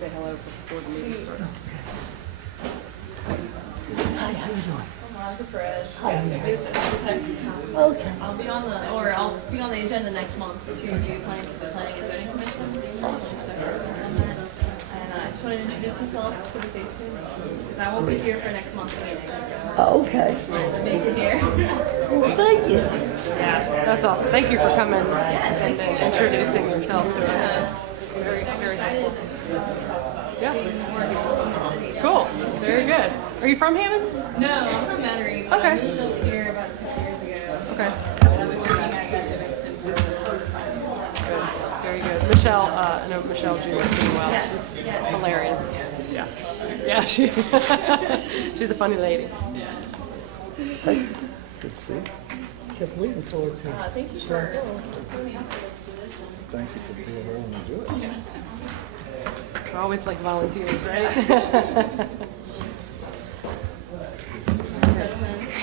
say hello before the meeting starts. Hi, how you doing? I'm fresh. Okay. I'll be on the agenda next month to be appointed to the Planning and Zoning Commission. Awesome. And I just want to introduce myself for the face too, because I won't be here for next month's meeting. So Okay. I'll make it here. Well, thank you. Yeah, that's awesome. Thank you for coming and introducing yourself to us. Very, very helpful. Yeah. Cool. Very good. Are you from Hammond? No, I'm from Metairie, but Okay. I moved up here about 6 years ago. Okay. And I've been working at Rezoning for Good. Very good. Michelle, I know Michelle Jr. pretty well. Yes, She's yes. hilarious. Yeah. Yeah, she's a funny lady. Hey, good to see you. Kept waiting forward to. Thank you for putting me up for this position. Thank you for being willing to do it. We're always like volunteers, right?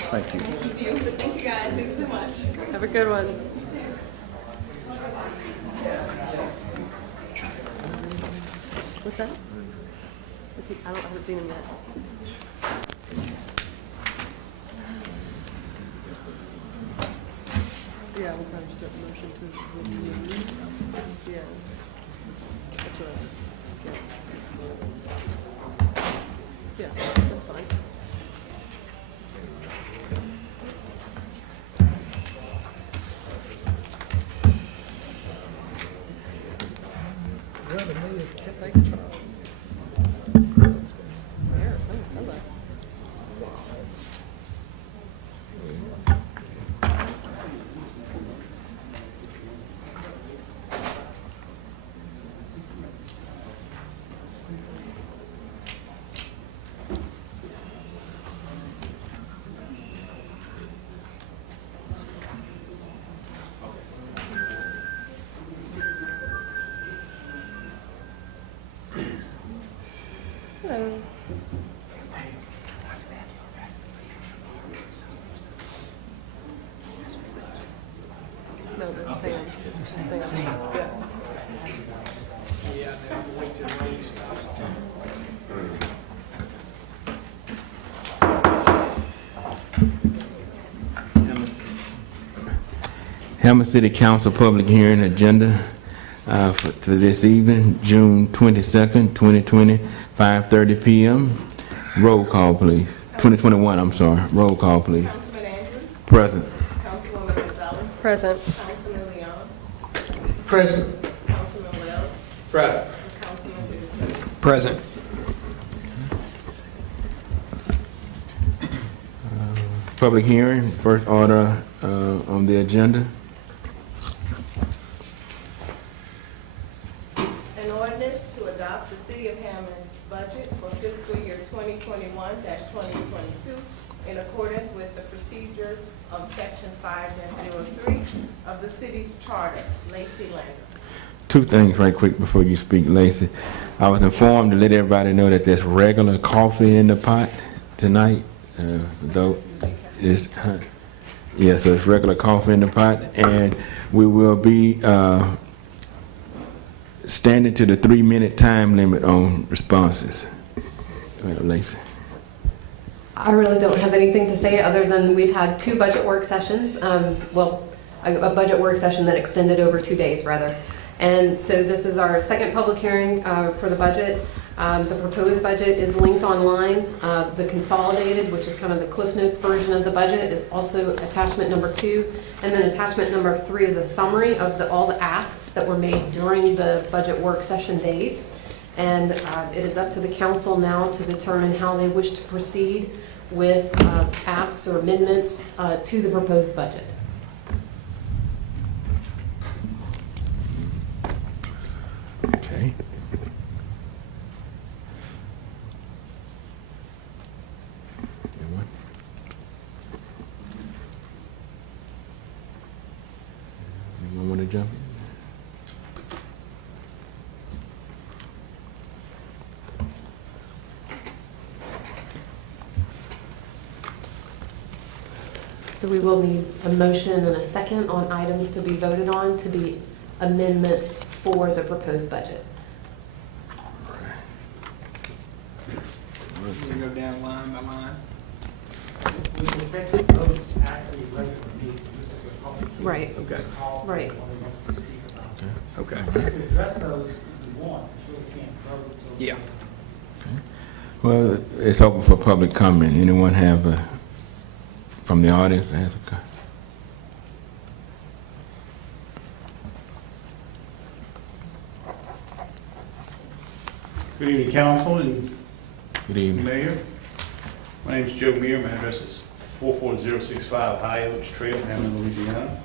Thank you. Thank you. Thank you guys. Thank you so much. Have a good one. What's that? Is he, I haven't seen him yet. Yeah, we'll probably start the motion to. Yeah. That's what yeah, that's fine. Hello. Hello. No, that's Sam's. Sam's. Yeah. Hammond City Council public hearing agenda for this evening, June 22nd, 2020, 5:30 p.m. Roll call, please. 2021, I'm sorry. Roll call, please. Councilman Andrews. Present. Councilwoman Gonzalez. Present. Councilman Leon. Present. Councilman Wells. Present. And Councilman Booth. Present. Public hearing, first order on the agenda. An ordinance to adopt the City of Hammond's budget for fiscal year 2021-2022 in accordance with the procedures of Section 5-03 of the city's charter. Lacey Lander. Two things right quick before you speak, Lacey. I was informed to let everybody know that there's regular coffee in the pot tonight. Though it's, yeah, so it's regular coffee in the pot, and we will be standing to the 3-minute time limit on responses. Go ahead, Lacey. I really don't have anything to say other than we've had 2 budget work sessions. Well, a budget work session that extended over 2 days, rather. And so this is our second public hearing for the budget. The proposed budget is linked online. The consolidated, which is kind of the Cliff Notes version of the budget, is also attachment number 2. And then attachment number 3 is a summary of all the asks that were made during the budget work session days. And it is up to the council now to determine how they wish to proceed with asks or amendments to the proposed budget. Okay. Anyone? Anyone want to jump in? So we will need a motion and a second on items to be voted on to be amendments for the proposed budget. We go down line by line. We can take the votes after the regular meeting. This is the public hearing. Right. So Okay. just call Right. when he wants to speak about it. Okay. If you address those if you want, you really can't vote until. Yeah. Well, it's open for public comment. Anyone have, from the audience, have a comment? Good evening, council and Good evening. mayor. My name is Joe Meir. My address is 44065 High Oaks Trail, Hammond, Louisiana.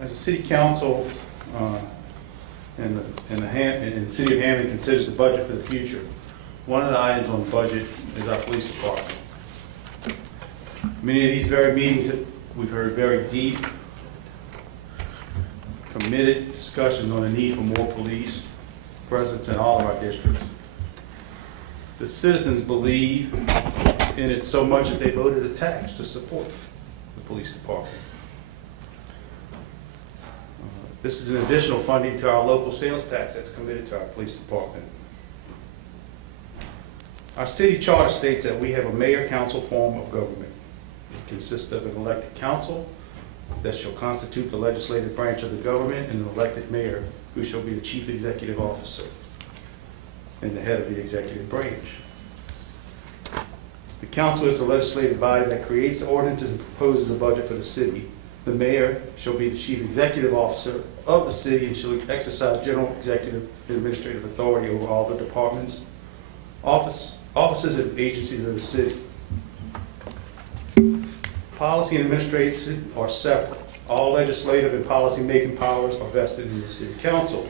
As a city council, and the city of Hammond considers the budget for the future, one of the items on the budget is our police department. Many of these very meetings that we've heard very deep, committed discussions on the need for more police presence in all of our districts. The citizens believe in it so much that they voted a tax to support the police department. This is an additional funding to our local sales tax that's committed to our police department. Our city charter states that we have a mayor-council form of government. It consists of an elected council that shall constitute the legislative branch of the government and an elected mayor who shall be the chief executive officer and the head of the executive branch. The council is the legislative body that creates the ordinances and proposes a budget for the city. The mayor shall be the chief executive officer of the city and shall exercise general executive and administrative authority over all the departments, offices and agencies of the city. Policy and administration are separate. All legislative and policy-making powers are vested in the city council.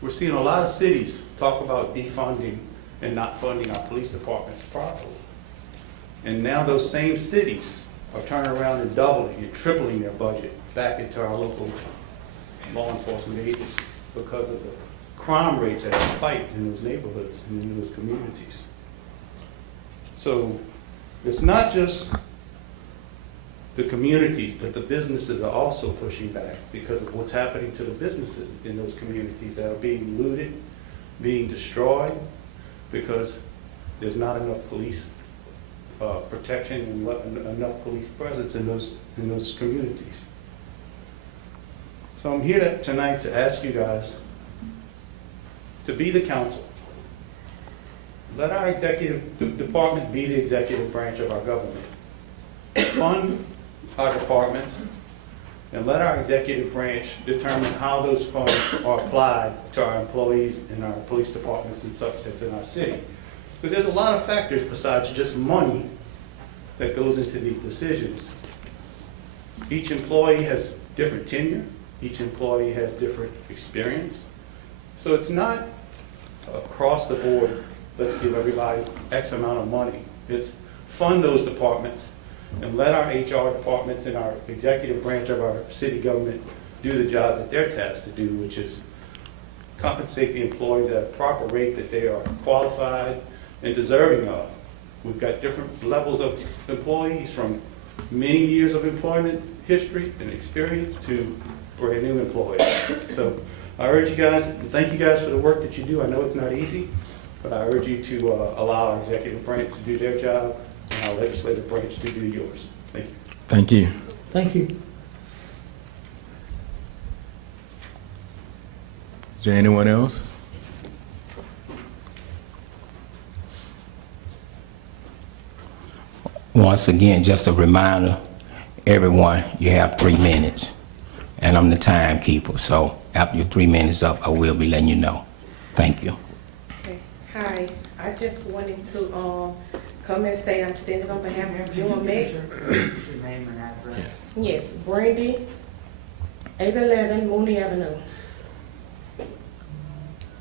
We're seeing a lot of cities talk about defunding and not funding our police departments properly. And now those same cities are turning around and doubling and tripling their budget back into our local law enforcement agencies because of the crime rates that are spiked in those neighborhoods and in those communities. So it's not just the communities, but the businesses are also pushing back because of what's happening to the businesses in those communities that are being looted, being destroyed, because there's not enough police protection and enough police presence in those communities. So I'm here tonight to ask you guys to be the council. Let our executive department be the executive branch of our government. Fund our departments and let our executive branch determine how those funds are applied to our employees and our police departments and such that's in our city. Because there's a lot of factors besides just money that goes into these decisions. Each employee has different tenure. Each employee has different experience. So it's not across the board, let's give everybody X amount of money. It's fund those departments and let our HR departments and our executive branch of our city government do the job that they're tasked to do, which is compensate the employees at a proper rate that they are qualified and deserving of. We've got different levels of employees, from many years of employment history and experience to brand new employees. So I urge you guys, thank you guys for the work that you do. I know it's not easy, but I urge you to allow our executive branch to do their job and our legislative branch to do yours. Thank you. Thank you. Thank you. Is there anyone else? Once again, just a reminder, everyone, you have 3 minutes. And I'm the timekeeper, so after your 3 minutes up, I will be letting you know. Thank you. Okay. Hi, I just wanted to come and say I'm standing on behalf of UMX. What's your name and address? Yes, Brandy, 811 Mooney Avenue.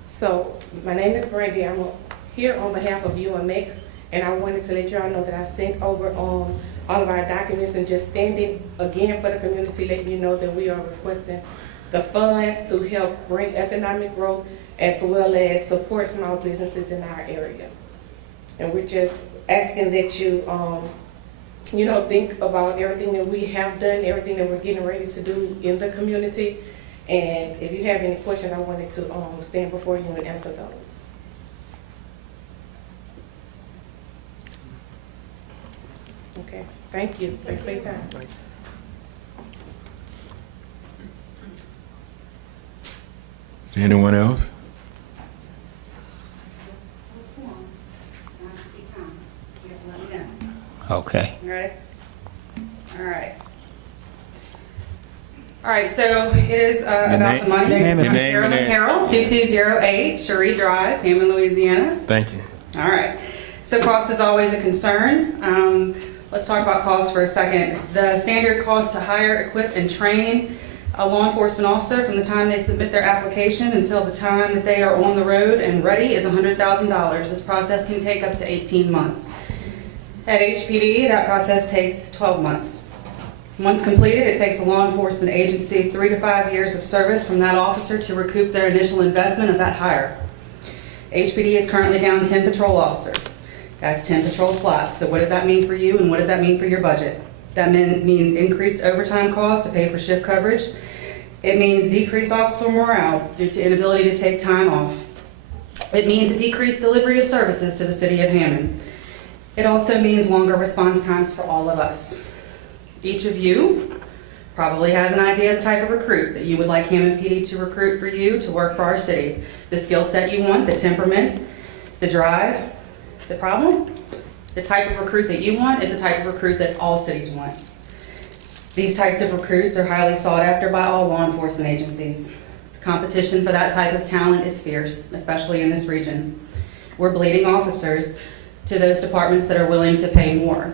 So, my name is Brandy. I'm here on behalf of UMX, and I wanted to let y'all know that I sent over all of our documents and just standing again for the community, letting you know that we are requesting the funds to help bring economic growth as well as support small businesses in our area. And we're just asking that you, think about everything that we have done, everything that we're getting ready to do in the community. And if you have any questions, I wanted to stand before you and answer those. Thank you. Thank you for your time. Is there anyone else? Okay. You ready? All right. All right, so it is about the money. Your name Carolyn and Carroll, 2208 Cherie Drive, Hammond, Louisiana. Thank you. All right. So cost is always a concern. Let's talk about cost for a second. The standard cost to hire, equip, and train a law enforcement officer from the time they submit their application until the time that they are on the road and ready is $100,000. This process can take up to 18 months. At HPD, that process takes 12 months. Once completed, it takes a law enforcement agency 3 to 5 years of service from that officer to recoup their initial investment of that hire. HPD is currently down 10 patrol officers. That's 10 patrol slots. So what does that mean for you and what does that mean for your budget? That means increased overtime costs to pay for shift coverage. It means decreased officer morale due to inability to take time off. It means a decreased delivery of services to the city of Hammond. It also means longer response times for all of us. Each of you probably has an idea of the type of recruit that you would like Hammond PD to recruit for you to work for our city. The skill set you want, the temperament, the drive. The problem? The type of recruit that you want is the type of recruit that all cities want. These types of recruits are highly sought after by all law enforcement agencies. The competition for that type of talent is fierce, especially in this region. We're bleeding officers to those departments that are willing to pay more.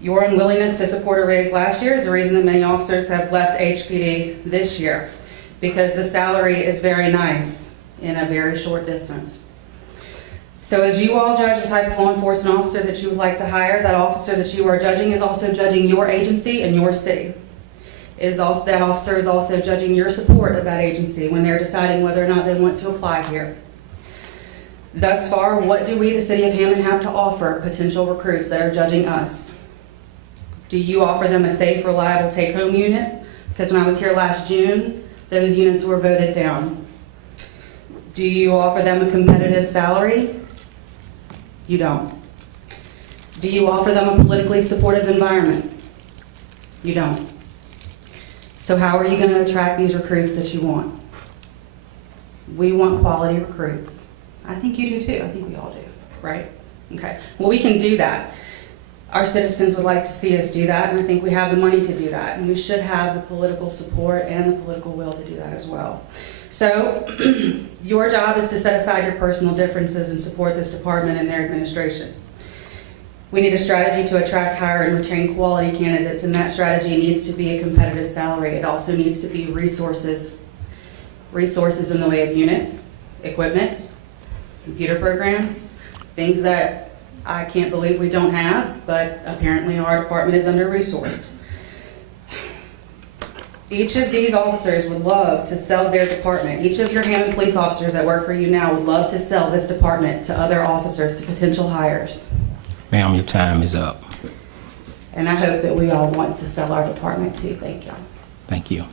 Your unwillingness to support a raise last year is the reason that many officers have left HPD this year, because the salary is very nice in a very short distance. So as you all judge the type of law enforcement officer that you would like to hire, that officer that you are judging is also judging your agency and your city. That officer is also judging your support of that agency when they're deciding whether or not they want to apply here. Thus far, what do we, the city of Hammond, have to offer potential recruits that are judging us? Do you offer them a safe, reliable take-home unit? Because when I was here last June, those units were voted down. Do you offer them a competitive salary? You don't. Do you offer them a politically supportive environment? You don't. So how are you going to attract these recruits that you want? We want quality recruits. I think you do too. I think we all do, right? Okay. Well, we can do that. Our citizens would like to see us do that, and I think we have the money to do that, and we should have the political support and the political will to do that as well. So your job is to set aside your personal differences and support this department and their administration. We need a strategy to attract, hire, and retain quality candidates, and that strategy needs to be a competitive salary. It also needs to be resources in the way of units, equipment, computer programs, things that I can't believe we don't have, but apparently our department is under-resourced. Each of these officers would love to sell their department. Each of your Hammond police officers that work for you now would love to sell this department to other officers, to potential hires. Ma'am, your time is up. And I hope that we all want to sell our department too. Thank you. Thank you.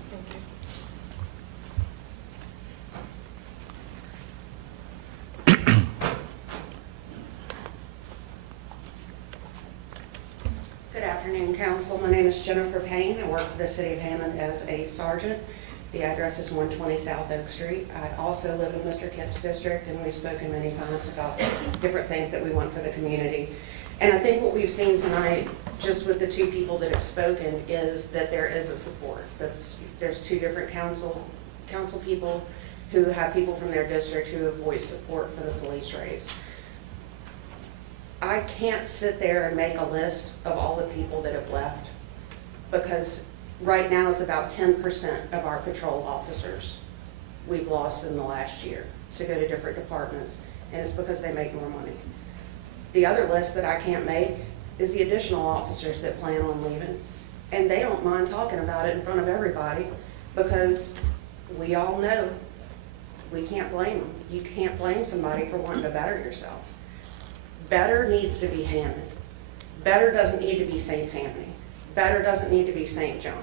Good afternoon, Council. My name is Jennifer Payne. I work for the City of Hammond as a sergeant. The address is 120 South Oak Street. I also live in Mr. Kipp's district, and we've spoken many times about different things that we want for the community. And I think what we've seen tonight, just with the two people that have spoken, is that there is a support. There's two different council people who have people from their district who have voiced support for the police raise. I can't sit there and make a list of all the people that have left, because right now it's about 10% of our patrol officers we've lost in the last year to go to different departments, and it's because they make more money. The other list that I can't make is the additional officers that plan on leaving, and they don't mind talking about it in front of everybody, because we all know we can't blame them. You can't blame somebody for wanting to better yourself. Better needs to be Hammond. Better doesn't need to be St. Tammany. Better doesn't need to be St. John.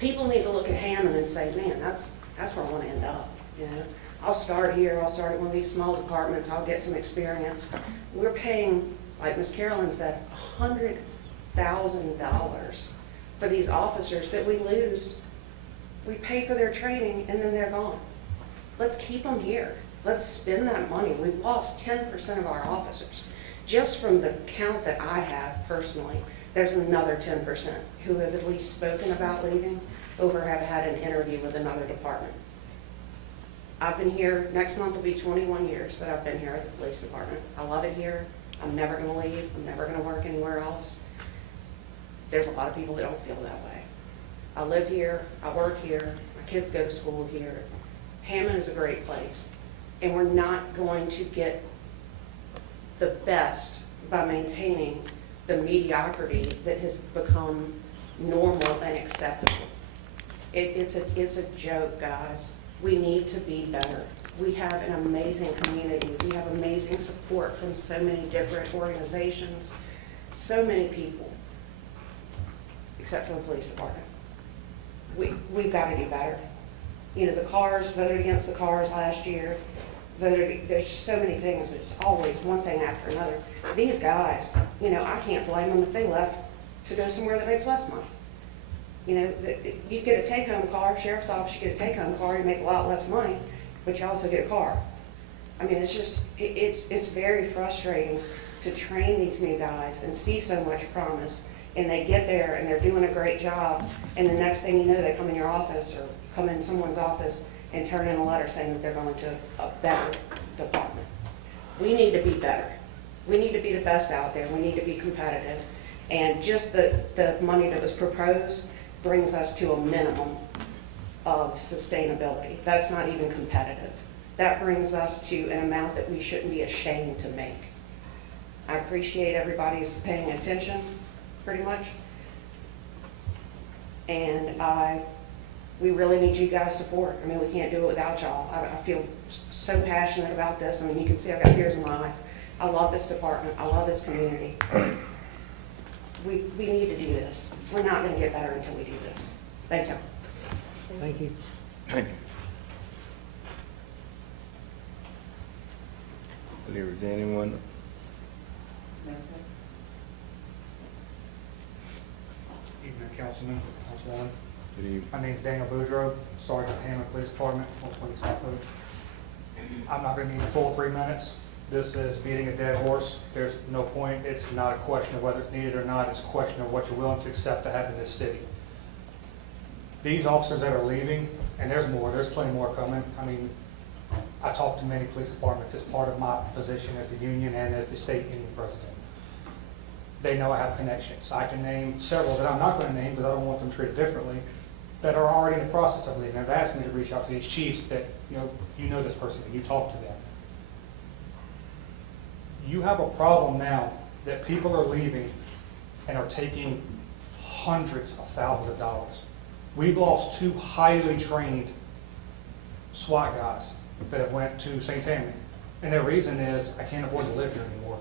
People need to look at Hammond and say, man, that's where I want to end up. You know, I'll start here. I'll start at one of these small departments. I'll get some experience. We're paying, like Ms. Carolyn said, $100,000 $100,000 for these officers that we lose. We pay for their training and then they're gone. Let's keep them here. Let's spend that money. We've lost 10% of our officers. Just from the count that I have personally, there's another 10% who have at least spoken about leaving or have had an interview with another department. I've been here, next month will be 21 years that I've been here at the police department. I love it here. I'm never going to leave. I'm never going to work anywhere else. There's a lot of people that don't feel that way. I live here. I work here. My kids go to school here. Hammond is a great place. And we're not going to get the best by maintaining the mediocrity that has become normal and acceptable. It's a joke, guys. We need to be better. We have an amazing community. We have amazing support from so many different organizations, so many people, except for the police department. We've got to do better. You know, the cars, voted against the cars last year. There's so many things. It's always one thing after another. These guys, you know, I can't blame them if they left to go somewhere that makes less money. You know, you get a take-home car, sheriff's office, you get a take-home car, you make a lot less money, but you also get a car. I mean, it's just, it's very frustrating to train these new guys and see so much promise, and they get there and they're doing a great job, and the next thing you know, they come in your office or come in someone's office and turn in a letter saying that they're going to a better department. We need to be better. We need to be the best out there. We need to be competitive. And just the money that was proposed brings us to a minimum of sustainability. That's not even competitive. That brings us to an amount that we shouldn't be ashamed to make. I appreciate everybody's paying attention, pretty much. And we really need you guys' support. I mean, we can't do it without y'all. I feel so passionate about this. I mean, you can see I've got tears in my eyes. I love this department. I love this community. We need to do this. We're not going to get better until we do this. Thank you. Thank you. Is there anyone? Evening, Councilman, Councilwoman. Good evening. My name is Daniel Boudreaux, Sergeant Hammond Police Department, 120 South Oak. I'm not going to need the full 3 minutes. This is beating a dead horse. There's no point. It's not a question of whether it's needed or not. It's a question of what you're willing to accept to have in this city. These officers that are leaving, and there's more, there's plenty more coming. I mean, I talk to many police departments as part of my position as the union and as the state union president. They know I have connections. I can name several that I'm not going to name because I don't want them treated differently, that are already in the process of leaving. They've asked me to reach out to these chiefs that, you know this person, and you talk to them. You have a problem now that people are leaving and are taking hundreds of thousands of dollars. We've lost 2 highly trained SWAT guys that have went to St. Tammany. And their reason is, I can't afford to live here anymore.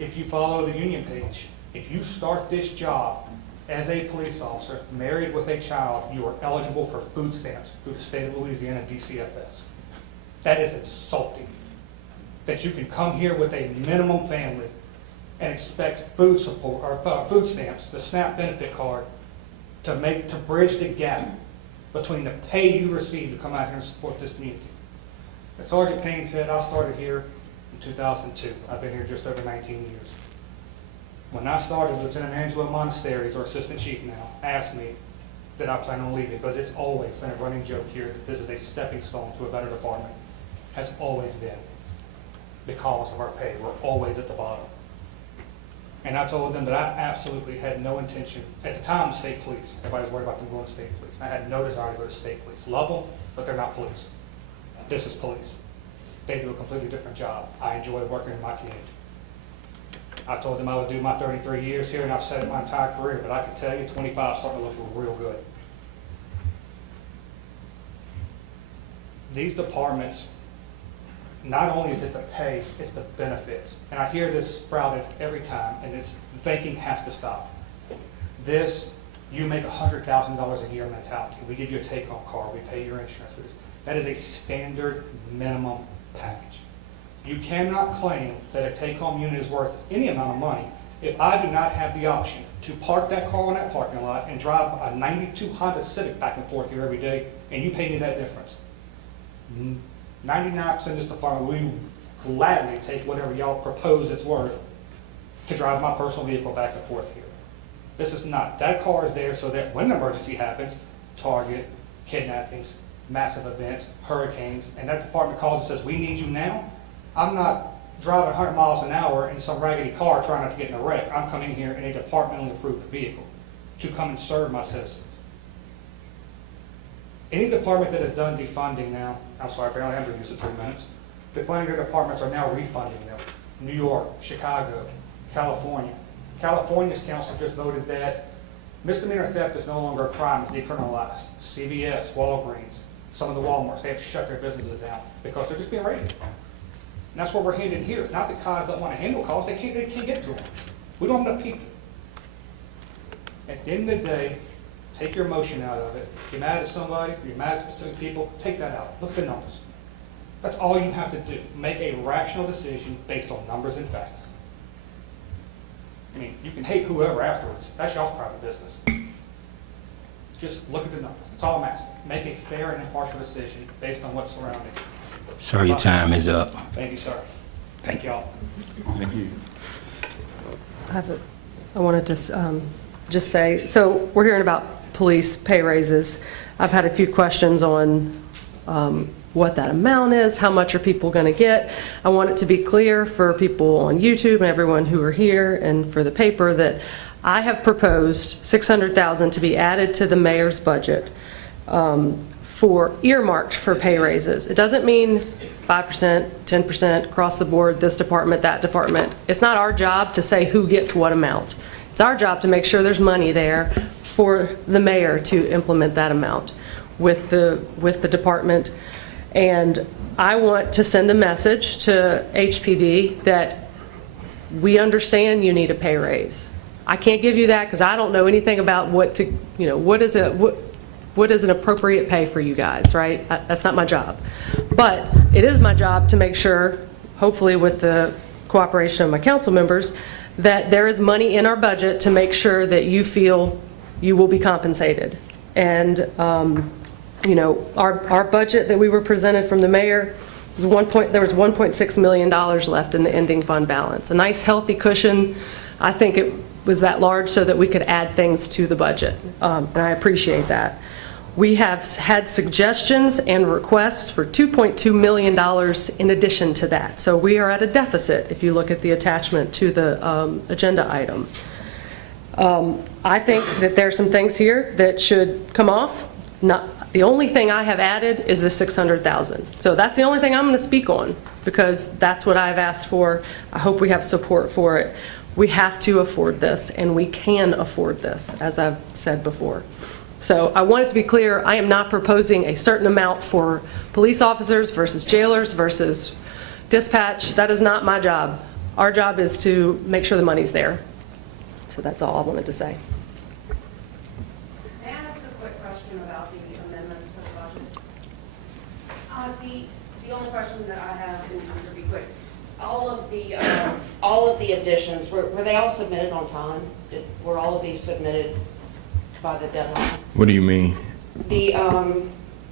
If you follow the union page, if you start this job as a police officer, married with a child, you are eligible for food stamps through the state of Louisiana DCFS. That is insulting. That you can come here with a minimum family and expect food support or food stamps, the SNAP benefit card, to bridge the gap between the pay you receive to come out here and support this community. As Sergeant Payne said, I started here in 2002. I've been here just over 19 years. When I started, Lieutenant Angelo Monasteries, our assistant chief now, asked me that I plan on leaving because it's always been a running joke here that this is a stepping stone to a better department. Has always been. Because of our pay, we're always at the bottom. And I told them that I absolutely had no intention, at the time, state police. Everybody was worried about them going to state police. I had no desire to go to state police. Love them, but they're not police. This is police. They do a completely different job. I enjoy working in my community. I told them I would do my 33 years here, and I've said it my entire career, but I can tell you 25 is starting to look real good. These departments, not only is it the pay, it's the benefits. And I hear this sprouted every time, and the thinking has to stop. This, you make $100,000 a year mentality. We give you a take-home car, we pay your insurance. That is a standard minimum package. You cannot claim that a take-home unit is worth any amount of money If I do not have the option to park that car in that parking lot and drive a 92 Honda Civic back and forth here every day, and you pay me that difference, 99% of this department, we will gladly take whatever y'all propose it's worth to drive my personal vehicle back and forth here. This is not. That car is there so that when an emergency happens, Target, kidnappings, massive events, hurricanes, and that department calls and says, we need you now, I'm not driving 100 miles an hour in some raggedy car trying not to get in a wreck. I'm coming here in a departmentally approved vehicle to come and serve my citizens. Any department that has done defunding now, I'm sorry, apparently I'm going to use it 3 minutes. Defunding their departments are now refunding them. New York, Chicago, California. California's council just voted that misdemeanor theft is no longer a crime, it's decriminalized. CVS, Walgreens, some of the Walmarts, they have to shut their businesses down because they're just being raided. And that's what we're headed here. It's not that cars don't want to handle calls, they can't get to them. We don't have enough people. At the end of the day, take your emotion out of it. If you're mad at somebody, if you're mad at specific people, take that out. Look at the numbers. That's all you have to do. Make a rational decision based on numbers and facts. I mean, you can hate whoever afterwards. That's y'all's private business. Just look at the numbers. That's all I'm asking. Make a fair and impartial decision based on what's surrounding you. Sir, your time is up. Thank you, sir. Thank y'all. Thank you. I wanted to just say, so we're hearing about police pay raises. I've had a few questions on what that amount is, how much are people going to get. I want it to be clear for people on YouTube and everyone who are here and for the paper that I have proposed $600,000 to be added to the mayor's budget for earmarked for pay raises. It doesn't mean 5%, 10% across the board, this department, that department. It's not our job to say who gets what amount. It's our job to make sure there's money there for the mayor to implement that amount with the department. And I want to send a message to HPD that we understand you need a pay raise. I can't give you that because I don't know anything about what is an appropriate pay for you guys, right? That's not my job. But it is my job to make sure, hopefully with the cooperation of my council members, that there is money in our budget to make sure that you feel you will be compensated. And our budget that we were presented from the mayor, there was $1.6 million left in the ending fund balance. A nice healthy cushion. I think it was that large so that we could add things to the budget, and I appreciate that. We have had suggestions and requests for $2.2 million in addition to that. So we are at a deficit if you look at the attachment to the agenda item. I think that there are some things here that should come off. The only thing I have added is the $600,000. So that's the only thing I'm going to speak on because that's what I've asked for. I hope we have support for it. We have to afford this, and we can afford this, as I've said before. So I want it to be clear, I am not proposing a certain amount for police officers versus jailers versus dispatch. That is not my job. Our job is to make sure the money's there. So that's all I wanted to say. May I ask a quick question about the amendments to the budget? The only question that I have, and to be quick, all of the additions, were they all submitted on time? Were all of these submitted by the deadline? What do you mean? The,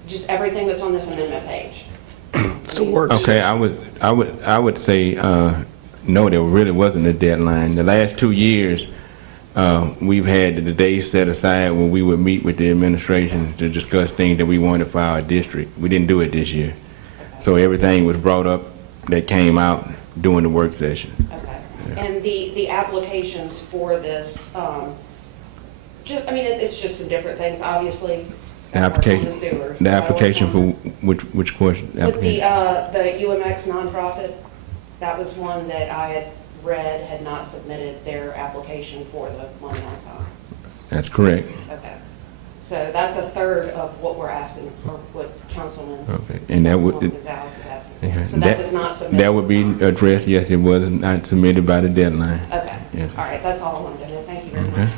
just everything that's on this amendment page. Okay, I would say no, there really wasn't a deadline. The last 2 years, we've had the days set aside when we would meet with the administration to discuss things that we wanted for our district. We didn't do it this year. So everything was brought up that came out during the work session. Okay. Yeah. And the applications for this, it's just some different things, obviously. The application for which question? With the UMX nonprofit, that was one that I had read had not submitted their application for the money on time. That's correct. Okay. So that's a third of what we're asking, or what Councilman Gonzalez is asking. Okay. So that was not submitted. That would be addressed, yes, it was not submitted by the deadline. Okay. Yes. All right, that's all I wanted to know. Thank you very much.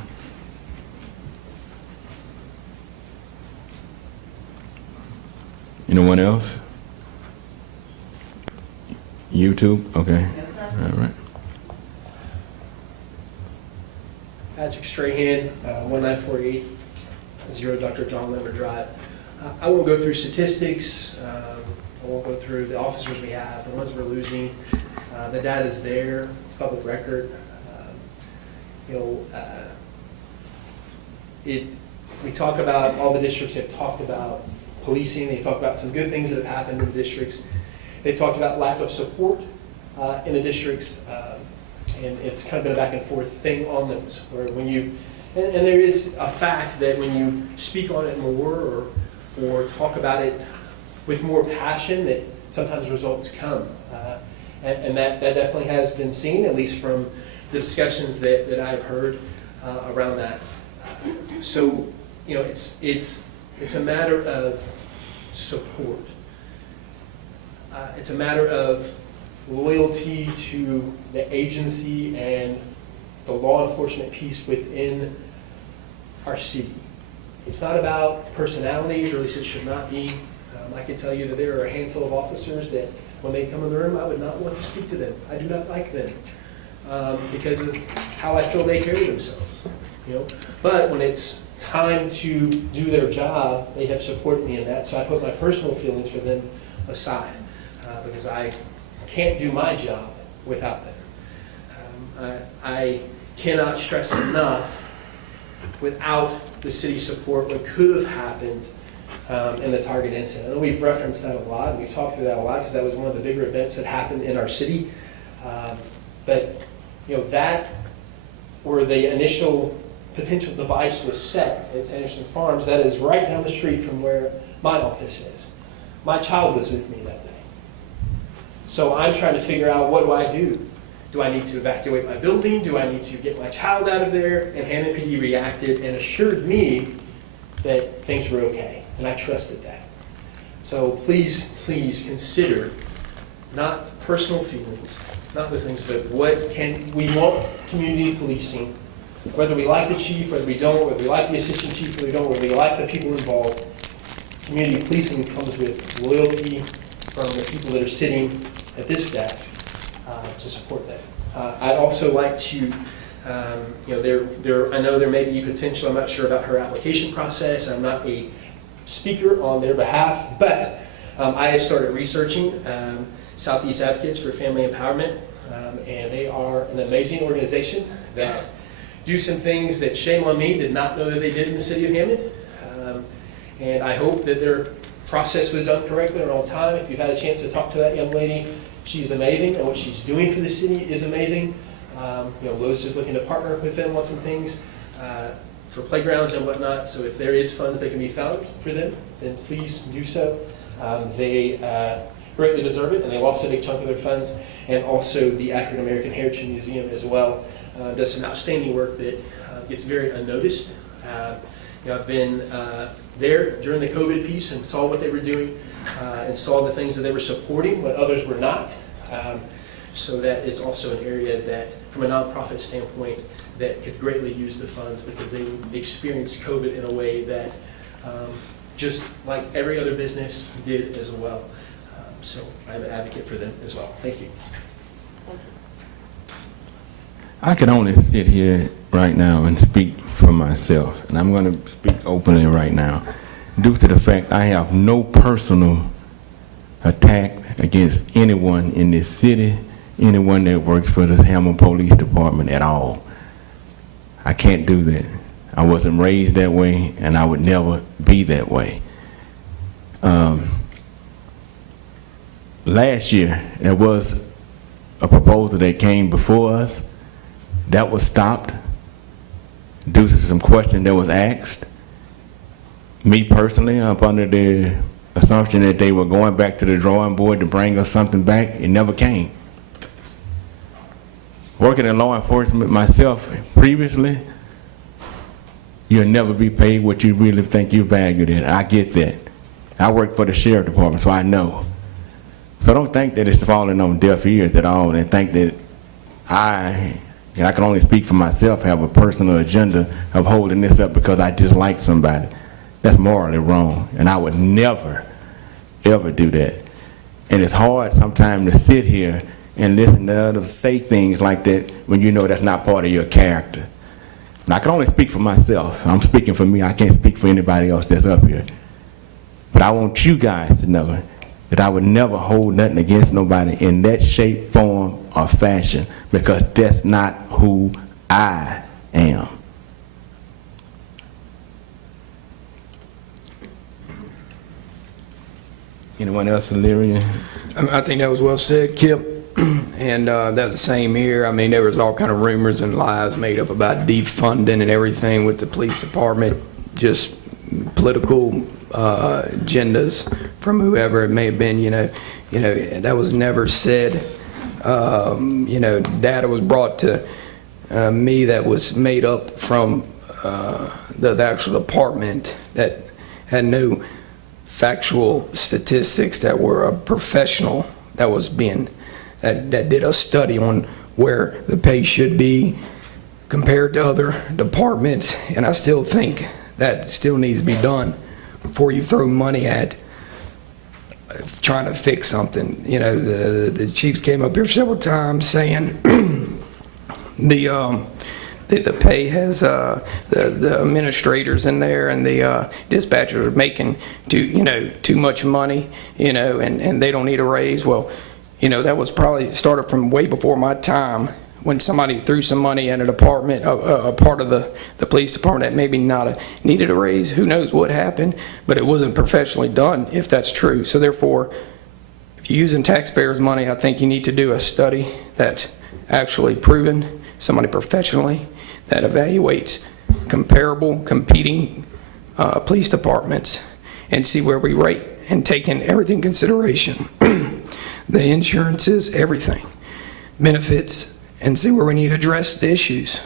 Anyone else? YouTube? Okay. All right. Patrick Strahan, 19480 Dr. John Lemmer Drive. I won't go through statistics. I won't go through the officers we have, the ones we're losing. The data's there. It's public record. We talk about, all the districts have talked about policing. They talk about some good things that have happened in the districts. They've talked about lack of support in the districts, and it's kind of been a back and forth thing on those, where when you, and there is a fact that when you speak on it more or talk about it with more passion, that sometimes results come. And that definitely has been seen, at least from the discussions that I've heard around that. So, it's a matter of support. It's a matter of loyalty to the agency and the law enforcement piece within our city. It's not about personalities, or at least it should not be. I can tell you that there are a handful of officers that when they come in the room, I would not want to speak to them. I do not like them because of how I feel they carry themselves. But when it's time to do their job, they have supported me in that. So I put my personal feelings for them aside because I can't do my job without them. I cannot stress enough, without the city's support, what could have happened in the Target incident. I know we've referenced that a lot, and we've talked through that a lot because that was one of the bigger events that happened in our city. But that, where the initial potential device was set at Sanderson Farms, that is right down the street from where my office is. My child was with me that day. So I'm trying to figure out, what do I do? Do I need to evacuate my building? Do I need to get my child out of there? And Hammond PD reacted and assured me that things were okay, and I trusted that. So please consider not personal feelings, not those things, but we want community policing, whether we like the chief, whether we don't, whether we like the assistant chief, whether we don't, whether we like the people involved. Community policing comes with loyalty from the people that are sitting at this desk to support that. I'd also like to, I know there may be potential, I'm not sure about her application process, I'm not a speaker on their behalf, but I have started researching Southeast Advocates for Family Empowerment, and they are an amazing organization that do some things that, shame on me, did not know that they did in the city of Hammond. And I hope that their process was done correctly and on time. If you've had a chance to talk to that young lady, she's amazing, and what she's doing for the city is amazing. Lowe's is looking to partner with them on some things for playgrounds and whatnot. So if there is funds that can be found for them, then please do so. They greatly deserve it, and they lost a big chunk of their funds. And also the African American Heritage Museum as well does some outstanding work that gets very unnoticed. I've been there during the COVID piece and saw what they were doing and saw the things that they were supporting when others were not. So that is also an area that, from a nonprofit standpoint, that could greatly use the funds because they experienced COVID in a way that just like every other business did as well. So I'm an advocate for them as well. Thank you. I can only sit here right now and speak for myself, and I'm going to speak openly right now, due to the fact I have no personal attack against anyone in this city, anyone that works for the Hammond Police Department at all. I can't do that. I wasn't raised that way, and I would never be that way. Last year, there was a proposal that came before us that was stopped due to some question that was asked. Me personally, I'm under the assumption that they were going back to the drawing board to bring us something back. It never came. Working in law enforcement myself previously, you'll never be paid what you really think you're valued at. I get that. I work for the sheriff department, so I know. So don't think that it's falling on deaf ears at all, and think that I can only speak for myself, have a personal agenda of holding this up because I dislike somebody. That's morally wrong, and I would never, ever do that. And it's hard sometimes to sit here and listen to others say things like that when you know that's not part of your character. And I can only speak for myself. I'm speaking for me. I can't speak for anybody else that's up here. But I want you guys to know that I would never hold nothing against nobody in that shape, form, or fashion, because that's not who I am. Anyone else, Illyria? I think that was well said, Kip. And that's the same here. I mean, there was all kind of rumors and lies made up about defunding and everything with the police department, just political agendas from whoever it may have been. That was never said. Data was brought to me that was made up from the actual department that had no factual statistics, that were a professional that was being that did a study on where the pay should be compared to other departments. And I still think that still needs to be done before you throw money at trying to fix something. The chiefs came up here several times saying the pay has the administrators in there and the dispatchers are making too much money, and they don't need a raise. Well, that was probably started from way before my time, when somebody threw some money at a department, a part of the police department that maybe not needed a raise. Who knows what happened, but it wasn't professionally done, if that's true. So therefore, if you're using taxpayers' money, I think you need to do a study that's actually proven, somebody professionally, that evaluates competing police departments and see where we rate, and taking everything in consideration. The insurances, everything, benefits, and see where we need to address the issues.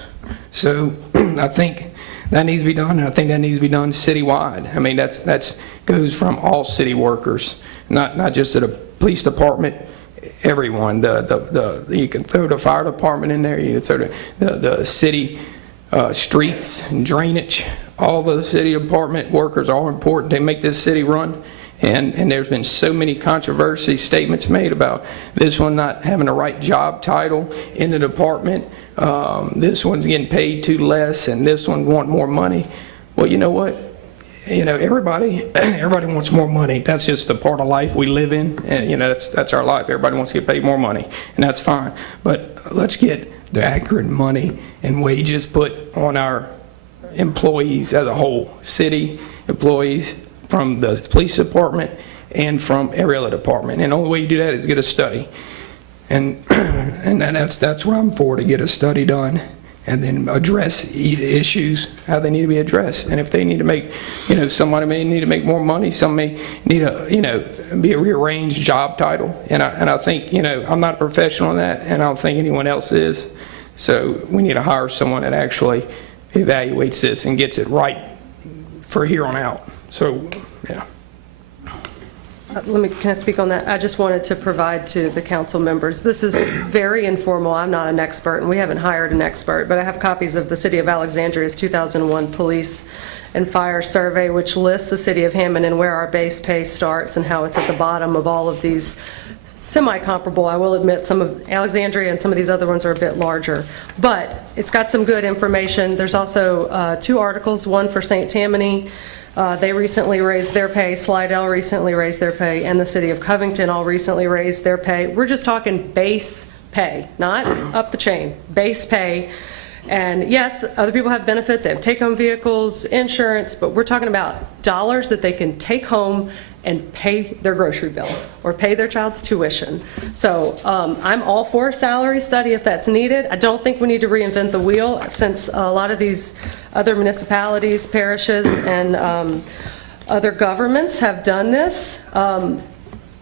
So I think that needs to be done, and I think that needs to be done citywide. I mean, that's goes from all city workers, not just at a police department. Everyone, you can throw the fire department in there. You can throw the city streets and drainage. All the city department workers are all important. They make this city run. And there's been so many controversy statements made about this one not having the right job title in the department. This one's getting paid too less, and this one want more money. Well, you know what? Everybody wants more money. That's just the part of life we live in, and that's our life. Everybody wants to get paid more money, and that's fine. But let's get the accurate money and wages put on our employees as a whole, city employees, from the police department and from every other department. And the only way you do that is get a study. And that's what I'm for, to get a study done and then address issues, how they need to be addressed. And if they need to make, somebody may need to make more money, some may need a, be a rearranged job title. And I think, I'm not a professional in that, and I don't think anyone else is. So we need to hire someone that actually evaluates this and gets it right for here on out. So, yeah. Can I speak on that? I just wanted to provide to the council members. This is very informal. I'm not an expert, and we haven't hired an expert, but I have copies of the City of Alexandria's 2001 Police and Fire Survey, which lists the City of Hammond and where our base pay starts and how it's at the bottom of all of these semi-comparable. I will admit some of Alexandria and some of these other ones are a bit larger, but it's got some good information. There's also 2 articles, one for St. Tammany. They recently raised their pay. Slidell recently raised their pay, and the City of Covington all recently raised their pay. We're just talking base pay, not up the chain, base pay. And yes, other people have benefits. They have take-home vehicles, insurance, but we're talking about dollars that they can take home and pay their grocery bill or pay their child's tuition. So I'm all for a salary study if that's needed. I don't think we need to reinvent the wheel, since a lot of these other municipalities, parishes, and other governments have done this. And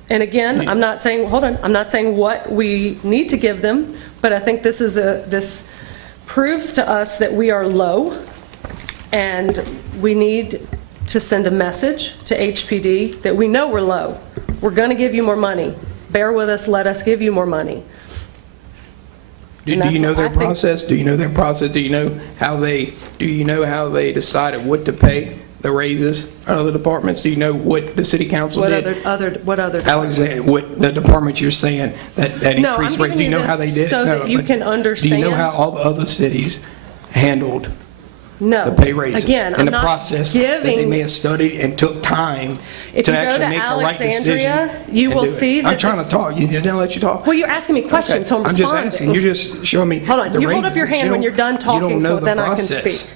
again, I'm not saying, hold on, I'm not saying what we need to give them, but I think this proves to us that we are low, and we need to send a message to HPD that we know we're low. We're going to give you more money. Bear with us. Let us give you more money. Do you know their process? Do you know their process? Do you know how they decided what to pay the raises out of the departments? Do you know what the city council did? What other Alexander, what the departments you're saying that increased rate? Do you know how they did? So that you can understand. Do you know how all the other cities handled No. The pay raises. Again, In I'm the not process that they giving- may have studied and took time If to you go actually to make the right decision. Alexandria, you and will do it. see that I'm trying to talk. You didn't let you talk. Well, you're asking me questions, so I'm just responding. asking. You're just showing me. Hold on. the You hold raises, up your but hand when don't- you're done you talking, don't know so the then I can process. speak.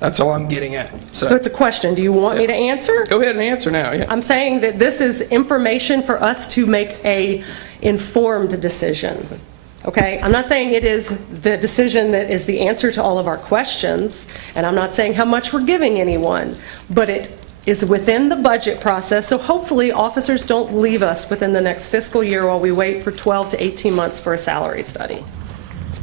That's all I'm getting at. So it's a question. Do you want me to answer? Go ahead and answer now. Yeah. I'm saying that this is information for us to make a informed decision. Okay? I'm not saying it is the decision that is the answer to all of our questions, and I'm not saying how much we're giving anyone, but it is within the budget process, so hopefully officers don't leave us within the next fiscal year while we wait for 12 to 18 months for a salary study.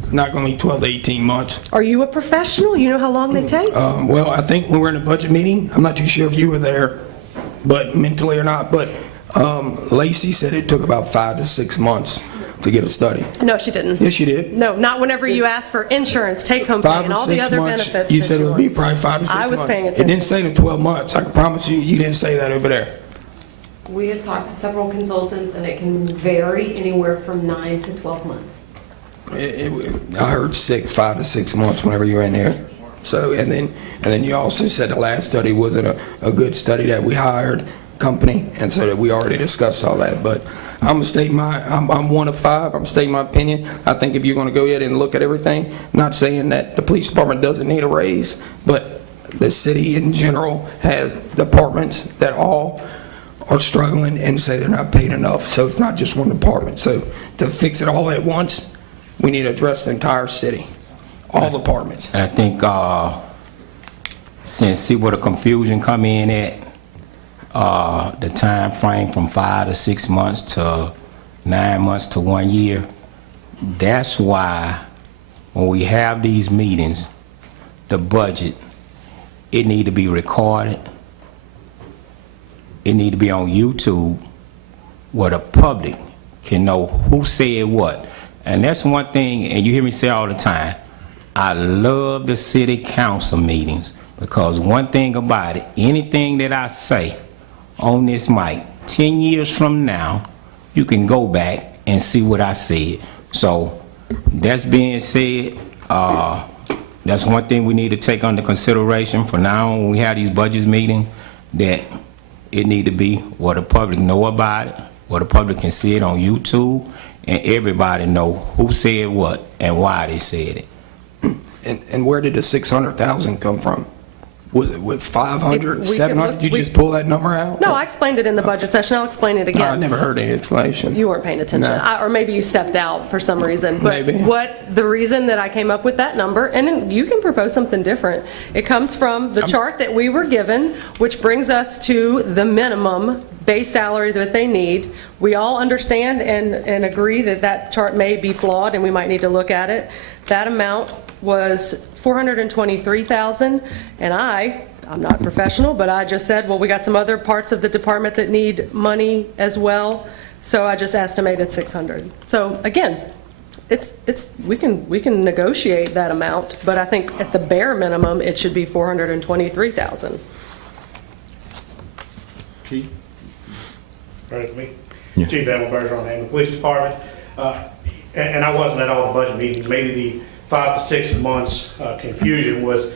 It's not going to be 12 to 18 months. Are you a professional? You know how long they take? Well, I think when we're in a budget meeting, I'm not too sure if you were there, but mentally or not, but Lacey said it took about 5 to 6 months to get a study. No, she didn't. Yes, she did. No, not whenever you asked for insurance, take-home pay, 5 and or all the 6 other months. benefits. You that said it would be want. probably 5 to 6 I months. was paying It didn't attention. say to 12 months. I can promise you, you didn't say that over there. We have talked to several consultants, and it can vary anywhere from 9 to 12 months. I heard 5 to 6 months whenever you're in there. So, and then you also said the last study wasn't a good study, that we hired company, and so that we already discussed all that. But I'm one of 5. I'm stating my opinion. I think if you're going to go ahead and look at everything, not saying that the police department doesn't need a raise, but the city in general has departments that all are struggling and say they're not paid enough. So it's not just one department. So to fix it all at once, we need to address the entire city, all departments. And I think, see where the confusion come in at, the time frame from 5 to 6 months to 9 months to 1 year. That's why when we have these meetings, the budget, it need to be recorded. It need to be on YouTube where the public can know who said what. And that's one thing, and you hear me say all the time, I love the city council meetings, because one thing about it, anything that I say on this mic, 10 years from now, you can go back and see what I said. So, that's being said, that's one thing we need to take under consideration for now when we have these budget meetings, that it need to be where the public know about it, where the public can see it on YouTube, and everybody know who said what and why they said it. And where did the 600,000 come from? Was it with 500, We 700? could Did you look- just pull that number out? No, I explained it in the budget session. I'll explain it I again. never heard any explanation. You weren't paying attention. No. Or maybe you stepped out for some reason. But Maybe. the reason that I came up with that number, and then you can propose something different, it comes from the chart that we were given, which brings us to the minimum base salary that they need. We all understand and agree that that chart may be flawed and we might need to look at it. That amount was $423,000, and I'm not professional, but I just said, well, we got some other parts of the department that need money as well, so I just estimated 600. So again, we can negotiate that amount, but I think at the bare minimum, it should be 423,000. Chief? Ready for me? Yeah. Chief Evan Berger on Hammond Police Department. And I wasn't at all the budget meetings. Maybe the 5 to 6 months confusion was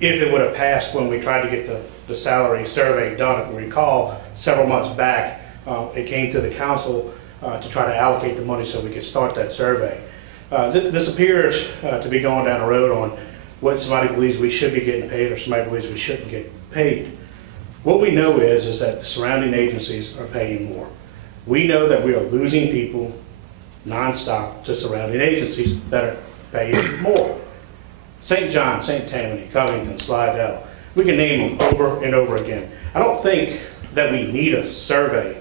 if it would have passed when we tried to get the salary survey done. If we recall, several months back, it came to the council to try to allocate the money so we could start that survey. This appears to be going down a road on what somebody believes we should be getting paid or somebody believes we shouldn't get paid. What we know is that the surrounding agencies are paying more. We know that we are losing people nonstop to surrounding agencies that are paying more. St. John, St. Tammany, Covington, Slidell, we can name them over and over again. I don't think that we need a survey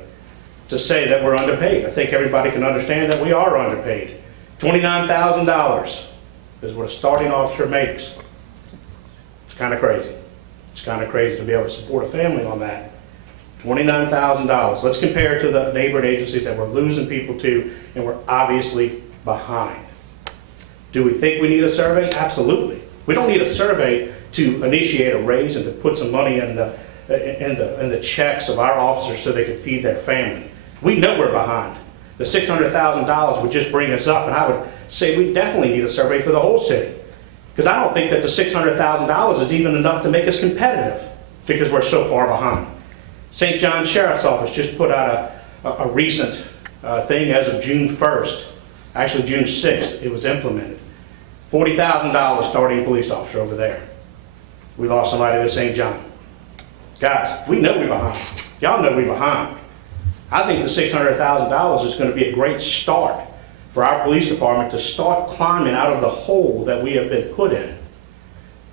to say that we're underpaid. I think everybody can understand that we are underpaid. $29,000 is what a starting officer makes. It's kind of crazy. It's kind of crazy to be able to support a family on that. $29,000. Let's compare it to the neighboring agencies that we're losing people to, and we're obviously behind. Do we think we need a survey? Absolutely. We don't need a survey to initiate a raise and to put some money in the checks of our officers so they can feed their family. We know we're behind. The $600,000 would just bring us up, and I would say we definitely need a survey for the whole city. Because I don't think that the $600,000 is even enough to make us competitive, because we're so far behind. St. John's Sheriff's Office just put out a recent thing as of June 1st, actually June 6th, it was implemented. $40,000 starting police officer over there. We lost somebody to St. John. Guys, we know we're behind. Y'all know we're behind. I think the $600,000 is going to be a great start for our police department to start climbing out of the hole that we have been put in.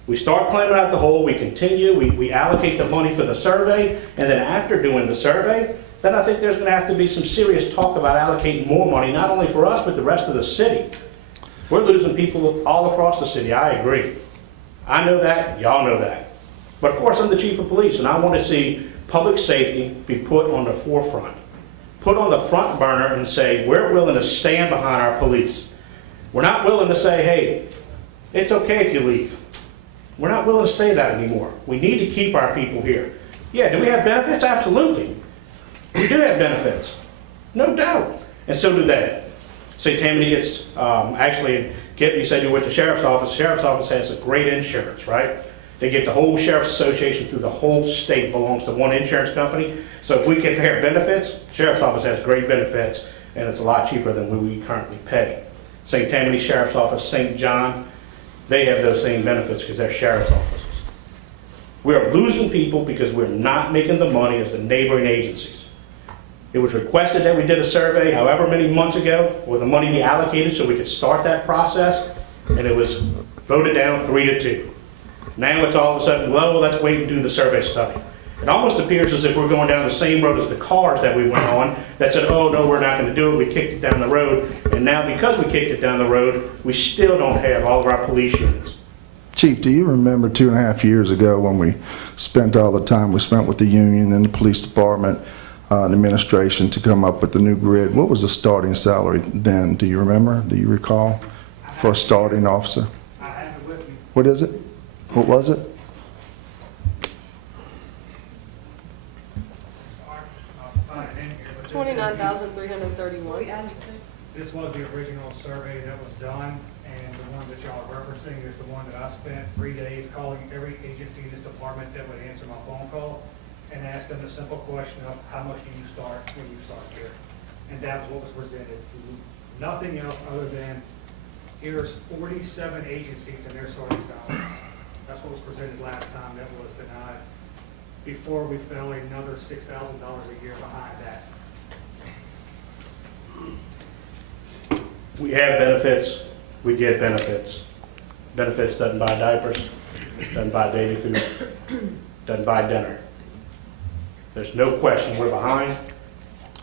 We start climbing out the hole, we continue, we allocate the money for the survey, and then after doing the survey, then I think there's going to have to be some serious talk about allocating more money, not only for us, but the rest of the city. We're losing people all across the city, I agree. I know that, y'all know that. But of course, I'm the chief of police, and I want to see public safety be put on the forefront. Put on the front burner and say, we're willing to stand behind our police. We're not willing to say, hey, it's okay if you leave. We're not willing to say that anymore. We need to keep our people here. Yeah, do we have benefits? Absolutely. We do have benefits, no doubt. And so do they. St. Tammany gets, actually, you said you're with the sheriff's office. The sheriff's office has a great insurance, right? They get the whole sheriff's association through the whole state belongs to one insurance company. So if we compare benefits, sheriff's office has great benefits, and it's a lot cheaper than what we currently pay. St. Tammany Sheriff's Office, St. John, they have those same benefits because they're sheriff's offices. We are losing people because we're not making the money as the neighboring agencies. It was requested that we did a survey however many months ago, or the money be allocated so we could start that process, and it was voted down 3-2. Now it's all of a sudden, well, let's wait and do the survey study. It almost appears as if we're going down the same road as the cars that we went on that said, oh, no, we're not going to do it. We kicked it down the road. And now because we kicked it down the road, we still don't have all of our police units. Chief, do you remember 2.5 years ago when we spent all the time we spent with the union and the police department and administration to come up with the new grid? What was the starting salary then? Do you remember? Do you recall? For a starting officer? I have it with me. What is it? What was it? I'll find it in here, but $29,331. this was the original survey that was done, and the one that y'all are referencing is the one that I spent 3 days calling every agency in this department that would answer my phone call and asked them the simple question of how much do you start when you start here? And that was what was presented. Nothing else other than here's 47 agencies and their starting salaries. That's what was presented last time that was denied, before we fell another $6,000 a year behind that. We have benefits, we get benefits. Benefits doesn't buy diapers, doesn't buy baby food, doesn't buy dinner. There's no question we're behind.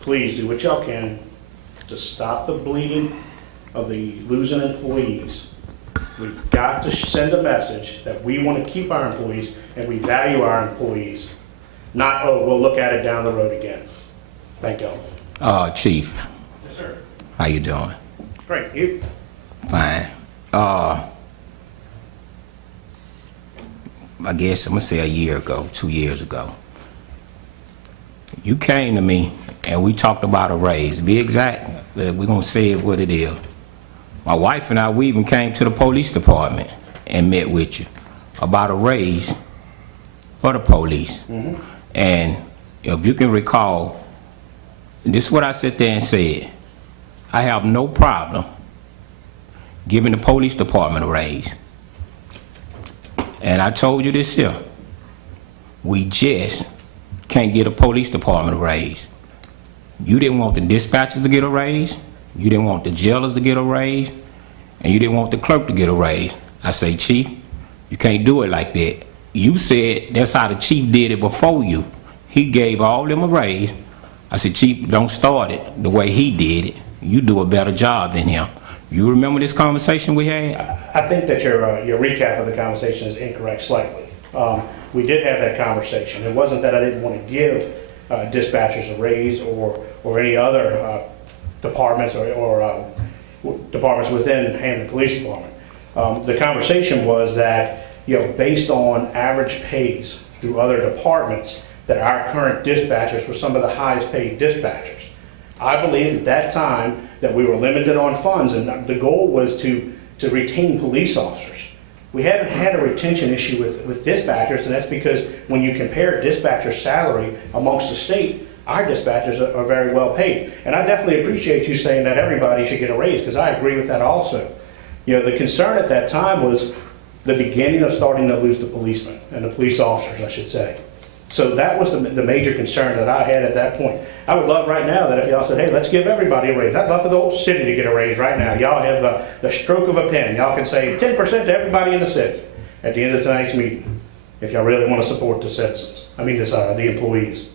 Please do what y'all can to stop the bleeding of the losing employees. We've got to send a message that we want to keep our employees and we value our employees. Not, oh, we'll look at it down the road again. Thank y'all. Chief, Yes, sir. how you doing? Great, you? Fine. I guess I'm gonna say a year ago, 2 years ago, you came to me and we talked about a raise. To be exact, we're gonna say it what it is. My wife and I, we even came to the police department and met with you about a raise for the police. Mm-hmm. And if you can recall, this is what I sat there and said. I have no problem giving the police department a raise. And I told you this here. We just can't get a police department a raise. You didn't want the dispatchers to get a raise. You didn't want the jailers to get a raise. And you didn't want the clerk to get a raise. I say, Chief, you can't do it like that. You said that's how the chief did it before you. He gave all them a raise. I said, Chief, don't start it the way he did it. You do a better job than him. You remember this conversation we had? I think that your recap of the conversation is incorrect slightly. We did have that conversation. It wasn't that I didn't want to give dispatchers a raise or any other departments or departments within Hammond Police Department. The conversation was that, based on average pays through other departments, that our current dispatchers were some of the highest paid dispatchers. I believe at that time that we were limited on funds, and the goal was to retain police officers. We haven't had a retention issue with dispatchers, and that's because when you compare dispatcher salary amongst the state, our dispatchers are very well paid. And I definitely appreciate you saying that everybody should get a raise, because I agree with that also. You know, the concern at that time was the beginning of starting to lose the policemen, and the police officers, I should say. So that was the major concern that I had at that point. I would love right now that if y'all said, hey, let's give everybody a raise. I'd love for the whole city to get a raise right now. Y'all have the stroke of a pen. Y'all can say 10% to everybody in the city at the end of tonight's meeting, if y'all really want to support the citizens. I mean, the employees.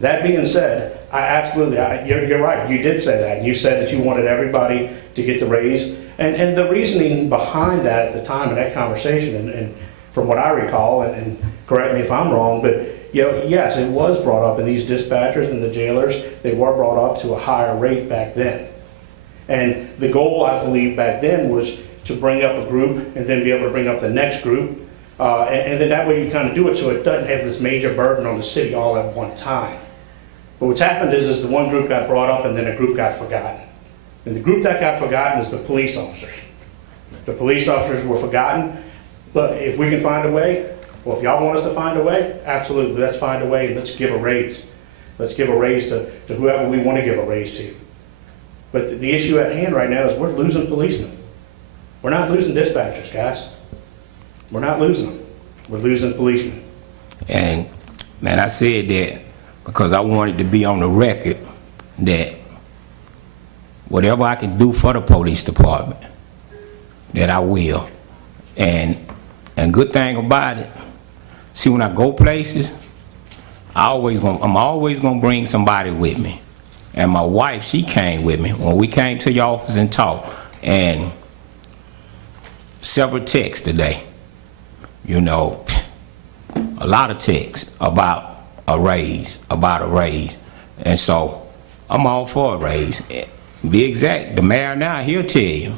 That being said, you're right. You did say that. You said that you wanted everybody to get the raise. And the reasoning behind that at the time in that conversation, and from what I recall, and correct me if I'm wrong, but you know, yes, it was brought up, and these dispatchers and the jailers, they were brought up to a higher rate back then. And the goal, I believe, back then was to bring up a group and then be able to bring up the next group. And then that way you kind of do it so it doesn't have this major burden on the city all at one time. But what's happened is the one group got brought up and then a group got forgotten. And the group that got forgotten is the police officers. The police officers were forgotten. But if we can find a way, well, if y'all want us to find a way, absolutely, let's find a way and let's give a raise. Let's give a raise to whoever we want to give a raise to. But the issue at hand right now is we're losing policemen. We're not losing dispatchers, guys. We're not losing them. We're losing policemen. And, man, I said that because I wanted to be on the record that whatever I can do for the police department, that I will. And good thing about it, see, when I go places, I'm always gonna bring somebody with me. And my wife, she came with me when we came to your office and talked. And several texts today, you know, a lot of texts about a raise. And so I'm all for a raise. Be exact, the mayor now, he'll tell you,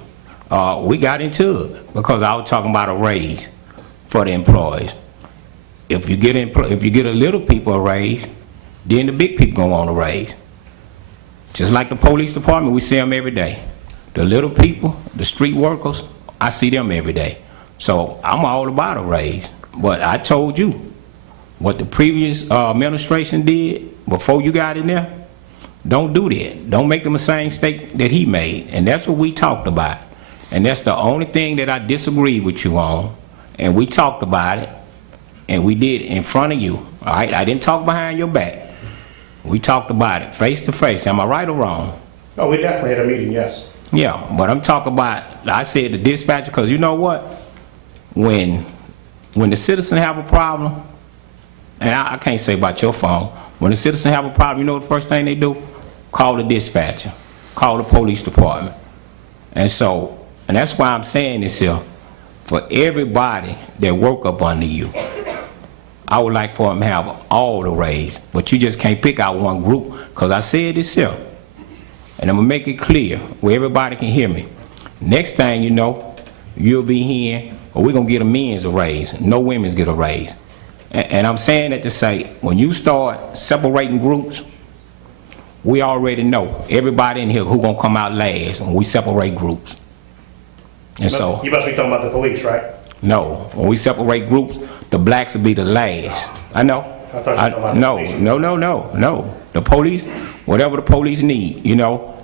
we got into it because I was talking about a raise for the employees. If you get a little people a raise, then the big people gonna want a raise. Just like the police department, we see them every day. The little people, the street workers, I see them every day. So I'm all about a raise. But I told you what the previous administration did before you got in there. Don't do that. Don't make the same mistake that he made. And that's what we talked about. And that's the only thing that I disagree with you on. And we talked about it. And we did it in front of you. All right? I didn't talk behind your back. We talked about it face to face. Am I right or wrong? Oh, we definitely had a meeting, yes. Yeah, but I'm talking about, I said the dispatcher, because you know what? When the citizen have a problem, and I can't say about your phone, when the citizen have a problem, you know the first thing they do? Call the dispatcher, call the police department. And that's why I'm saying this here, for everybody that work up under you, I would like for them to have all the raise, but you just can't pick out one group, because I said this here, and I'm going to make it clear where everybody can hear me. Next thing you know, you'll be hearing, or we're going to get a men's a raise. No women's get a raise. And I'm saying that to say, when you start separating groups, we already know everybody in here who's going to come out last when we separate groups. And so You must be talking about the police, right? No, when we separate groups, the blacks will be the last. I know. I thought you were talking about the police. No. The police, whatever the police need, you know,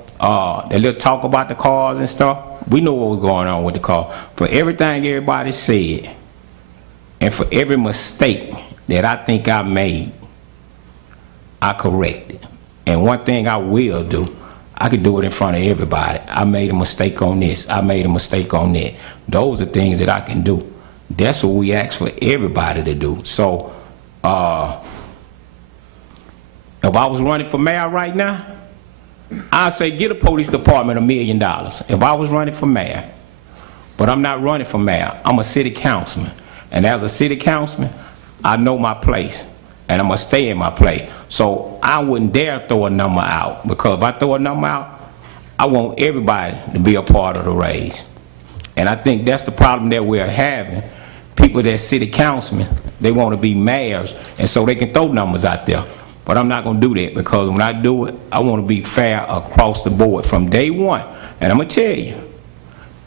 they little talk about the cars and stuff. We know what was going on with the car. For everything everybody said, and for every mistake that I think I made, I corrected. And one thing I will do, I could do it in front of everybody. I made a mistake on this. I made a mistake on that. Those are things that I can do. That's what we ask for everybody to do. So, if I was running for mayor right now, I'd say get a police department $1 million if I was running for mayor. But I'm not running for mayor. I'm a city councilman. And as a city councilman, I know my place. And I'm going to stay in my place. So I wouldn't dare throw a number out. Because if I throw a number out, I want everybody to be a part of the raise. And I think that's the problem that we're having. People that city councilmen, they want to be mayors. And so they can throw numbers out there. But I'm not going to do that, because when I do it, I want to be fair across the board from day one. And I'm going to tell you,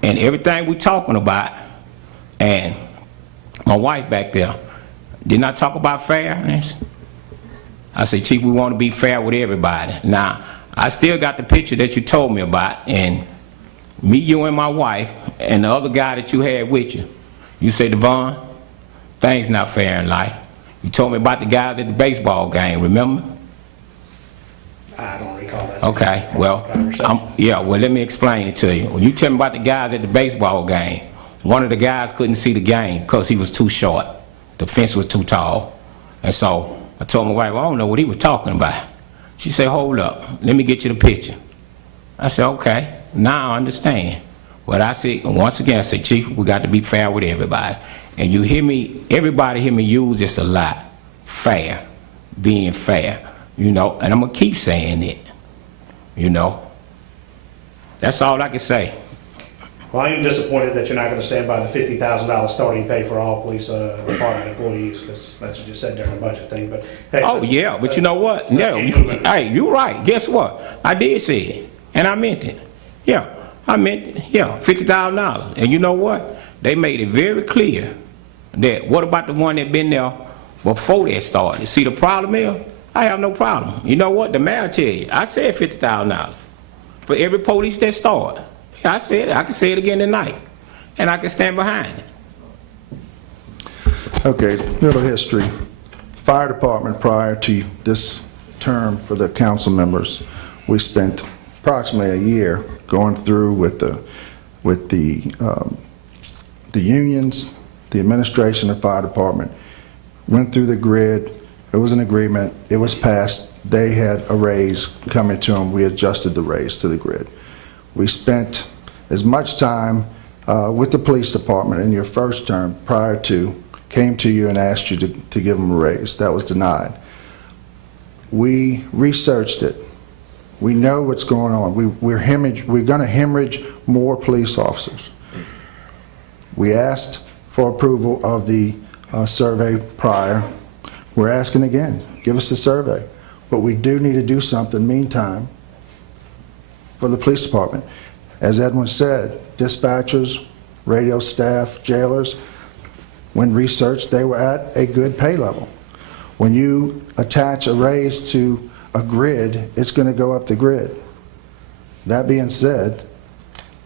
and everything we're talking about, And my wife back there, didn't I talk about fairness? I said, Chief, we want to be fair with everybody. Now, I still got the picture that you told me about, and me, you, and my wife, and the other guy that you had with you. You said, Devon, things not fair in life. You told me about the guys at the baseball game, remember? I don't recall that. Okay, well, well, let me explain it to you. When you tell me about the guys at the baseball game, one of the guys couldn't see the game because he was too short. The fence was too tall. And so I told my wife, I don't know what he was talking about. She said, hold up, let me get you the picture. I said, okay, now I understand. But I said, once again, I said, Chief, we got to be fair with everybody. And you hear me, everybody hear me use this a lot. Fair, being fair, you know, and I'm gonna keep saying it, you know. That's all I can say. Well, I am disappointed that you're not going to stand by the $50,000 starting pay for all police department employees, because that's what you said during the budget thing, but hey. Oh, yeah, but you know what? No, hey, you're right. Guess what? I did say it, and I meant it. Yeah, I meant it. Yeah, $50,000. And you know what? They made it very clear that what about the one that been there before that started? See, the problem is, I have no problem. You know what? The mayor tell you, I said $50,000 for every police that started. Yeah, I said it. I can say it again tonight, and I can stand behind it. Okay, little history. Fire department prior to this term for the council members, we spent approximately a year going through with the unions, the administration of fire department, went through the grid. It was an agreement. It was passed. They had a raise coming to them. We adjusted the raise to the grid. We spent as much time with the police department in your first term prior to, came to you and asked you to give them a raise. That was denied. We researched it. We know what's going on. We're going to hemorrhage more police officers. We asked for approval of the survey prior. We're asking again, give us the survey. But we do need to do something meantime for the police department. As Edwin said, dispatchers, radio staff, jailers, when researched, they were at a good pay level. When you attach a raise to a grid, it's going to go up the grid. That being said,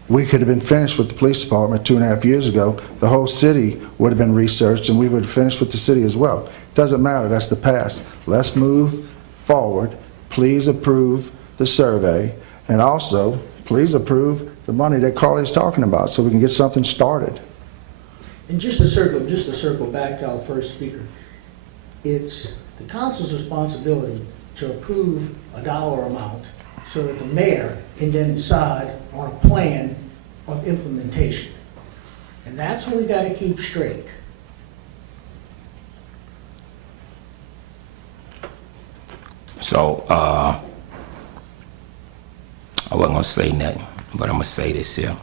we could have been finished with the police department 2.5 years ago. The whole city would have been researched, and we would have finished with the city as well. Doesn't matter, that's the past. Let's move forward. Please approve the survey, and also please approve the money that Carly's talking about so we can get something started. And just to circle back to our first speaker, it's the council's responsibility to approve a dollar amount so that the mayor can then decide on a plan of implementation. And that's what we got to keep straight. So, I wasn't going to say nothing, but I'm going to say this here.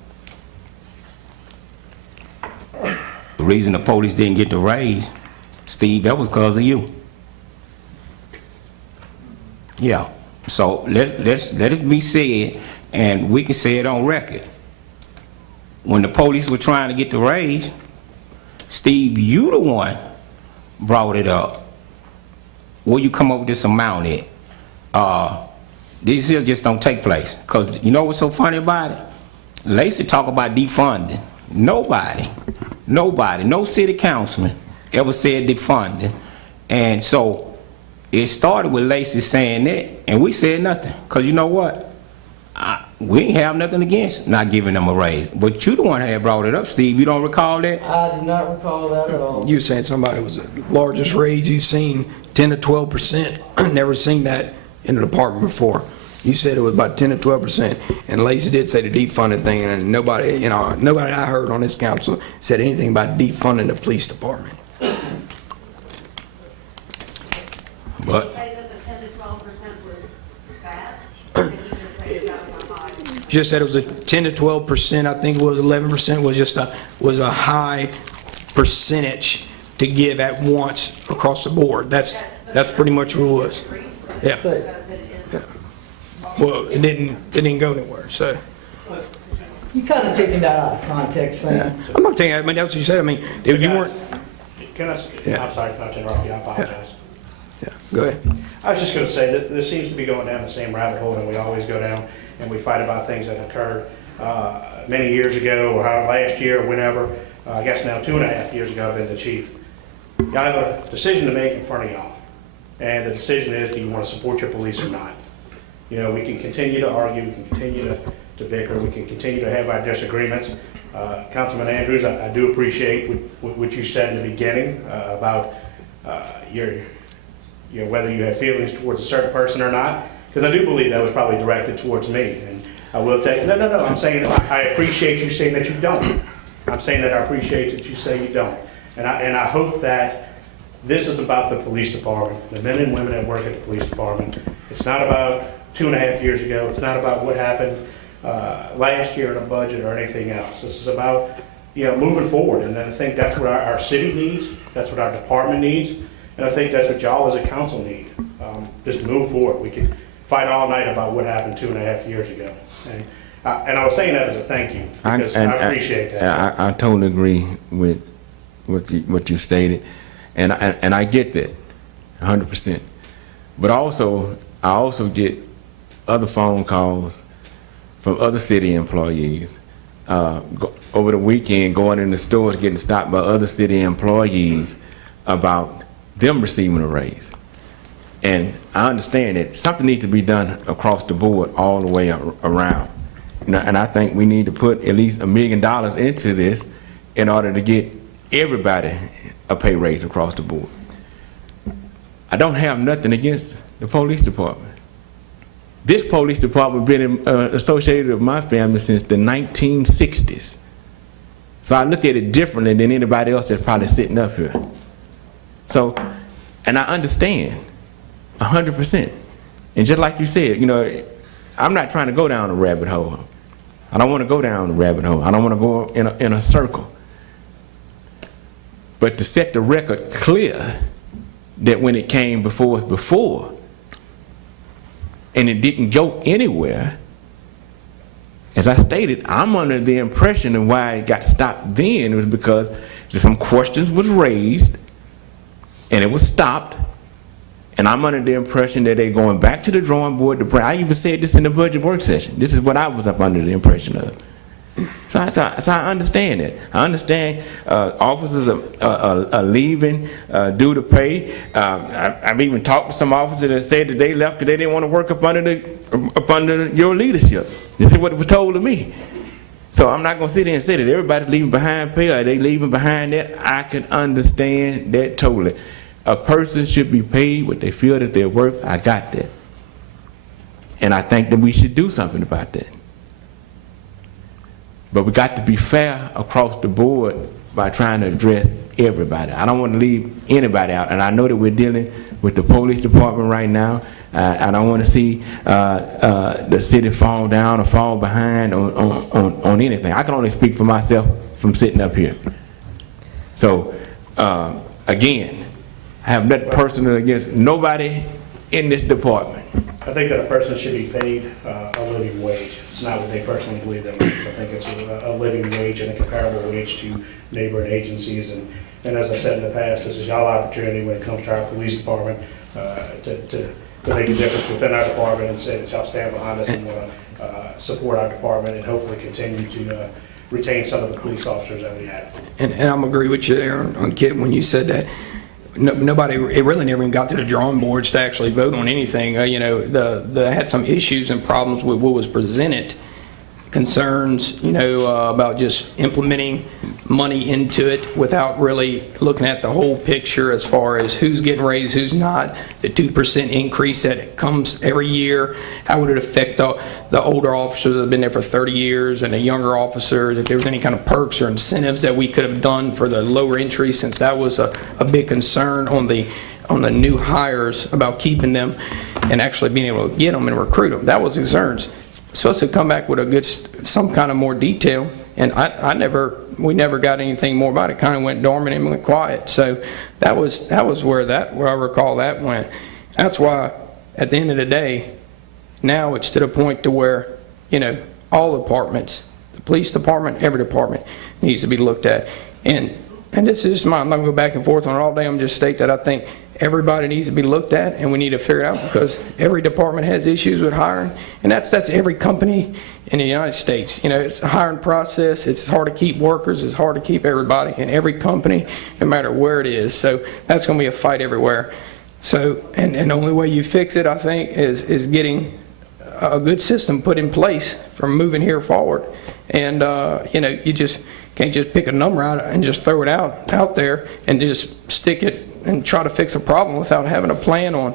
The reason the police didn't get the raise, Steve, that was because of you. Yeah. So let it be said, and we can say it on record. When the police were trying to get the raise, Steve, you the one brought it up. Where you come up with this amount at? These here just don't take place. Because you know what's so funny about it? Lacey talk about defunding. Nobody, no city councilman ever said defunding. And so it started with Lacey saying that, and we said nothing. Because you know what? We ain't have nothing against not giving them a raise. But you the one that had brought it up, Steve. You don't recall that? I do not recall that at all. You saying somebody was the largest raise you've seen, 10 to 12%. Never seen that in the department before. You said it was about 10 to 12%, and Lacey did say the defunding thing, and nobody I heard on this council said anything about defunding the police department. But Say that the 10 to 12% was bad? Or did you just say that was a high? Just said it was a 10 to 12%. I think it was 11% was a high percentage to give at once across the board. That's pretty much what it was. Yeah. Well, it didn't go anywhere. So. You kind of taking that out of context, Sam. Yeah. I'm not saying, I mean, that's what you said. I mean, if you weren't, Can I, Yeah. I'm sorry not to interrupt you, I apologize. yeah, go ahead. I was just going to say that this seems to be going down the same rabbit hole that we always go down, and we fight about things that occurred many years ago, or last year, or whenever. I guess now 2.5 years ago, I've been the chief. Y'all have a decision to make in front of y'all, and the decision is, do you want to support your police or not? You know, we can continue to argue, we can continue to bicker, we can continue to have our disagreements. Councilman Andrews, I do appreciate what you said in the beginning about whether you have feelings towards a certain person or not, because I do believe that was probably directed towards me. And I will tell you, no, I'm saying I appreciate you saying that you don't. I'm saying that I appreciate that you say you don't. And I hope that this is about the police department, the men and women that work at the police department. It's not about 2.5 years ago. It's not about what happened last year in a budget or anything else. This is about, moving forward. And I think that's what our city needs. That's what our department needs. And I think that's what y'all as a council need. Just move forward. We can fight all night about what happened 2.5 years ago. And I was saying that as a thank you, because I appreciate that. I totally agree with what you stated, and I get that 100%. But I also get other phone calls from other city employees over the weekend, going in the stores, getting stopped by other city employees about them receiving a raise. And I understand that something needs to be done across the board, all the way around. And I think we need to put at least $1 million into this in order to get everybody a pay raise across the board. I don't have nothing against the police department. This police department been associated with my family since the 1960s. So I look at it differently than anybody else that's probably sitting up here. So, and I understand 100%. And just like you said, I'm not trying to go down a rabbit hole. I don't want to go down a rabbit hole. I don't want to go in a circle. But to set the record clear that when it came before us before, and it didn't go anywhere, as I stated, I'm under the impression of why it got stopped then was because some questions was raised, and it was stopped. And I'm under the impression that they're going back to the drawing board. I even said this in the budget work session. This is what I was up under the impression of. So I understand it. I understand officers are leaving due to pay. I've even talked to some officers that said that they left because they didn't want to work up under your leadership. This is what was told to me. So I'm not going to sit there and say that everybody's leaving behind pay or they leaving behind that. I can understand that totally. A person should be paid what they feel that they're worth. I got that. And I think that we should do something about that. But we got to be fair across the board by trying to address everybody. I don't want to leave anybody out. And I know that we're dealing with the police department right now. I don't want to see the city fall down or fall behind on anything. I can only speak for myself from sitting up here. So, again, I have nothing personal against nobody in this department. I think that a person should be paid a living wage. It's not what they personally believe that means. I think it's a living wage and a comparable wage to neighboring agencies. And as I said in the past, this is y'all opportunity when it comes to our police department to make a difference within our department and say that y'all stand behind us and want to support our department and hopefully continue to retain some of the police officers that we have. And I'm agree with you there on Kit when you said that. Nobody, it really never even got to the drawing boards to actually vote on anything. They had some issues and problems with what was presented, concerns, about just implementing money into it without really looking at the whole picture as far as who's getting raised, who's not, the 2% increase that comes every year, how would it affect the older officers that have been there for 30 years and the younger officers, if there was any kind of perks or incentives that we could have done for the lower entry, since that was a big concern on the new hires about keeping them and actually being able to get them and recruit them. That was concerns. Supposed to come back with some kind of more detail, and we never got anything more about it. Kind of went dormant and went quiet. So that was where I recall that went. That's why at the end of the day, now it's to the point to where all departments, The police department, every department needs to be looked at. And this is mine. I'm not going to go back and forth on it all day. I'm just state that I think everybody needs to be looked at, and we need to figure it out because every department has issues with hiring, and that's every company in the United States. You know, it's a hiring process. It's hard to keep workers. It's hard to keep everybody in every company, no matter where it is. So that's going to be a fight everywhere. So, and the only way you fix it, I think, is getting a good system put in place for moving here forward. And you know, you just can't just pick a number out and just throw it out there and just stick it and try to fix a problem without having a plan on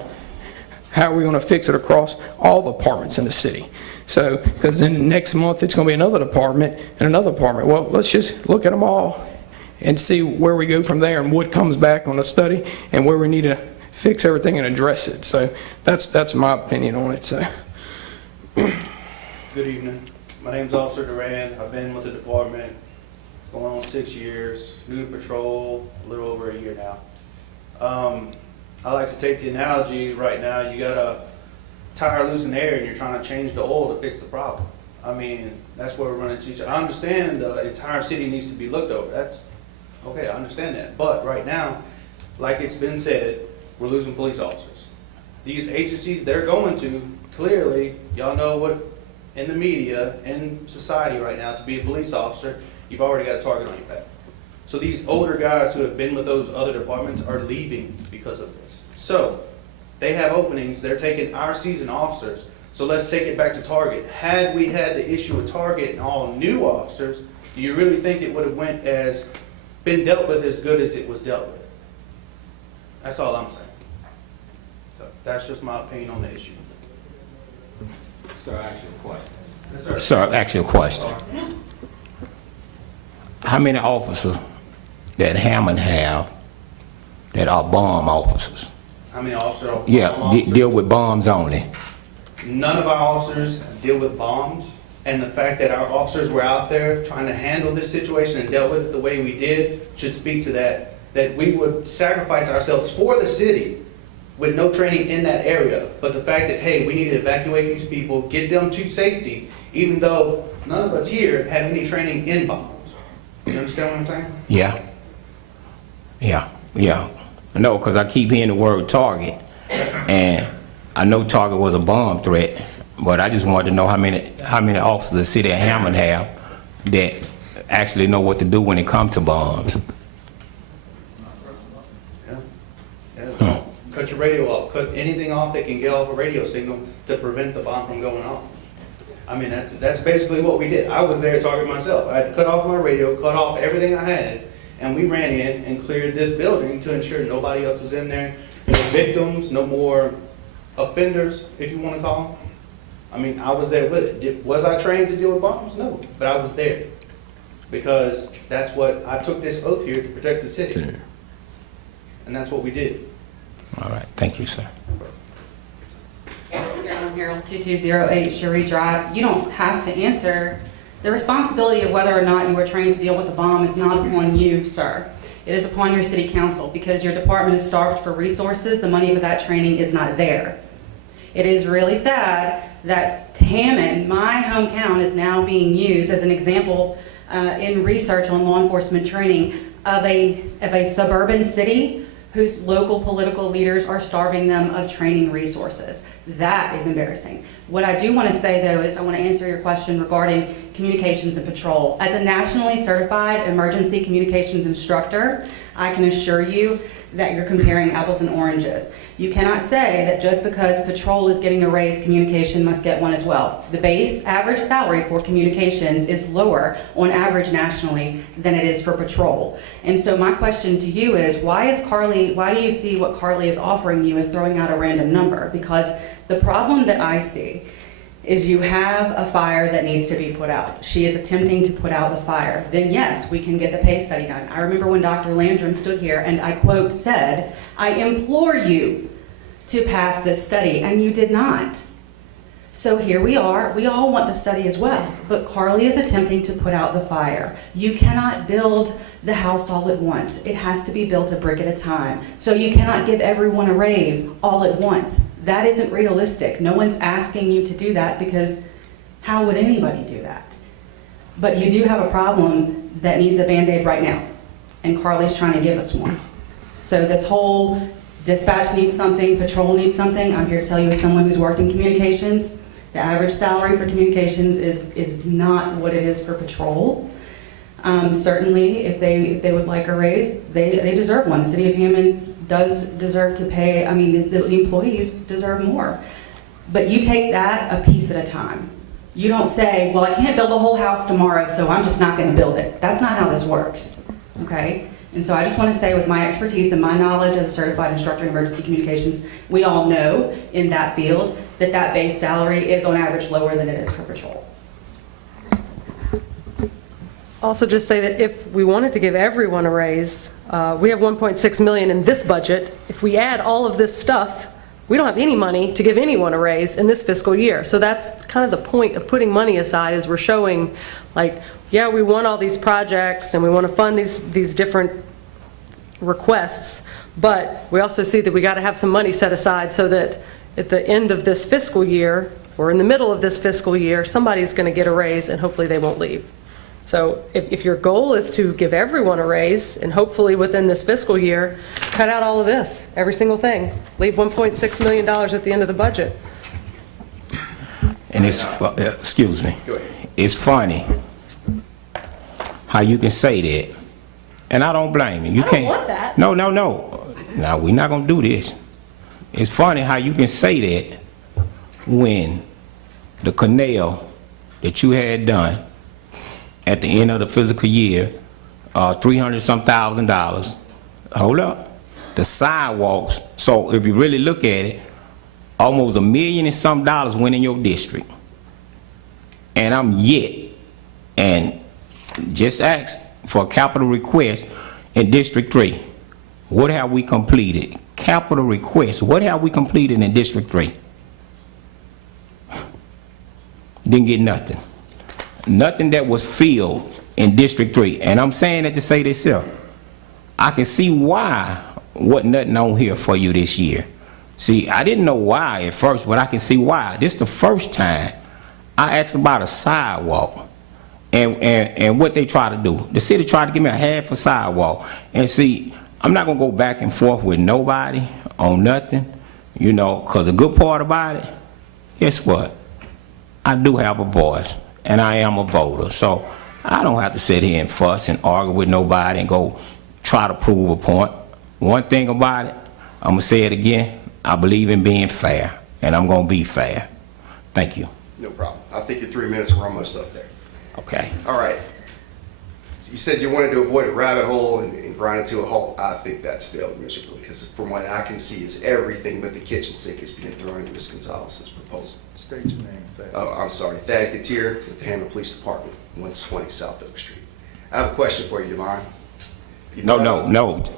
how we're going to fix it across all the departments in the city. So, because then next month it's going to be another department and another department. Well, let's just look at them all and see where we go from there and what comes back on the study and where we need to fix everything and address it. So that's my opinion on it. So. Good evening. My name's Officer Duran. I've been with the department going on 6 years. New to patrol a little over a year now. I like to take the analogy right now. You got a tire losing air and you're trying to change the oil to fix the problem. I mean, that's what we're running into. I understand the entire city needs to be looked over. That's okay. I understand that. But right now, like it's been said, we're losing police officers. These agencies they're going to, clearly, y'all know what in the media, in society right now, to be a police officer, you've already got a target on your back. So these older guys who have been with those other departments are leaving because of this. So they have openings, they're taking our seasoned officers. So let's take it back to target. Had we had to issue a target and all new officers, do you really think it would have been dealt with as good as it was dealt with? That's all I'm saying. So that's just my opinion on the issue. Sir, ask you a question. Yes, sir. Sir, ask you a question. How many officers that Hammond have that are bomb officers? How many officers are Yeah, deal with bombs only. None of our officers deal with bombs, and the fact that our officers were out there trying to handle this situation and dealt with it the way we did should speak to that we would sacrifice ourselves for the city with no training in that area. But the fact that, hey, we need to evacuate these people, get them to safety, even though none of us here have any training in bombs. You understand what I'm saying? Yeah. No, because I keep hearing the word target, and I know target was a bomb threat, but I just wanted to know how many officers the city of Hammond have that actually know what to do when it comes to bombs. Yeah. Cut your radio off. Cut anything off that can get off a radio signal to prevent the bomb from going off. I mean, that's basically what we did. I was there targeting myself. I had to cut off my radio, cut off everything I had, and we ran in and cleared this building to ensure nobody else was in there. No victims, no more offenders, if you want to call them. I mean, I was there with it. Was I trained to deal with bombs? No, but I was there because that's what I took this oath here to protect the city, and that's what we did. All right, thank you, sir. Harold 2208 Cherie Drive. You don't have to answer. The responsibility of whether or not you were trained to deal with a bomb is not upon you, sir. It is upon your city council because your department is starved for resources. The money for that training is not there. It is really sad that Hammond, my hometown, is now being used as an example in research on law enforcement training of a suburban city whose local political leaders are starving them of training resources. That is embarrassing. What I do want to say, though, is I want to answer your question regarding communications and patrol. As a nationally certified emergency communications instructor, I can assure you that you're comparing apples and oranges. You cannot say that just because patrol is getting a raise, communication must get one as well. The base average salary for communications is lower on average nationally than it is for patrol. And so my question to you is, why do you see what Carly is offering you as throwing out a random number? Because the problem that I see is you have a fire that needs to be put out. She is attempting to put out the fire. Then yes, we can get the pay study done. I remember when Dr. Landrum stood here and I quote said, "I implore you to pass this study," and you did not. So here we are. We all want the study as well, but Carly is attempting to put out the fire. You cannot build the house all at once. It has to be built a brick at a time. So you cannot give everyone a raise all at once. That isn't realistic. No one's asking you to do that because how would anybody do that? But you do have a problem that needs a Band-Aid right now, and Carly's trying to give us one. So this whole dispatch needs something, patrol needs something, I'm here to tell you as someone who's worked in communications, the average salary for communications is not what it is for patrol. Certainly, if they would like a raise, they deserve one. The city of Hammond does deserve to pay, I mean, the employees deserve more. But you take that a piece at a time. You don't say, well, I can't build a whole house tomorrow, so I'm just not gonna build it. That's not how this works, okay? And so I just want to say, with my expertise and my knowledge as a certified instructor in emergency communications, we all know in that field that that base salary is on average lower than it is for patrol. Also just say that if we wanted to give everyone a raise, we have 1.6 million in this budget. If we add all of this stuff, we don't have any money to give anyone a raise in this fiscal year. So that's kind of the point of putting money aside, is we're showing, like, yeah, we want all these projects and we want to fund these different requests, but we also see that we got to have some money set aside so that at the end of this fiscal year, or in the middle of this fiscal year, somebody's going to get a raise and hopefully they won't leave. So if your goal is to give everyone a raise, and hopefully within this fiscal year, cut out all of this, every single thing. Leave $1.6 million at the end of the budget. And it's, excuse me, it's funny how you can say that, and I don't blame you. You can't. want that. No. Now, we're not gonna do this. It's funny how you can say that when the canal that you had done at the end of the fiscal year, $300-some thousand. Hold up. The sidewalks, so if you really look at it, almost $1 million and some dollars went in your district. And I'm yet, and just asked for a capital request in District 3. What have we completed? Capital request, what have we completed in District 3? Didn't get nothing. Nothing that was filled in District 3. And I'm saying that to say this here. I can see why wasn't nothing on here for you this year. See, I didn't know why at first, but I can see why. This is the first time I asked about a sidewalk and what they try to do. The city tried to give me a half a sidewalk. And see, I'm not gonna go back and forth with nobody on nothing, you know, because the good part about it, guess what? I do have a voice, and I am a voter. So I don't have to sit here and fuss and argue with nobody and go try to prove a point. One thing about it, I'm gonna say it again, I believe in being fair, and I'm gonna be fair. Thank you. No problem. I think your 3 minutes, we're almost up there. Okay. All right. So you said you wanted to avoid a rabbit hole and grind it to a halt. I think that's failed miserably, because from what I can see is everything but the kitchen sink is being thrown into Ms. Gonzalez's proposal. State your name, Thad. Oh, I'm sorry. Thad Gatier with the Hammond Police Department, 120 South Oak Street. I have a question for you, Devon.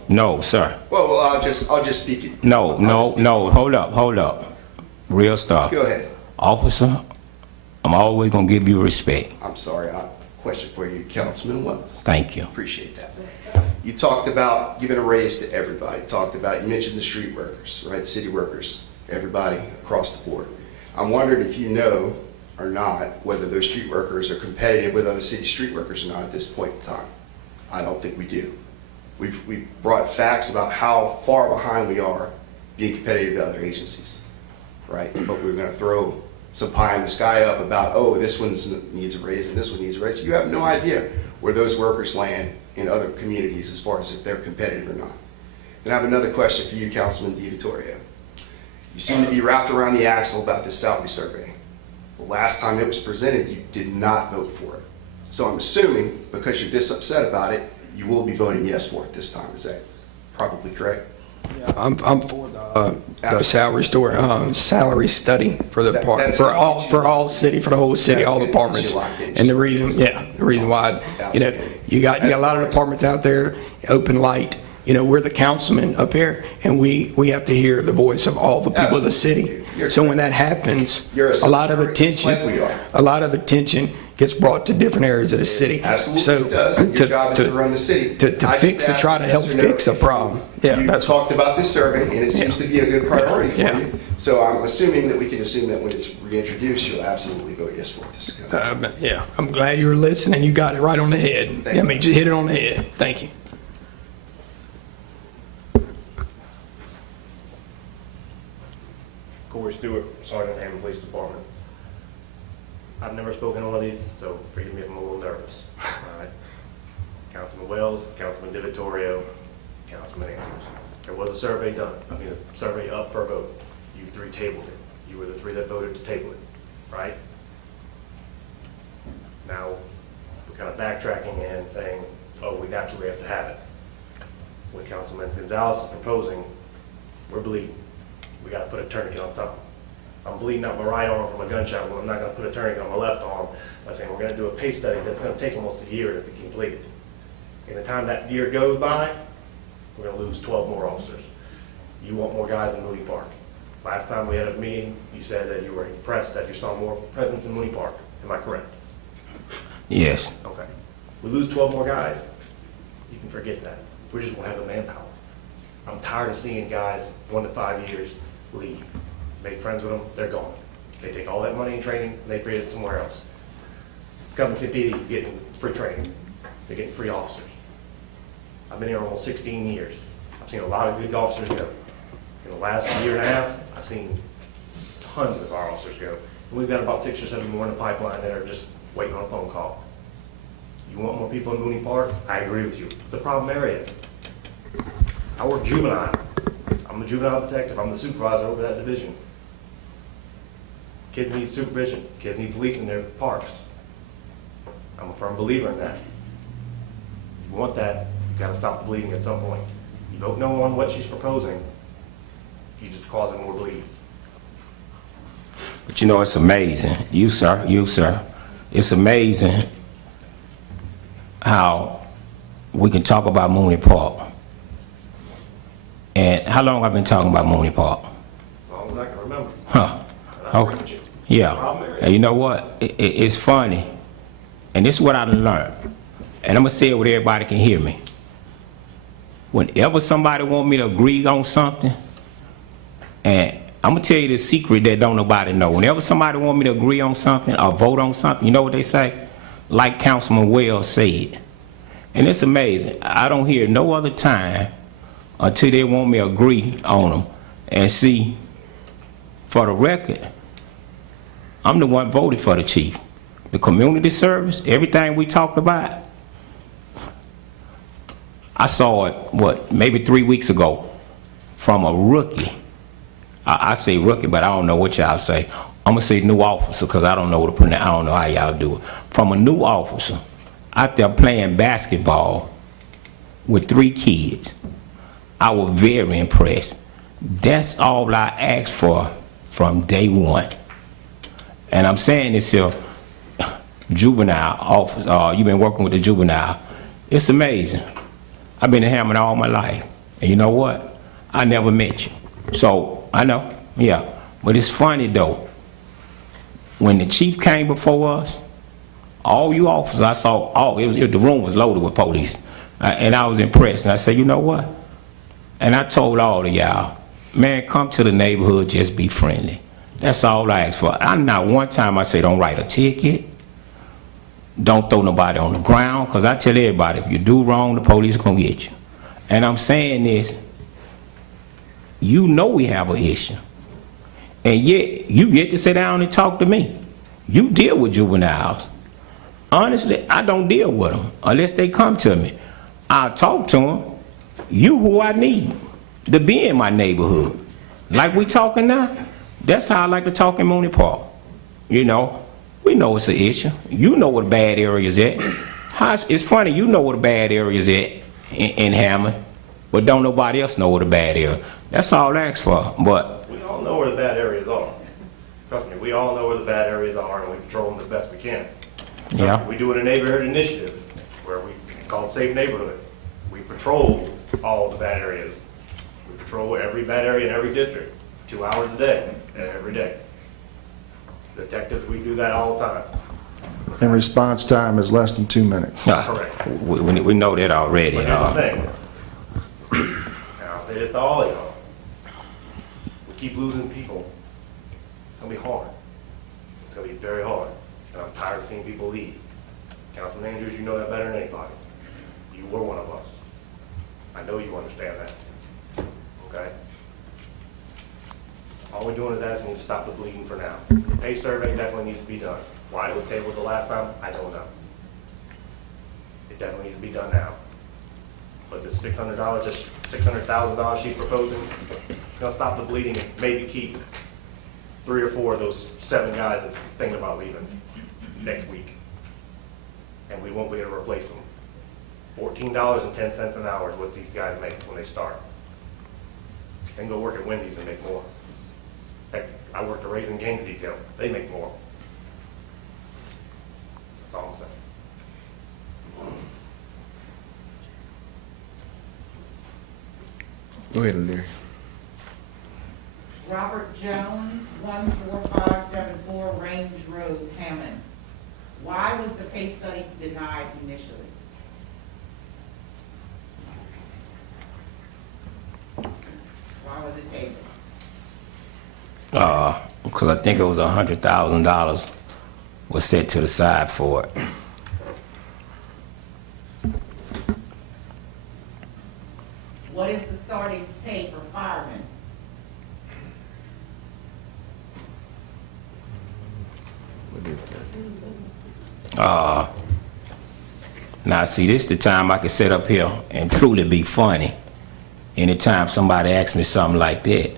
No, sir. Well, I'll just speak it. No, hold up. Real stuff. Go ahead. Officer, I'm always gonna give you respect. I'm sorry. Question for you, Councilman Wells. Thank you. Appreciate that. You talked about giving a raise to everybody. You mentioned the street workers, right? The city workers, everybody across the board. I'm wondering if you know or not whether those street workers are competitive with other city street workers or not at this point in time. I don't think we do. We've brought facts about how far behind we are being competitive to other agencies, right? But we're going to throw some pie in the sky up about, oh, this one needs a raise and this one needs a raise. You have no idea where those workers land in other communities as far as if they're competitive or not. Then I have another question for you, Councilman DiVittorio. You seem to be wrapped around the axle about this salary survey. The last time it was presented, you did not vote for it. So I'm assuming, because you're this upset about it, you will be voting yes for it this time. Is that probably correct? I'm for the salary study for the department, for all city, for the whole city, all departments. And the reason why, you got a lot of departments out there, open light. We're the councilmen up here, and we have to hear the voice of all the people of the city. So when that happens, You're a lot of just attention, like we are. a lot of attention gets brought to different areas of the city. Absolutely it does. Your job is to run the city. To I just fix, to asked try to help yes or no fix a if problem. Yeah, You that's talked about this survey, and it seems to be a good priority for Yeah. you. So I'm assuming that we can assume that when it's reintroduced, you'll absolutely vote yes for this. Yeah, I'm glad you were listening. You got it right on the head. Thank you. I mean, just hit it on the head. Thank you. Corey Stewart, Sergeant, Hammond Police Department. I've never spoken on one of these, so forgive me if I'm a little nervous. All right. Councilman Wells, Councilman DiVittorio, Councilman Andrews. There was a survey done, a survey up for a vote. You three tabled it. You were the three that voted to table it, right? Now, we're kind of backtracking and saying, oh, we absolutely have to have it. What Councilman Gonzalez is proposing, we're bleeding. We got to put a tourniquet on something. I'm bleeding out my right arm from a gunshot wound. I'm not going to put a tourniquet on my left arm by saying we're going to do a pace study that's going to take almost a year to be completed. In the time that year goes by, we're going to lose 12 more officers. You want more guys in Mooney Park. Last time we had a meeting, you said that you were impressed that you saw more presence in Mooney Park. Am I correct? Yes. Okay. We lose 12 more guys, you can forget that. We just won't have the manpower. I'm tired of seeing guys 1 to 5 years leave. Make friends with them, they're gone. They take all that money in training, and they create it somewhere else. Covington PD is getting free training. They're getting free officers. I've been here almost 16 years. I've seen a lot of good officers go. In the last year and a half, I've seen tons of our officers go. And we've got about 6 or 7 more in the pipeline that are just waiting on a phone call. You want more people in Mooney Park? I agree with you. It's a problem area. I work juvenile. I'm a juvenile detective. I'm the supervisor over that division. Kids need supervision. Kids need police in their parks. I'm a firm believer in that. If you want that, you gotta stop the bleeding at some point. You vote no on what she's proposing, you just causing more bleeds. But you know, it's amazing. You, sir. It's amazing how we can talk about Mooney Park. And how long I've been talking about Mooney Park? As long as I can remember. Huh. Okay. Yeah. And you know what? It's funny. And this is what I learned. And I'm going to say it where everybody can hear me. Whenever somebody want me to agree on something, and I'm going to tell you the secret that don't nobody know. Whenever somebody want me to agree on something or vote on something, you know what they say? Like Councilman Wells said. And it's amazing. I don't hear no other time until they want me to agree on them. And see, for the record, I'm the one voted for the chief. The community service, everything we talked about, I saw it, maybe 3 weeks ago from a rookie. I say rookie, but I don't know what y'all say. I'm gonna say new officer, because I don't know I don't know how y'all do it. From a new officer out there playing basketball with 3 kids. I was very impressed. That's all I asked for from day one. And I'm saying this here, juvenile office, you've been working with the juvenile. It's amazing. I've been in Hammond all my life. And you know what? I never met you. So, I know, yeah. But it's funny though. When the chief came before us, all you officers, I saw, the room was loaded with police. And I was impressed. And I said, you know what? And I told all of y'all, man, come to the neighborhood, just be friendly. That's all I asked for. Not one time I say don't write a ticket. Don't throw nobody on the ground, because I tell everybody, if you do wrong, the police gonna get you. And I'm saying this, you know we have an issue. And yet, you get to sit down and talk to me. You deal with juveniles. Honestly, I don't deal with them unless they come to me. I'll talk to them. You who I need to be in my neighborhood. Like we talking now, that's how I like to talk in Mooney Park. You know, we know it's an issue. You know where the bad areas at. It's funny, you know where the bad areas at in Hammond, but don't nobody else know where the bad area. That's all I ask for. But We all know where the bad areas are. Trust me, we all know where the bad areas are, and we patrol them the best we can. yeah, We do it a neighborhood initiative, where we call it Safe Neighborhood. We patrol all the bad areas. We patrol every bad area in every district. 2 hours a day, every day. Detectives, we do that all the time. And response time is less than 2 minutes. Correct. We know that already. But here's the thing, and I'll say this to all of y'all, we keep losing people, it's gonna be hard. It's gonna be very hard, and I'm tired of seeing people leave. Councilman Andrews, you know that better than anybody. You were one of us. I know you understand that, okay? All we're doing is asking you to stop the bleeding for now. The pay survey definitely needs to be done. Why it was tabled the last time, I don't know. It definitely needs to be done now. But this $600, just $600,000 she's proposing, it's gonna stop the bleeding and maybe keep 3 or 4 of those 7 guys that's thinking about leaving next week. And we won't be able to replace them. $14.10 an hour is what these guys make when they start. They can go work at Wendy's and make more. Heck, I worked at Raising Gangs detail, they make more. That's all I'm saying. Go ahead, Larry. Robert Jones, 14574 Range Road, Hammond. Why was the pay study denied initially? Why was it tabled? Because I think it was $100,000 was set to the side for it. What is the starting pay for firemen? What is that? Now see, this is the time I can sit up here and truly be funny. Anytime somebody asks me something like that,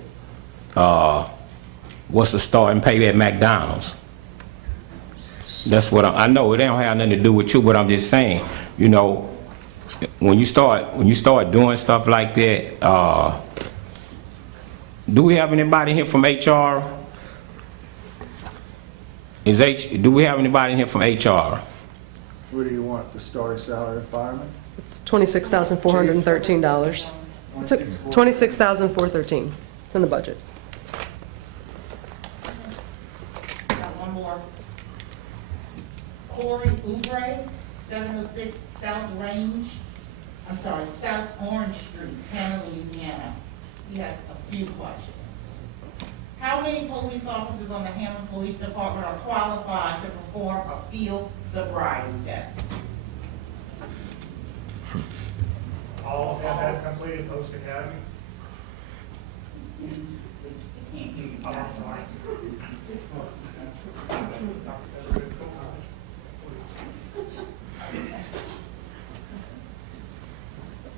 what's the starting pay at McDonald's? That's what I know. It don't have nothing to do with you, but I'm just saying, you know, when you start doing stuff like that, do we have anybody here from HR? Do we have anybody in here from HR? What do you want, the starting salary of firemen? It's $26,413. It's $26,413. It's in the budget. Got one more. Corey Oubre, 706 South Orange Street, Hammond, Louisiana. He has a few questions. How many police officers on the Hammond Police Department are qualified to perform a field sobriety test? All have had completed post-academy. Can't hear you. I'm sorry.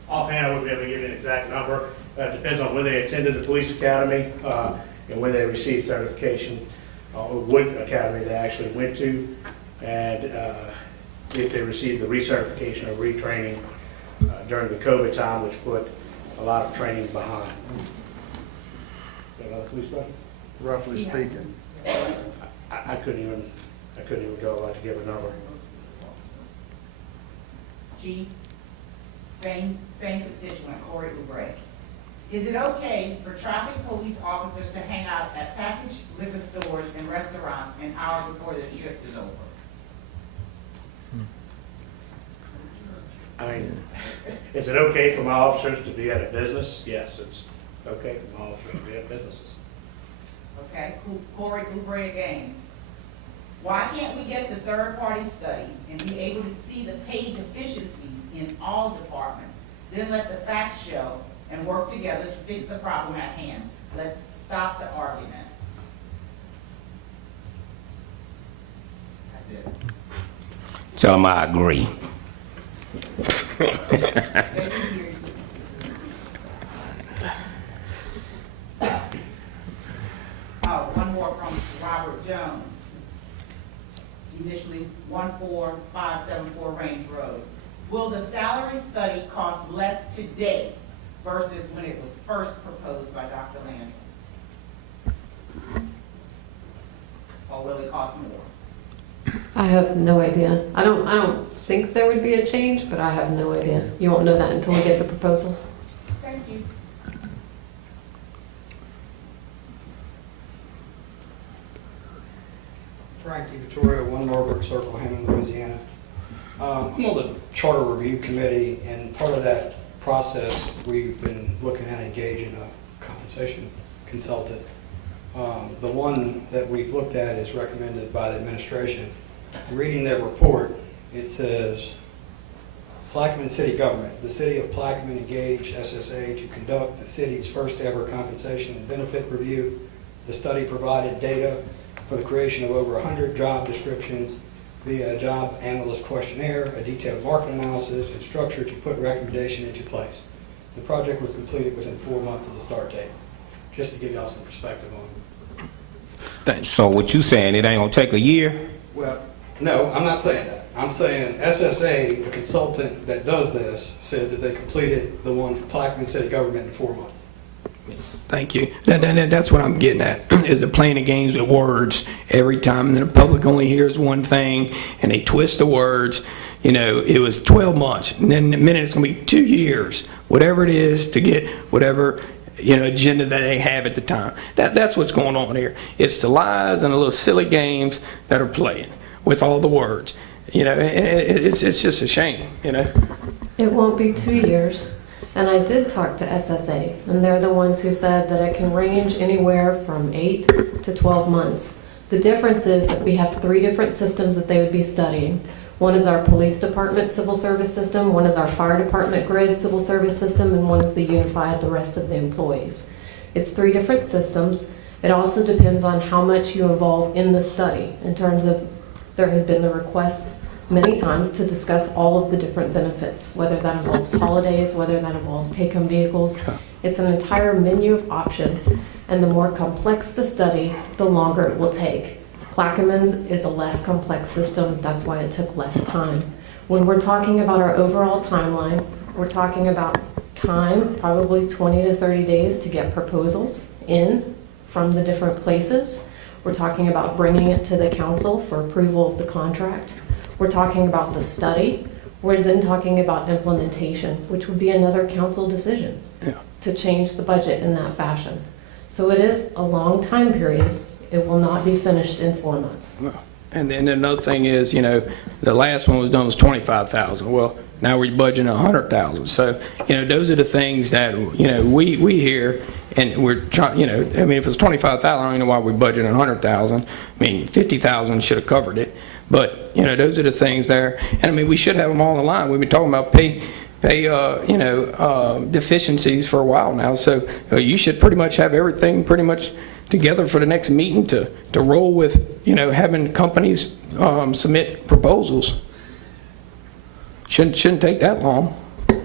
Offhand, I wouldn't be able to give you an exact number. It depends on where they attended the police academy and where they received certification, or what academy they actually went to, and if they received the recertification or retraining during the COVID time, which put a lot of training behind. Got another police question? Roughly speaking. I couldn't even go like to give a number. G, same constituent, Corey Oubre. Is it okay for traffic police officers to hang out at packaged liquor stores and restaurants an hour before their shift is over? I mean, is it okay for my officers to be at a business? Yes, it's okay for my officers to be at businesses. Okay, Corey Oubre again. Why can't we get the third-party study and be able to see the pay deficiencies in all departments? Then let the facts show and work together to fix the problem at hand. Let's stop the arguments. That's it. Tell them I agree. One more from Robert Jones. Initially 14574 Range Road. Will the salary study cost less today versus when it was first proposed by Dr. Landry? Or will it cost more? I have no idea. I don't think there would be a change, but I have no idea. You won't know that until we get the proposals. Thank you. Victoria, 1 Marburg Circle, Hammond, Louisiana. I'm on the Charter Review Committee, and part of that process, we've been looking at engaging a compensation consultant. The one that we've looked at is recommended by the administration. Reading their report, it says, Plaquemine City Government. The City of Plaquemine engaged SSA to conduct the city's first ever compensation and benefit review. The study provided data for the creation of over 100 job descriptions via a job analyst questionnaire, a detailed market analysis, and structure to put recommendation into place. The project was completed within 4 months of the start date. Just to give y'all some perspective on it. So what you saying, it ain't gonna take a year? Well, no, I'm not saying that. I'm saying SSA, the consultant that does this, said that they completed the one for Plaquemine City Government in 4 months. Thank you. That's what I'm getting at, is the playing the games with words every time, and then the public only hears one thing, and they twist the words. You know, it was 12 months, and then in a minute it's going to be 2 years, whatever it is to get whatever, you know, agenda that they have at the time. That's what's going on here. It's the lies and the little silly games that are playing with all the words. You know, it's just a shame, you know. It won't be 2 years. And I did talk to SSA, and they're the ones who said that it can range anywhere from 8 to 12 months. The difference is that we have 3 different systems that they would be studying. One is our police department civil service system, one is our fire department grid civil service system, and one is the unified, the rest of the employees. It's 3 different systems. It also depends on how much you involve in the study, in terms of there has been the request many times to discuss all of the different benefits, whether that involves holidays, whether that involves take-home vehicles. It's an entire menu of options, and the more complex the study, the longer it will take. Plaquemine's is a less complex system, that's why it took less time. When we're talking about our overall timeline, we're talking about time, probably 20 to 30 days to get proposals in from the different places. We're talking about bringing it to the council for approval of the contract. We're talking about the study. We're then talking about implementation, which would be another council decision to change the budget in that fashion. So it is a long time period. It will not be finished in 4 months. And then another thing is, you know, the last one was done was $25,000. Well, now we're budgeting $100,000. So, you know, those are the things that, you know, we hear, and we're trying, you know, I mean, if it was $25,000, I don't even know why we're budgeting $100,000. I mean, $50,000 should have covered it. But, you know, those are the things there. And I mean, we should have them all in line. We've been talking about pay deficiencies for a while now. So you should pretty much have everything pretty much together for the next meeting to roll with, you know, having companies submit proposals. Shouldn't take that long. It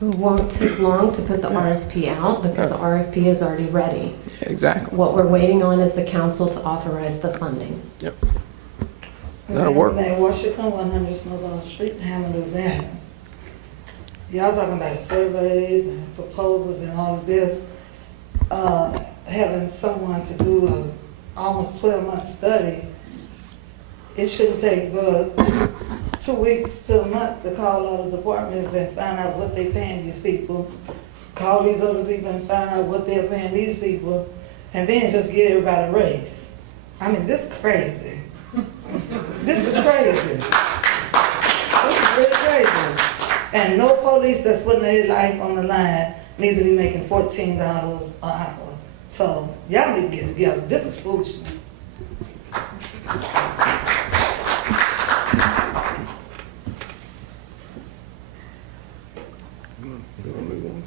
won't take long to put the RFP out because the RFP is already ready. Yeah, exactly. What we're waiting on is the council to authorize the funding. Yep. That'll work. Washington, 100 Snowball Street, Hammond, Louisiana. Y'all talking about surveys and proposals and all of this. Having someone to do a almost 12-month study, it shouldn't take but 2 weeks to a month to call all the departments and find out what they're paying these people, call these other people and find out what they're paying these people, and then just give everybody a raise. I mean, this is crazy. This is crazy. This is really crazy. And no police that's putting their life on the line need to be making $14 an hour. So y'all need to get together. This is foolishness.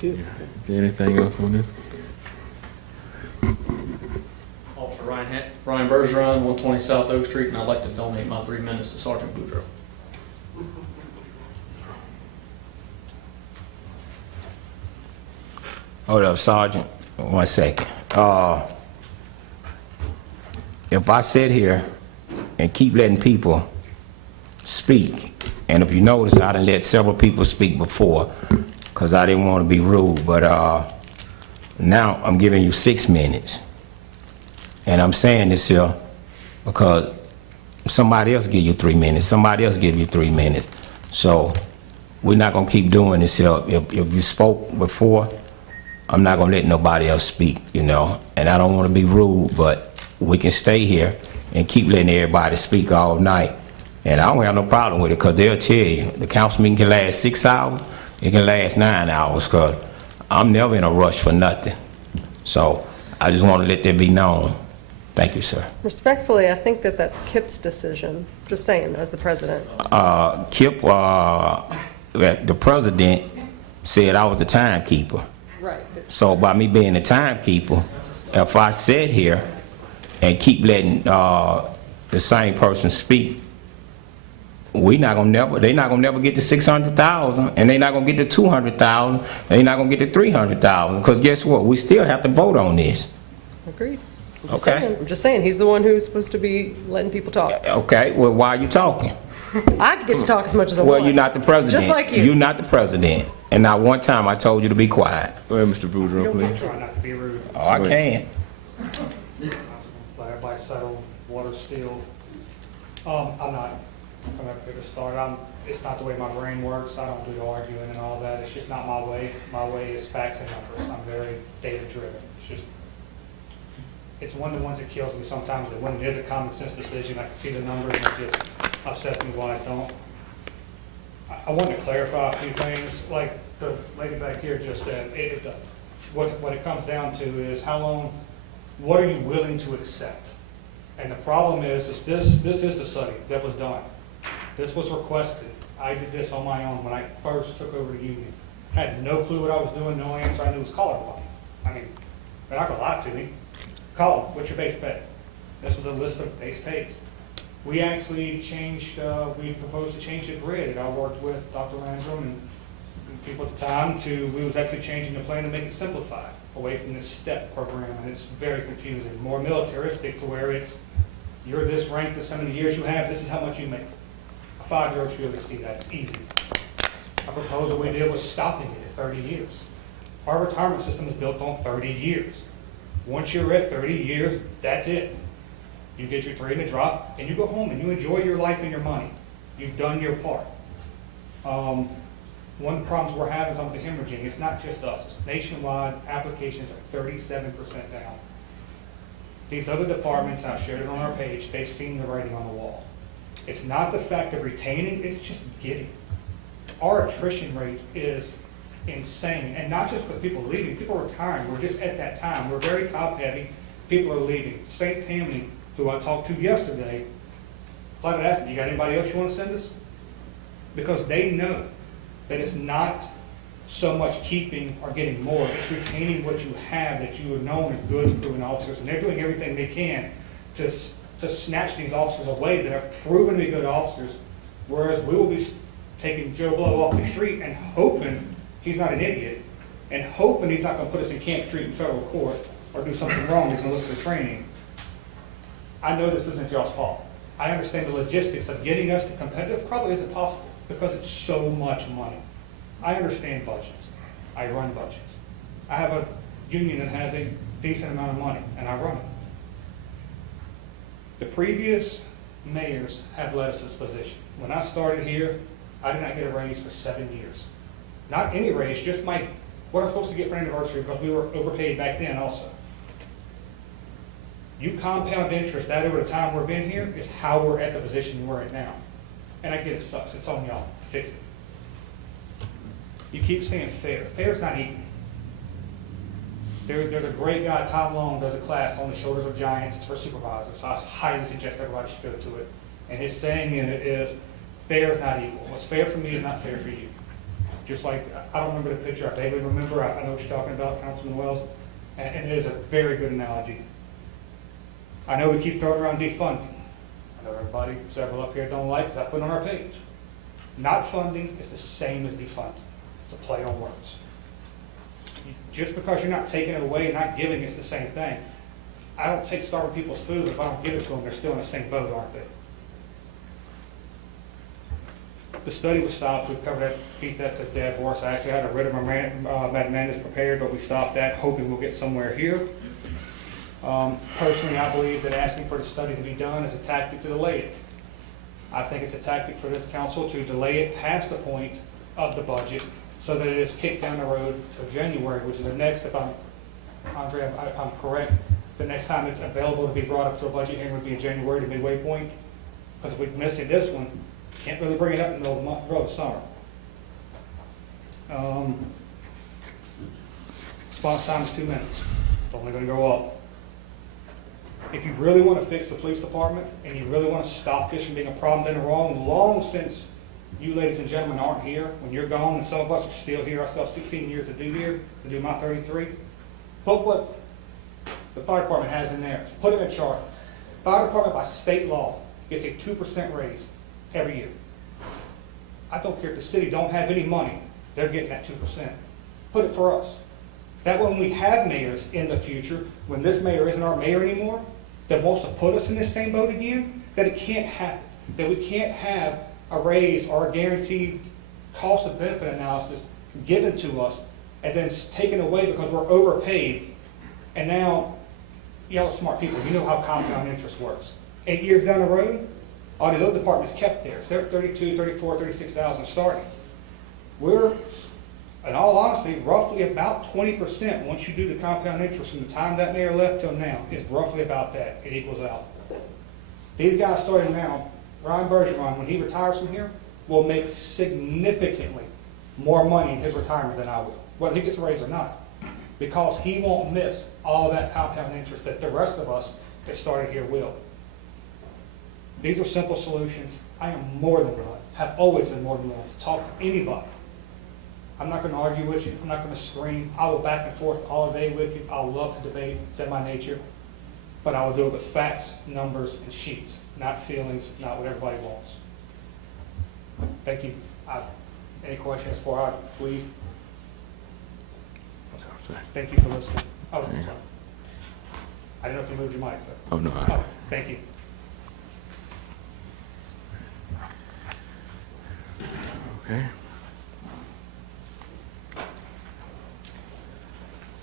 Is there anything else on this? Officer Ryan Bergeron, 120 South Oak Street, and I'd like to donate my 3 minutes to Sergeant Boudreaux. Hold up, Sergeant. 1 second. If I sit here and keep letting people speak, and if you notice, I done let several people speak before because I didn't want to be rude, but now I'm giving you 6 minutes. And I'm saying this here because somebody else give you 3 minutes, somebody else give you 3 minutes. So we're not gonna keep doing this here. If you spoke before, I'm not gonna let nobody else speak, you know. And I don't wanna be rude, but we can stay here and keep letting everybody speak all night. And I don't have no problem with it, because they'll tell you, the council meeting can last 6 hours, it can last 9 hours, because I'm never in a rush for nothing. So I just want to let that be known. Thank you, sir. Respectfully, I think that that's Kip's decision, just saying, as the president. Kip, the president said I was the timekeeper. Right. So by me being the timekeeper, if I sit here and keep letting the same person speak, they're not gonna never get to 600,000, and they're not gonna get to 200,000, they're not gonna get to 300,000, because guess what? We still have to vote on this. Agreed. Okay. I'm just saying, he's the one who's supposed to be letting people talk. Okay, well, why are you talking? I get to talk as much as I want. Well, you're not the president. Just like you. You're not the president. And not one time I told you to be quiet. Go ahead, Mr. Boudreaux, please. Try not to be rude. Oh, I can. Let everybody settle, water still. I'm not coming up here to start. It's not the way my brain works. I don't do the arguing and all that. It's just not my way. My way is facts and numbers. I'm very data driven. It's one of the ones that kills me sometimes, that when it is a common sense decision, I can see the numbers and it just upsets me when I don't. I want to clarify a few things, like the lady back here just said, it does. What it comes down to is what are you willing to accept? And the problem is this is the study that was done. This was requested. I did this on my own when I first took over the union. Had no clue what I was doing, no answer I knew was colorblind. I mean, they're not gonna lie to me. Call them, what's your base pay? This was a list of base pays. We actually changed, we proposed to change the grid. I worked with Dr. Landrum and people at the time we was actually changing the plan to make it simplified, away from this step program, and it's very confusing, more militaristic, to where you're this ranked, this how many years you have, this is how much you make. A 5-year-old should really see that, it's easy. A proposal we did was stopping it at 30 years. Our retirement system is built on 30 years. Once you're at 30 years, that's it. You get your 3 and a drop, and you go home and you enjoy your life and your money. You've done your part. One of the problems we're having with the hemorrhaging, it's not just us. It's nationwide, applications are 37% down. These other departments, I've shared it on our page, they've seen the writing on the wall. It's not the fact of retaining, it's just getting. Our attrition rate is insane, and not just with people leaving, people retiring. We're just at that time. We're very top heavy. People are leaving. St. Tammany, who I talked to yesterday, flat out asked me, you got anybody else you want to send us? Because they know that it's not so much keeping or getting more, it's retaining what you have, that you have known as good and proven officers, and they're doing everything they can to snatch these officers away that are proven to be good officers, whereas we will be taking Joe Blow off the street and hoping he's not an idiot, and hoping he's not going to put us in Camp Street in federal court or do something wrong, he's going to listen to training. I know this isn't y'all's fault. I understand the logistics of getting us to competitive probably isn't possible because it's so much money. I understand budgets. I run budgets. I have a union that has a decent amount of money, and I run it. The previous mayors have led us to this position. When I started here, I did not get a raise for 7 years. Not any raise, just what I'm supposed to get for an anniversary, because we were overpaid back then also. You compound interest that over the time we've been here is how we're at the position we're at now. And I get it sucks. It's on y'all. Fix it. You keep saying fair. Fair's not equal. There's a great guy, Tom Long, does a class on the shoulders of giants. It's for supervisors. So I highly suggest everybody should go to it. And his saying in it is, fair is not equal. What's fair for me is not fair for you. Just like, I don't remember the picture, I vaguely remember, I know what you're talking about, Councilman Wells, and it is a very good analogy. I know we keep throwing around defunding. I know everybody, several up here don't like, because I put it on our page. Not funding is the same as defunding. It's a play on words. Just because you're not taking it away and not giving, it's the same thing. I don't take starving people's food, if I don't give it to them, they're still in the same boat, aren't they? The study was stopped. We've covered that, beat that to dead horse. I actually had a writ of mandamus prepared, but we stopped that, hoping we'll get somewhere here. Personally, I believe that asking for the study to be done is a tactic to delay it. I think it's a tactic for this council to delay it past the point of the budget so that it is kicked down the road to January, which is the next, if I'm correct, The next time it's available to be brought up to a budget hearing would be in January to midway point. Because if we're missing this one, can't really bring it up in the middle of the summer. Response time is 2 minutes. It's only going to go up. If you really want to fix the police department and you really want to stop this from being a problem, then wrong, long since you ladies and gentlemen aren't here, when you're gone and some of us are still here, I still have 16 years to do here, to do my 33, put what the fire department has in there. Put it in a chart. Fire department by state law gets a 2% raise every year. I don't care if the city don't have any money, they're getting that 2%. Put it for us. That when we have mayors in the future, when this mayor isn't our mayor anymore, that wants to put us in this same boat again, that it can't happen. That we can't have a raise or a guaranteed cost of benefit analysis given to us and then taken away because we're overpaid. And now, y'all are smart people. You know how compound interest works. 8 years down the road, all these other departments kept theirs. They're 32, 34, 36,000 starting. We're, in all honesty, roughly about 20% once you do the compound interest from the time that mayor left till now is roughly about that. It equals out. These guys starting now, Ryan Bergeron, when he retires from here, will make significantly more money in his retirement than I will, whether he gets a raise or not, because he won't miss all that compound interest that the rest of us that started here will. These are simple solutions. I am more than willing, have always been more than willing to talk to anybody. I'm not going to argue with you. I'm not going to scream. I will back and forth all day with you. I love to debate. It's in my nature. But I will do it with facts, numbers, and sheets, not feelings, not what everybody wants. Thank you. Any questions before I leave? Thank you for listening. Oh, sorry. I don't know if you moved your mic, sir. Oh, no. Oh, thank you. Okay.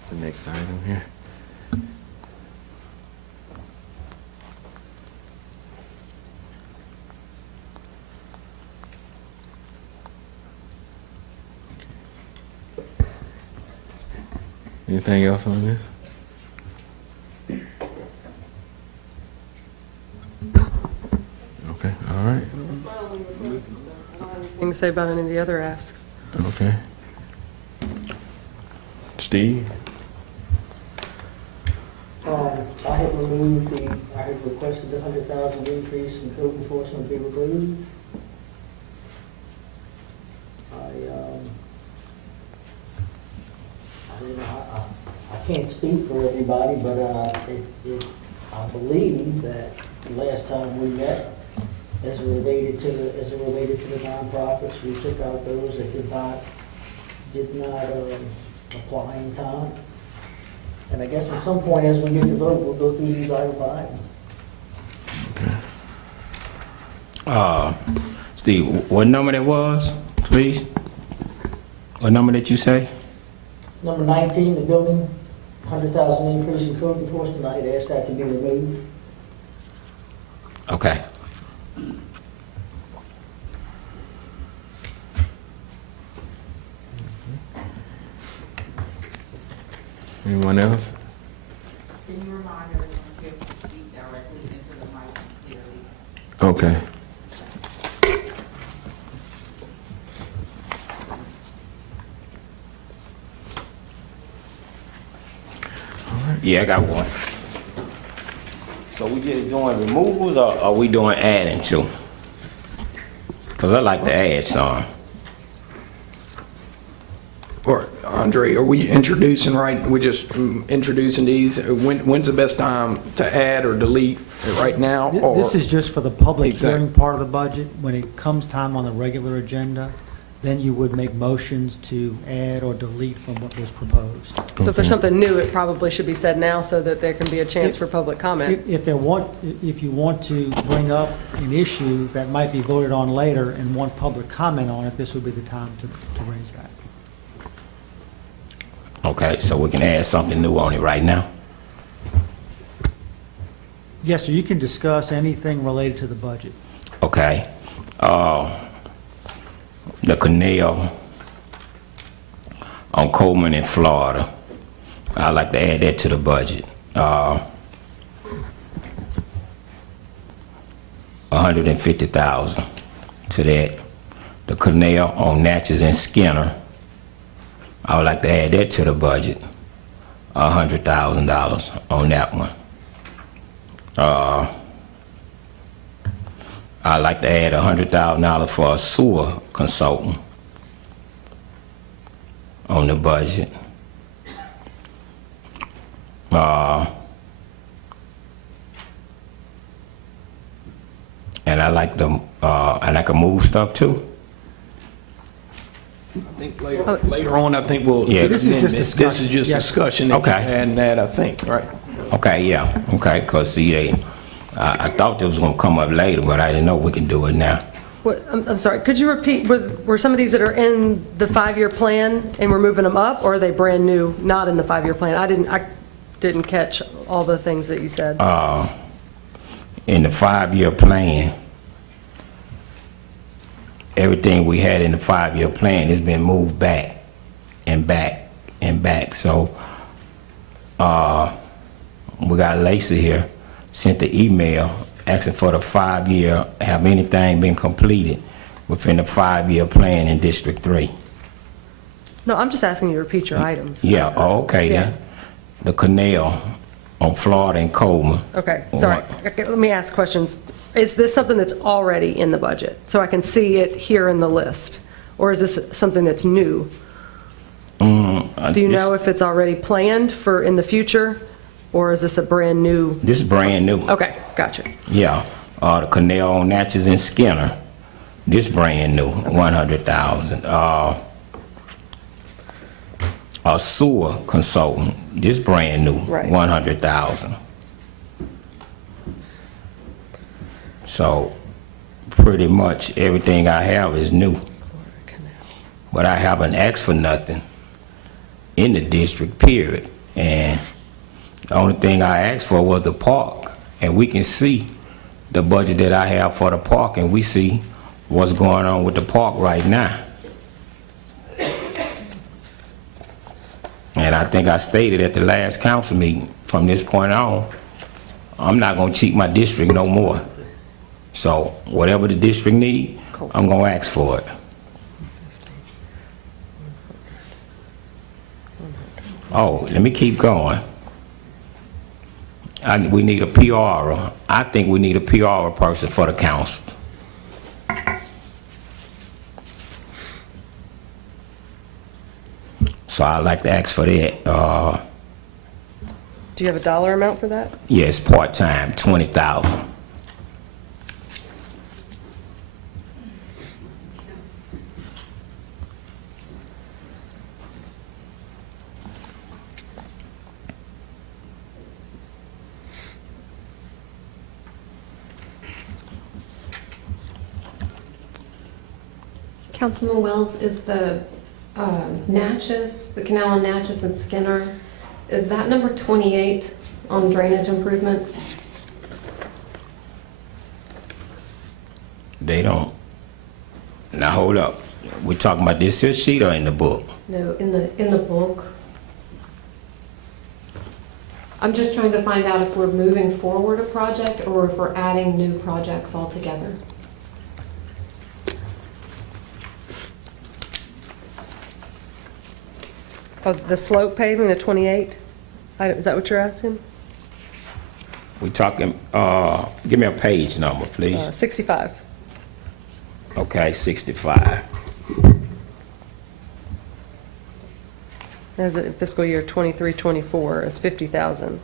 What's the next item here? Anything else on this? Okay, all right. Anything to say about any of the other asks? Okay. Steve? I have removed I have requested the 100,000 increase in code enforcement be removed. I can't speak for everybody, but I believe that last time we met, as it related to the nonprofits, we took out those that did not apply in time. And I guess at some point, as we get to vote, we'll go through these item by item. Steve, what number that was, please? What number did you say? Number 19, the building, 100,000 increase in code enforcement, I had asked that to be removed. Okay. Anyone else? Can you remind everyone to speak directly into the mic clearly? Okay. Yeah, I got one. So we just doing removals or are we doing adding to? Because I like to add some. Or Andre, are we introducing we just introducing these? When's the best time to add or delete right now? Or This is just for the public Exactly. hearing part of the budget. When it comes time on the regular agenda, then you would make motions to add or delete from what was proposed. So if there's something new, it probably should be said now so that there can be a chance for public comment. If you want to bring up an issue that might be voted on later and want public comment on it, this would be the time to raise that. Okay, so we can add something new on it right now? Yes, sir, you can discuss anything related to the budget. Okay. The canal on Coleman in Florida. I'd like to add that to the budget. $150,000 to that. The canal on Natchez and Skinner, I would like to add that to the budget, $100,000 on that one. I'd like to add $100,000 for a sewer consultant on the budget. And I like to move stuff too. I think later on, I think we'll. Yeah. This is just This is discussion. just Yes. discussion. Okay. And that, I think, right? Okay, yeah, okay, because see, I thought it was going to come up later, but I didn't know we can do it now. What, I'm sorry, could you repeat, were some of these that are in the 5-year plan and we're moving them up, or are they brand new, not in the 5-year plan? I didn't catch all the things that you said. In the 5-year plan, everything we had in the 5-year plan has been moved back and back and back. So we got Lacey here, sent the email asking for the 5-year, have anything been completed within the 5-year plan in District 3? No, I'm just asking you to repeat your items. Yeah, okay then. Yeah. The canal on Florida and Coleman. Okay, sorry. Okay, let me ask questions. Is this something that's already in the budget, so I can see it here in the list? Or is this something that's new? Do you know if it's already planned for in the future, or is this a brand new? This is brand new. Okay, gotcha. Yeah, the canal on Natchez and Skinner, this brand new, 100,000. A sewer consultant, this brand new, Right. 100,000. So pretty much everything I have is new. But I haven't asked for nothing in the district, period. And the only thing I asked for was the park. And we can see the budget that I have for the park, and we see what's going on with the park right now. And I think I stated at the last council meeting, from this point on, I'm not gonna cheat my district no more. So whatever the district need, I'm gonna ask for it. Oh, let me keep going. We need a PR. I think we need a PR person for the council. So I'd like to ask for that. Do you have a dollar amount for that? Yes, part-time, 20,000. Councilman Wells, is the Natchez, the canal on Natchez and Skinner, is that number 28 on drainage improvements? They don't. Now hold up. We talking about this here sheet or in the book? No, in the book. I'm just trying to find out if we're moving forward a project or if we're adding new projects altogether. Oh, the slope paving, the 28? Is that what you're asking? We talking, give me a page number, please. 65. Okay, 65. As in fiscal year 23-24 is 50,000.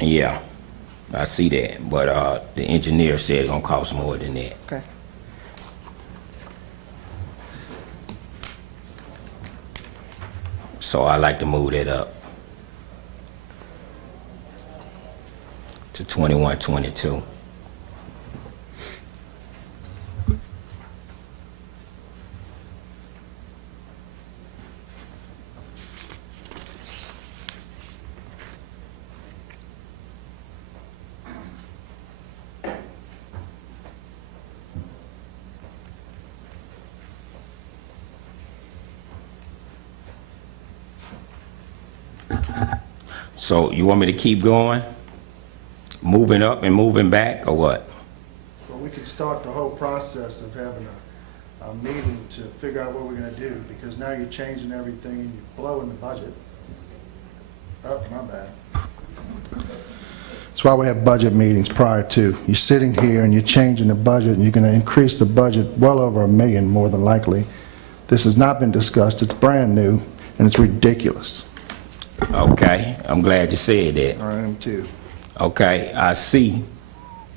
Yeah, I see that, but the engineer said it's gonna cost more than that. Okay. So I like to move that up to 21-22. So you want me to keep going? Moving up and moving back, or what? Well, we could start the whole process of having a meeting to figure out what we're gonna do, because now you're changing everything and you're blowing the budget. Oh, my bad. That's why we have budget meetings prior to. You're sitting here and you're changing the budget, and you're gonna increase the budget well over $1 million, more than likely. This has not been discussed, it's brand new, and it's ridiculous. Okay, I'm glad you said that. I am too. Okay, I see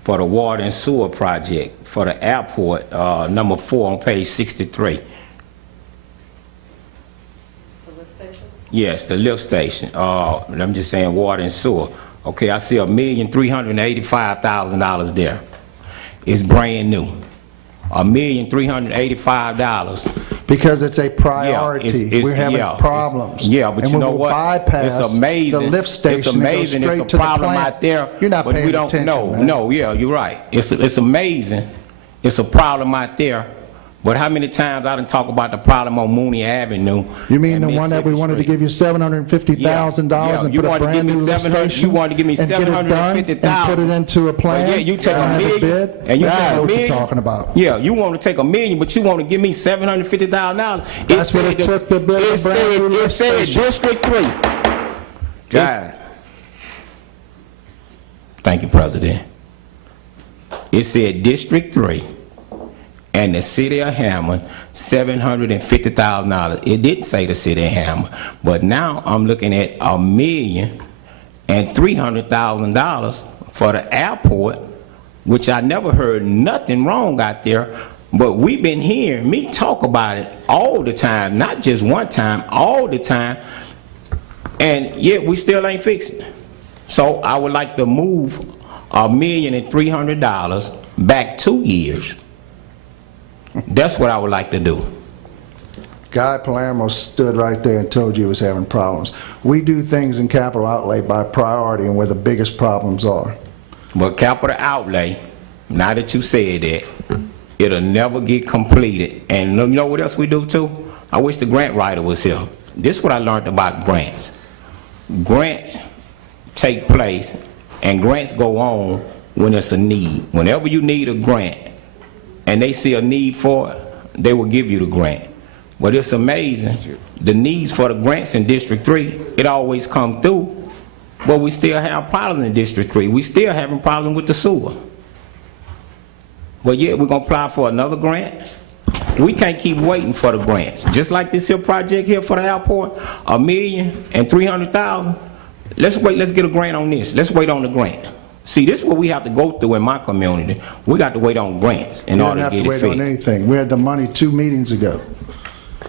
for the water and sewer project for the airport, number 4 on page 63. The lift station? Yes, the lift station. I'm just saying water and sewer. Okay, I see $1,385,000 there. It's brand new. $1,385,000. Because it's a priority. Yeah, We're having problems. Yeah, but you know what? Bypass It's amazing. the lift station. It's amazing. And go It's straight a to the problem plant. out there. You're not but paying we don't attention, know. man. No, yeah, you're right. It's amazing. It's a problem out there. But how many times I done talk about the problem on Mooney Avenue? You mean and the one that we Mississippi wanted to Street? give you $750,000 and you put a wanted to give brand me new lift station? You wanted to give me and get it done $750,000. and put it into a plan? Yeah, you take and a have it million, bid? and you That's take a what million. you're talking about. Yeah, you want to take $1 million, but you want to give me $750,000. That's what it took to build a brand new lift It said station. District 3. Guys. Thank you, President. It said District 3 and the City of Hammond, $750,000. It didn't say the City of Hammond, but now I'm looking at $1,300,000 for the airport, which I never heard nothing wrong out there. But we've been hearing me talk about it all the time, not just one time, all the time, and yet we still ain't fixing it. So I would like to move $1,300,000 back 2 years. That's what I would like to do. Guy Palermo stood right there and told you he was having problems. We do things in capital outlay by priority and where the biggest problems are. But capital outlay, now that you said that, it'll never get completed. And you know what else we do too? I wish the grant writer was here. This is what I learned about grants. Grants take place and grants go on when it's a need. Whenever you need a grant and they see a need for it, they will give you the grant. But it's amazing, the needs for the grants in District 3, it always come through, but we still have problems in District 3. We still having problems with the sewer. But yet we're gonna apply for another grant? We can't keep waiting for the grants. Just like this here project here for the airport, $1,300,000. Let's wait, let's get a grant on this. Let's wait on the grant. See, this is what we have to go through in my community. We got to wait on grants in order to get it We don't have to wait on fixed. anything. We had the money 2 meetings ago.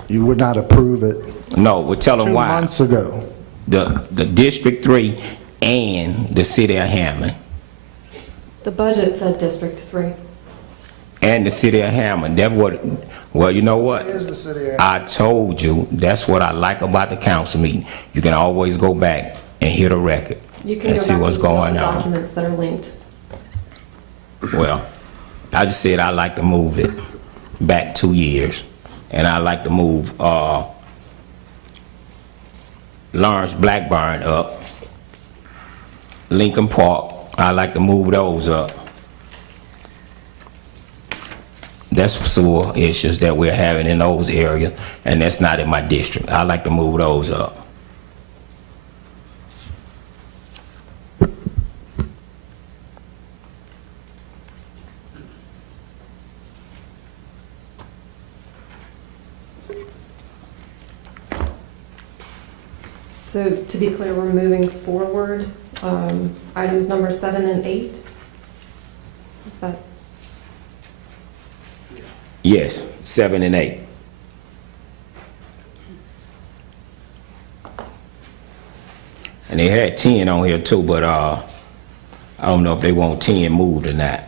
You would not approve it. No, we'll tell them 2 why. months ago. The District 3 and the City of Hammond. The budget said District 3. And the City of Hammond. That what, well, you know what? It is the City of I told you, that's what I like about the council meeting. You can always go back and hear the record You can and go see back what's and see all going the on. documents that are linked. Well, I just said I like to move it back 2 years. And I like to move Lawrence Blackburn up. Lincoln Park, I like to move those up. That's sewer issues that we're having in those areas, and that's not in my district. I like to move those up. So to be clear, we're moving forward, items number 7 and 8. Is that, Yes, 7 and 8. And they had 10 on here too, but I don't know if they want 10 moved or not.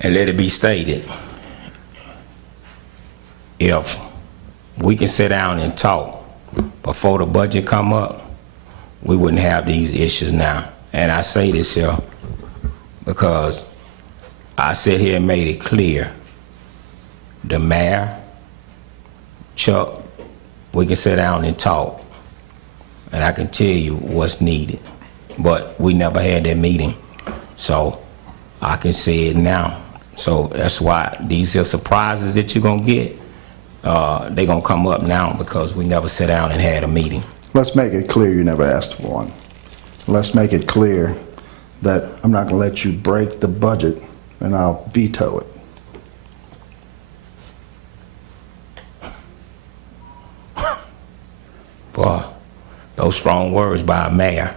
And let it be stated, if we can sit down and talk before the budget come up, we wouldn't have these issues now. And I say this here because I sit here and made it clear, the mayor, Chuck, we can sit down and talk, and I can tell you what's needed. But we never had that meeting, so I can say it now. So that's why these are surprises that you're gonna get. They're gonna come up now because we never sat down and had a meeting. Let's make it clear you never asked for one. Let's make it clear that I'm not gonna let you break the budget and I'll veto it. Boy, those strong words by a mayor.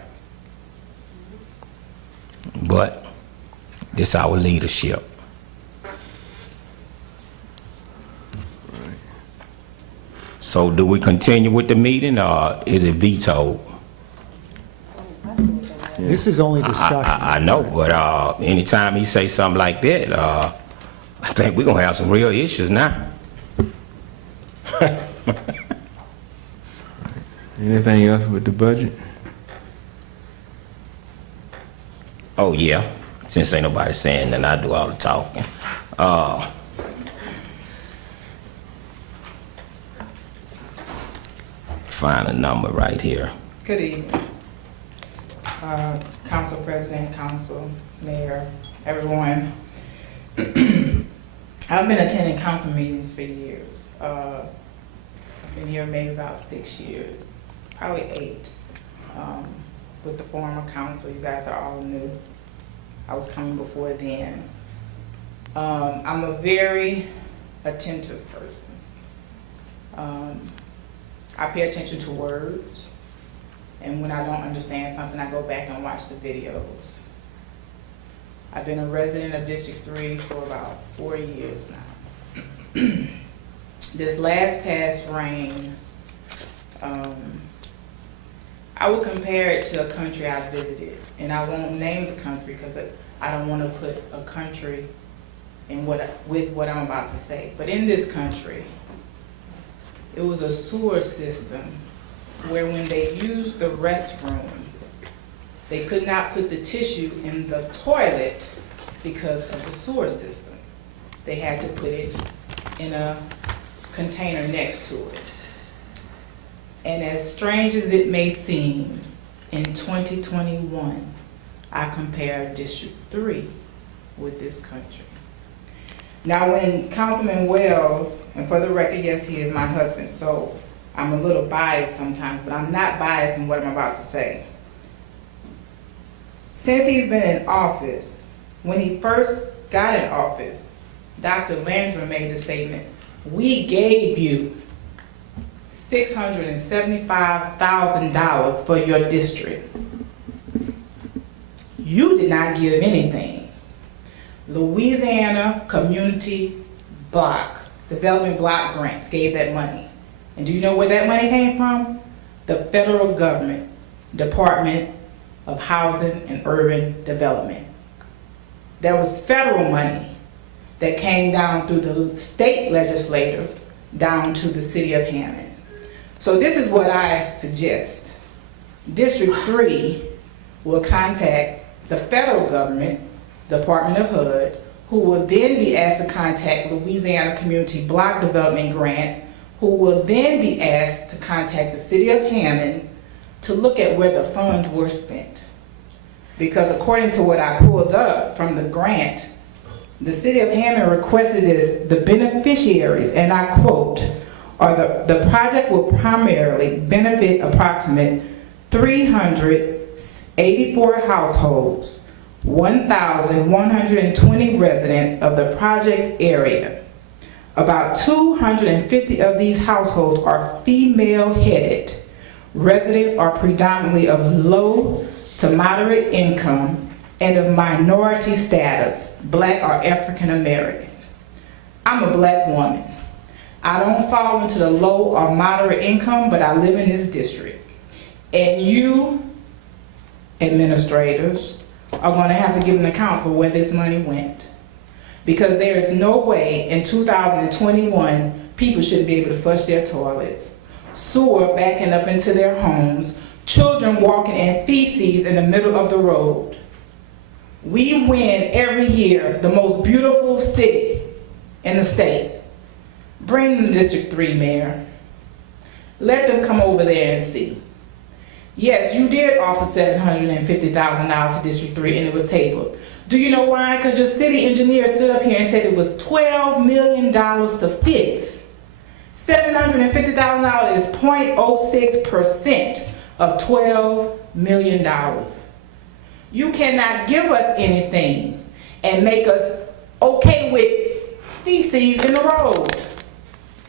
But this our leadership. So do we continue with the meeting or is it vetoed? This is only discussion. I know, but anytime he say something like that, I think we're gonna have some real issues now. Anything else with the budget? Oh yeah, since ain't nobody saying that, I do all the talking. Find a number right here. Good evening. Council President, Council, Mayor, everyone. I've been attending council meetings for years. I've been here maybe about 6 years, probably 8. With the former council, you guys are all new. I was coming before then. I'm a very attentive person. I pay attention to words, and when I don't understand something, I go back and watch the videos. I've been a resident of District 3 for about 4 years now. This last past rain, I would compare it to a country I visited, and I won't name the country because I don't want to put a country in with what I'm about to say. But in this country, it was a sewer system where when they used the restroom, they could not put the tissue in the toilet because of the sewer system. They had to put it in a container next to it. And as strange as it may seem, in 2021, I compared District 3 with this country. Now, when Councilman Wells, and for the record, yes, he is my husband, so I'm a little biased sometimes, but I'm not biased in what I'm about to say. Since he's been in office, when he first got in office, Dr. Landrum made the statement, we gave you $675,000 for your district. You did not give anything. Louisiana Community Block, Development Block Grants gave that money. And do you know where that money came from? The federal government, Department of Housing and Urban Development. There was federal money that came down through the state legislature down to the city of Hammond. So this is what I suggest. District 3 will contact the federal government, Department of HUD, who will then be asked to contact Louisiana Community Block Development Grant, who will then be asked to contact the city of Hammond to look at where the funds were spent. Because according to what I pulled up from the grant, the city of Hammond requested this, the beneficiaries, and I quote, the project will primarily benefit approximate 384 households, 1,120 residents of the project area. About 250 of these households are female-headed. Residents are predominantly of low to moderate income and of minority status, Black or African American. I'm a Black woman. I don't fall into the low or moderate income, but I live in this district. And you, administrators, are going to have to give an account for where this money went. Because there is no way in 2021 people shouldn't be able to flush their toilets, sewer backing up into their homes, children walking in feces in the middle of the road. We win every year the most beautiful city in the state. Bring them to District 3, Mayor. Let them come over there and see. Yes, you did offer $750,000 to District 3 and it was tabled. Do you know why? Because your city engineer stood up here and said it was $12 million to fix. $750,000 is 0.06% of $12 million. You cannot give us anything and make us okay with feces in the road.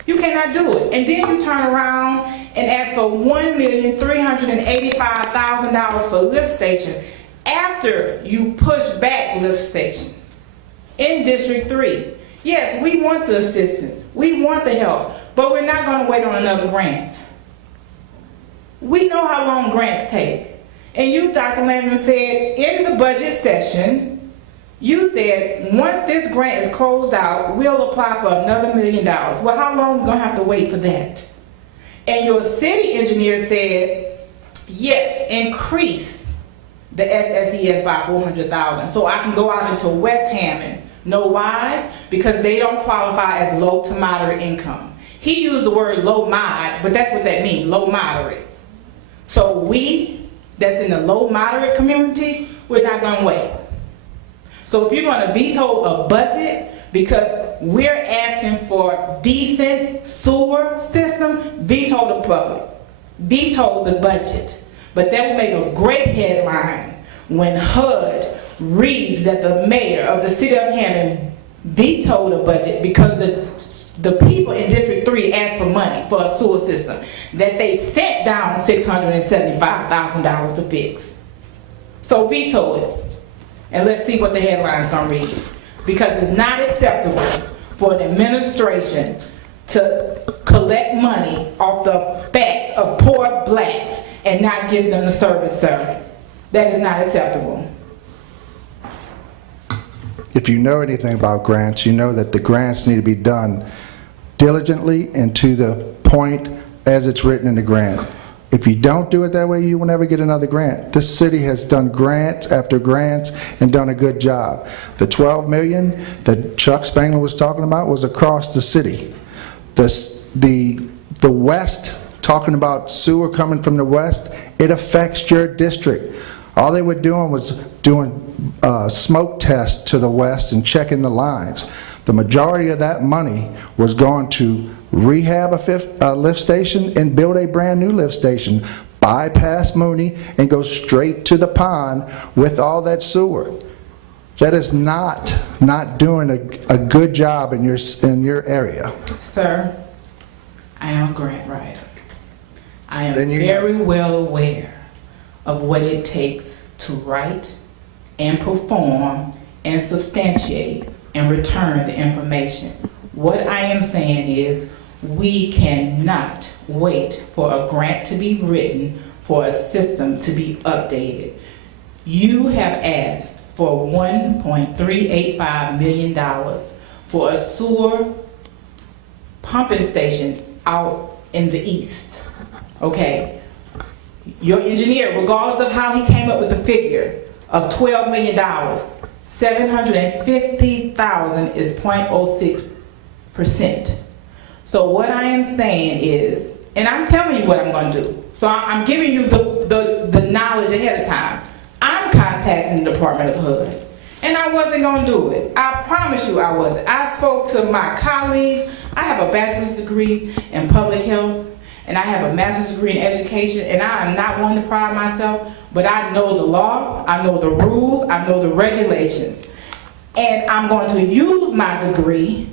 You cannot do it. And then you turn around and ask for $1,385,000 for lift station after you push back lift stations in District 3. Yes, we want the assistance. We want the help, but we're not going to wait on another grant. We know how long grants take. And you, Dr. Landrum, said in the budget session, you said once this grant is closed out, we'll apply for another $1 million. Well, how long are we going to have to wait for that? And your city engineer said, yes, increase the SSES by $400,000 so I can go out into West Hammond. Know why? Because they don't qualify as low to moderate income. He used the word low mod, but that's what that means, low moderate. So we, that's in the low moderate community, we're not going to wait. So if you're going to veto a budget because we're asking for decent sewer system, veto the public, veto the budget. But that will make a great headline when HUD reads that the mayor of the city of Hammond vetoed a budget because the people in District 3 asked for money for a sewer system that they sent down $675,000 to fix. So veto it. And let's see what the headline's gonna read. Because it's not acceptable for an administration to collect money off the backs of poor blacks and not give them the service, sir. That is not acceptable. If you know anything about grants, you know that the grants need to be done diligently and to the point as it's written in the grant. If you don't do it that way, you will never get another grant. This city has done grants after grants and done a good job. The $12 million that Chuck Spangler was talking about was across the city. The West, talking about sewer coming from the West, it affects your district. All they were doing was doing smoke tests to the West and checking the lines. The majority of that money was going to rehab a lift station and build a brand new lift station, bypass Mooney and go straight to the pond with all that sewer. That is not doing a good job in your area. Sir, I am a grant writer. I am very well aware of what it takes to write and perform and substantiate and return the information. What I am saying is we cannot wait for a grant to be written for a system to be updated. You have asked for $1.385 million for a sewer pumping station out in the east. Okay, your engineer, regardless of how he came up with the figure of $12 million, $750,000 is 0.06%. So what I am saying is, and I'm telling you what I'm going to do. So I'm giving you the knowledge ahead of time. I'm contacting the Department of HUD, and I wasn't going to do it. I promise you I wasn't. I spoke to my colleagues. I have a bachelor's degree in public health, and I have a master's degree in education, and I am not one to pride myself, but I know the law, I know the rules, I know the regulations. And I'm going to use my degree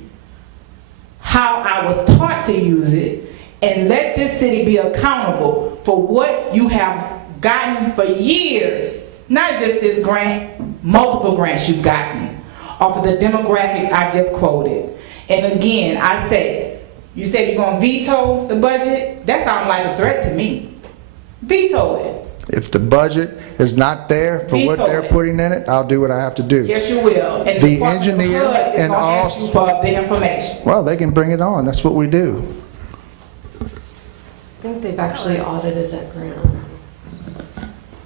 how I was taught to use it and let this city be accountable for what you have gotten for years. Not just this grant, multiple grants you've gotten off of the demographics I just quoted. And again, I say, you said you're going to veto the budget? That sounds like a threat to me. Veto it. If the budget is not there for what Veto they're it. putting in it, I'll do what I have to do. Yes, you will. And The Department of engineer HUD is and gonna all- ask you for the information. Well, they can bring it on, that's what we do. I think they've actually audited that grant.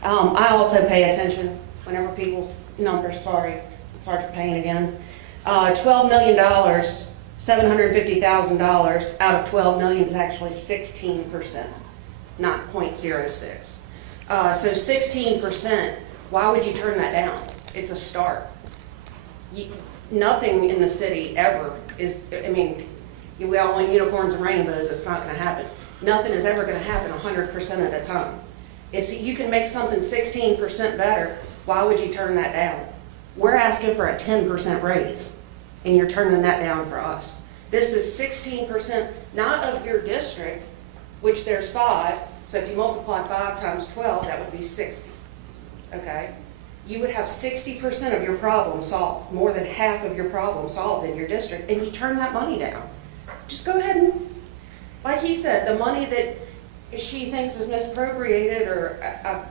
I also pay attention whenever people, numbers, sorry, Sergeant Payne again. $12 million, $750,000 out of 12 million is actually 16%, not 0.06. So 16%, why would you turn that down? It's a start. Nothing in the city ever is, I mean, we all want unicorns and rainbows, it's not gonna happen. Nothing is ever gonna happen 100% at a time. If you can make something 16% better, why would you turn that down? We're asking for a 10% raise, and you're turning that down for us. This is 16%, not of your district, which there's 5, so if you multiply 5 times 12, that would be 60, okay? You would have 60% of your problem solved, more than half of your problem solved in your district, and you turn that money down. Just go ahead and, like he said, the money that she thinks is misappropriated, or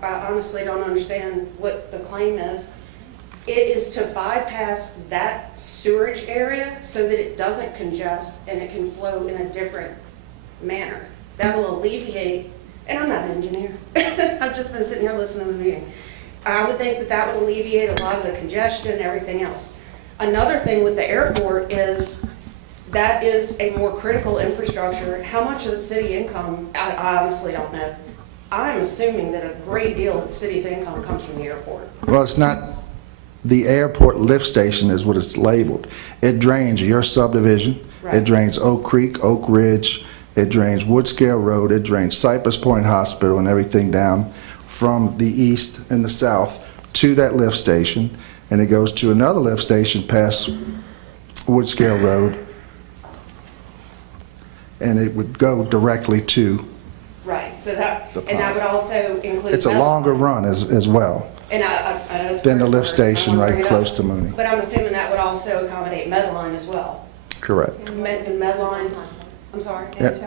I honestly don't understand what the claim is. It is to bypass that sewerage area so that it doesn't congest and it can flow in a different manner. That will alleviate, and I'm not an engineer, I've just been sitting here listening to the meeting. I would think that that would alleviate a lot of the congestion and everything else. Another thing with the airport is that is a more critical infrastructure. How much of the city income, I honestly don't know. I'm assuming that a great deal of the city's income comes from the airport. Well, it's not, the airport lift station is what it's labeled. It drains your subdivision, Right. it drains Oak Creek, Oak Ridge, it drains Woodscale Road, it drains Cypress Point Hospital and everything down from the east and the south to that lift station, and it goes to another lift station past Woodscale Road, and it would go directly to, Right, so that, The and that would also include. it's a longer run as well And I know it's. than the first lift word, I station wanna right bring it close up. to Mooney. But I'm assuming that would also accommodate Medline as well. Correct. And Medline, I'm sorry? Yep.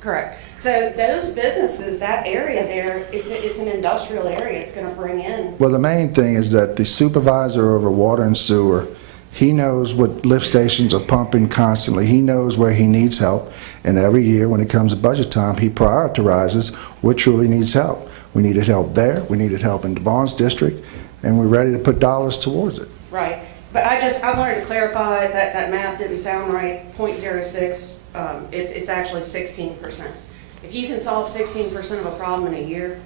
Correct. So those businesses, that area there, it's an industrial area, it's gonna bring in. Well, the main thing is that the supervisor over water and sewer, he knows what lift stations are pumping constantly. He knows where he needs help. And every year when it comes to budget time, he prioritizes what truly needs help. We needed help there, we needed help in Devon's district, and we're ready to put dollars towards it. Right. But I wanted to clarify that that math didn't sound right, 0.06, it's actually 16%. If you can solve 16% of a problem in a year,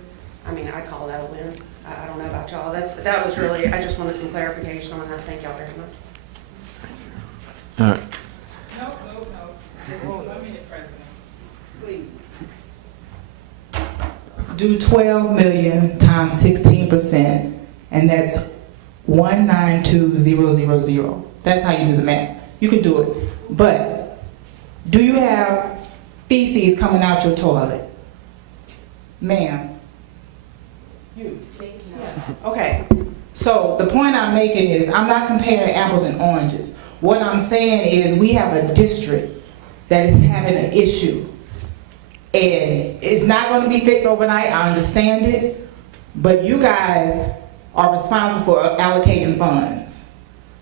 I mean, I call that a win. I don't know about y'all, that was really, I just wanted some clarification on that. Thank y'all very much. All right. No. Just 1 minute, President. Please. Do 12 million times 16%, and that's 192,000. That's how you do the math. You can do it. But do you have feces coming out your toilet? Ma'am? You? Okay. So the point I'm making is I'm not comparing apples and oranges. What I'm saying is we have a district that is having an issue. And it's not going to be fixed overnight, I understand it, but you guys are responsible for allocating funds.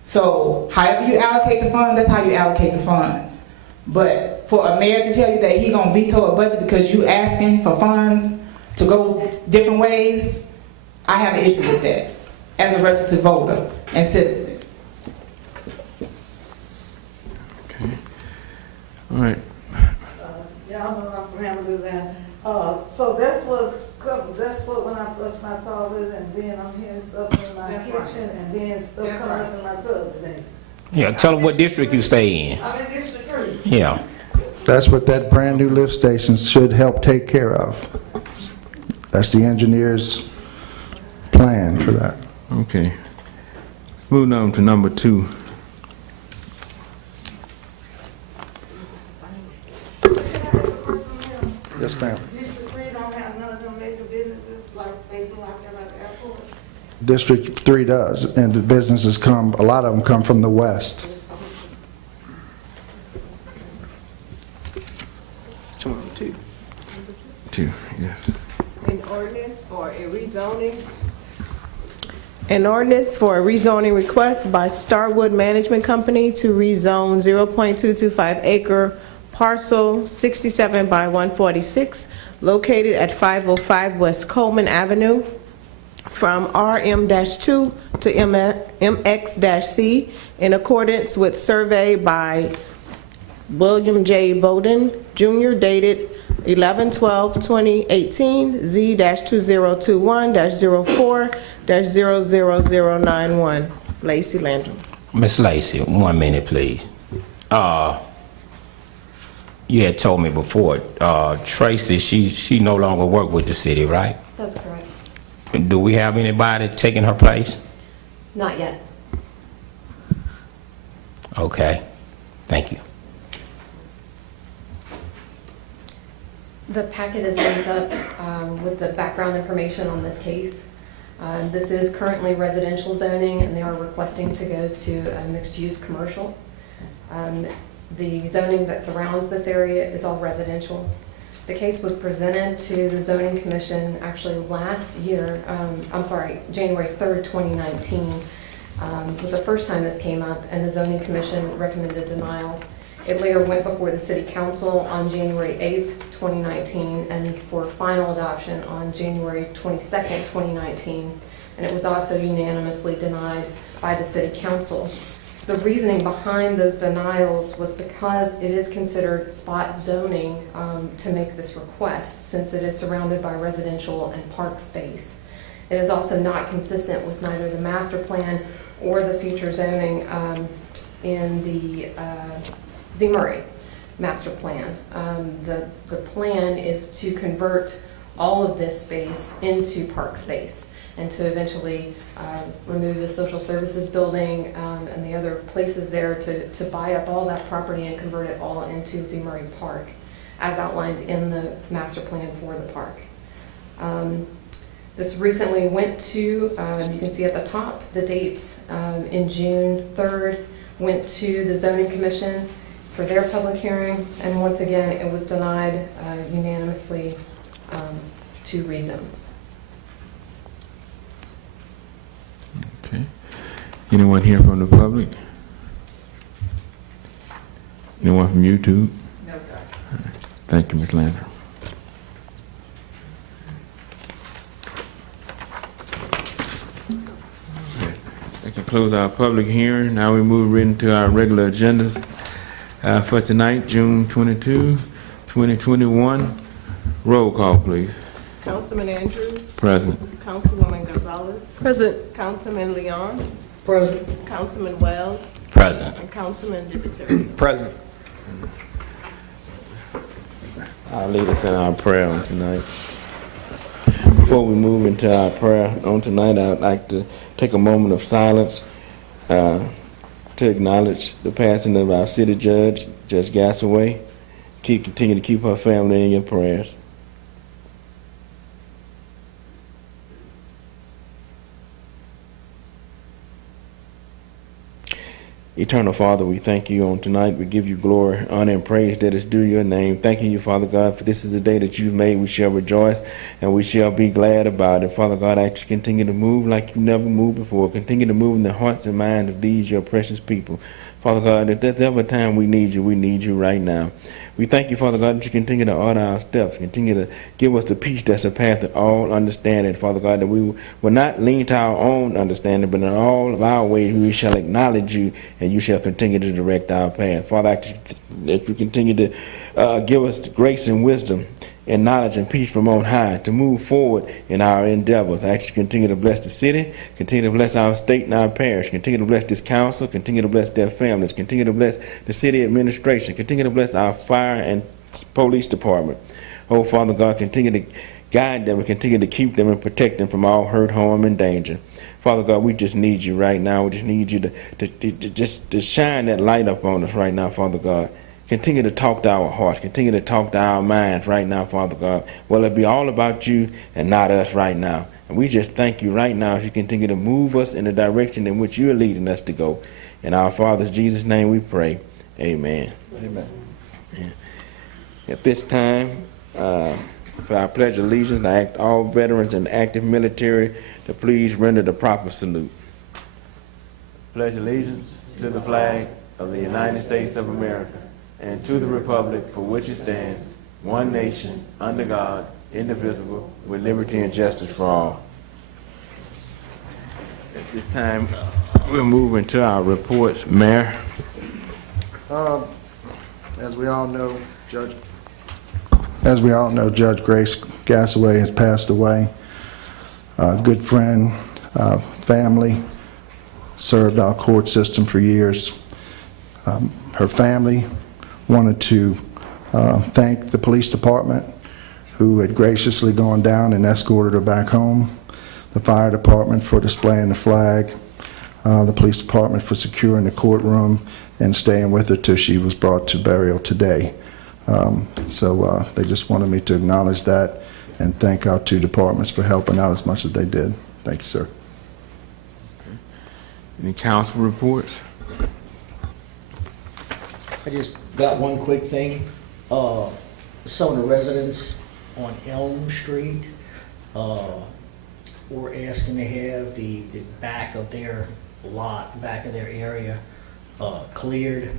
So however you allocate the funds, that's how you allocate the funds. But for a mayor to tell you that he's going to veto a budget because you asking for funds to go different ways, I have an issue with that as a registered voter and citizen. Okay. All right. Yeah, I'm gonna handle that. So that's what when I brush my toilet, and then I'm hearing stuff in my kitchen, and then stuff coming up in my tub today. Yeah, tell them what district you stay in. I'm in District 3. Yeah. That's what that brand new lift station should help take care of. That's the engineer's plan for that. Okay. Moving on to number 2. Yes, ma'am. District 3 don't have none of them major businesses like they do out there at the airport. District 3 does, and the businesses come, a lot of them come from the west. Two. 2, yes. In rezoning. An ordinance for a rezoning request by Starwood Management Company to rezone 0.225 acre parcel 67 by 146 located at 505 West Coleman Avenue from RM-2 to MX-C in accordance with survey by William J. Bowden Jr. dated 11/12/2018, Z-2021-04-00091. Lacey Landrum. Miss Lacy, 1 minute, please. You had told me before, Tracy, she no longer work with the city, right? That's correct. Do we have anybody taking her place? Not yet. Okay, thank you. The packet is linked up with the background information on this case. This is currently residential zoning, and they are requesting to go to a mixed-use commercial. The zoning that surrounds this area is all residential. The case was presented to the Zoning Commission actually last year, January 3rd, 2019. Was the first time this came up, and the Zoning Commission recommended denial. It later went before the City Council on January 8th, 2019, and for final adoption on January 22nd, 2019. And it was also unanimously denied by the City Council. The reasoning behind those denials was because it is considered spot zoning to make this request, since it is surrounded by residential and park space. It is also not consistent with neither the master plan or the future zoning in the Z. Murray master plan. The plan is to convert all of this space into park space and to eventually remove the social services building and the other places there to buy up all that property and convert it all into Z. Murray Park, as outlined in the master plan for the park. This recently went to, you can see at the top, the dates in June 3rd, went to the Zoning Commission for their public hearing, and once again, it was denied unanimously to rezone. Okay. Anyone here from the public? Anyone from YouTube? No, sir. All right. Thank you, Ms. Landrum. That concludes our public hearing. Now we move right into our regular agendas for tonight, June 22, 2021. Roll call, please. Councilman Andrews. Present. Councilwoman Gonzalez. Present. Councilman Leon. Present. Councilman Wells. Present. And Councilman Dibiteri. Present. I'll lead us in our prayer on tonight. Before we move into our prayer on tonight, I'd like to take a moment of silence to acknowledge the passing of our city judge, Judge Gassaway. Continue to keep her family in your prayers. Eternal Father, we thank you on tonight. We give you glory, honor, and praise that is due your name. Thanking you, Father God, for this is the day that you've made. We shall rejoice and we shall be glad about it. Father God, I ask you continue to move like you never moved before. Continue to move in the hearts and minds of these, your precious people. Father God, if there's ever time we need you right now. We thank you, Father God, that you continue to order our steps, continue to give us the peace that surpasses all understanding, Father God, that we will not lean to our own understanding, but in all of our ways we shall acknowledge you, and you shall continue to direct our path. Father, I ask that you continue to give us grace and wisdom and knowledge and peace from on high to move forward in our endeavors. I ask you continue to bless the city, continue to bless our state and our parish, continue to bless this council, continue to bless their families, continue to bless the city administration, continue to bless our fire and police department. Oh, Father God, continue to guide them and continue to keep them and protect them from all hurt, harm, and danger. Father God, we just need you right now. We just need you to shine that light up on us right now, Father God. Continue to talk to our hearts. Continue to talk to our minds right now, Father God. Well, it be all about you and not us right now. And we just thank you right now as you continue to move us in the direction in which you're leading us to go. In our Father's Jesus' name we pray. Amen. Amen. At this time, For our pledge of allegiance, I ask all veterans and active military to please render the proper salute. Pledge allegiance to the flag of the United States of America and to the republic for which it stands, one nation, under God, indivisible, with liberty and justice for all. At this time, we'll move into our reports. Mayor? As we all know, Judge Grace Gassaway has passed away. Good friend, family, served our court system for years. Her family wanted to thank the police department, who had graciously gone down and escorted her back home, the fire department for displaying the flag, the police department for securing the courtroom and staying with her till she was brought to burial today. So they just wanted me to acknowledge that and thank our two departments for helping out as much as they did. Thank you, sir. Any council reports? I just got one quick thing. Some of the residents on Elm Street were asking to have the back of their lot, the back of their area cleared.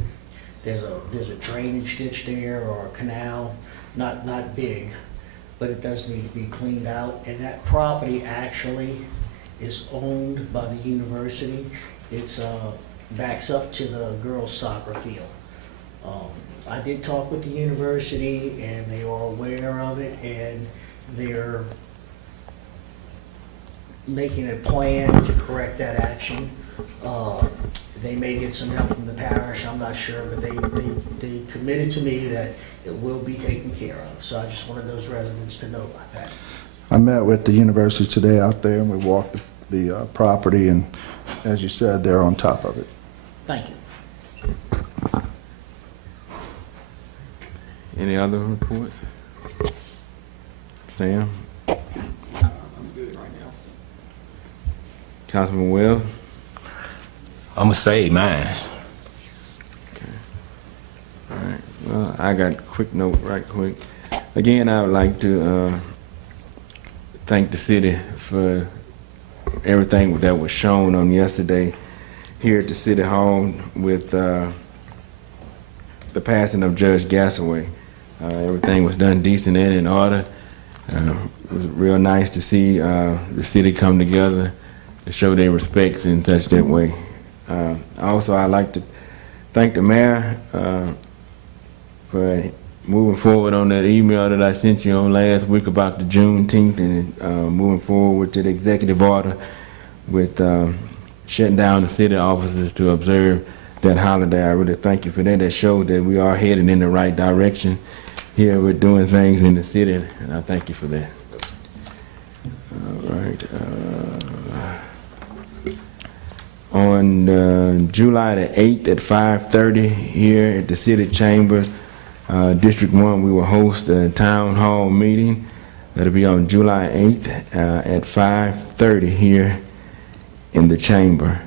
There's a drainage ditch there or a canal, not big, but it does need to be cleaned out. And that property actually is owned by the university. It's backs up to the girls' soccer field. I did talk with the university and they are aware of it and they're making a plan to correct that action. They may get some help from the parish, I'm not sure, but they committed to me that it will be taken care of. So I just wanted those residents to know about that. I met with the university today out there and we walked the property and as you said, they're on top of it. Thank you. Any other reports? Sam? I'm good right now. Councilman Wells? I'm gonna say mine. All right. Well, I got a quick note right quick. Again, I would like to thank the city for everything that was shown on yesterday here at the City Hall with the passing of Judge Gassaway. Everything was done decent and in order. It was real nice to see the city come together to show their respects in such that way. Also, I'd like to thank the mayor for moving forward on that email that I sent you on last week about the Juneteenth and moving forward with the executive order with shutting down the city offices to observe that holiday. I really thank you for that. That shows that we are headed in the right direction. Here we're doing things in the city, and I thank you for that. All right. On July the 8th at 5:30 here at the City Chambers, District 1, we will host a town hall meeting. That'll be on July 8th at 5:30 here in the chamber.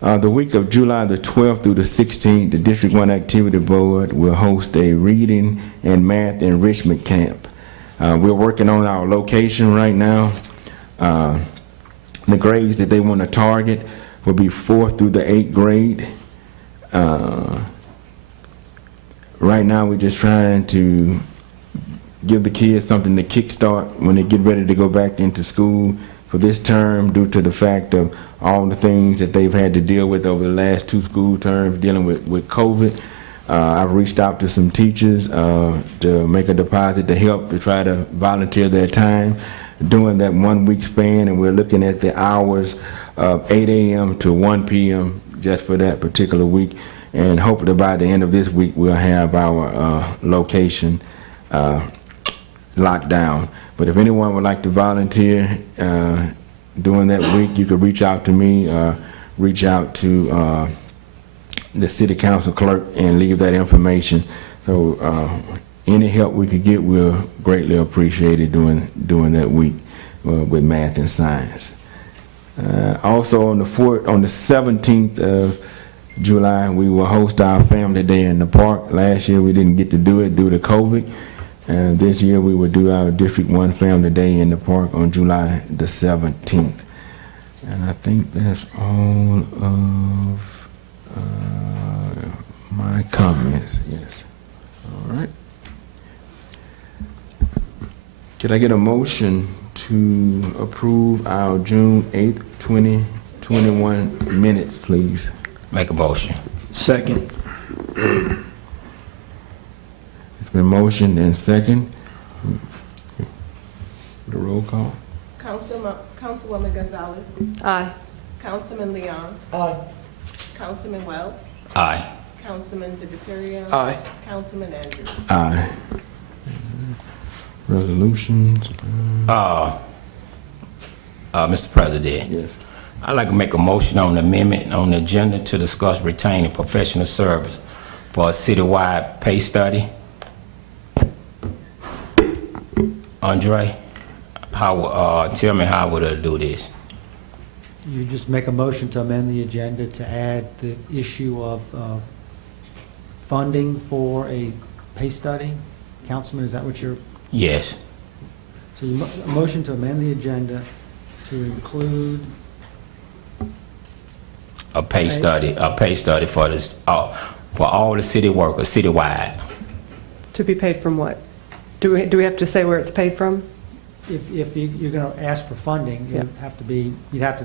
The week of July the 12th through the 16th, the District 1 Activity Board will host a reading and math enrichment camp. We're working on our location right now. The grades that they want to target will be 4th through the 8th grade. Right now we're just trying to give the kids something to kickstart when they get ready to go back into school for this term, due to the fact of all the things that they've had to deal with over the last 2 school terms dealing with COVID. I've reached out to some teachers to make a deposit to help to try to volunteer their time during that 1 week span, and we're looking at the hours of 8 a.m. to 1 p.m. just for that particular week, and hopefully by the end of this week we'll have our location locked down. But if anyone would like to volunteer during that week, you could reach out to me, reach out to the city council clerk and leave that information. So any help we could get, we'll greatly appreciate it during that week with math and science. Also on the 17th of July, we will host our family day in the park. Last year we didn't get to do it due to COVID. And this year, we will do our District 1 Family Day in the park on July the 17th. And I think that's all of my comments, yes. All right. Could I get a motion to approve our June 8th, 2021 minutes, please? Make a motion. Second. It's been motioned and second. The roll call. Councilwoman Gonzalez. Aye. Councilman Leon. Aye. Councilman Wells. Aye. Councilman DeViterio. Aye. Councilman Andrews. Aye. Resolutions. Mr. President. Yes. I'd like to make a motion on the amendment on the agenda to discuss retaining professional service for a citywide pay study. Andre, tell me how would I do this? You just make a motion to amend the agenda to add the issue of funding for a pay study. Councilman, is that what you're? Yes. So you a motion to amend the agenda to include A pay study for this, for all the city workers citywide. To be paid from what? Do we have to say where it's paid from? If you're going to ask for funding, Yeah. you'd have to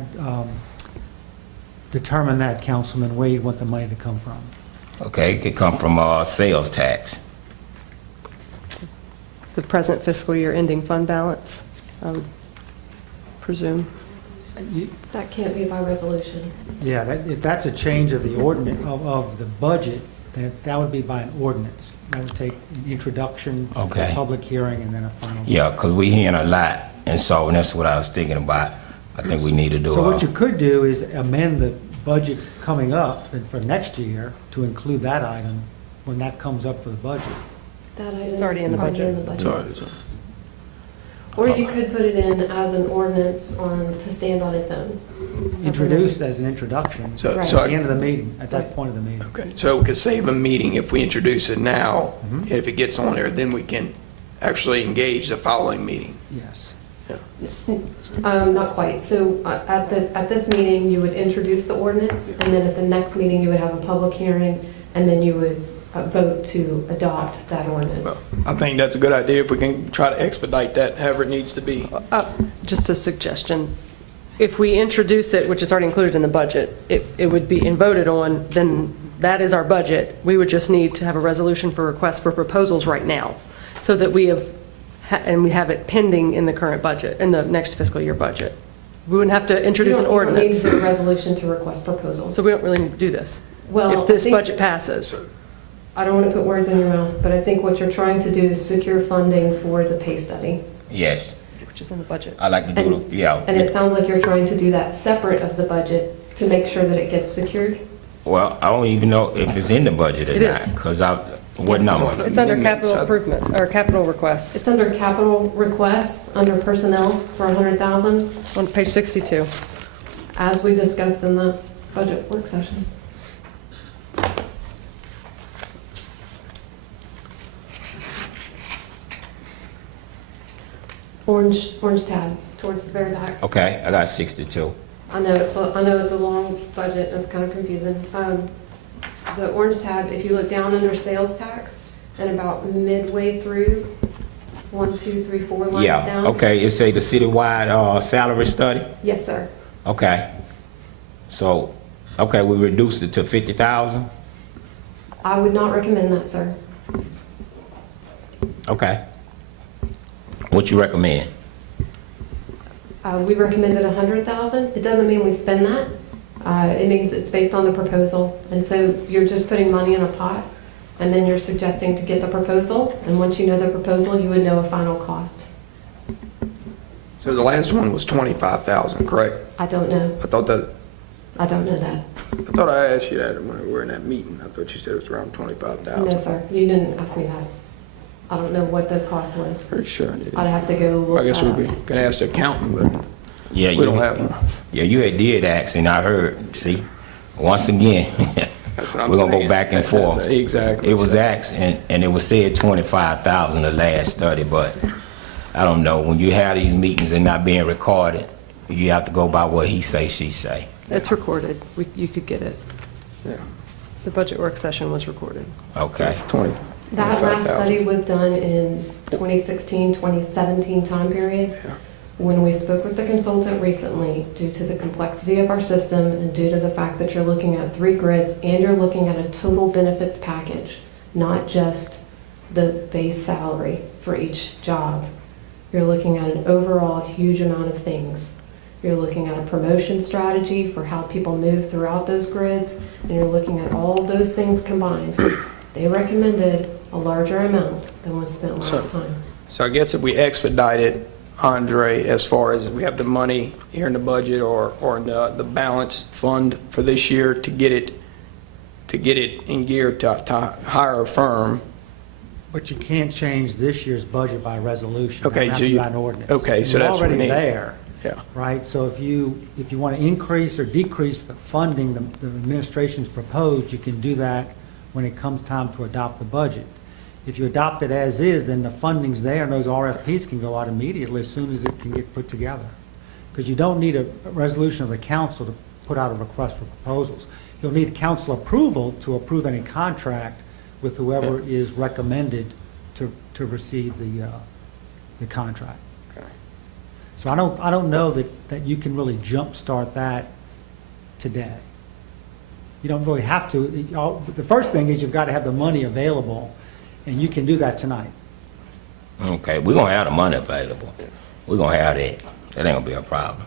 determine that, Councilman, where you want the money to come from. Okay, it could come from sales tax. The present fiscal year ending fund balance, I would presume. That can't be by resolution. Yeah, if that's a change of the ordinance, of the budget, then that would be by an ordinance. That would take an introduction, Okay. a public hearing, and then a final. Yeah, because we hearing a lot, and so that's what I was thinking about. I think we need to do So what you could do is amend the budget coming up and for next year to include that item when that comes up for the budget. That item It's already in the budget. Or you could put it in as an ordinance to stand on its own. Introduced as an introduction So- at so the end of the meeting, at that point of the meeting. Okay, so we could save a meeting if we introduce it now, and if it gets on there, then we can actually engage the following meeting. Yes. Not quite. So at this meeting, you would introduce the ordinance, and then at the next meeting, you would have a public hearing, and then you would vote to adopt that ordinance. I think that's a good idea if we can try to expedite that however it needs to be. Just a suggestion. If we introduce it, which is already included in the budget, it would be voted on, then that is our budget. We would just need to have a resolution for requests for proposals right now, so that we have, and we have it pending in the current budget, in the next fiscal year budget. We wouldn't have to introduce an ordinance. You don't need a resolution to request proposals. So we don't really need to do this. Well, If this I think- budget passes. I don't want to put words in your mouth, but I think what you're trying to do is secure funding for the pay study. Yes. Which is in the budget. I like to do the, And it sounds like you're trying to do that separate of the budget to make sure that it gets secured. Well, I don't even know if it's in the budget or It not, is. because what number? It's under capital improvement, or capital requests. It's under capital requests, under personnel for 100,000, On page 62. as we discussed in the budget work session. Orange tab towards the very back. Okay, I got 62. I know it's a long budget, it's kind of confusing. The orange tab, if you look down under sales tax, and about midway through, it's 1, 2, 3, 4 lines Yeah, down. okay, it say the citywide salary study? Yes, sir. Okay. So, okay, we reduced it to 50,000? I would not recommend that, sir. Okay. What you recommend? We recommended 100,000. It doesn't mean we spend that. It means it's based on the proposal. And so you're just putting money in a pot, and then you're suggesting to get the proposal. And once you know the proposal, you would know a final cost. So the last one was 25,000, correct? I don't know. I thought that, I don't know that. I thought I asked you that when we were in that meeting. I thought you said it was around 25,000. No, sir. You didn't ask me that. I don't know what the cost was. Pretty sure I did. I'd have to go look I guess that we'd up. be gonna ask the accountant, but Yeah, we don't have one. Yeah, you had did ask, and I heard, see, once again. That's what I'm We're gonna go saying. back and forth. Exactly. It was asked, and it was said 25,000 the last study, but I don't know. When you have these meetings and not being recorded, you have to go by what he say, she say. It's recorded. You could get it. Yeah. The budget work session was recorded. Okay. 20. That last study was done in 2016, 2017 time period. When we spoke with the consultant recently, due to the complexity of our system and due to the fact that you're looking at 3 grids and you're looking at a total benefits package, not just the base salary for each job. You're looking at an overall huge amount of things. You're looking at a promotion strategy for how people move throughout those grids, and you're looking at all of those things combined. They recommended a larger amount than was spent last time. So I guess if we expedite it, Andre, as far as we have the money here in the budget or in the balance fund for this year to get it in gear to hire a firm. But you can't change this year's budget by resolution. Okay, That so has to be you- by an ordinance. okay, so You're that's what we already need. there. Yeah. Right, so if you want to increase or decrease the funding the administration's proposed, you can do that when it comes time to adopt the budget. If you adopt it as is, then the funding's there and those RFPs can go out immediately as soon as it can get put together. Because you don't need a resolution of the council to put out a request for proposals. You'll need council approval to approve any contract with whoever is recommended to receive the contract. So I don't know that you can really jumpstart that today. You don't really have to. The first thing is you've got to have the money available, and you can do that tonight. Okay, we're gonna have the money available. We're gonna have that. That ain't gonna be a problem.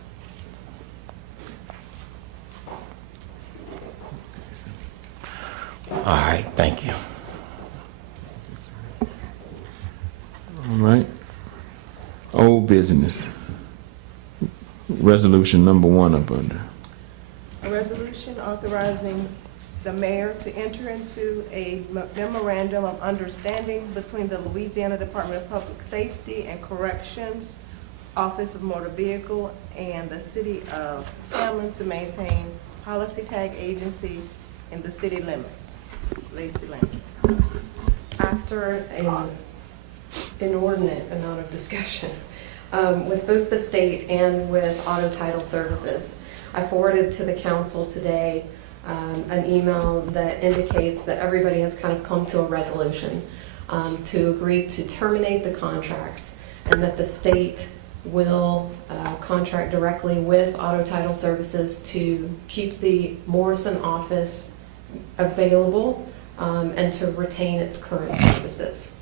All right, thank you. All right. Old business. Resolution number 1 up under. A resolution authorizing the mayor to enter into a memorandum of understanding between the Louisiana Department of Public Safety and Corrections, Office of Motor Vehicle, and the City of Hammond to maintain policy tag agency in the city limits. Lacey Lane. After an inordinate amount of discussion with both the state and with Auto Title Services, I forwarded to the council today an email that indicates that everybody has kind of come to a resolution to agree to terminate the contracts, and that the state will contract directly with Auto Title Services to keep the Morrison office available and to retain its current services.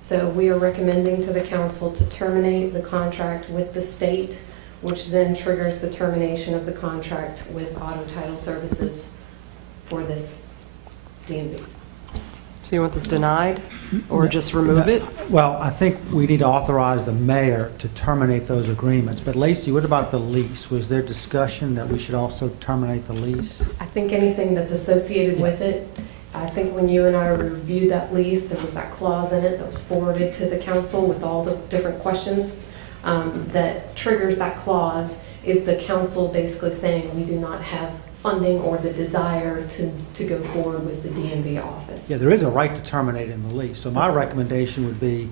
So we are recommending to the council to terminate the contract with the state, which then triggers the termination of the contract with Auto Title Services for this DNB. So you want this denied or just remove it? Well, I think we need to authorize the mayor to terminate those agreements. But Lacey, what about the lease? Was there discussion that we should also terminate the lease? I think anything that's associated with it, I think when you and I reviewed that lease, there was that clause in it that was forwarded to the council with all the different questions that triggers that clause is the council basically saying we do not have funding or the desire to go forward with the DMV office. Yeah, there is a right to terminate in the lease. So my recommendation would be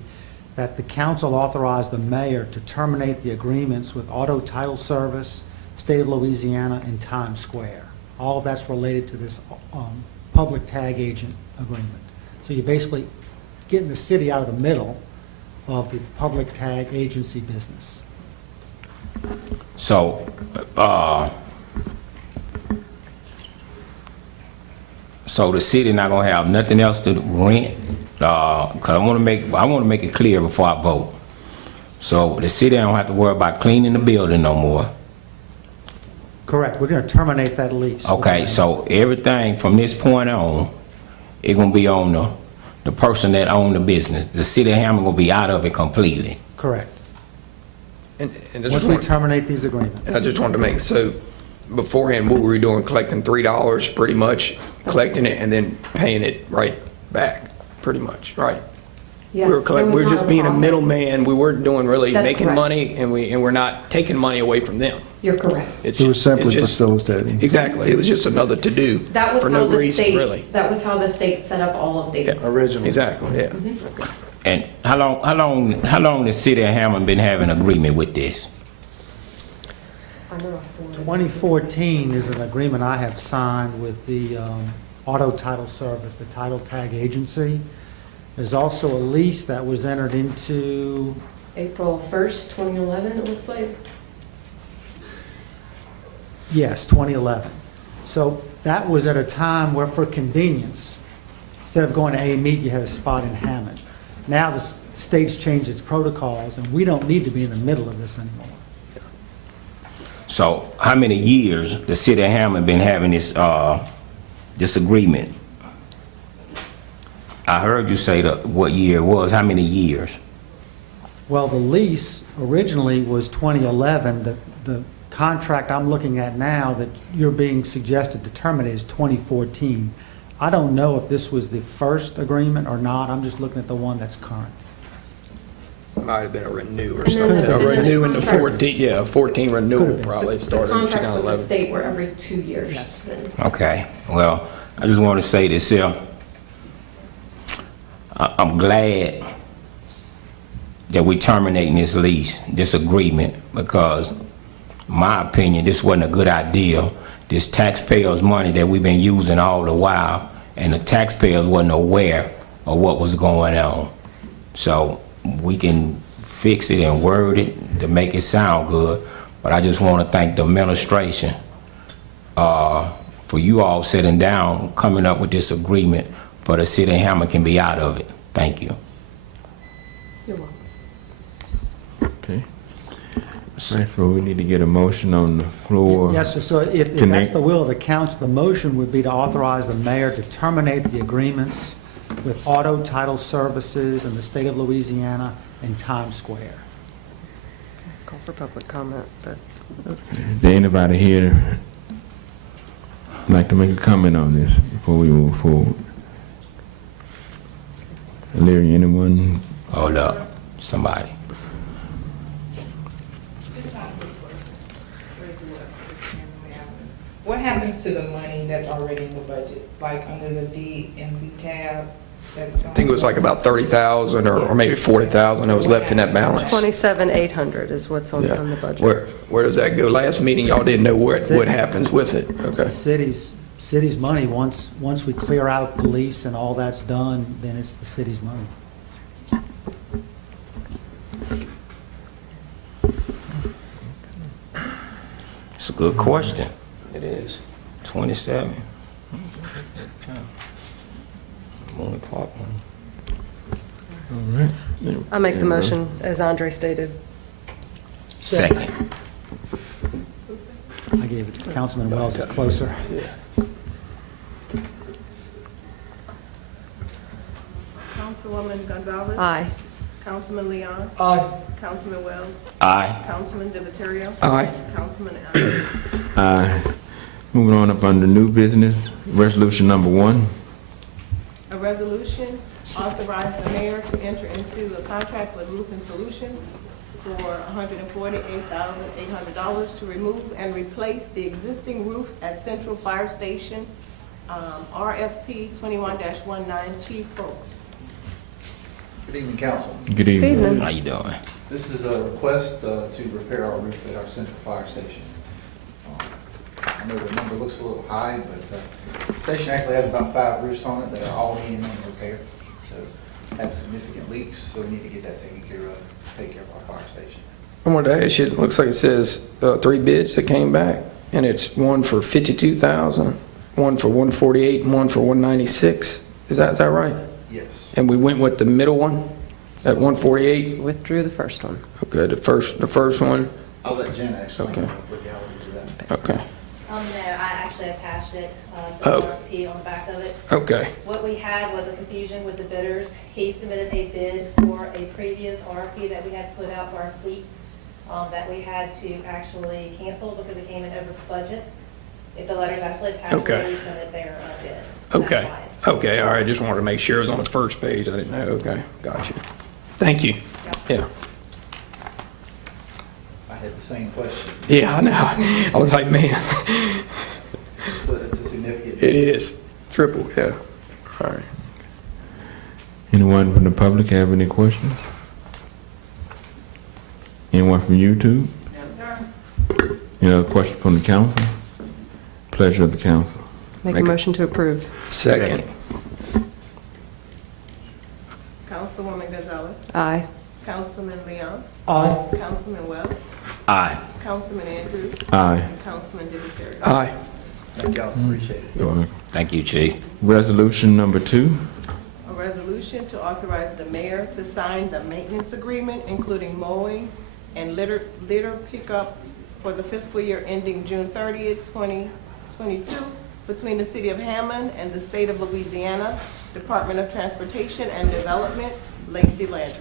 that the council authorize the mayor to terminate the agreements with Auto Title Service, State of Louisiana, and Times Square. All of that's related to this public tag agent agreement. So you're basically getting the city out of the middle of the public tag agency business. So, so the city not gonna have nothing else to rent? Cause I wanna make it clear before I vote. So the city don't have to worry about cleaning the building no more. Correct. We're going to terminate that lease. Okay, so everything from this point on, it's gonna be on the person that own the business. The city of Hammond gonna be out of it completely. Correct. And Once we terminate these agreements. I just wanted to make, so beforehand, what were we doing? Collecting $3 pretty much, collecting it and then paying it right back, pretty much, right? Yes, We were just being a profit. middleman. We weren't doing really That's making correct. money, and we're not taking money away from them. You're correct. It's It was just- simply it's just- facilitating. Exactly, it was just another to-do That was for how no the reason, really. state, that was how the state set up all of these. Originally. Exactly, yeah. And how long the city of Hammond been having agreement with this? 2014 is an agreement I have signed with the Auto Title Service, the title tag agency. There's also a lease that was entered into, April 1st, 2011, it looks like. yes, 2011. So that was at a time where, for convenience, instead of going to A-Meet, you had a spot in Hammond. Now the state's changed its protocols, and we don't need to be in the middle of this anymore. So how many years the city of Hammond been having this agreement? I heard you say what year it was. How many years? Well, the lease originally was 2011. The contract I'm looking at now that you're being suggested to terminate is 2014. I don't know if this was the first agreement or not. I'm just looking at the one that's current. Might have been a renew or And then something. the- A and then the renew in the contracts- 14, yeah, 14 renewal probably The started in contracts with the 2011. state were every 2 years. then. Okay, well, I just want to say this here. I'm glad that we terminating this lease, this agreement, because in my opinion, this wasn't a good idea. This taxpayers' money that we've been using all the while, and the taxpayers wasn't aware of what was going on. So we can fix it and word it to make it sound good, but I just want to thank the administration for you all sitting down, coming up with this agreement, for the city of Hammond can be out of it. Thank you. You're welcome. Okay. So we need to get a motion on the floor. Yes, sir. So if that's Connect- the will of the council, the motion would be to authorize the mayor to terminate the agreements with Auto Title Services in the state of Louisiana and Times Square. Call for public comment, but Is there anybody here like to make a comment on this before we move forward? Larry, anyone? Hold up, somebody. What happens to the money that's already in the budget, like under the DMV tab? I think it was like about 30,000 or maybe 40,000 that was left in that balance. 27,800 is what's on Yeah. the budget. Where does that go? Last meeting, y'all didn't know what happens with it. It's Okay. the city's money. Once we clear out the lease and all that's done, then it's the city's money. It's a good question. It is. 27. Only part one. All right. I make the motion, as Andre stated. Second. I gave it to Councilman Wells, it's closer. Councilwoman Gonzalez? Aye. Councilman Leon? Aye. Councilman Wells? Aye. Councilman Divatario? Aye. Councilman Allen? Moving on up under new business, resolution number 1. A resolution authorizing the mayor to enter into a contract with Roofing Solutions for $148,800 to remove and replace the existing roof at Central Fire Station, RFP 21-19, Chief Folks. Good evening, council. Good evening. How you doing? This is a request to repair our roof at our central fire station. I know the number looks a little high, but the station actually has about 5 roofs on it that are all needing repair. So had significant leaks, so we need to get that taken care of, take care of our fire station. I wanted to ask you, it looks like it says 3 bids that came back, and it's one for 52,000, one for 148, and one for 196. Is that right? Yes. And we went with the middle one at 148? Withdrew the first one. Okay, the first one? I'll let Jenna explain Okay. the legalities of that. Okay. No, I actually attached it to Oh. the RFP on the back of it. Okay. What we had was a confusion with the bidders. He submitted a bid for a previous RFP that we had put out for our fleet that we had to actually cancel because it came in over budget. If the letter's actually attached, Okay. we submitted their bid. Okay. Okay, all right, just wanted to make sure it was on the first page. I didn't know. Okay, got you. Thank you. Yeah. I had the same question. Yeah, I know. I was like, man, So it's a significant. it is. Triple, yeah. All right. Anyone from the public have any questions? Anyone from YouTube? Any other question from the council? Pleasure of the council. Make a motion to approve. Second. Councilwoman Gonzalez. Aye. Councilman Leon. Aye. Councilman Wells. Aye. Councilman Andrews. Aye. And Councilman Dickinson. Aye. Thank y'all, appreciate it. You're welcome. Thank you, Chief. Resolution number 2. A resolution to authorize the mayor to sign the maintenance agreement, including mowing and litter pickup for the fiscal year ending June 30th, 2022, between the City of Hammond and the State of Louisiana, Department of Transportation and Development, Lacey Landry.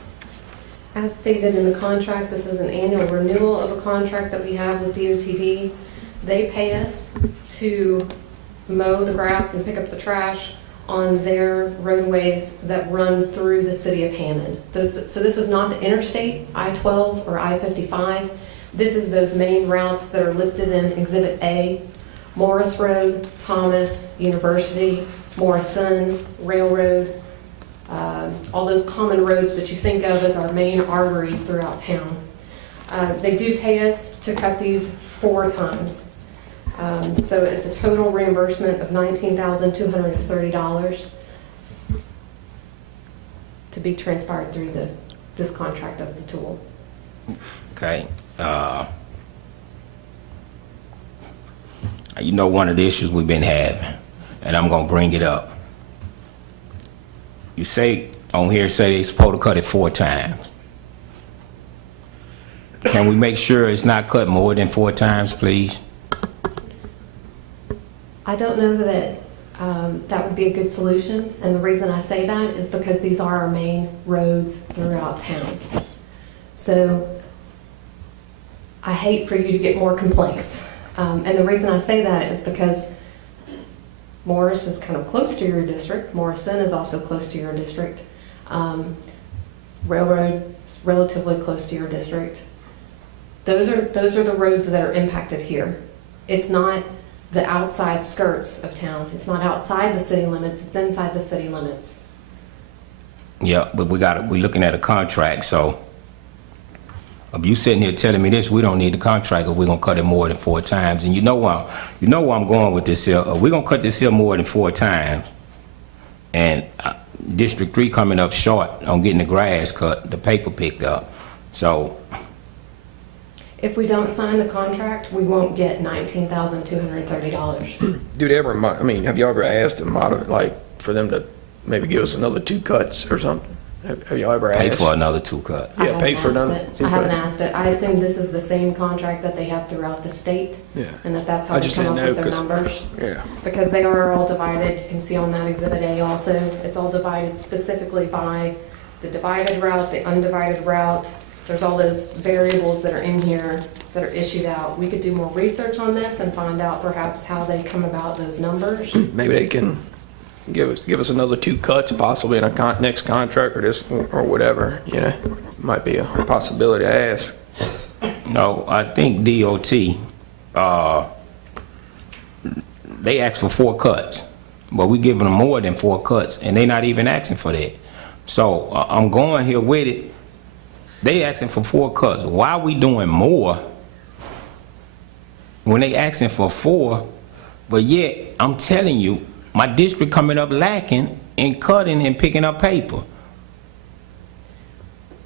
As stated in the contract, this is an annual renewal of a contract that we have with DOTD. They pay us to mow the grass and pick up the trash on their roadways that run through the city of Hammond. So this is not the interstate, I-12 or I-55. This is those main routes that are listed in Exhibit A: Morris Road, Thomas, University, Morrison, Railroad, all those common roads that you think of as our main arteries throughout town. They do pay us to cut these 4 times. So it's a total reimbursement of $19,230 to be transpired through this contract as the tool. Okay. You know one of the issues we've been having, and I'm gonna bring it up. You say, on here, say they're supposed to cut it 4 times. Can we make sure it's not cut more than 4 times, please? I don't know that that would be a good solution, and the reason I say that is because these are our main roads throughout town. So I hate for you to get more complaints. And the reason I say that is because Morris is kind of close to your district. Morrison is also close to your district. Railroad is relatively close to your district. Those are the roads that are impacted here. It's not the outside skirts of town. It's not outside the city limits. It's inside the city limits. Yeah, but we're looking at a contract, so if you sitting here telling me this, we don't need the contract, or we're gonna cut it more than 4 times. And you know where I'm going with this here. We're gonna cut this here more than 4 times, and District 3 coming up short on getting the grass cut, the paper picked up. So If we don't sign the contract, we won't get $19,230. Do they ever, I mean, have you ever asked them, like, for them to maybe give us another 2 cuts or something? Have you ever asked? pay for another 2 cut. Yeah, pay for another 2 I haven't cuts. asked it. I assume this is the same contract that they have throughout the state. Yeah. And that's how I they just come up didn't with know, their 'cause- numbers. Yeah. Because they are all divided. You can see on that Exhibit A also. It's all divided specifically by the divided route, the undivided route. There's all those variables that are in here that are issued out. We could do more research on this and find out perhaps how they come about those numbers. Maybe they can give us another 2 cuts possibly in a next contract or this or whatever, you know. Might be a possibility to ask. No, I think DOT, they asked for 4 cuts, but we giving them more than 4 cuts, and they not even asking for that. So I'm going here with it. They asking for 4 cuts. Why are we doing more when they asking for 4? But yet, I'm telling you, my district coming up lacking in cutting and picking up paper.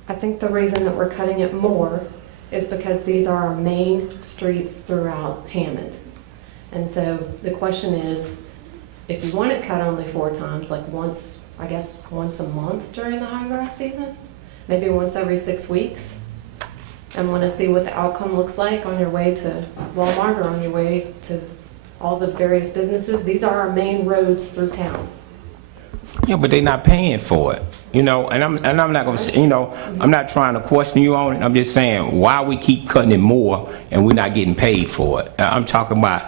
I think the reason that we're cutting it more is because these are our main streets throughout Hammond. And so the question is, if you want it cut only 4 times, like once, I guess once a month during the high grass season, maybe once every 6 weeks, and want to see what the outcome looks like on your way to Walmart or on your way to all the various businesses. These are our main roads through town. Yeah, but they're not paying for it, you know. And I'm not gonna say, you know, I'm not trying to question you on it. I'm just saying why we keep cutting it more and we're not getting paid for it. I'm talking about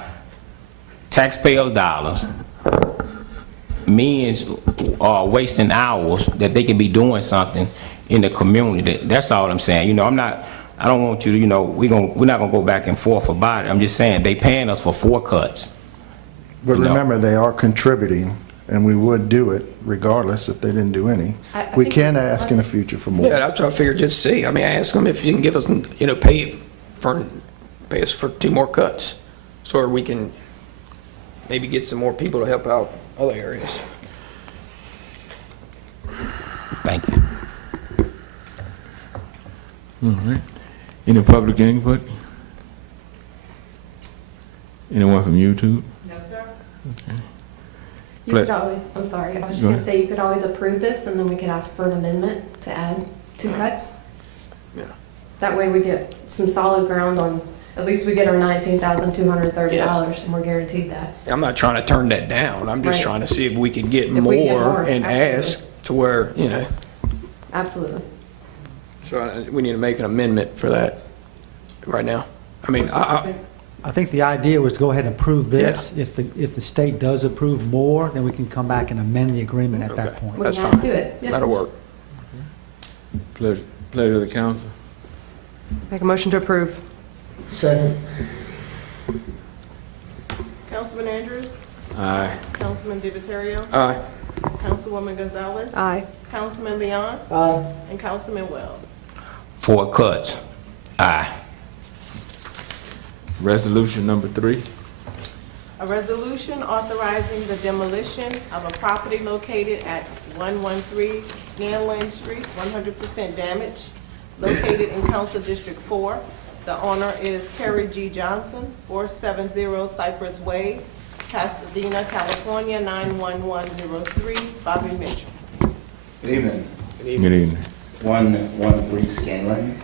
taxpayers' dollars. Millions are wasting hours that they could be doing something in the community. That's all I'm saying. You know, I'm not I don't want you to, you know, we're not gonna go back and forth about it. I'm just saying, they paying us for 4 cuts. But You know. remember, they are contributing, and we would do it regardless if they didn't do any. I We think can it's ask in the future for more. Yeah, that's what I figured, just see. I mean, ask them if you can give us, you know, pay us for 2 more cuts, so we can maybe get some more people to help out other areas. Thank you. All right. Any public input? Anyone from YouTube? No, sir. Okay. You could always, I'm sorry, I was just Go gonna ahead. say, you could always approve this, and then we could ask for an amendment to add 2 cuts. Yeah. That way we get some solid ground on, at least we get our $19,230, and we're guaranteed that. I'm not trying to turn that down. I'm just Right. trying to see if we can get If we can get more more, and absolutely. ask to where, you know, Absolutely. so we need to make an amendment for that right now. I mean, I think the idea was to go ahead and approve this. If the state does approve more, then we can come back and amend the agreement at that Okay. point. We That's can add fine. to it. Yeah. That'll work. Pleasure of the council. Make a motion to approve. Second. Councilman Andrews? Aye. Councilman DiViterio? Aye. Councilwoman Gonzalez? Aye. Councilman Leon? Aye. And Councilman Wells? 4 cuts. Aye. Resolution number 3. A resolution authorizing the demolition of a property located at 113 Scanlon Street, 100% damage, located in Council District 4. The owner is Terry G. Johnson, 470 Cypress Way, Pasadena, California, 91103. Bobby Mitchell. Good evening. Good evening. 113 Scanlon.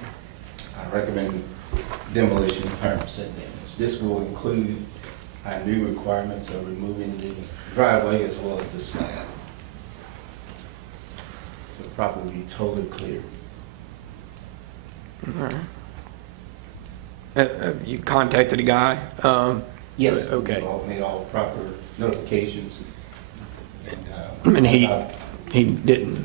I recommend demolition, 100% damage. This will include our new requirements of removing the driveway as well as the slab. So the property will be totally clear. All right. You contacted the guy? Yes. Okay. We've all made all proper notifications. And, And he didn't,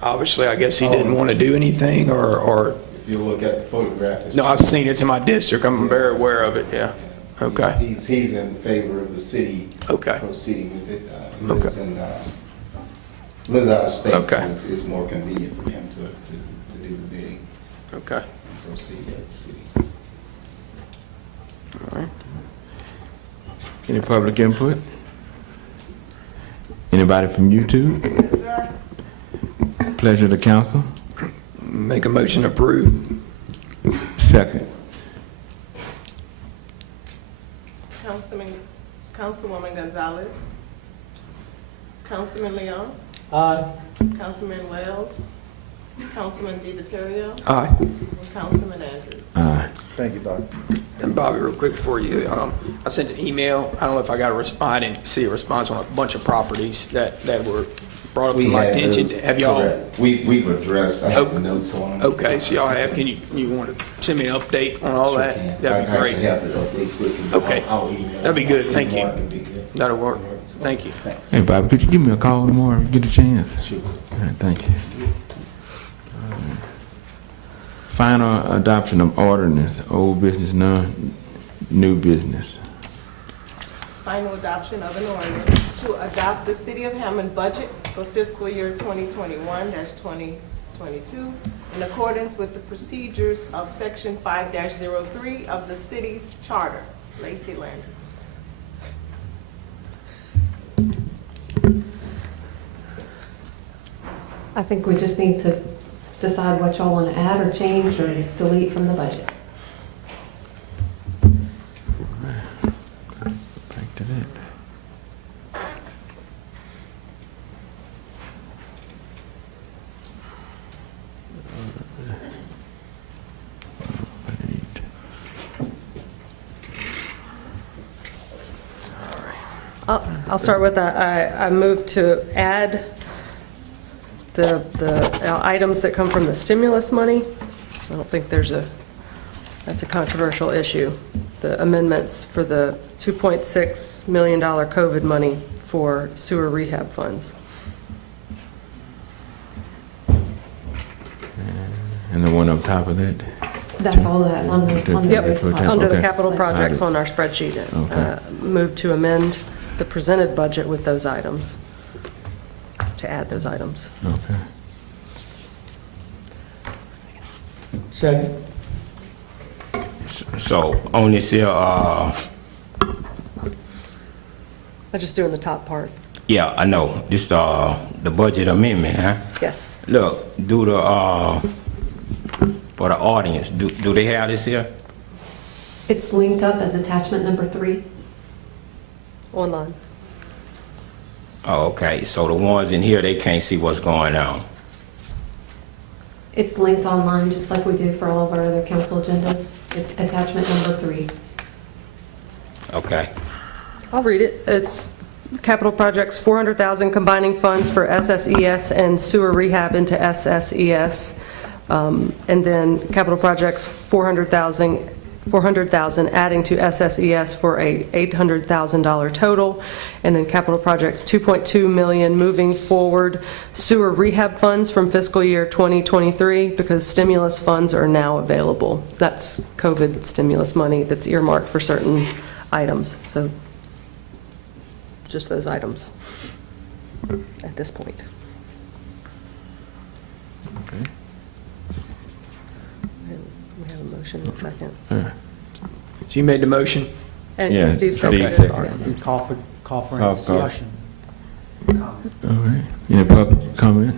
obviously, I guess he didn't want to do anything, or, if you look at the photograph. it's- no, I've seen it. It's in my district. I'm very aware of it, yeah. Okay. He's in favor of the city Okay. proceeding with it. He Okay. lives out of state, Okay. so it's more convenient for him to do the bidding Okay. and proceed as a city. All right. Any public input? Anybody from YouTube? Pleasure of the council. Make a motion to approve. Second. Councilwoman Gonzalez? Councilman Leon? Aye. Councilman Wells? Councilman DiViterio? Aye. And Councilman Andrews? Aye. Thank you, Bob. And Bobby, real quick before you, I sent an email. I don't know if I got a response. I didn't see a response on a bunch of properties that were brought up to my attention. Have y'all? Correct. We've addressed, I have the notes on them. Okay, so y'all have, can you want to send me an update on all Sure that? can. That'd be I great. actually have the updates with you. Okay. I'll email That'd be them. good. Thank you. Tomorrow would be good. That'll work. Thank you. Thanks. Hey, Bobby, could you give me a call tomorrow if you get a chance? Sure. All right, thank you. Final adoption of ordinance, old business, none, new business. Final adoption of an ordinance to adopt the City of Hammond budget for fiscal year 2021-2022 in accordance with the procedures of Section 5-03 of the city's charter. Lacey Landry. I think we just need to decide what y'all want to add or change or delete from the budget. Back to that. I'll start with that. I move to add the items that come from the stimulus money. I don't think that's a controversial issue. The amendments for the $2.6 million COVID money for sewer rehab funds. And the one up top of that? That's all that on the road Yep, department. under the Okay. capital projects on our spreadsheet. Okay. Move to amend the presented budget with those items, to add those items. Okay. Second. So on this here, I'm just doing the top part. yeah, I know, this, the budget amendment, huh? Yes. Look, do the, for the audience, do they have this here? It's linked up as attachment number 3. Online. Oh, okay, so the ones in here, they can't see what's going on. It's linked online, just like we do for all of our other council agendas. It's attachment number 3. Okay. I'll read it. It's capital projects, 400,000 combining funds for SSES and sewer rehab into SSES. And then capital projects, 400,000 adding to SSES for a $800,000 total. And then capital projects, 2.2 million moving forward sewer rehab funds from fiscal year 2023 because stimulus funds are now available. That's COVID stimulus money that's earmarked for certain items. So just those items at this point. Okay. We have a motion and a second. So you made the motion? And Yeah, Steve Steve seconded. seconded. We call for Call. any discussion. All right. Any public comment?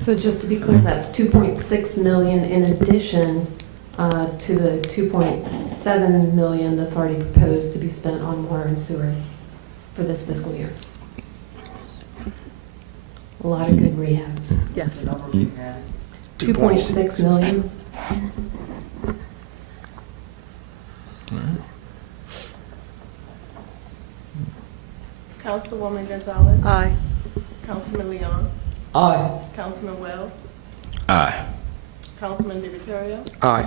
So just to be clear, that's 2.6 million in addition to the 2.7 million that's already proposed to be spent on water and sewer for this fiscal year. A lot of good rehab. Yes. 2.6 million. Councilwoman Gonzalez. Aye. Councilman Leon. Aye. Councilman Wells. Aye. Councilman DiViterio. Aye.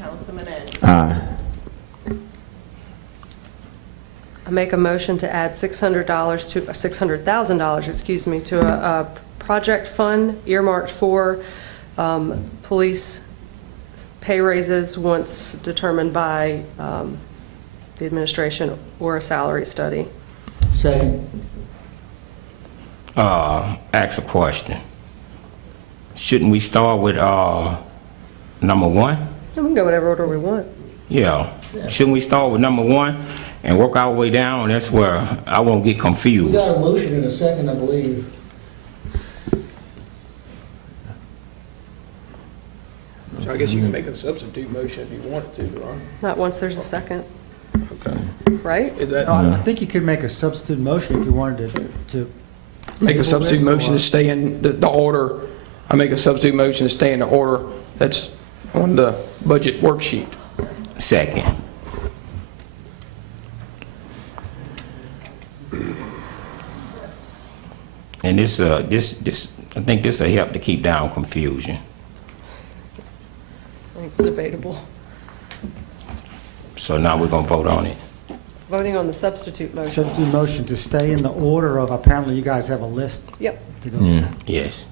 Councilman Andrews. Aye. I make a motion to add $600,000, excuse me, to a project fund earmarked for police pay raises once determined by the administration or a salary study. Second. Ask a question. Shouldn't we start with, number 1? And we can go whatever order we want. Yeah. Shouldn't we start with number 1 and work our way down? That's where I won't get We confused. got a motion in a second, I believe. So I guess you can make a substitute motion if you wanted to, right? Not once there's a second, Okay. right? Is that, No, I think you could make a substitute motion if you wanted to make a table substitute this, motion or- to stay in the order? I make a substitute motion to stay in the order that's on the budget worksheet. Second. And this, I think this will help to keep down confusion. I think it's debatable. So now we're gonna vote on it. Voting on the substitute motion. substitute motion to stay in the order of, apparently you guys have a list Yep. to go. Yeah. Yes.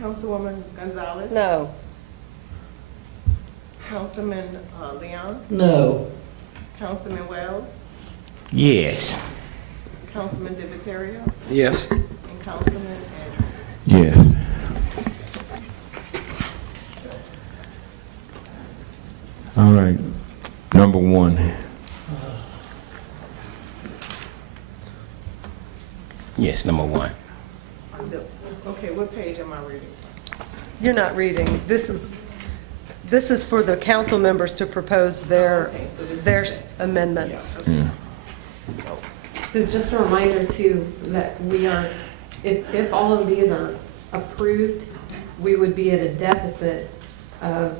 Councilwoman Gonzalez. No. Councilman Leon. No. Councilman Wells. Yes. Councilman DiViterio. Yes. And Councilman Andrews. Yes. All right. Number 1. Yes, number 1. Okay, what page am I reading? You're not reading. This is for the council members to propose their amendments. Yeah. So just a reminder too, that we are, if all of these are approved, we would be at a deficit of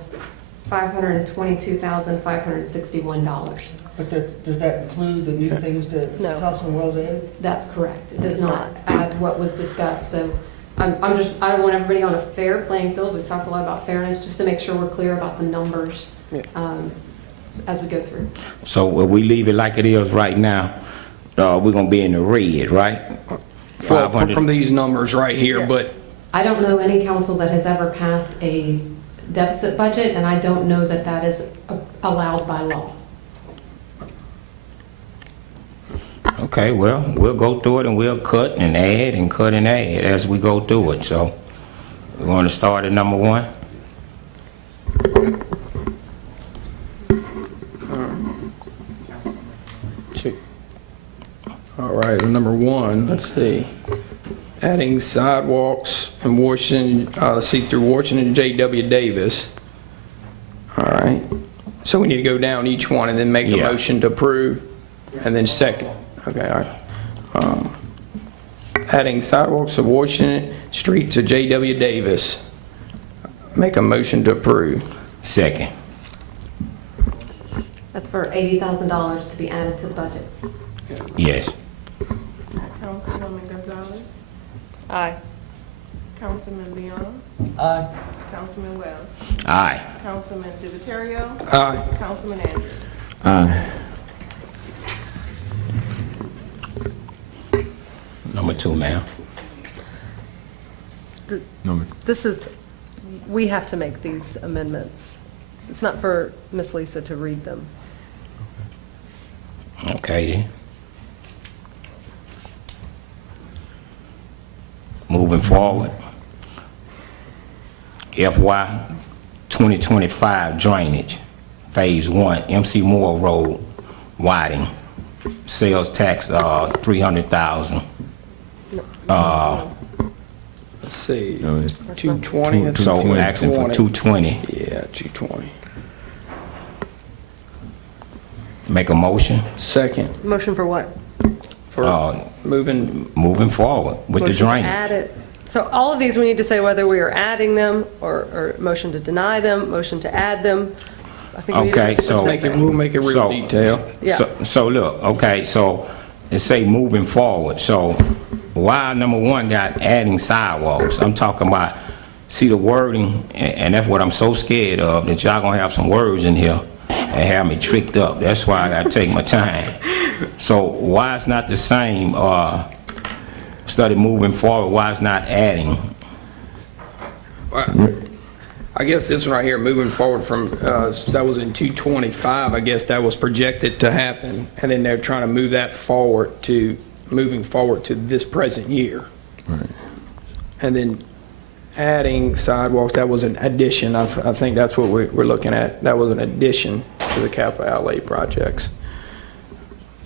$522,561. But does that include the new things that No. Councilman Wells added? That's correct. It does It's not add what was discussed. So I don't want everybody on a fair playing field. We've talked a lot about fairness, just to make sure we're clear about the numbers as we go through. So will we leave it like it is right now? we're gonna be in the red, right? Well, 500. from these numbers right here, but I don't know any council that has ever passed a deficit budget, and I don't know that that is allowed by law. Okay, well, we'll go through it and we'll cut and add and cut and add as we go through it. So we want to start at number 1. all right, number 1, let's see. Adding sidewalks in Washington, let's see, through Washington J.W. Davis. All right. So we need to go down each one and then make a motion to approve, and then second. Okay, all right. Adding sidewalks of Washington Street to J.W. Davis. Make a motion to approve. Second. That's for $80,000 to be added to the budget. Yes. Councilwoman Gonzalez. Aye. Councilman Leon. Aye. Councilman Wells. Aye. Councilman DiViterio. Aye. Councilman Andrews. Aye. Number 2, ma'am. This is, we have to make these amendments. It's not for Miss Lisa to read them. Okay, then. Moving forward. FY 2025 drainage, Phase 1, MC Moore Road, widening. Sales tax, $300,000. Let's see. No, it's 220 or So we're asking for 220. Yeah, 220. Make a motion. Second. Motion for what? For moving forward with the Motion to drainage. add it. So all of these, we need to say whether we are adding them or motion to deny them, motion to add them. I think we need to Okay, be so. specific. We'll make it real detailed. Yeah. So look, okay, so it say moving forward. So why number 1 got adding sidewalks? I'm talking about, see the wording, and that's what I'm so scared of, that y'all gonna have some words in here and have me tricked up. That's why I gotta take my time. So why it's not the same, study moving forward, why it's not adding? I guess this one right here, moving forward from, that was in 225, I guess that was projected to happen, and then they're trying to move that forward to, moving forward to this present year. Right. And then adding sidewalks, that was an addition, I think that's what we're looking at, that was an addition to the capital outlay projects.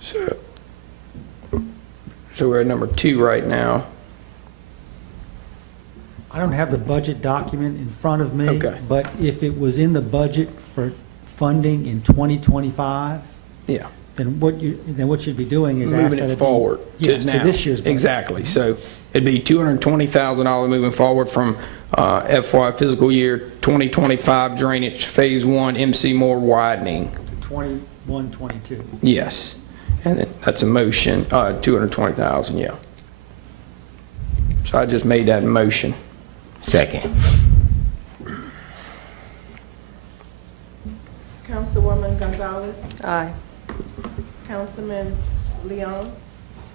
So we're at number 2 right now. I don't have the budget document in front of me. Okay. But if it was in the budget for funding in 2025, Yeah. then what you'd be doing is ask Moving that it it be- forward Yes, to now. this year's budget. Exactly. So it'd be $220,000 moving forward from FY fiscal year 2025 drainage Phase 1 MC Moore widening. 21, 22. Yes. And that's a motion, 220,000, yeah. So I just made that motion. Second. Councilwoman Gonzalez. Aye. Councilman Leon.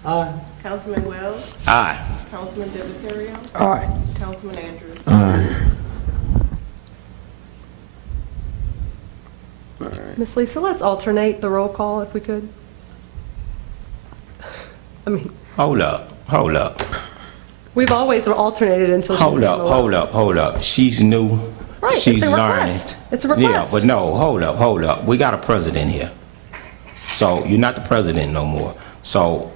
Aye. Councilman Wells. Aye. Councilman DiViterio. Aye. Councilman Andrews. Aye. Miss Lisa, let's alternate the roll call if we could. I mean, Hold up. we've always alternated until. she Hold became up. allowed. She's new. Right, She's it's a learning. request. It's a request. Yeah, but no, hold up. We got a president here. So you're not the president no more. So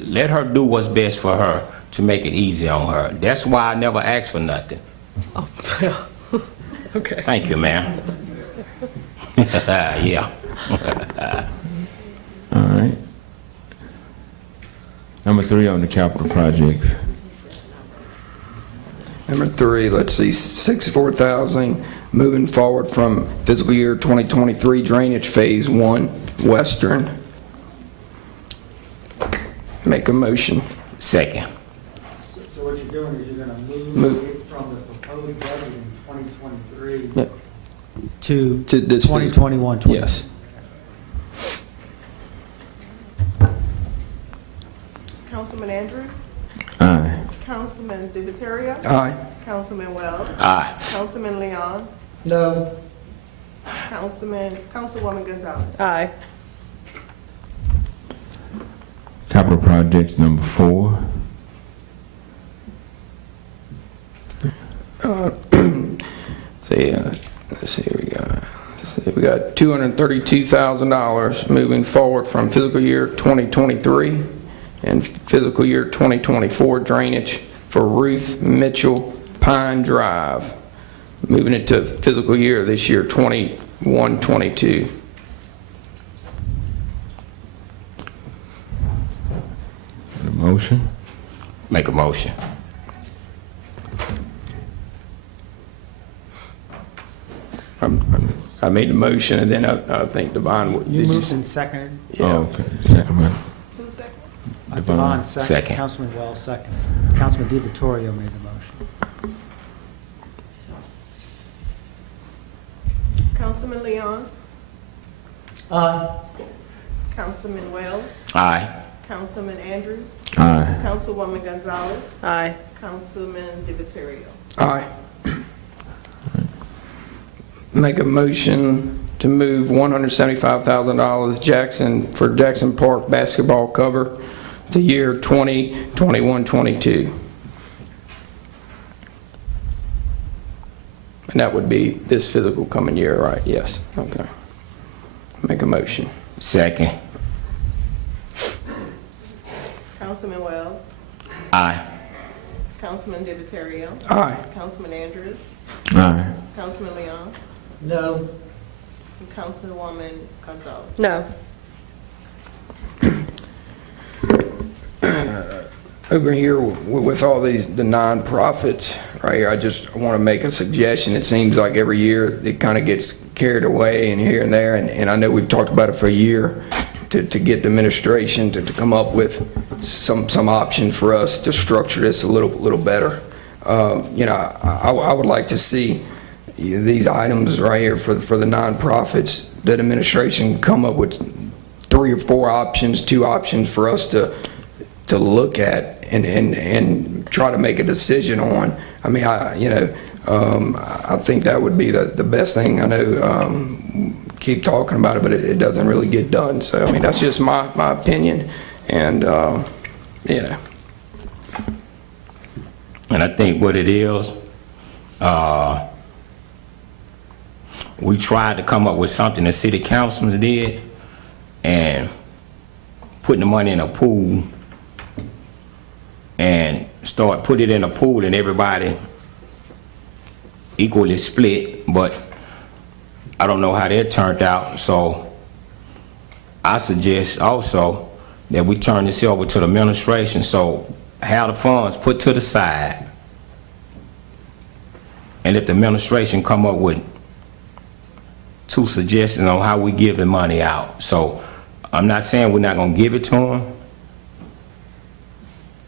let her do what's best for her to make it easy on her. That's why I never asked for nothing. Oh, okay. Thank you, ma'am. Yeah. All right. Number 3 on the capital projects. Number 3, let's see, 64,000 moving forward from fiscal year 2023 drainage Phase 1 Western. Make a motion. Second. So what you're doing is you're going to Move. move it from the proposed budget in 2023 Yeah. to this 2021, 2021, 22. 20. Yes. Okay. So, so what you're doing is you're going to move it from the proposed budget in 2023 to 2021, 22. 2021, 20. 22. Councilman DiViterio. Aye. Councilman Wells. Aye. Councilman Leon. No. Councilwoman Gonzalez. Aye. Capital projects number 4. Let's see, we got $232,000 moving forward from fiscal year 2023 and fiscal year 2024 drainage for Ruth Mitchell Pine Drive, moving it to fiscal year this year 21-22. A motion? Make a motion. I made the motion, and then I think Devon would. You moved and seconded. Yeah. Oh, okay. Second one. Who second? Devon second. Second. Councilman Wells second. Councilman DiVittorio made the motion. Councilman Leon. Aye. Councilman Wells. Aye. Councilman Andrews. Aye. Councilwoman Gonzalez. Aye. Councilman DiViterio. Aye. Make a motion to move $175,000 Jackson for Jackson Park basketball cover to year 2021-22. And that would be this physical coming year, right? Yes. Okay. Make a motion. Second. Councilman Wells. Aye. Councilman DiViterio. Aye. Councilman Andrews. Aye. Councilman Leon. No. And Councilwoman Gonzalez. No. Over here with all the nonprofits right here, I just want to make a suggestion. It seems like every year it kind of gets carried away and here and there, and I know we've talked about it for a year to get the administration to come up with some option for us to structure this a little better. I would like to see these items right here for the nonprofits, that administration come up with 3 or 4 options, 2 options for us to look at and try to make a decision on. I mean, I think that would be the best thing. I know keep talking about it, but it doesn't really get done. So I mean, that's just my opinion, and And I think what it is, we tried to come up with something the city councilman did, and putting the money in a pool and put it in a pool and everybody equally split, but I don't know how that turned out. So I suggest also that we turn this over to the administration, so have the funds put to the side and let the administration come up with 2 suggestions on how we give the money out. So I'm not saying we're not going to give it to them,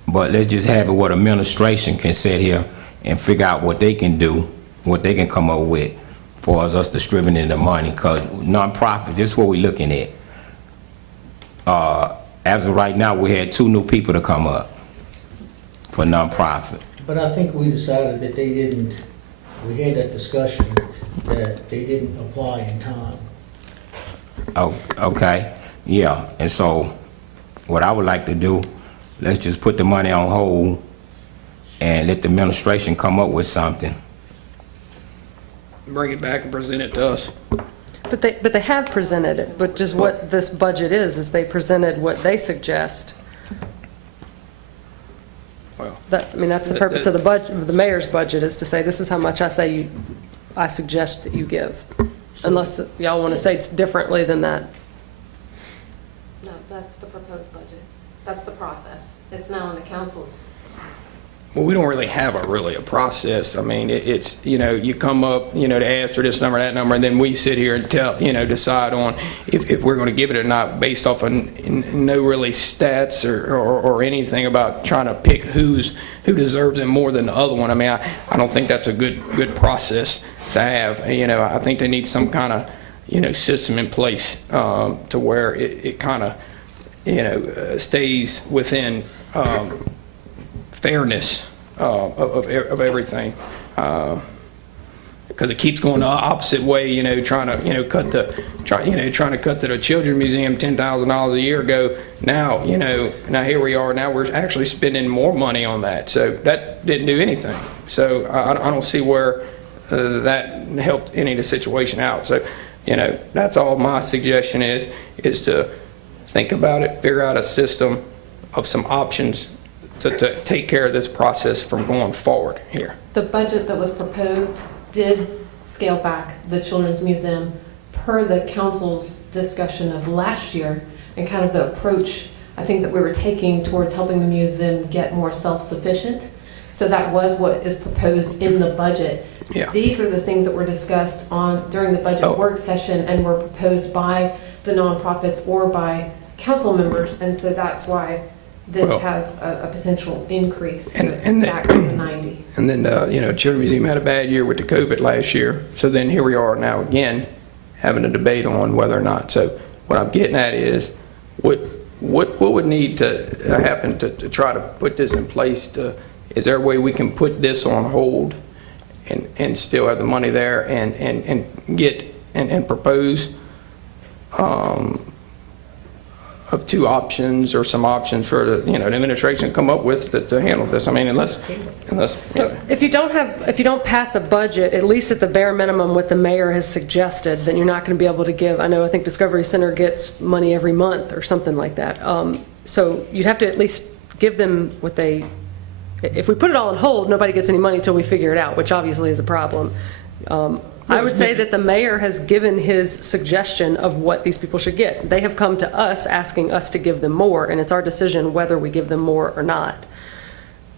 but let's just have it where the administration can sit here and figure out what they can do, what they can come up with for us distributing the money. Because nonprofit, this is what we're looking at. As of right now, we had 2 new people to come up for nonprofit. But I think we decided that they didn't, we had that discussion, that they didn't apply in time. Oh, okay, yeah. And so what I would like to do, let's just put the money on hold and let the administration come up with something. bring it back and present it to us. But they have presented it, which is what this budget is they presented what they suggest. Well, that's the purpose of the budget, the mayor's budget, is to say, this is how much I suggest that you give. Unless y'all want to say it's differently than that. No, that's the proposed budget. That's the process. It's now in the council's. Well, we don't really have a process. I mean, it's, you come up, to ask for this number, that number, and then we sit here and decide on if we're going to give it or not based off of no really stats or anything about trying to pick who deserves it more than the other one. I mean, I don't think that's a good process to have. I think they need some kind of, system in place to where it kind of, stays within fairness of everything. Because it keeps going the opposite way, trying to cut to the Children's Museum $10,000 a year ago. Now, now here we are. Now we're actually spending more money on that. So that didn't do anything. So I don't see where that helped any of the situation out. So, that's all my suggestion is to think about it, figure out a system of some options to take care of this process from going forward here. The budget that was proposed did scale back the Children's Museum per the council's discussion of last year and kind of the approach I think that we were taking towards helping the museum get more self-sufficient. So that was what is proposed in the budget. Yeah. These are the things that were discussed during the budget work session and were proposed by the nonprofits or by council members. And so that's why this has a potential increase back to the 90. And then, Children's Museum had a bad year with the COVID last year. So then here we are now again, having a debate on whether or not. So what I'm getting at is, what would need to happen to try to put this in place? Is there a way we can put this on hold and still have the money there and get and propose of two options or some options for the administration to come up with to handle this? I mean, unless So if you don't pass a budget, at least at the bare minimum what the mayor has suggested, then you're not going to be able to give. I think Discovery Center gets money every month or something like that. So you'd have to at least give them what they. If we put it all on hold, nobody gets any money until we figure it out, which obviously is a problem. I would say that the mayor has given his suggestion of what these people should get. They have come to us asking us to give them more, and it's our decision whether we give them more or not.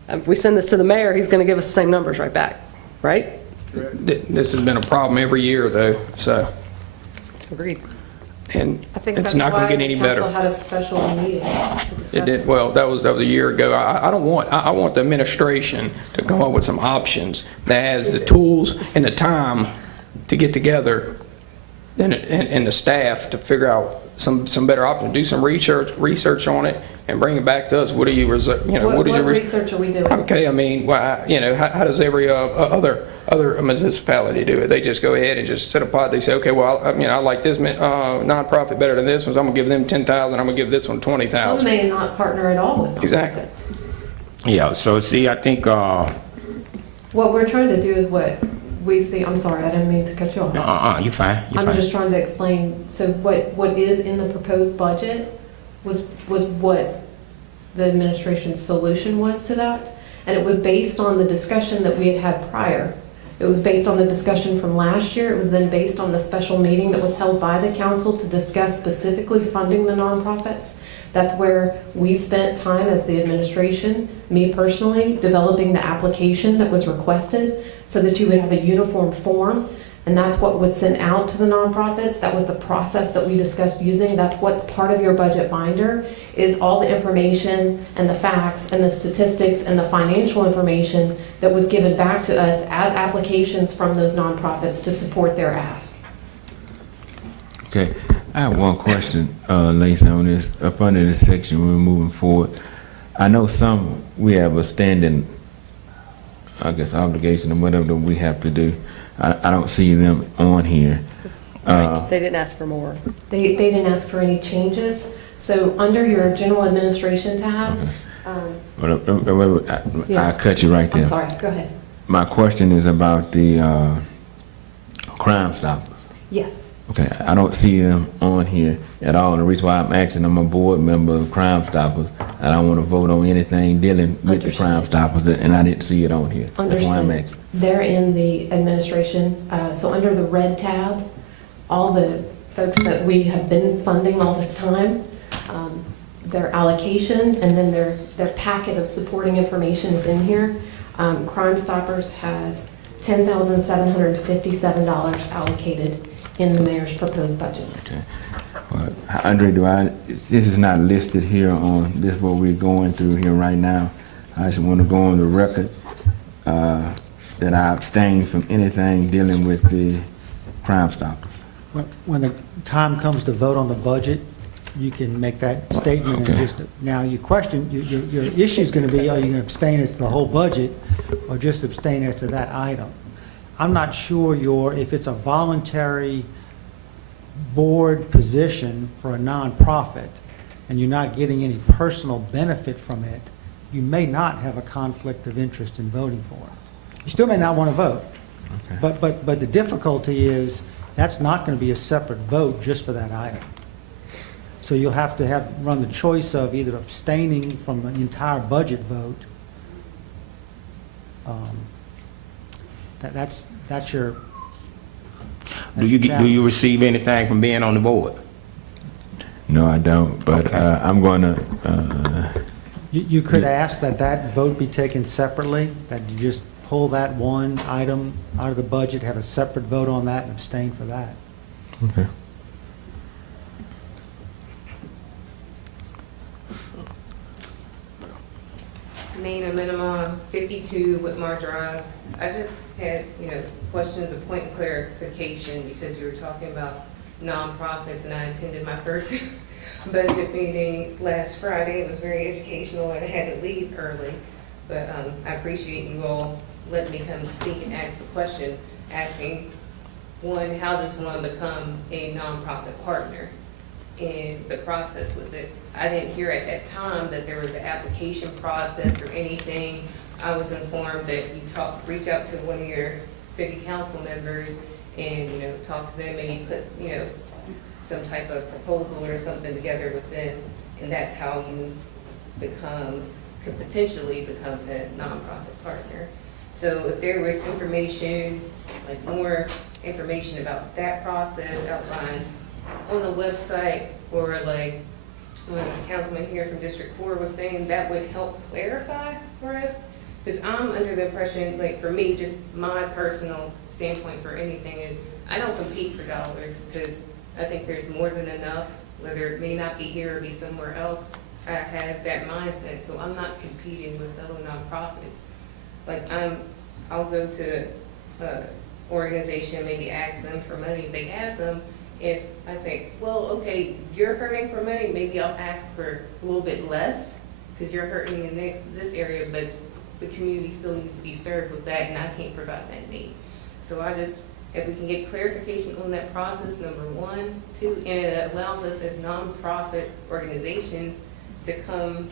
If we send this to the mayor, he's going to give us the same numbers right back, right? This has been a problem every year, though. So, agreed. And I think it's that's not going why to get any the better. council had a special meeting to discuss It did. Well, that was a year ago. I want the administration to come up with some options that has the tools and the time to get together and the staff to figure out some better options. Do some research on it and bring it back to us. What do you what research are we doing? Okay, I mean, how does every other municipality do it? They just go ahead and just set a pot. They say, okay, well, I like this nonprofit better than this one, so I'm gonna give them 10,000. I'm gonna give this one 20,000. Some may not partner at all with nonprofits. Exactly. Yeah, so see, I think, What we're trying to do is what we see. I'm sorry, I didn't mean to cut you off. you're fine, I'm just trying to explain. So what is in the proposed budget was what the administration's solution was to that. And it was based on the discussion that we had had prior. It was based on the discussion from last year. It was then based on the special meeting that was held by the council to discuss specifically funding the nonprofits. That's where we spent time as the administration, me personally, developing the application that was requested so that you would have a uniform form. And that's what was sent out to the nonprofits. That was the process that we discussed using. That's what's part of your budget binder, is all the information and the facts and the statistics and the financial information that was given back to us as applications from those nonprofits to support their ask. Okay, I have one question, Lacey, on this. Up under this section, we're moving forward. I know we have a standing, obligation or whatever that we have to do. I don't see them on here. They didn't ask for more. They didn't ask for any changes. So under your general administration tab, I cut you right there. I'm sorry, go ahead. My question is about the Crime Stoppers. Yes. Okay, I don't see them on here at all. And the reason why I'm asking, I'm a board member of Crime Stoppers. I don't want to vote on anything dealing with the Crime Stoppers, and I didn't see it on here. That's why I'm asking. They're in the administration. So under the red tab, all the folks that we have been funding all this time, their allocation and then their packet of supporting information is in here. Crime Stoppers has $10,757 allocated in the mayor's proposed budget. Okay. Well, Andre, this is not listed here on this what we're going through here right now. I just want to go on the record that I abstain from anything dealing with the Crime Stoppers. When the time comes to vote on the budget, you can make that statement and Okay. just, now your question, your issue is going to be, are you going to abstain as to the whole budget or just abstain as to that item? I'm not sure if it's a voluntary board position for a nonprofit and you're not getting any personal benefit from it, you may not have a conflict of interest in voting for it. You still may not want to vote. But the difficulty is that's not going to be a separate vote just for that item. So you'll have to run the choice of either abstaining from the entire budget vote. That's your. Do you receive anything from being on the board? No, I don't, but Okay. I'm going to, You could ask that vote be taken separately, that you just pull that one item out of the budget, have a separate vote on that, and abstain for that. okay. Main and minimum, 52 Whitmar Drive. I just had, questions of point of clarification because you were talking about nonprofits, and I attended my first budget meeting last Friday. It was very educational, and I had to leave early. But I appreciate you all letting me come speak and ask the question, asking, one, how does one become a nonprofit partner in the process with it? I didn't hear at that time that there was an application process or anything. I was informed that you reach out to one of your city council members and, talk to them, maybe put, some type of proposal or something together with them, and that's how you could potentially become a nonprofit partner. So if there was information, like more information about that process outlined on the website, or like when the councilman here from District 4 was saying, that would help clarify for us. Because I'm under the impression, like for me, just my personal standpoint for anything is, I don't compete for dollars because I think there's more than enough, whether it may not be here or be somewhere else. I have that mindset, so I'm not competing with fellow nonprofits. Like I'll go to an organization, maybe ask them for money. If they ask them, if I say, well, okay, you're hurting for money, maybe I'll ask for a little bit less because you're hurting in this area, but the community still needs to be served with that, and I can't provide that need. So if we can get clarification on that process, number one, two, and it allows us as nonprofit organizations to come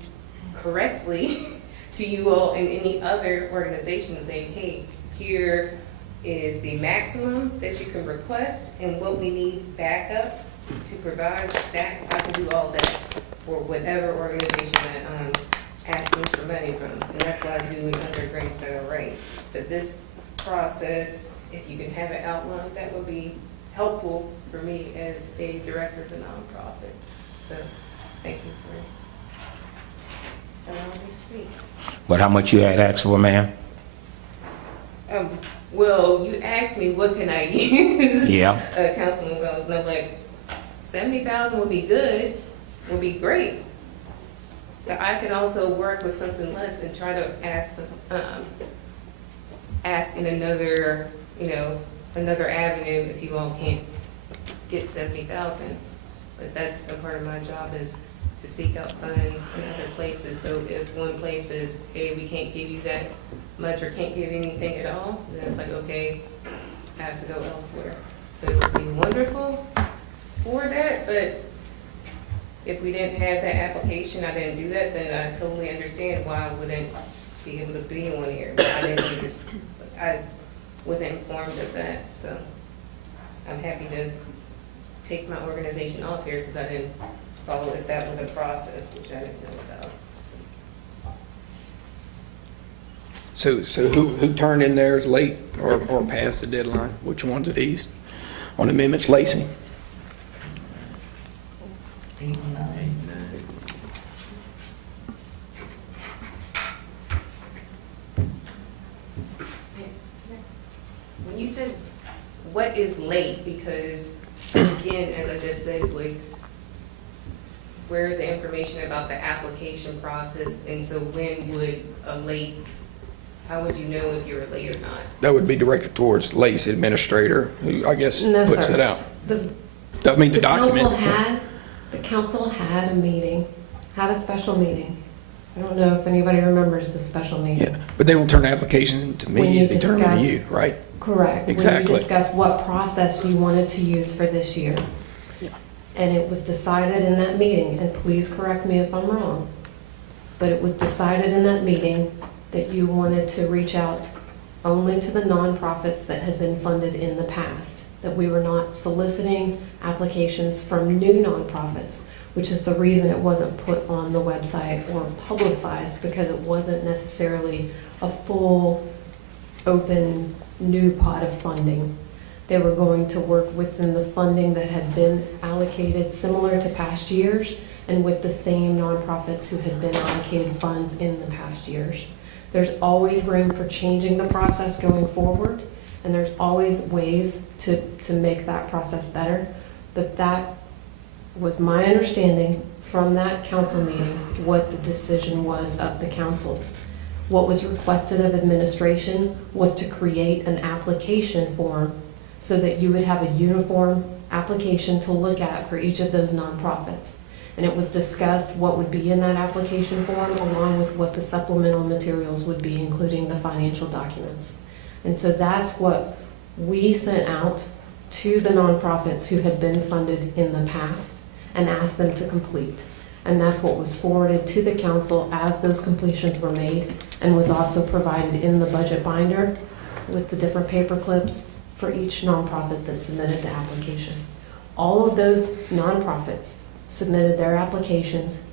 correctly to you all and any other organization saying, hey, here is the maximum that you can request and what we need backup to provide stats. I can do all that for whatever organization that I'm asking for money from. And that's what I do in other grants that I write. But this process, if you can have it outlined, that would be helpful for me as a director of a nonprofit. So thank you for allowing me to speak. But how much you had asked for, ma'am? Well, you asked me what can I use? Yeah. Councilman Wells, and I'm like, 70,000 would be good, would be great. But I can also work with something less and try to ask in another, another avenue if you all can't get 70,000. But that's a part of my job is to seek out funds in other places. So if one place is, hey, we can't give you that much or can't give anything at all, then it's like, okay, I have to go elsewhere. But it would be wonderful for that, but if we didn't have that application, I didn't do that, then I totally understand why I wouldn't be able to be on here. But I wasn't informed of that, so I'm happy to take my organization off here because I didn't follow if that was a process, which I didn't know about. So who turned in theirs late or past the deadline? Which ones are these? On amendments, Lacey? 8 and 9. When you said, what is late? Because, again, as I just said, like, where's the information about the application process? And so when would a late, how would you know if you were late or not? That would be directed towards Lacey administrator, who I guess No, puts sir. it out. The I mean, the document. council had The council had a meeting, had a special meeting. I don't know if anybody remembers the special meeting. Yeah, but they don't turn the application to When me, you they turn it to discuss- you, right? Correct. Exactly. When you discussed what process you wanted to use for this year. Yeah. And it was decided in that meeting, and please correct me if I'm wrong, but it was decided in that meeting that you wanted to reach out only to the nonprofits that had been funded in the past, that we were not soliciting applications from new nonprofits, which is the reason it wasn't put on the website or publicized, because it wasn't necessarily a full, open, new pot of funding. They were going to work within the funding that had been allocated similar to past years and with the same nonprofits who had been allocated funds in the past years. There's always room for changing the process going forward, and there's always ways to make that process better. But that was my understanding from that council meeting, what the decision was of the council. What was requested of administration was to create an application form so that you would have a uniform application to look at for each of those nonprofits. And it was discussed what would be in that application form along with what the supplemental materials would be, including the financial documents. And so that's what we sent out to the nonprofits who had been funded in the past and asked them to complete. And that's what was forwarded to the council as those completions were made, and was also provided in the budget binder with the different paper clips for each nonprofit that submitted the application. All of those nonprofits submitted their applications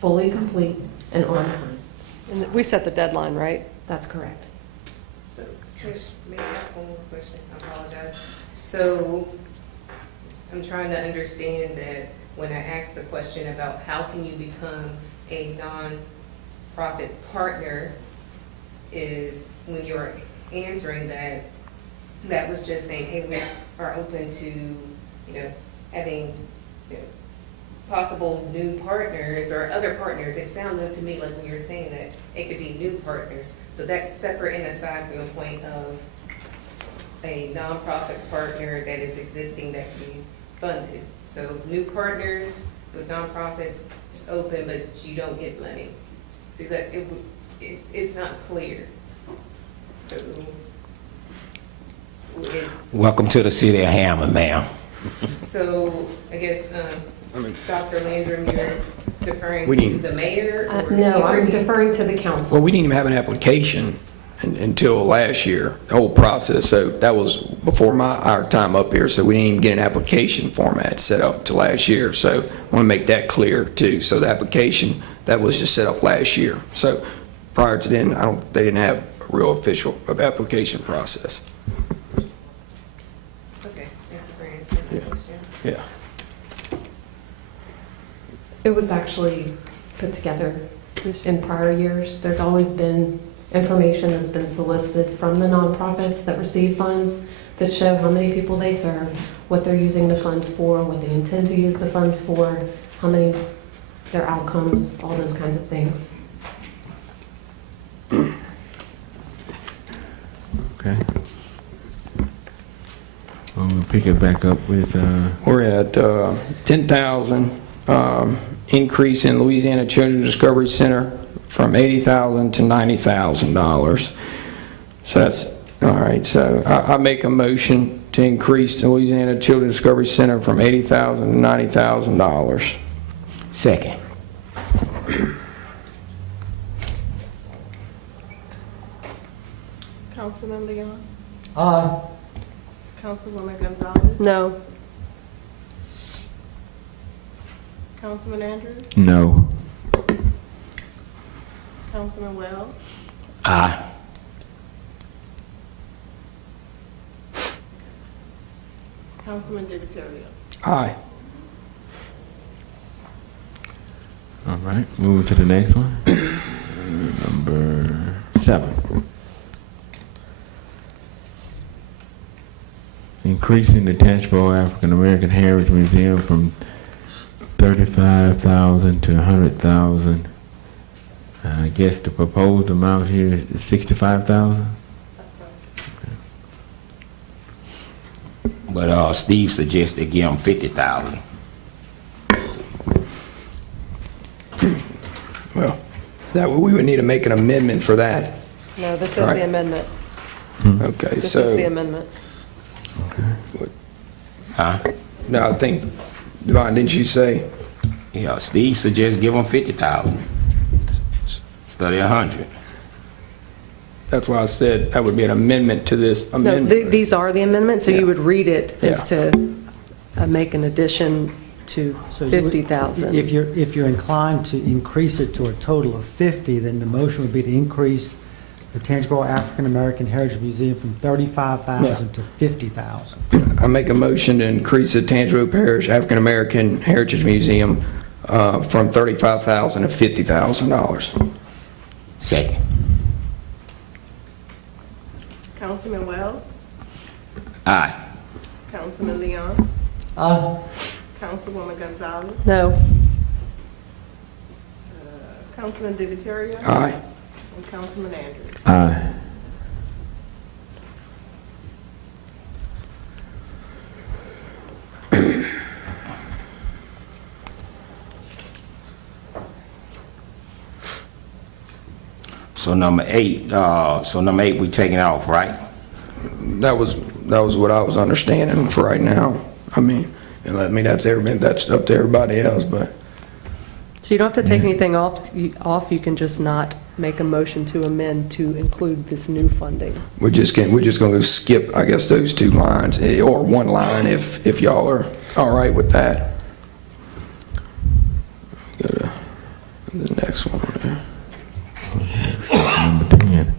fully complete and on time. And we set the deadline, right? That's correct. So, may I ask one more question? I apologize. So, I'm trying to understand that when I asked the question about how can you become a non-profit partner, is when you're answering that, that was just saying, hey, we are open to, having, possible new partners or other partners. It sounded to me like when you were saying that it could be new partners. So that's separate and aside from the point of a nonprofit partner that is existing that can be funded. So new partners with nonprofits is open, but you don't get money. See that it's not clear. So Welcome to the city of Hammond, ma'am. So I guess Dr. Landrum, you're deferring We to need- the mayor? Or No, I'm deferring to the council. Well, we didn't even have an application until last year, the whole process. So that was before our time up here. So we didn't even get an application format set up till last year. So I want to make that clear too. So the application, that was just set up last year. So prior to then, they didn't have a real official application process. Okay, thank you for answering my question. Yeah. It was actually put together in prior years. There's always been information that's been solicited from the nonprofits that receive funds that show how many people they serve, what they're using the funds for, what they intend to use the funds for, how many, their outcomes, all those kinds of things. Okay. Well, we'll pick it back up with, We're at 10,000 increase in Louisiana Children's Discovery Center from $80,000 to $90,000. So that's, all right, so I make a motion to increase the Louisiana Children's Discovery Center from $80,000 to $90,000. Second. Councilman Leon? Aye. Councilwoman Gonzalez? No. Councilman Andrews? no. Councilman Wells? Aye. Councilman Diviterio? Aye. All right, moving to the next one. Number 7. Increasing the Tangible African American Heritage Museum from $35,000 to $100,000. I guess the proposed amount here is $65,000. But Steve suggested give him $50,000. That we would need to make an amendment for that. No, this is Right. the amendment. Okay, This so. is the amendment. Huh? No, I think, Devon, didn't you say? Yeah, Steve suggests give them 50,000. Study 100. That's why I said that would be an amendment to this No, amendment. these are the amendments, so Yeah. you would read it as Yeah. to make an addition to So you would- 50,000. If you're inclined to increase it to a total of 50, then the motion would be to increase the Tangipahoa African American Heritage Museum from 35,000 to 50,000. I make a motion to increase the Tangipahoa Parish African American Heritage Museum from $35,000 to $50,000. Second. Councilman Wells? Aye. Councilman Leon? Aye. Councilwoman Gonzalez? No. Councilman Diviterio? Aye. And Councilman Andrews? Aye. So number 8, we taking off, right? That was what I was understanding for right now. I mean, that's up to everybody else, but. So you don't have to take anything off, you can just not make a motion to amend to include this new funding. We're just going to skip, I guess, those 2 lines, or 1 line if y'all are all right with that. Go to the next one. Number 10.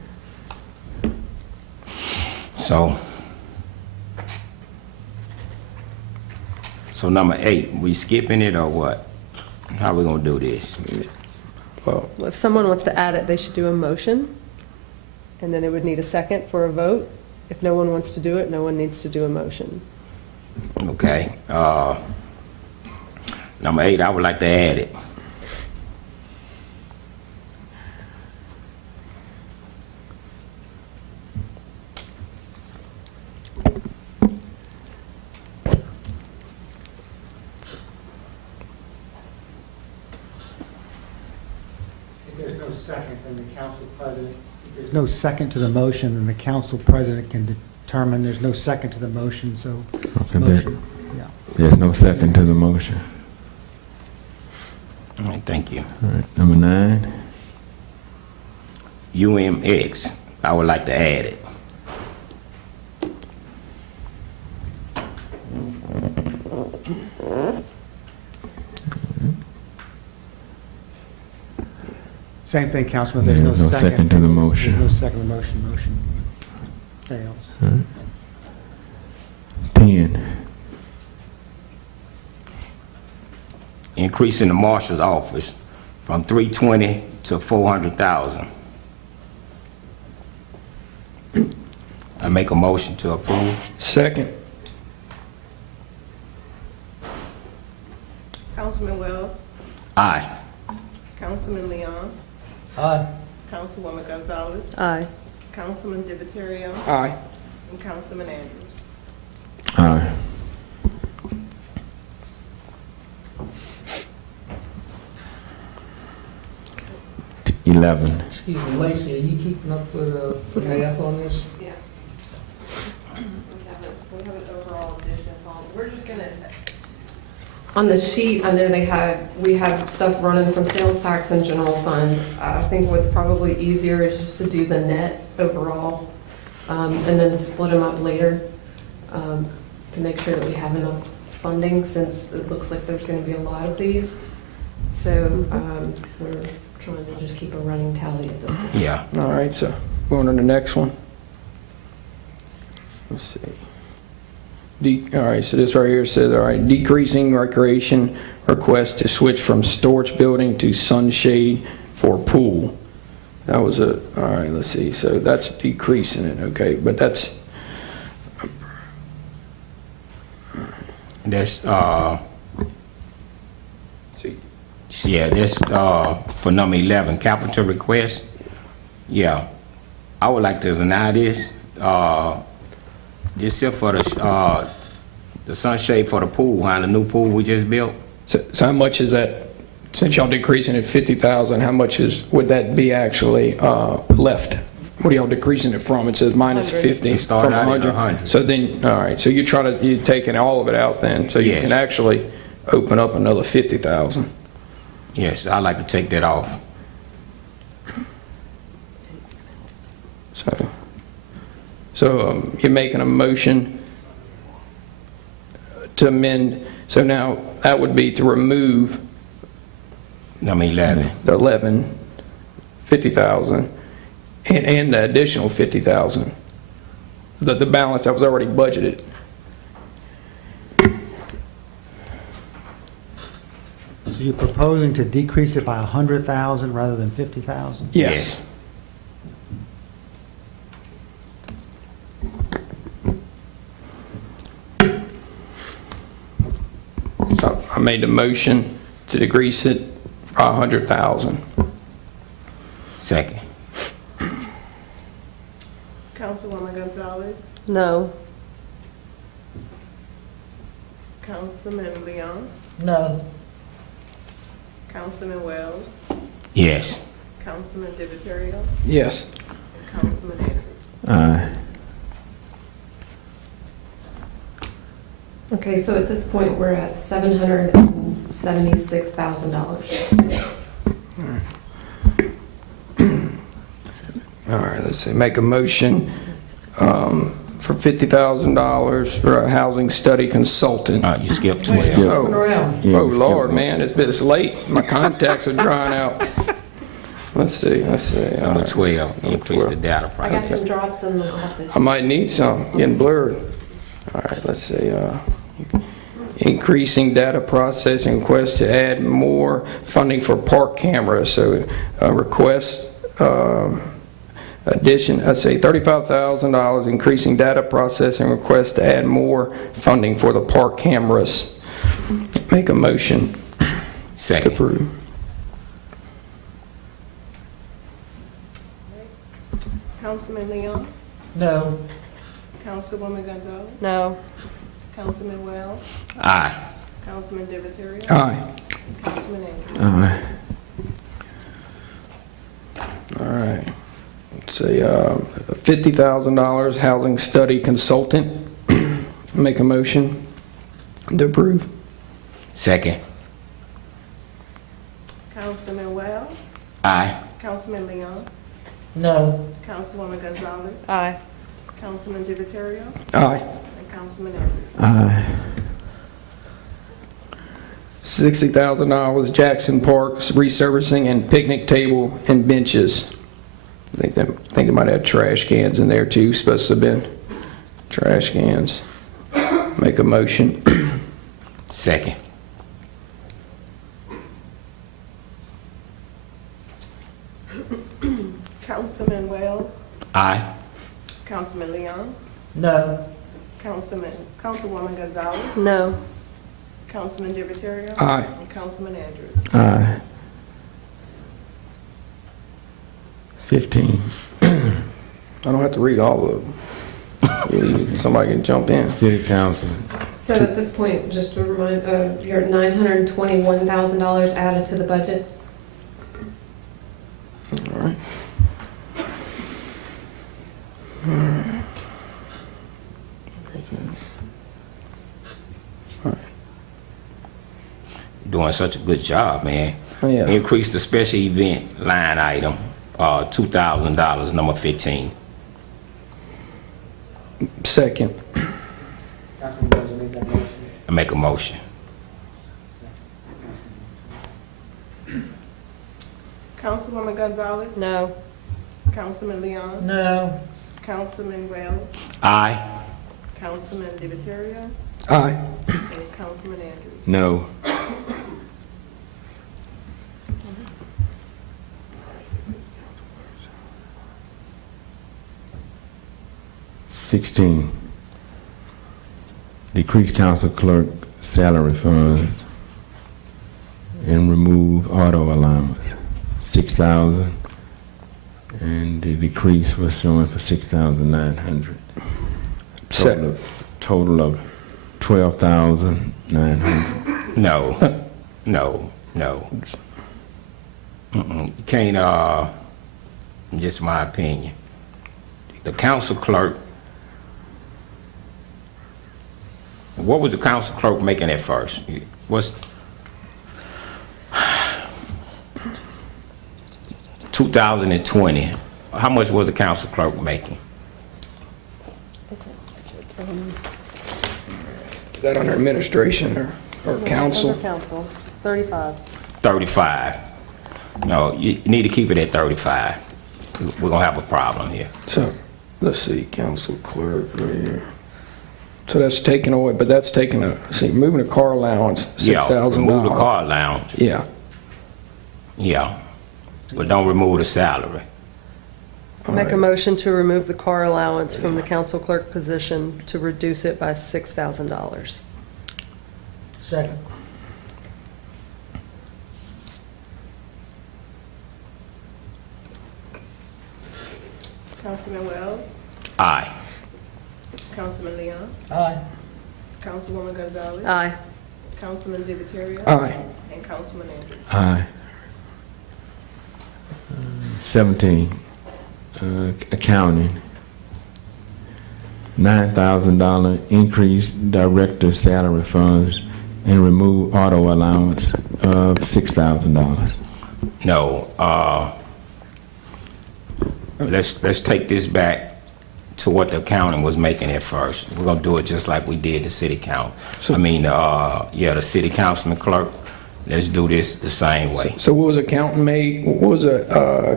So number 8, we skipping it or what? How we gonna do this? Well, If someone wants to add it, they should do a motion, and then it would need a second for a vote. If no one wants to do it, no one needs to do a motion. Okay. Number 8, I would like to add it. If there's no second, then the council president, if there's no second to the motion, then the council president can determine there's no second to the motion, so Okay, motion, yeah. There's no second to the motion. All right, thank you. All right, number 9. UMX, I would like to add it. Same thing, Councilman, there's no second. to the motion. There's no second to the motion, motion fails. All right. 10. Increasing the marshal's office from 320 to 400,000. I make a motion to approve. Second. Councilman Wells? Aye. Councilman Leon? Aye. Councilwoman Gonzalez? Aye. Councilman Diviterio? Aye. And Councilman Andrews? Aye. T- 11. Excuse me, Lacey, are you keeping up with the math on this? Yeah. We have an overall addition. We're just gonna. On the sheet, I know we have stuff running from sales tax and general fund. I think what's probably easier is just to do the net overall, and then split them up later, to make sure that we have enough funding, since it looks like there's gonna be a lot of these. So, we're trying to just keep a running tally at this point. Yeah. All right, so going to the next one. Let's see. All right, so this right here says, all right, decreasing recreation request to switch from storage building to sunshade for pool. That was all right, let's see, so that's decreasing it, okay, but that's, yeah, that's for number 11, capital request. Yeah, I would like to deny this. This here for the sunshade for the pool, the new pool we just built. so how much is that since y'all decreasing it 50,000, how much would that be actually left? What are y'all decreasing it from? It says minus 50 from 100. So then, all right, so you're taking all of it out then, so you can actually open up another 50,000. Yes, I'd like to take that off. So you're making a motion to amend, so now that would be to remove Number 11. the 50,000 and the additional 50,000. The balance that was already budgeted. So you're proposing to decrease it by 100,000 rather than 50,000? Yes. So I made a motion to decrease it by 100,000. Second. Councilwoman Gonzalez, No. Councilman Leon, No. Councilman Wells, Yes. Councilman Divatario, Yes. and Councilman Andrews. Aye. Okay, so at this point, we're at $776,000. All right, let's see, make a motion for $50,000 for a housing study consultant. You skipped 12. Oh, Lord, man, it's late. My contacts are drying out. Let's see. Number 12, increase the data I got process. some drops in the office. I might need some, getting blurred. All right, let's see. Increasing data processing request to add more funding for park cameras. So request addition, I say $35,000, increasing data processing request to add more funding for the park cameras. Make a motion to Second. approve. Councilman Leon, No. Councilwoman Gonzalez, No. Councilman Wells, Aye. Councilman Divatario, Aye. and Councilman Andrews. Aye. All right. Let's see, $50,000 housing study consultant. Make a motion to approve. Second. Councilman Wells, Aye. Councilman Leon, No. Councilwoman Gonzalez, Aye. Councilman Divatario, Aye. and Councilman Andrews. Aye. $60,000 Jackson Parks resurfacing and picnic table and benches. I think they might have trash cans in there too, supposed to have been trash cans. Make a motion. Second. Councilman Wells, Aye. Councilman Leon, No. Councilwoman Gonzalez, No. Councilman Divatario, Aye. and Councilman Andrews. Aye. 15. I don't have to read all of them. Somebody can jump in. City Council. So at this point, just to remind, you're $921,000 added to the budget. All right. Doing such a good job, man. Oh, yeah. Increase the special event line item, $2,000, number 15. Second. Councilman Wells made that motion. I make a motion. Councilwoman Gonzalez, No. Councilman Leon, No. Councilman Wells, Aye. Councilman Divatario, Aye. and Councilman Andrews. No. $16. Decrease council clerk salary funds and remove auto allowance. 6,000. And the decrease was showing for 6,900. Total of 12,900. No. No. No. You can't, just my opinion. The council clerk, what was the council clerk making at first? What's 2020, how much was the council clerk making? Is that under administration or council? Under council, 35. 35. No, you need to keep it at 35. We're gonna have a problem here. So, let's see, council clerk right here. So that's taken away, but that's taking moving the car allowance, $6,000. Yeah, remove the car allowance. Yeah. Yeah, but don't remove the salary. Make a motion to remove the car allowance from the council clerk position to reduce it by $6,000. Second. Councilman Wells? Aye. Councilman Leon? Aye. Councilwoman Gonzalez? Aye. Councilman Divatario? Aye. And Councilman Andrews? Aye. 17, accounting. $9,000 increase director salary funds and remove auto allowance of $6,000. No, let's take this back to what the accounting was making at first. We're gonna do it just like we did the city council. The city councilman clerk. Let's do this the same way. So what was accounting made, what was a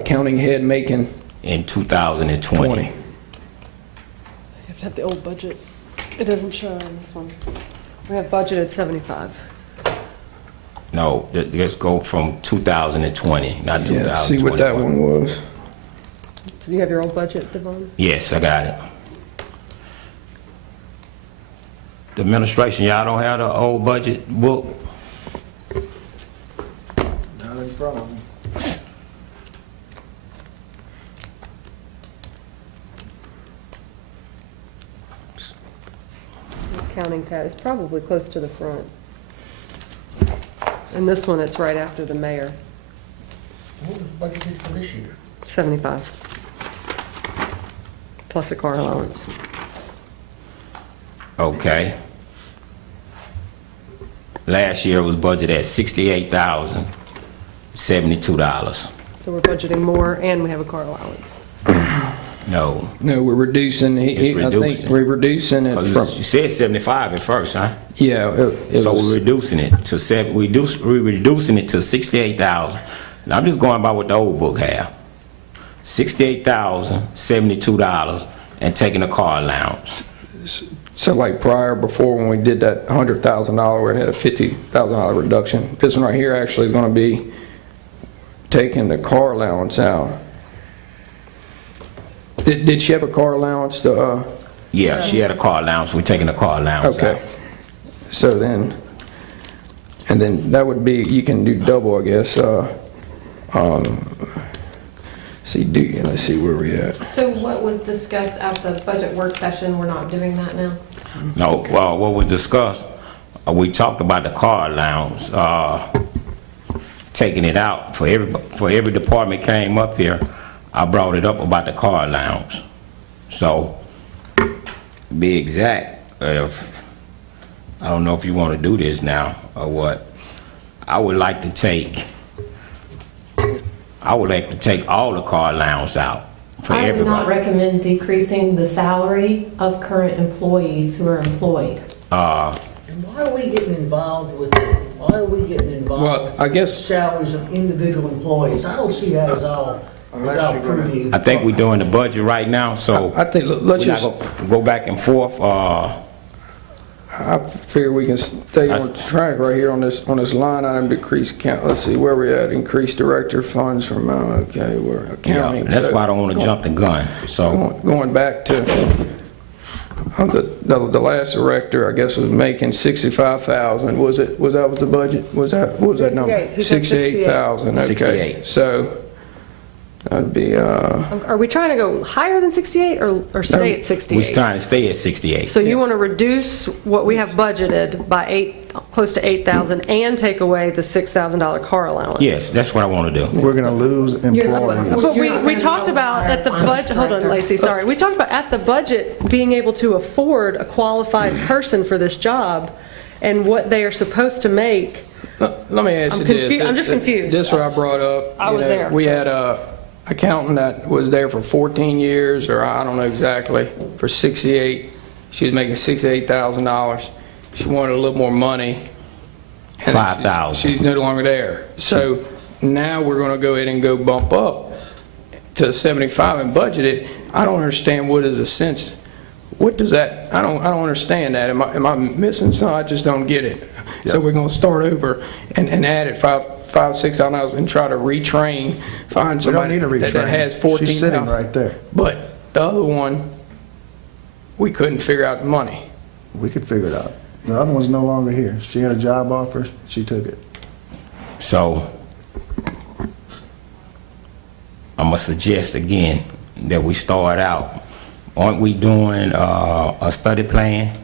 accounting head making? In 2020. You have to have the old budget. It doesn't show on this one. We have budgeted 75. No, let's go from 2020, not 2021. Yeah, see what that one was. Do you have your old budget, Devon? Yes, I got it. The administration, y'all don't have the old budget book? Not in front of me. Accounting tab is probably close to the front. And this one, it's right after the mayor. What was budgeted for this year? 75. Plus a car allowance. Okay. Last year was budgeted at $68,072. So we're budgeting more and we have a car allowance. No. No, we're reducing, I think we're reducing it from. You said 75 at first, huh? Yeah. So we're reducing it to we're reducing it to 68,000. Now I'm just going by what the old book have. $68,072 and taking the car allowance. So like before when we did that $100,000, we had a $50,000 reduction. This one right here actually is going to be taking the car allowance out. Did she have a car allowance? Yeah, she had a car allowance. We're taking the car allowance Okay. out. So then, and then that would be, you can do double, I guess. Let's see where we at. So what was discussed at the budget work session, we're not doing that now? No, well, what was discussed, we talked about the car allowance, taking it out. For every department came up here, I brought it up about the car allowance. So, be exact, I don't know if you want to do this now or what. I would like to take all the car allowance out for I would not everybody. recommend decreasing the salary of current employees who are employed. And why are we getting involved with Well, I guess salaries of individual employees? I don't see that as our purview. I think we're doing the budget right now, so I think let's we're not just. gonna go back and forth. I figure we can stay on track right here on this line item, decrease count. Let's see where we at. Increase director funds from okay, we're accounting. Yeah, that's So why I don't want to jump the gun. So going back to the last director, I guess was making 65,000. Was that was the budget? What was that number? 68. He said 68,000. Okay. 68. So That'd be, Are we trying to go higher than 68 or stay at 68? We're trying to stay at 68. So you want to reduce what we have budgeted by close to 8,000 and take away the $6,000 car allowance? Yes, that's what I want to do. We're going to lose employees. But we talked about at the budget, hold on, Lacey, sorry. We talked about at the budget being able to afford a qualified person for this job and what they are supposed to make. let me ask you this. I'm just confused. This is what I brought up. I was there. We had a accountant that was there for 14 years, or I don't know exactly, for 68. She was making $68,000. She wanted a little more money. and 5,000. She's no longer there. So now we're going to go ahead and go bump up to 75 and budget it. I don't understand what is the sense. What does that? I don't understand that. Am I missing something? I just don't get it. Yes. So we're going to start over and add it $5,000-$6,000 and try to retrain, find somebody that has 14,000. She's sitting right there. But the other one, we couldn't figure out the money. We could figure it out. The other one's no longer here. She had a job offer. She took it. So I'm gonna suggest again that we start out. Aren't we doing a study plan?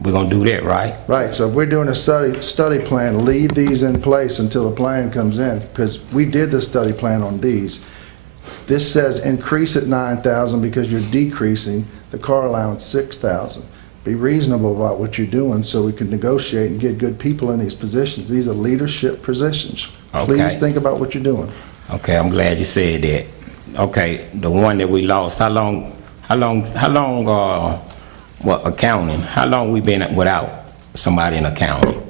We're gonna do that, right? Right, so if we're doing a study plan, leave these in place until the plan comes in, because we did the study plan on these. This says increase it 9,000 because you're decreasing the car allowance 6,000. Be reasonable about what you're doing so we can negotiate and get good people in these positions. These are leadership positions. Okay. Please think about what you're doing. Okay, I'm glad you said that. Okay, the one that we lost, how long, accounting, how long we been without somebody in accounting?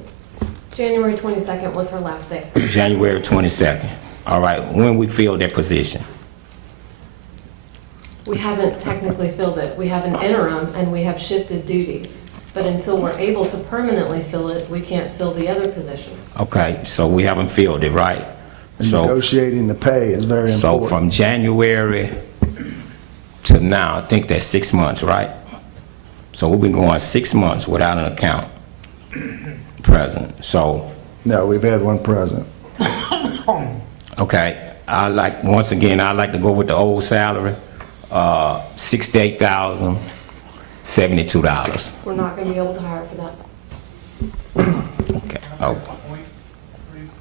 January 22nd was her last day. January 22nd. All right, when we fill that position? We haven't technically filled it. We have an interim and we have shifted duties. But until we're able to permanently fill it, we can't fill the other positions. Okay, so we haven't filled it, right? And So, negotiating the pay is very so important. from January to now, I think that's 6 months, right? So we've been going 6 months without an account present. So, No, we've had one president. okay, once again, I'd like to go with the old salary, $68,072. We're not going to be able to hire for that. Okay. Oh.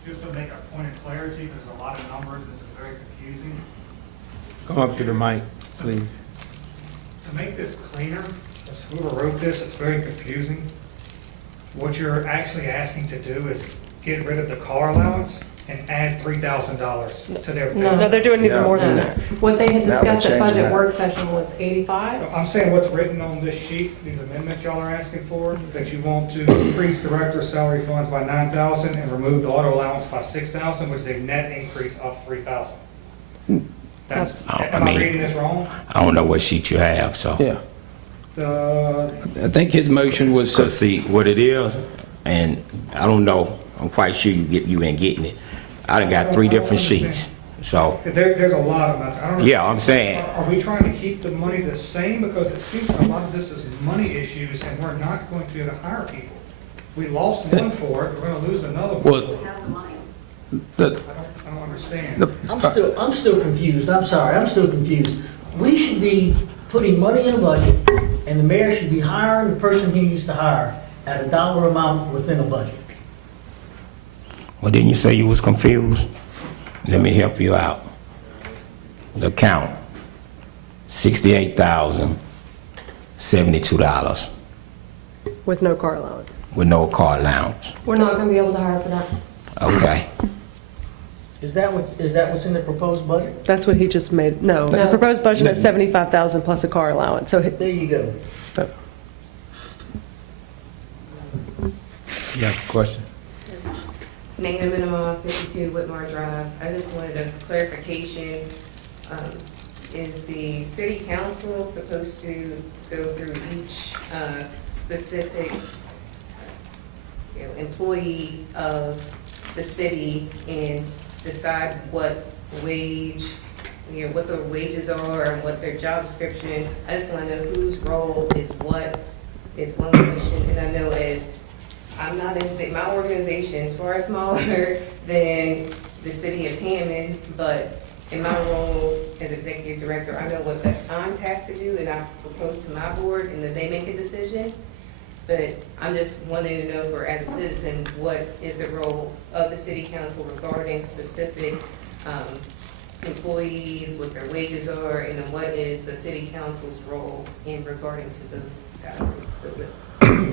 Just to make a point of clarity, there's a lot of numbers, this is very confusing. Come up to the mic, please. To make this cleaner, as whoever wrote this, it's very confusing. What you're actually asking to do is get rid of the car allowance and add $3,000 to their. No, they're doing even more than that. What they had Now discussed we're at changing budget that. work session was 85. I'm saying what's written on this sheet, these amendments y'all are asking for, that you want to increase director salary funds by 9,000 and remove the auto allowance by 6,000, which is a net increase of 3,000. That's, am I reading this wrong? I don't know what sheet you have, so. Yeah. The I think his motion was, Cause see what it is, and I don't know, I'm quite sure you ain't getting it. I done got 3 different sheets, so, there's a lot of them. I don't know. yeah, I'm saying, Are we trying to keep the money the same? Because it seems like a lot of this is money issues and we're not going to be able to hire people. We lost one for it, we're gonna lose another one. well, I don't understand. I'm still confused. I'm sorry, I'm still confused. We should be putting money in a budget, and the mayor should be hiring the person he needs to hire at a dollar amount within a budget. well, didn't you say you was confused? Let me help you out. The count, $68,072 With no car allowance. with no car allowance. We're not going to be able to hire for that. Okay, Is that what's in the proposed budget? That's what he just made, no. The No. proposed budget is 75,000 plus a car allowance, so There you go. You have a question? Name minimum 52 Whitmore Drive. I just wanted a clarification. Is the city council supposed to go through each specific employee of the city and decide what wage, what their wages are and what their job description? I just want to know whose role is what, is one question. And I know I'm not as big, my organization is far smaller than the city of Hammond, but in my role as executive director, I know what that I'm tasked to do, and I propose to my board, and then they make a decision. But I'm just wanting to know, for as a citizen, what is the role of the city council regarding specific employees, what their wages are, and then what is the city council's role in regarding to those salaries? So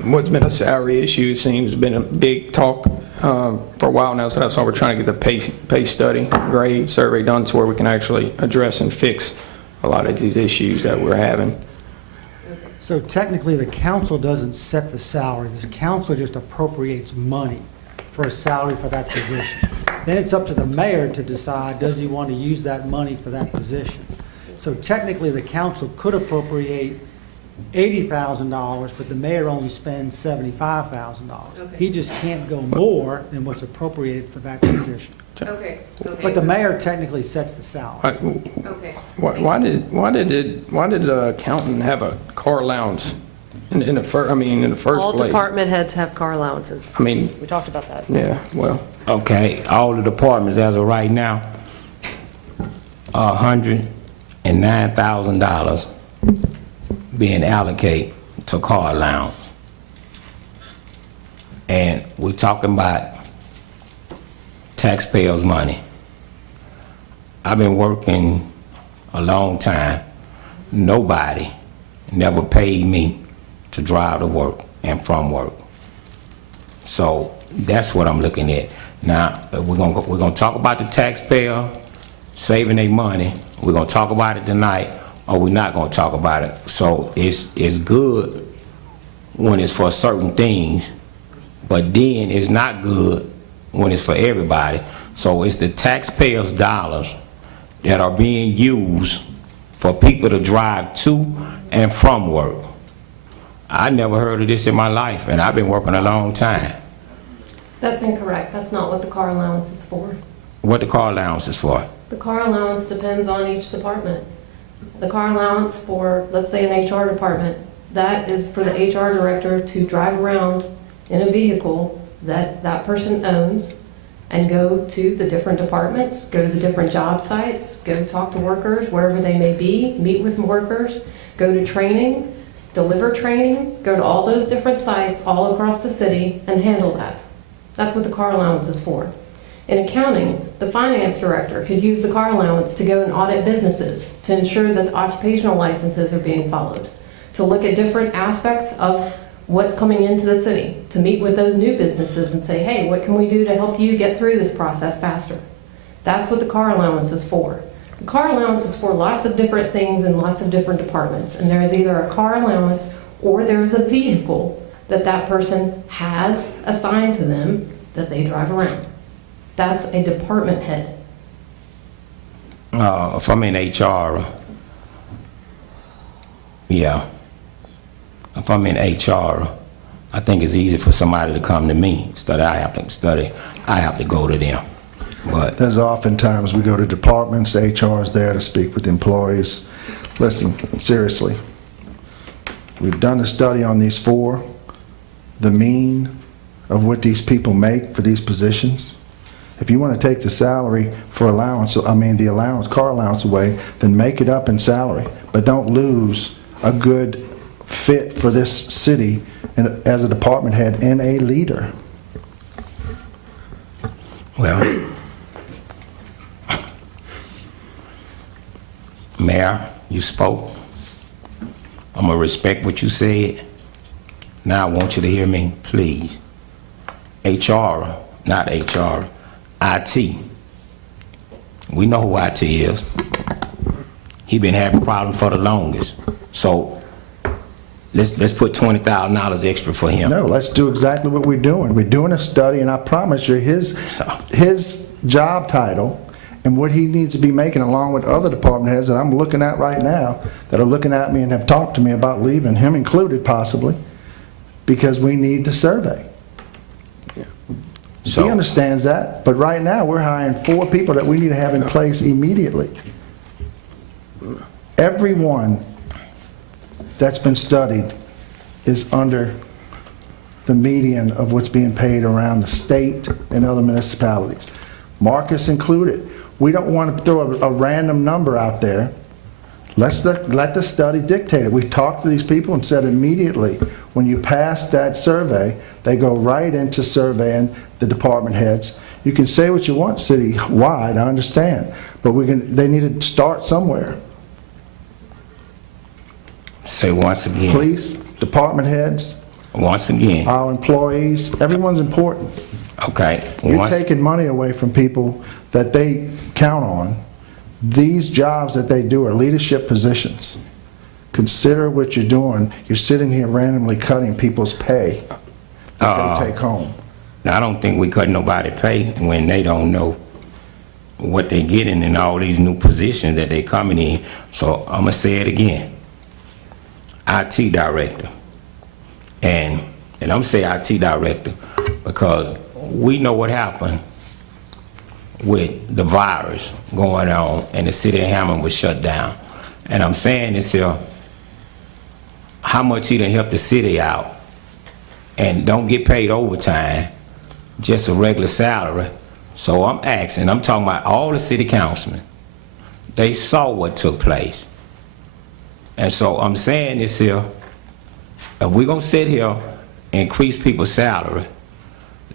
What's been a salary issue, it seems, been a big talk for a while now, so that's why we're trying to get the pay study, grade, survey done to where we can actually address and fix a lot of these issues that we're having. So technically, the council doesn't set the salary. The council just appropriates money for a salary for that position. Then it's up to the mayor to decide, does he want to use that money for that position? So technically, the council could appropriate $80,000, but the mayor only spends $75,000. Okay. He just can't go more than what's appropriated for that position. Okay. But the mayor technically sets the salary. Okay. Why did the accountant have a car allowance in the first All place? department heads have car allowances. I mean, We talked about that. yeah, well, Okay, all the departments as of right now, $109,000 being allocated to car allowance. And we're talking about taxpayers' money. I've been working a long time. Nobody never paid me to drive to work and from work. So that's what I'm looking at. Now, we're gonna talk about the taxpayer saving their money. We're gonna talk about it tonight, or we're not gonna talk about it. So it's good when it's for certain things, but then it's not good when it's for everybody. So it's the taxpayers' dollars that are being used for people to drive to and from work. I never heard of this in my life, and I've been working a long time. That's incorrect. That's not what the car allowance is for. What the car allowance is for? The car allowance depends on each department. The car allowance for, let's say, an HR department, that is for the HR director to drive around in a vehicle that that person owns and go to the different departments, go to the different job sites, go talk to workers wherever they may be, meet with workers, go to training, deliver training, go to all those different sites all across the city and handle that. That's what the car allowance is for. In accounting, the finance director could use the car allowance to go and audit businesses to ensure that the occupational licenses are being followed, to look at different aspects of what's coming into the city, to meet with those new businesses and say, hey, what can we do to help you get through this process faster? That's what the car allowance is for. The car allowance is for lots of different things in lots of different departments, and there is either a car allowance or there is a vehicle that that person has assigned to them that they drive around. That's a department head. If I'm in HR, yeah. If I'm in HR, I think it's easy for somebody to come to me. I have to go to them. But There's oftentimes we go to departments, HR is there to speak with employees. Listen, seriously, we've done a study on these four, the mean of what these people make for these positions. If you want to take the salary for allowance, car allowance away, then make it up in salary, but don't lose a good fit for this city and as a department head and a leader. Well, Mayor, you spoke. I'm gonna respect what you said. Now I want you to hear me, please. HR, not HR, IT. We know who IT is. He been having problems for the longest. So let's put $20,000 extra for him. No, let's do exactly what we're doing. We're doing a study, and I promise you, his job title and what he needs to be making, along with other department heads that I'm looking at right now, that are looking at me and have talked to me about leaving, him included possibly, because we need the survey. So, he understands that, but right now we're hiring 4 people that we need to have in place immediately. Everyone that's been studied is under the median of what's being paid around the state and other municipalities. Marcus included. We don't want to throw a random number out there. Let the study dictate it. We talked to these people and said immediately, when you pass that survey, they go right into surveying the department heads. You can say what you want citywide, I understand, but they need to start somewhere. Say once again. Police, department heads. Once again. Our employees, everyone's important. Okay. You're taking money away from people that they count on. These jobs that they do are leadership positions. Consider what you're doing. You're sitting here randomly cutting people's pay that they take home. Now, I don't think we cut nobody pay when they don't know what they're getting in all these new positions that they're coming in. So I'm gonna say it again. IT director. And I'm saying IT director because we know what happened with the virus going on and the city of Hammond was shut down. And I'm saying this here, how much he done helped the city out and don't get paid overtime, just a regular salary. So I'm asking, I'm talking about all the city councilmen. They saw what took place. And so I'm saying this here, if we're gonna sit here and increase people's salary,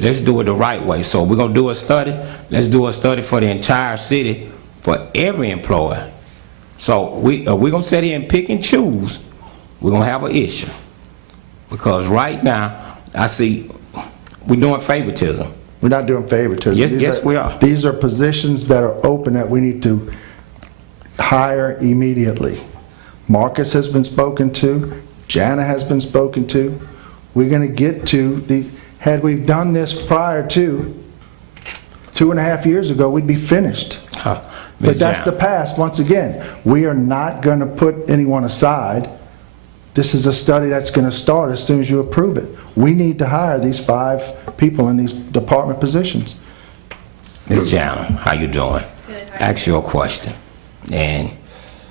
let's do it the right way. So we're gonna do a study, let's do a study for the entire city, for every employee. So we're gonna sit here and pick and choose, we're gonna have an issue. Because right now, I see we're doing favoritism. We're not doing favoritism. Yes, we are. These are positions that are open that we need to hire immediately. Marcus has been spoken to, Jana has been spoken to. We're gonna get to had we done this prior to 2.5 years ago, we'd be finished. But that's the past. Once again, we are not gonna put anyone aside. This is a study that's gonna start as soon as you approve it. We need to hire these 5 people in these department positions. Ms. Jana, how you doing? Good. Ask you a question, and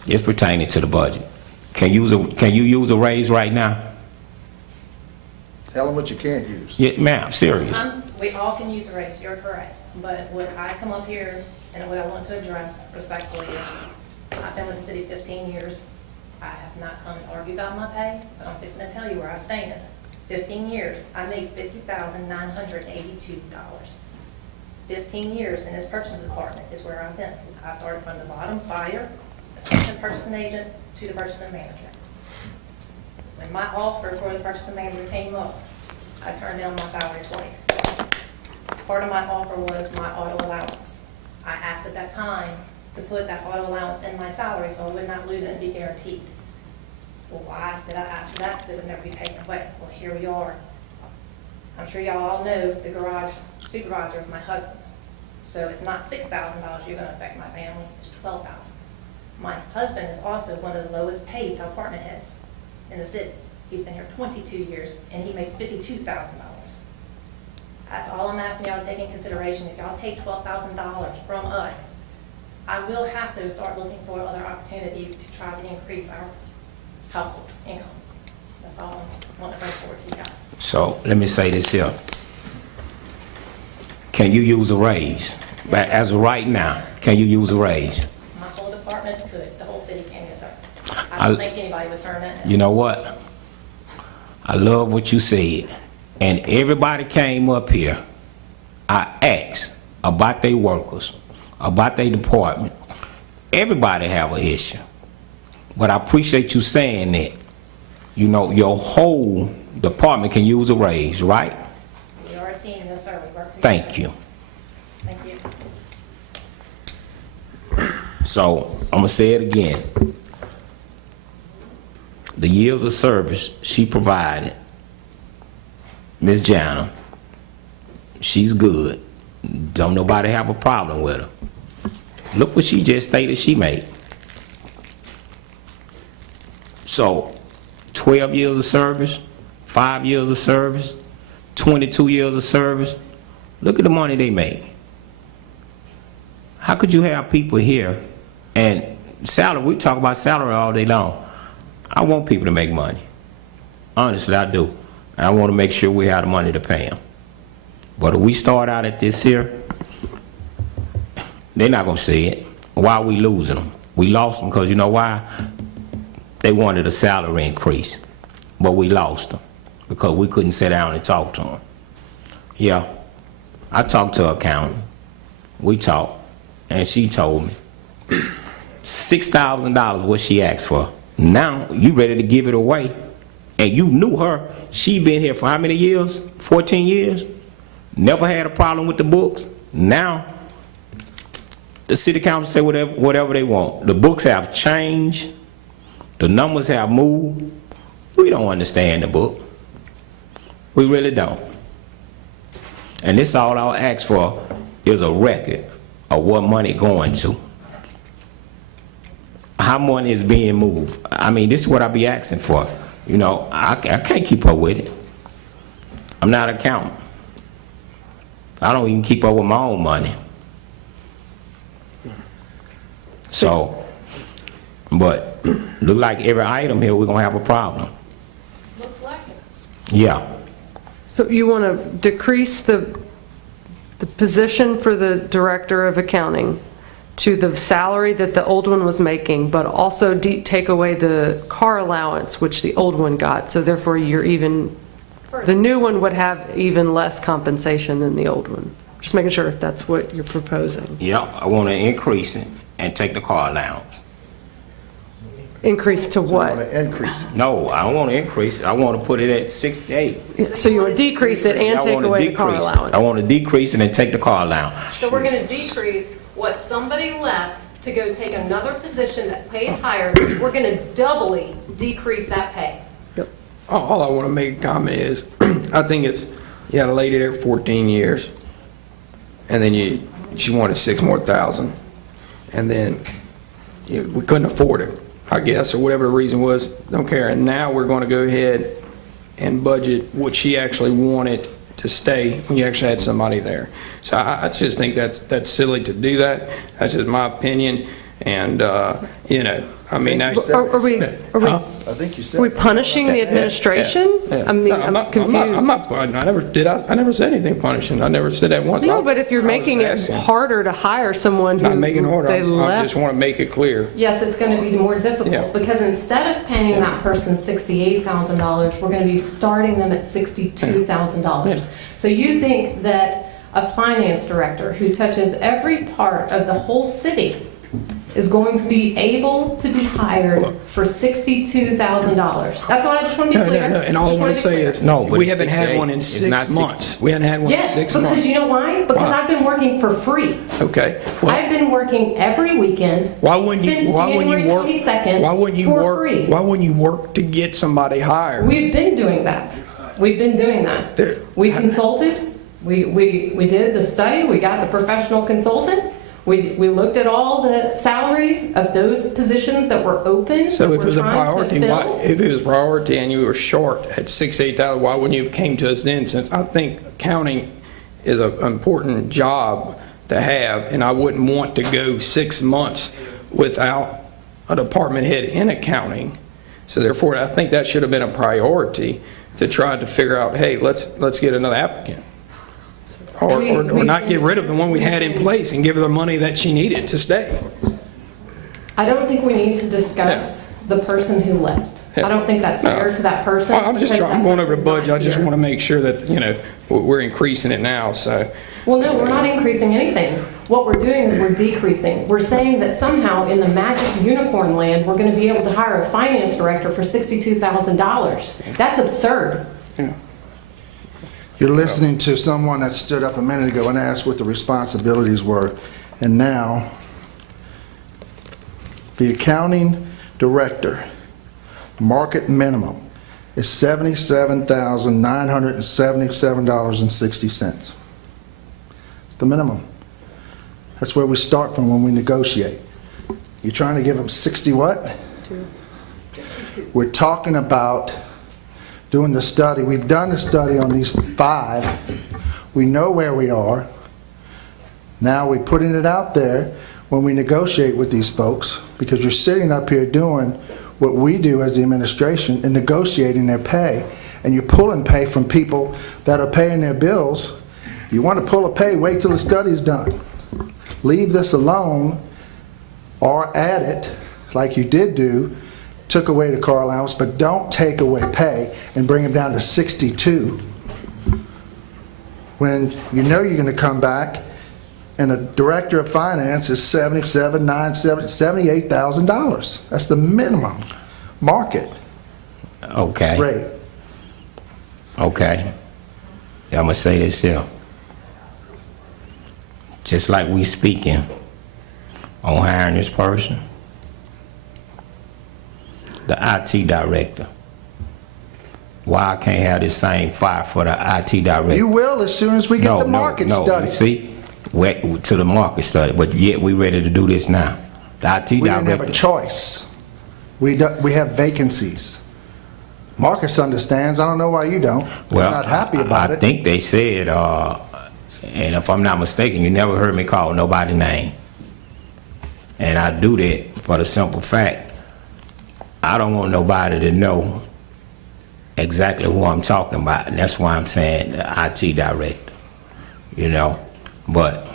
it's pertaining to the budget. Can you use a raise right now? Tell them what you can't use. Yeah, ma'am, serious. We all can use a raise, you're correct. But what I come up here and what I want to address respectfully is, I've been with the city 15 years. I have not come to argue about my pay, but I'm fixing to tell you where I stand. 15 years, I make $50,982. 15 years in this purchasing department is where I've been. I started from the bottom buyer, assistant purchasing agent, to the purchasing manager. When my offer for the purchasing manager came up, I turned down my salary twice. Part of my offer was my auto allowance. I asked at that time to put that auto allowance in my salary so I would not lose it and be guaranteed. Well, why did I ask for that? Because it would never be taken away. Well, here we are. I'm sure y'all all know the garage supervisor is my husband. So it's not $6,000 you're going to affect my family, it's $12,000. My husband is also one of the lowest paid department heads in the city. He's been here 22 years and he makes $52,000. That's all I'm asking y'all to take in consideration. If y'all take $12,000 from us, I will have to start looking for other opportunities to try to increase our household income. That's all I want to bring forward to you guys. So let me say this here. Can you use a raise? But as of right now, can you use a raise? My whole department could, the whole city can, yes, sir. I don't think anybody would turn that down. You know what? I love what you said. And everybody came up here, I asked about their workers, about their department. Everybody have an issue. But I appreciate you saying that. You know, your whole department can use a raise, right? We are a team, yes, sir. We work together. Thank you. Thank you. So, I'm gonna say it again. The years of service she provided, Ms. Jana, she's good. Don't nobody have a problem with her. Look what she just stated she made. So, 12 years of service, 5 years of service, 22 years of service. Look at the money they made. How could you have people here and salary, we talk about salary all day long. I want people to make money. Honestly, I do. And I want to make sure we have the money to pay them. But if we start out at this here, They're not gonna see it. Why are we losing them? We lost them because you know why? They wanted a salary increase, but we lost them because we couldn't sit down and talk to them. Yeah, I talked to her accountant. We talked, and she told me $6,000 what she asked for. Now you ready to give it away, and you knew her. She been here for how many years? 14 years. Never had a problem with the books. Now the city council say whatever they want. The books have changed. The numbers have moved. We don't understand the book. We really don't. And this all I'll ask for is a record of what money going to. How money is being moved. I mean, this is what I be asking for. You know, I can't keep up with it. I'm not an accountant. I don't even keep up with my own money. So, but look like every item here we're gonna have a problem. Looks like it. Yeah. So you want to decrease the position for the director of accounting to the salary that the old one was making, but also take away the car allowance, which the old one got. So therefore, the new one would have even less compensation than the old one. Just making sure if that's what you're proposing. Yeah, I want to increase it and take the car allowance. Increase to what? No, I don't want to increase it. I want to put it at 68. So you want to decrease it and take away the car allowance? I want to decrease it and take the car allowance. So we're going to decrease what somebody left to go take another position that paid higher. We're going to doubly decrease that pay. All I want to make a comment is, I think you had a lady there 14 years, and then she wanted $6,000 more, and then we couldn't afford it, I guess, or whatever the reason was, don't care. And now we're going to go ahead and budget what she actually wanted to stay when you actually had somebody there. So I just think that's silly to do that. That's just my opinion. And, you know, I mean, I think you said. Are we punishing the administration? Yeah. I mean, I'm confused. I never said anything punishing. I never said that once. No, but if you're making it harder to hire someone who not making it harder, they left. I just want to make it clear. Yes, it's going to be more difficult because instead of paying that person $68,000, we're going to be starting them at $62,000. So you think that a finance director who touches every part of the whole city is going to be able to be hired for $62,000. That's what I just want to be clear. No. And all I want to say is, we haven't had one in 6 months. We haven't had one in 6 months. Yes, because you know why? Because I've been working for free. Okay. I've been working every weekend since January 22nd for free. Why wouldn't you work to get somebody hired? We've been doing that. We consulted. We did the study. We got the professional consultant. We looked at all the salaries of those positions that were open. So if it was a priority, if it was priority and you were short at $68,000, why wouldn't you have came to us then? Since I think accounting is an important job to have, and I wouldn't want to go 6 months without a department head in accounting. So therefore, I think that should have been a priority to try to figure out, hey, let's get another applicant. Or not get rid of the one we had in place and give her the money that she needed to stay. I don't think we need to discuss the person who left. I don't think that's fair to that person. I'm going over the budget. I just want to make sure that, you know, we're increasing it now, so. Well, no, we're not increasing anything. What we're doing is we're decreasing. We're saying that somehow in the magic unicorn land, we're going to be able to hire a finance director for $62,000. That's absurd. Yeah. You're listening to someone that stood up a minute ago and asked what the responsibilities were, and now the accounting director market minimum is $77,977.60. It's the minimum. That's where we start from when we negotiate. You're trying to give them 60 what? 62. We're talking about doing the study. We've done the study on these 5. We know where we are. Now we're putting it out there when we negotiate with these folks, because you're sitting up here doing what we do as the administration and negotiating their pay, and you're pulling pay from people that are paying their bills. You want to pull a pay, wait till the study's done. Leave this alone or add it, like you did do, took away the car allowance, but don't take away pay and bring them down to 62. When you know you're going to come back and a director of finance is $78,000. That's the minimum market Okay. rate. Okay. I'm gonna say this here. Just like we speaking on hiring this person, the IT director. Why I can't have this same fire for the IT director? You will as soon as we get the market study. You see, to the market study, but yet we ready to do this now. The IT We director. didn't have a choice. We have vacancies. Marcus understands. I don't know why you don't. We're not happy about I it. think they said, and if I'm not mistaken, you never heard me call nobody's name. And I do that for the simple fact, I don't want nobody to know exactly who I'm talking about, and that's why I'm saying the IT director, you know. But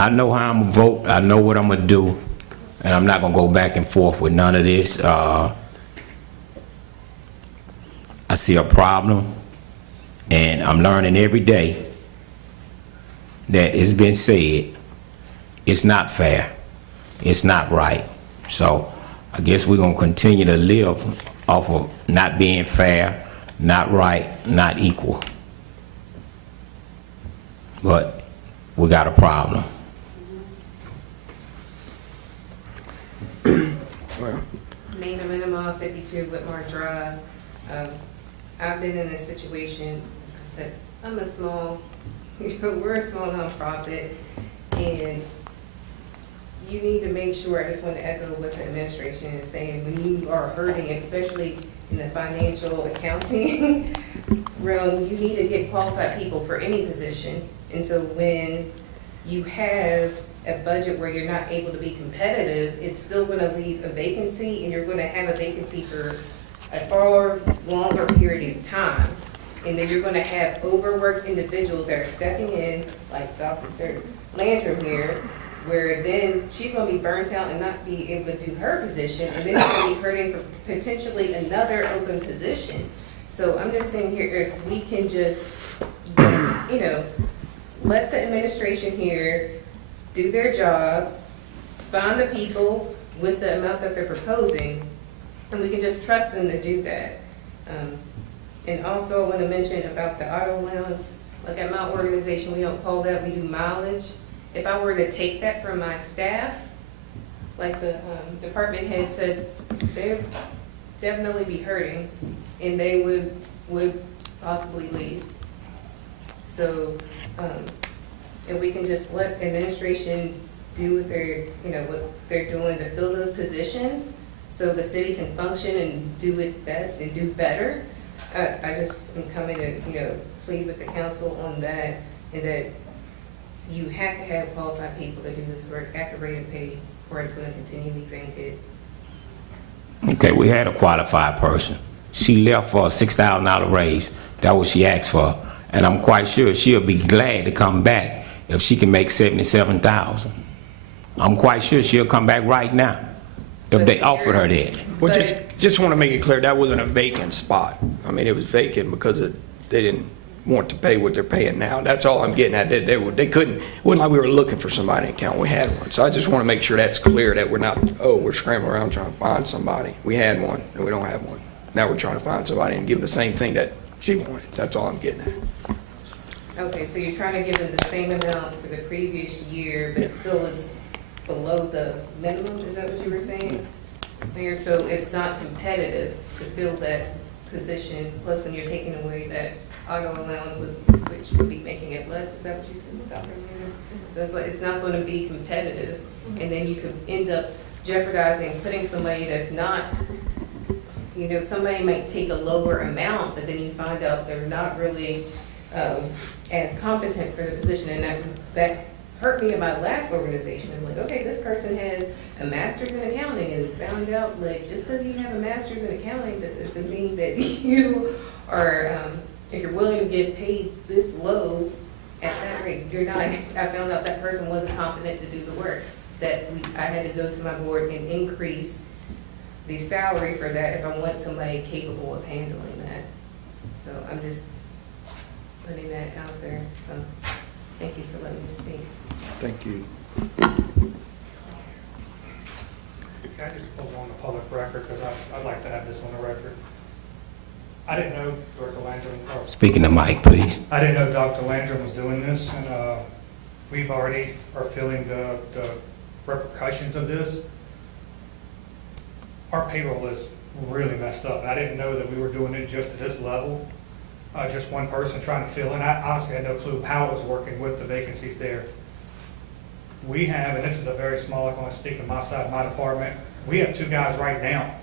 I know how I'm gonna vote, I know what I'm gonna do, and I'm not gonna go back and forth with none of this. I see a problem, and I'm learning every day that it's been said, it's not fair, it's not right. So I guess we're gonna continue to live off of not being fair, not right, not equal. But we got a problem. Name and minimum 52 Whitmore Drive. I've been in this situation. As I said, I'm a small, we're a small nonprofit, and you need to make sure, I just want to echo what the administration is saying, when you are hurting, especially in the financial accounting realm, you need to get qualified people for any position. And so when you have a budget where you're not able to be competitive, it's still going to leave a vacancy, and you're going to have a vacancy for a far longer period of time. And then you're going to have overworked individuals that are stepping in, like Dr. Landrum here, where then she's going to be burnt out and not be able to do her position, and then you're going to be hurting for potentially another open position. So I'm just saying here, if we can just, you know, let the administration here do their job, find the people with the amount that they're proposing, and we can just trust them to do that. And also I want to mention about the auto allowance. Like at my organization, we don't call that, we do mileage. If I were to take that from my staff, like the department head said, they'd definitely be hurting, and they would possibly leave. So, if we can just let administration do what they're doing to fill those positions, so the city can function and do its best and do better. I just am coming to, plead with the council on that, and that you have to have qualified people to do this work at the rate of pay, or it's gonna continually it. Okay, we had a qualified person. She left for a $6,000 raise. That's what she asked for. And I'm quite sure she'll be glad to come back if she can make $77,000. I'm quite sure she'll come back right now if they offered her that. Well, just want to make it clear, that wasn't a vacant spot. I mean, it was vacant because they didn't want to pay what they're paying now. That's all I'm getting at. They couldn't, it wasn't like we were looking for somebody in account. We had one. So I just want to make sure that's clear, that we're not, we're scrambling around trying to find somebody. We had one and we don't have one. Now we're trying to find somebody and give them the same thing that she wanted. That's all I'm getting at. Okay, so you're trying to give them the same amount for the previous year, but still it's below the minimum, is that what you were saying? Mayor, so it's not competitive to fill that position, plus then you're taking away that auto allowance, which would be making it less, is that what you said, Dr. Mayor? So it's like, it's not gonna be competitive, and then you could end up jeopardizing putting somebody that's not, somebody might take a lower amount, but then you find out they're not really as competent for the position, and that hurt me in my last organization. I'm like, okay, this person has a master's in accounting, and found out, like, just because you have a master's in accounting, that doesn't mean that you are, if you're willing to get paid this low, at that rate, you're not, I found out that person wasn't competent to do the work. I had to go to my board and increase the salary for that if I want somebody capable of handling that. So I'm just putting that out there, so thank you for letting me speak. Thank you. Can I just pull on the public record, because I'd like to have this on the record. I didn't know Dr. Landrum, Speaking to Mike, please. I didn't know Dr. Landrum was doing this, and we've already are feeling the repercussions of this. Our payroll is really messed up, and I didn't know that we were doing it just at this level. Just one person trying to fill in. I honestly had no clue how it was working with the vacancies there. We have, and this is a very small, like when I speak on my side of my department, we have 2 guys right now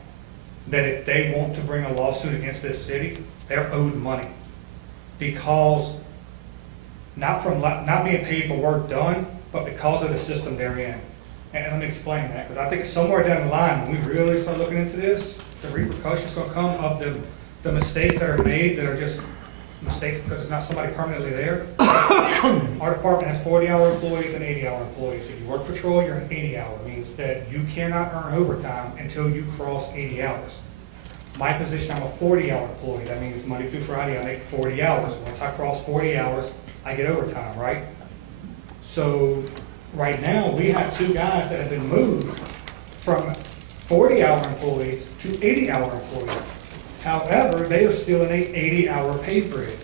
that if they want to bring a lawsuit against this city, they're owed money because not being paid for work done, but because of the system they're in. And let me explain that, because I think somewhere down the line, when we really start looking into this, the repercussions going to come of the mistakes that are made that are just mistakes because it's not somebody permanently there. Our department has 40-hour employees and 80-hour employees. If you work patrol, you're an 80-hour. It means that you cannot earn overtime until you cross 80 hours. My position, I'm a 40-hour employee. That means Monday through Friday, I make 40 hours. Once I cross 40 hours, I get overtime, right? So right now, we have 2 guys that have been moved from 40-hour employees to 80-hour employees. However, they are still in a 80-hour pay period.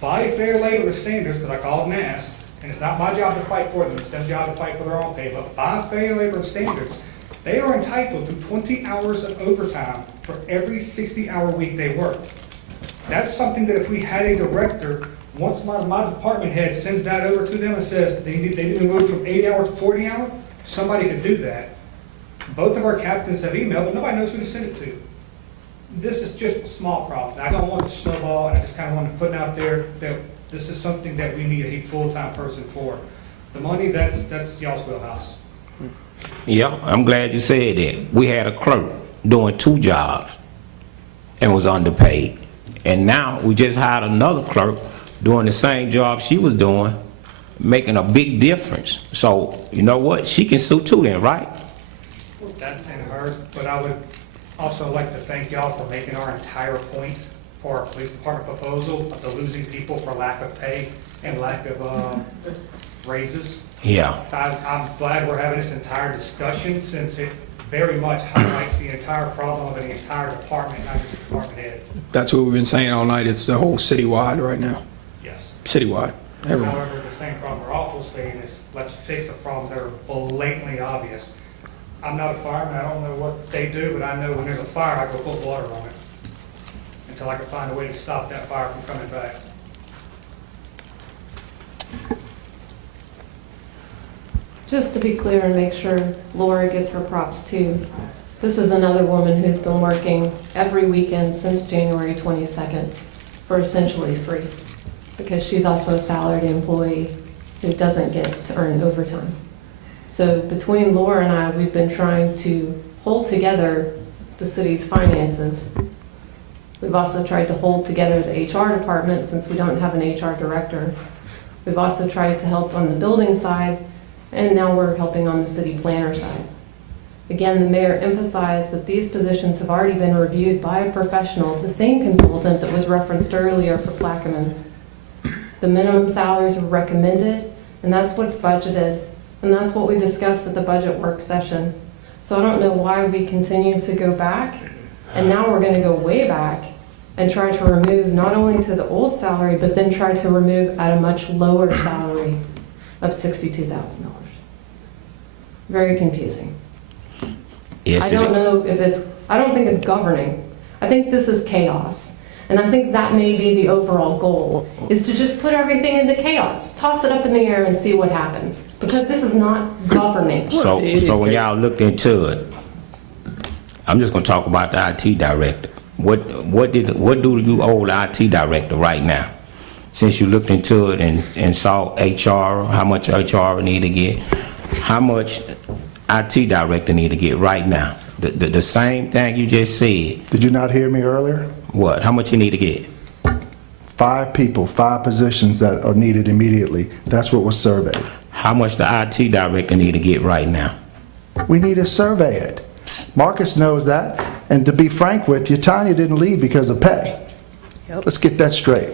By fair labor standards, because I called and asked, and it's not my job to fight for them, it's their job to fight for their own pay, but by fair labor standards, they are entitled to 20 hours of overtime for every 60-hour week they work. That's something that if we had a director, once my department head sends that over to them and says they need to move from 80-hour to 40-hour, somebody could do that. Both of our captains have emailed, but nobody knows who to send it to. This is just small problems. I don't want to snowball, and I just kind of want to put it out there that this is something that we need a full-time person for. The money, that's y'all's wheelhouse. Yeah, I'm glad you said that. We had a clerk doing 2 jobs and was underpaid. And now we just hired another clerk doing the same job she was doing, making a big difference. So, you know what? She can sue too then, right? That's in her, but I would also like to thank y'all for making our entire point for our police department proposal of the losing people for lack of pay and lack of raises. Yeah. I'm glad we're having this entire discussion since it very much highlights the entire problem of the entire department, not just the department head. That's what we've been saying all night. It's the whole citywide right now. Yes. Citywide. Everyone. However, the same problem we're also saying is let's fix the problems that are blatantly obvious. I'm not a fireman, I don't know what they do, but I know when there's a fire, I go put water on it until I can find a way to stop that fire from coming back. Just to be clear and make sure Laura gets her props too, this is another woman who's been working every weekend since January 22nd for essentially free, because she's also a salaried employee who doesn't get to earn overtime. So between Laura and I, we've been trying to hold together the city's finances. We've also tried to hold together the HR department since we don't have an HR director. We've also tried to help on the building side, and now we're helping on the city planner side. Again, the mayor emphasized that these positions have already been reviewed by a professional, the same consultant that was referenced earlier for Plaquemines. The minimum salaries are recommended, and that's what's budgeted. And that's what we discussed at the budget work session. So I don't know why we continue to go back, and now we're going to go way back and try to remove not only to the old salary, but then try to remove at a much lower salary of $62,000. Very confusing. Yes, I don't know if I don't think it's governing. I think this is chaos. And I think that may be the overall goal, is to just put everything into chaos, toss it up in the air and see what happens. Because this is not governing. So when y'all looked into it, I'm just gonna talk about the IT director. What do you owe the IT director right now? Since you looked into it and saw HR, how much HR need to get, how much IT director need to get right now? The same thing you just said. Did you not hear me earlier? What? How much you need to get? 5 people, 5 positions that are needed immediately. That's what was surveyed. How much the IT director need to get right now? We need to survey it. Marcus knows that. And to be frank with you, Tanya didn't leave because of pay. Yep. Let's get that straight.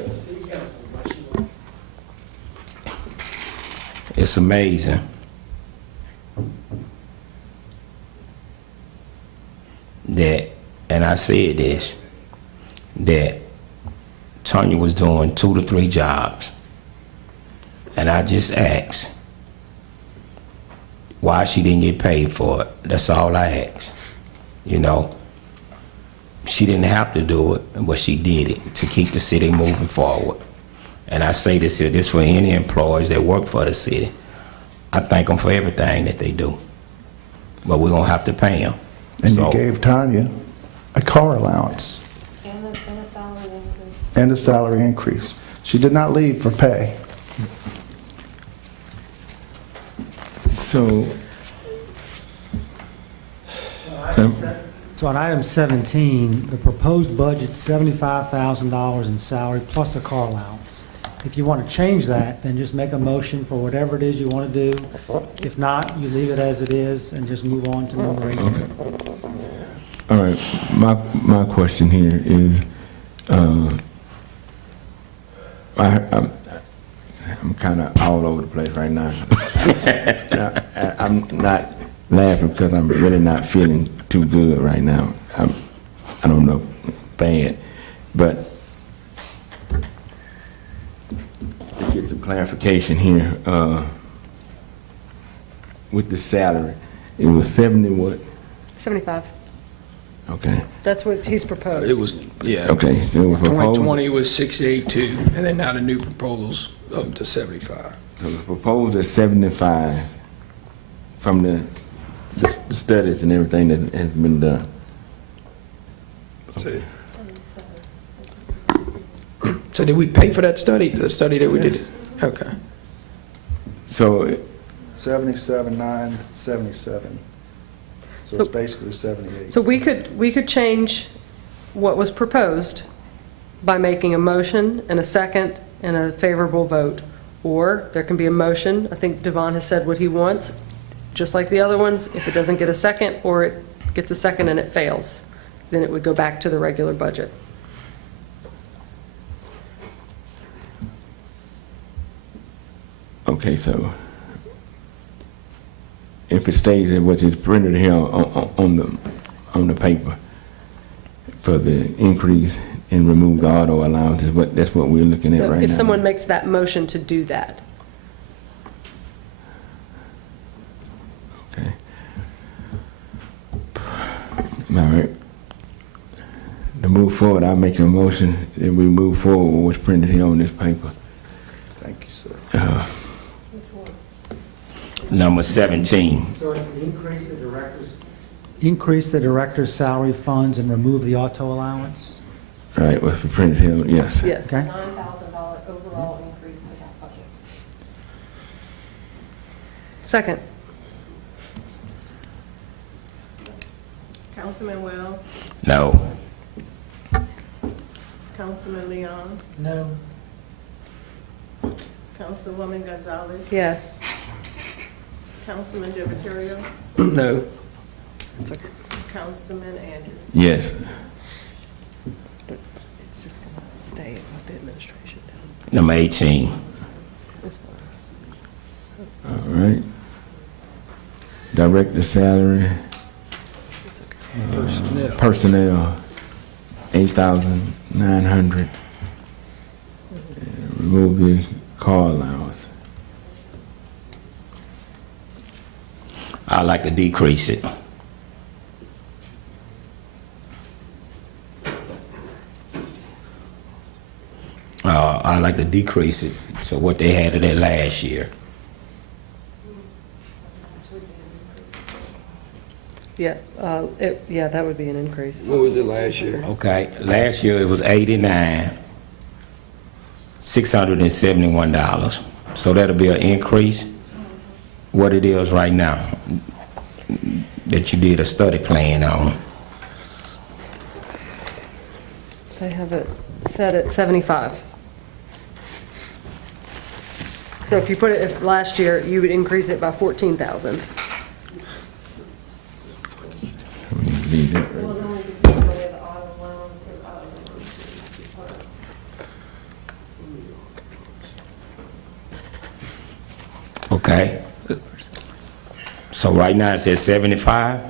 It's amazing. That, and I said this, that Tanya was doing 2 to 3 jobs. And I just asked why she didn't get paid for it. That's all I asked. You know, she didn't have to do it, but she did it to keep the city moving forward. And I say this here, this for any employees that work for the city. I thank them for everything that they do, but we're gonna have to pay them. And you gave Tanya a car allowance And a salary increase. and a salary increase. She did not leave for pay. So, So on item 17, the proposed budget, $75,000 in salary plus a car allowance. If you want to change that, then just make a motion for whatever it is you want to do. If not, you leave it as it is and just move on to number 18. all right, my question here is, I'm kind of all over the place right now. I'm not laughing because I'm really not feeling too good right now. I don't know, bad, but to get some clarification here, with the salary, it was 70 what? 75. Okay. That's what he's proposed. It was, yeah. Okay, so it was proposed. 2020 was 68.2, and then now the new proposal's up to 75. So the proposed is 75 from the studies and everything that has been done. So did we pay for that study, the study that we did? Okay. So 77,977. So it's basically 78. So we could change what was proposed by making a motion and a second and a favorable vote. Or there can be a motion, I think Devon has said what he wants, just like the other ones. If it doesn't get a second, or it gets a second and it fails, then it would go back to the regular budget. okay, so if it stays at what is printed here on the paper for the increase and remove the auto allowances, that's what we're looking at right now. If someone makes that motion to do that. Okay. All right. To move forward, I make a motion that we move forward with what's printed here on this paper. Thank you, sir. Number 17. So it's to increase the director's salary funds and remove the auto allowance? All right, what's printed here, yes. Yeah. Okay. $9,000 overall increase to that budget. Second. Councilman Wells, No. Councilman Leon, No. Councilwoman Gonzalez, Yes. Councilman Divatario, No. Councilman Andrews. Yes. But it's just going to stay at what the administration did. Number 18. That's fine. All right. Director salary. Personnel, 8,900. Remove the car allowance. I'd like to decrease it. I'd like to decrease it. So what they had it at last year. Yeah, yeah, that would be an increase. What was it last year? Okay, last year it was $89,671. So that'll be an increase. What it is right now that you did a study plan on. They have it set at 75. So if you put it, if last year, you would increase it by 14,000. Leave it. Well, then we could take away the auto allowance or auto allowance. Okay. So right now it says 75?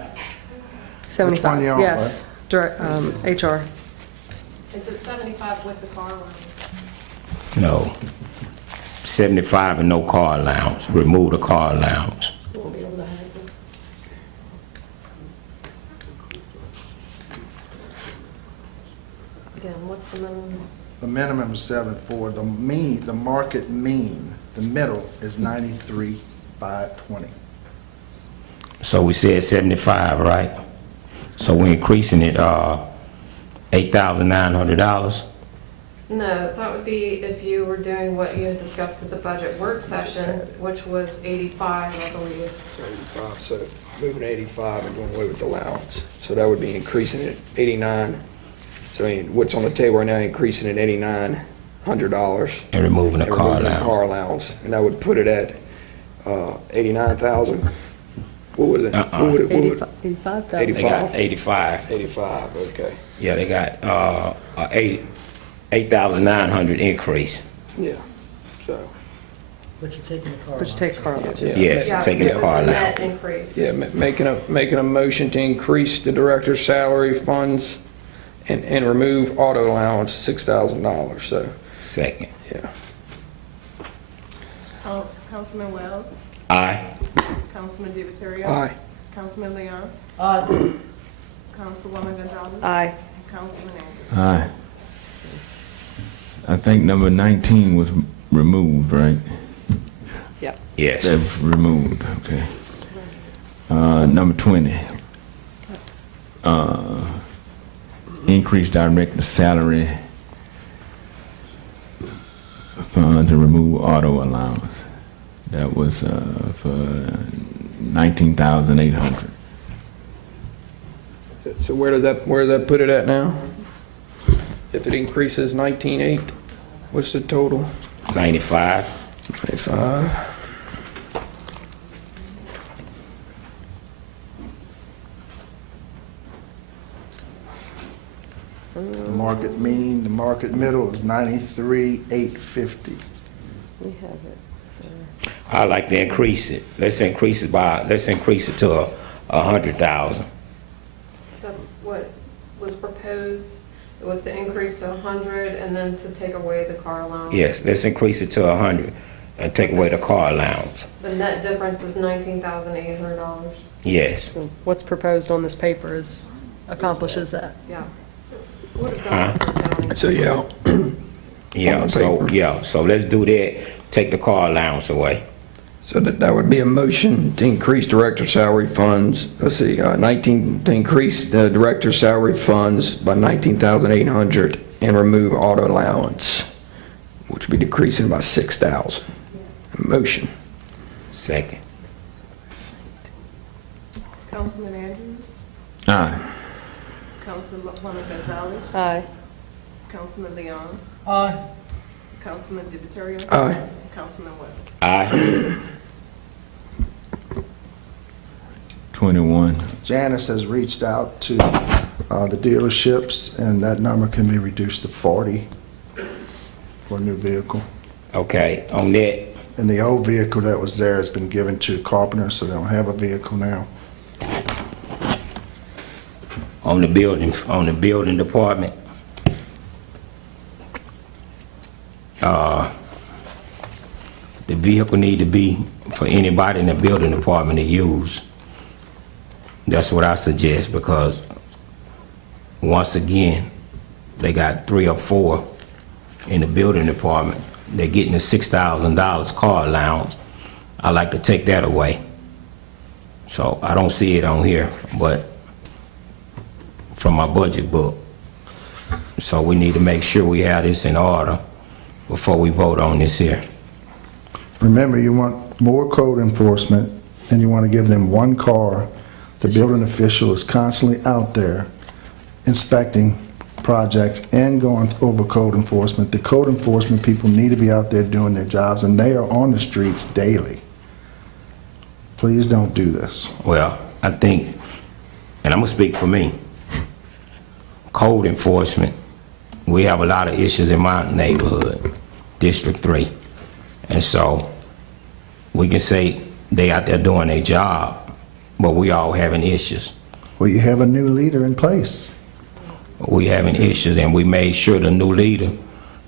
75, you on, yes, direct, HR. It's at 75 with the car allowance. No. 75 and no car allowance. Remove the car allowance. You won't be able to have it. Again, what's the minimum? The minimum is 7.4, the mean, the market mean, the middle is 93,520. So we said 75, right? So we're increasing it, $8,900? No, that would be if you were doing what you had discussed at the budget work session, which was 85, I believe. 85, so moving to 85 and doing away with the allowance. So that would be increasing it 89. So I mean, what's on the table right now, increasing it $8,900. And removing the car allowance. Car allowance. And that would put it at 89,000. What was it? What would it? 85,000. They got 85. 85, okay. Yeah, they got 8,900 increase. Yeah, so. But you're taking the car. But you take car allowance. Yes, Yeah, taking the because car it's a net allowance. increase. Yeah, making a motion to increase the director's salary funds and remove auto allowance, $6,000, so. Second. Yeah. Councilman Wells? Aye. Councilman DiViterio? Aye. Councilman Leon? Aye. Councilwoman Gonzalez? Aye. And Councilman Andrews? Aye. I think number 19 was removed, right? Yep. Yes. That was removed, okay. Number 20. Increase director salary fund to remove auto allowance. That was for 19,800. So where does that put it at now? If it increases 19.8, what's the total? 95. 95. The market mean, the market middle is 93,850. We have it. I like to increase it. Let's increase it to 100,000. That's what was proposed. It was to increase to 100 and then to take away the car allowance. Yes, let's increase it to 100 and take away the car allowance. The net difference is $19,800. Yes. So what's proposed on this paper accomplishes that. Yeah. Would have done it for county. So yeah. So let's do that. Take the car allowance away. So that would be a motion to increase director salary funds. Let's see, to increase the director salary funds by 19,800 and remove auto allowance, which would be decreasing by 6,000. Motion. Second. Councilman Andrews? Aye. Councilwoman Gonzalez? Aye. Councilman Leon? Aye. Councilman DiViterio? Aye. And Councilman Wells? Aye. 21. Janice has reached out to the dealerships, and that number can be reduced to 40 for a new vehicle. Okay, on that. And the old vehicle that was there has been given to Carpenter, so they don't have a vehicle now. On the building department. The vehicle need to be for anybody in the building department to use. That's what I suggest, because once again, they got 3 or 4 in the building department. They're getting a $6,000 car allowance. I like to take that away. So I don't see it on here, but from my budget book. So we need to make sure we have this in order before we vote on this here. Remember, you want more code enforcement, and you want to give them one car. The building official is constantly out there inspecting projects and going over code enforcement. The code enforcement people need to be out there doing their jobs, and they are on the streets daily. Please don't do this. Well, I think, and I'm gonna speak for me, code enforcement, we have a lot of issues in my neighborhood, District 3. And so we can say they out there doing their job, but we all having issues. Well, you have a new leader in place. We having issues, and we made sure the new leader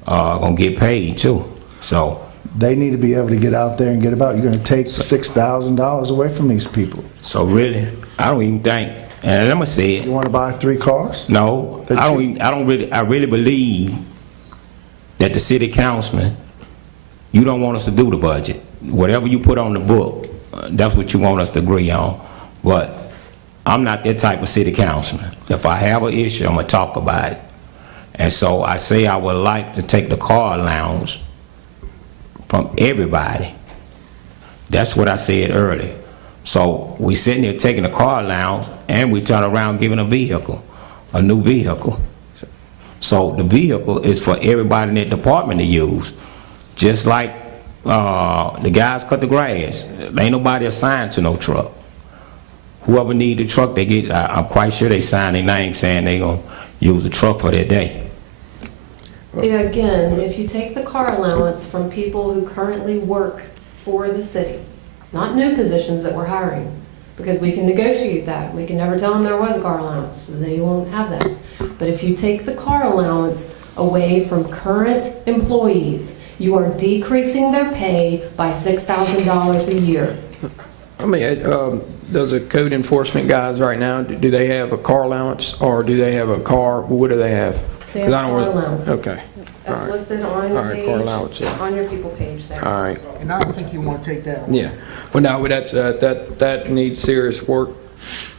gonna get paid too. So they need to be able to get out there and get about. You're gonna take $6,000 away from these people. So really, I don't even think, and I'm gonna say it. You wanna buy 3 cars? No, I really believe that the city councilman, you don't want us to do the budget. Whatever you put on the book, that's what you want us to agree on. But I'm not that type of city councilman. If I have an issue, I'm gonna talk about it. And so I say I would like to take the car allowance from everybody. That's what I said earlier. So we sitting there taking the car allowance, and we turn around giving a vehicle, a new vehicle. So the vehicle is for everybody in that department to use. Just like the guys cut the grass. Ain't nobody assigned to no truck. Whoever need the truck, they get, I'm quite sure they sign their name saying they gonna use the truck for that day. Yeah, again, if you take the car allowance from people who currently work for the city, not new positions that we're hiring, because we can negotiate that. We can never tell them there was a car allowance, so they won't have that. But if you take the car allowance away from current employees, you are decreasing their pay by $6,000 a year. I mean, does the code enforcement guys right now, do they have a car allowance, or do they have a car? What do they have? They have car allowance. Okay. That's All right. listed on your All right, car allowance, page, yeah. on your people page there. All right. And I don't think you want to take that away. Yeah. Well, no, but that's, that needs serious work.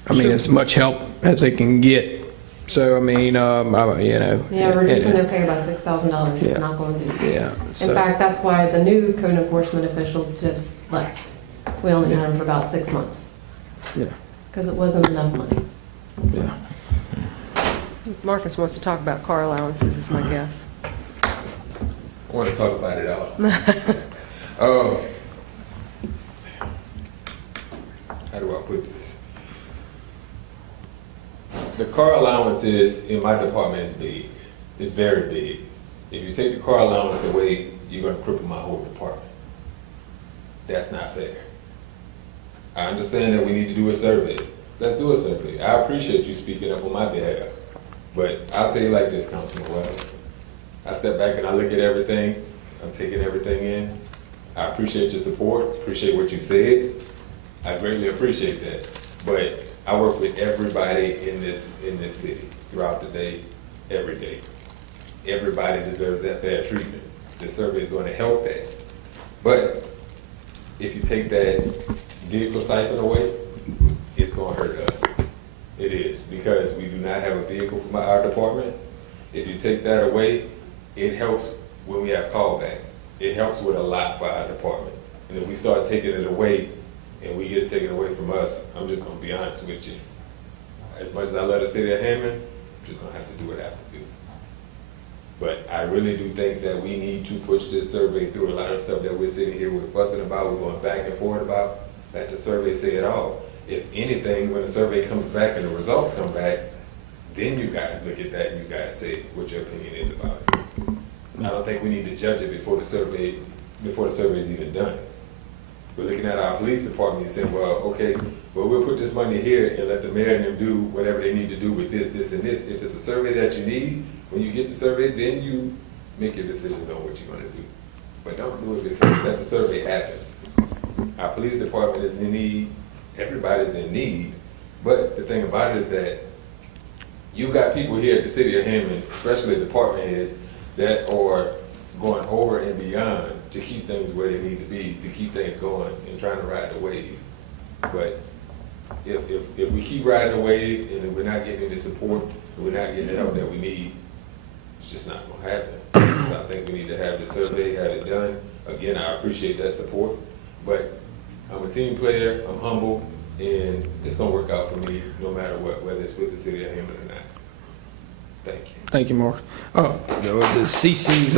I mean, as much help as they can get. So, I mean, you know. Yeah, reducing their pay by $6,000 is not going to do that. Yeah. In fact, that's why the new code enforcement official just left. We only had him for about 6 months. Yeah. Because it wasn't enough money. Yeah. Marcus wants to talk about car allowances, is my guess. I want to talk about it all. How do I put this? The car allowance in my department is big. It's very big. If you take the car allowance away, you're going to cripple my whole department. That's not fair. I understand that we need to do a survey. Let's do a survey. I appreciate you speaking up on my behalf. But I'll tell you like this, Councilman Wells. I step back and I look at everything. I'm taking everything in. I appreciate your support, appreciate what you said. I greatly appreciate that. But I work with everybody in this city throughout the day, every day. Everybody deserves that fair treatment. This survey is going to help that. But if you take that vehicle stipend away, it's going to hurt us. It is, because we do not have a vehicle for our department. If you take that away, it helps when we have callback. It helps with a lot for our department. And if we start taking it away, and we get it taken away from us, I'm just gonna be honest with you. As much as I love the city of Hammond, I'm just gonna have to do what I have to do. But I really do think that we need to push this survey through. A lot of stuff that we're sitting here, we're fussing about, we're going back and forth about, let the survey say it all. If anything, when the survey comes back and the results come back, then you guys look at that and you guys say what your opinion is about it. I don't think we need to judge it before the survey is even done. We're looking at our police department and saying, well, okay, well, we'll put this money here and let the mayor and them do whatever they need to do with this, this, and this. If it's a survey that you need, when you get the survey, then you make your decisions on what you're gonna do. But don't do it before you let the survey happen. Our police department is in need, everybody's in need, but the thing about it is that you got people here at the city of Hammond, especially department heads, that are going over and beyond to keep things where they need to be, to keep things going and trying to ride the wave. But if we keep riding the wave and we're not getting the support, and we're not getting the help that we need, it's just not gonna happen. So I think we need to have the survey, have it done. Again, I appreciate that support, but I'm a team player, I'm humble, and it's gonna work out for me no matter what, whether it's with the city of Hammond or not. Thank you. Thank you, Mark. The CC's,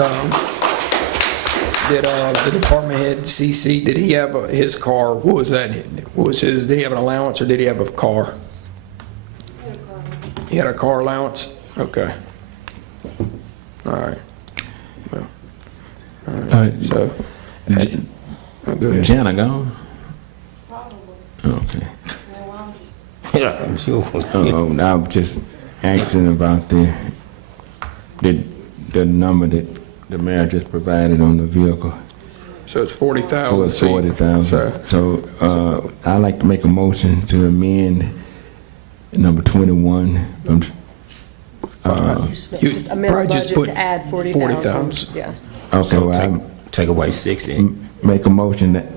did the department head CC, did he have his car, what was that? Did he have an allowance or did he have a car? He had a car allowance? Okay. All right. Well, all right. So, go ahead. Jana gone? Okay. Yeah, I'm sure. I'm just asking about the number that the mayor just provided on the vehicle. So it's 40,000. It's 40,000. So I'd like to make a motion to amend number 21. Just amend the budget to add 40,000. Yeah. Okay, So well, take away 60. make a motion that,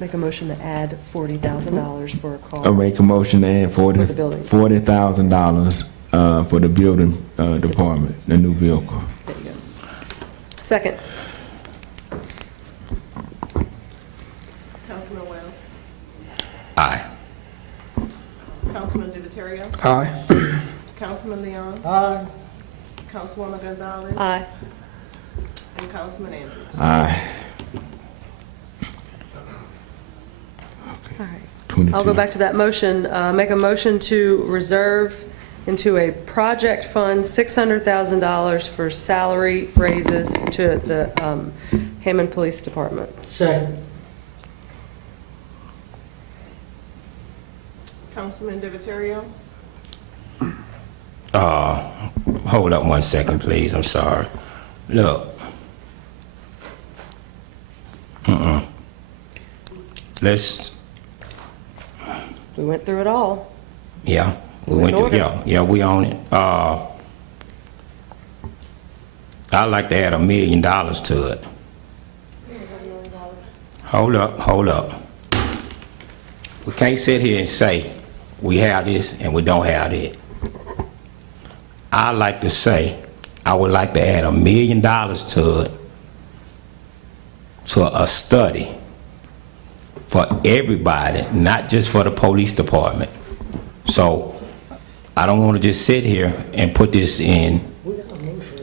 Make a motion to add $40,000 for a car. I'll make a motion to add For the building. $40,000 for the building department, the new vehicle. There you go. Second. Councilman Wells. Aye. Councilman DiViterio. Aye. Councilman Leon. Aye. Councilwoman Gonzalez. Aye. And Councilman Andrews. Aye. All right. I'll go back to that motion. Make a motion to reserve into a project fund $600,000 for salary raises to the Hammond Police Department. Second. Councilman DiViterio. Hold up 1 second, please. I'm sorry. Look. Let's. We went through it all. Yeah, we went to, yeah, we own it. I'd like to add $1 million to it. Hold up. We can't sit here and say we have this and we don't have it. I'd like to say I would like to add $1 million to it, to a study for everybody, not just for the police department. So I don't want to just sit here and put this in.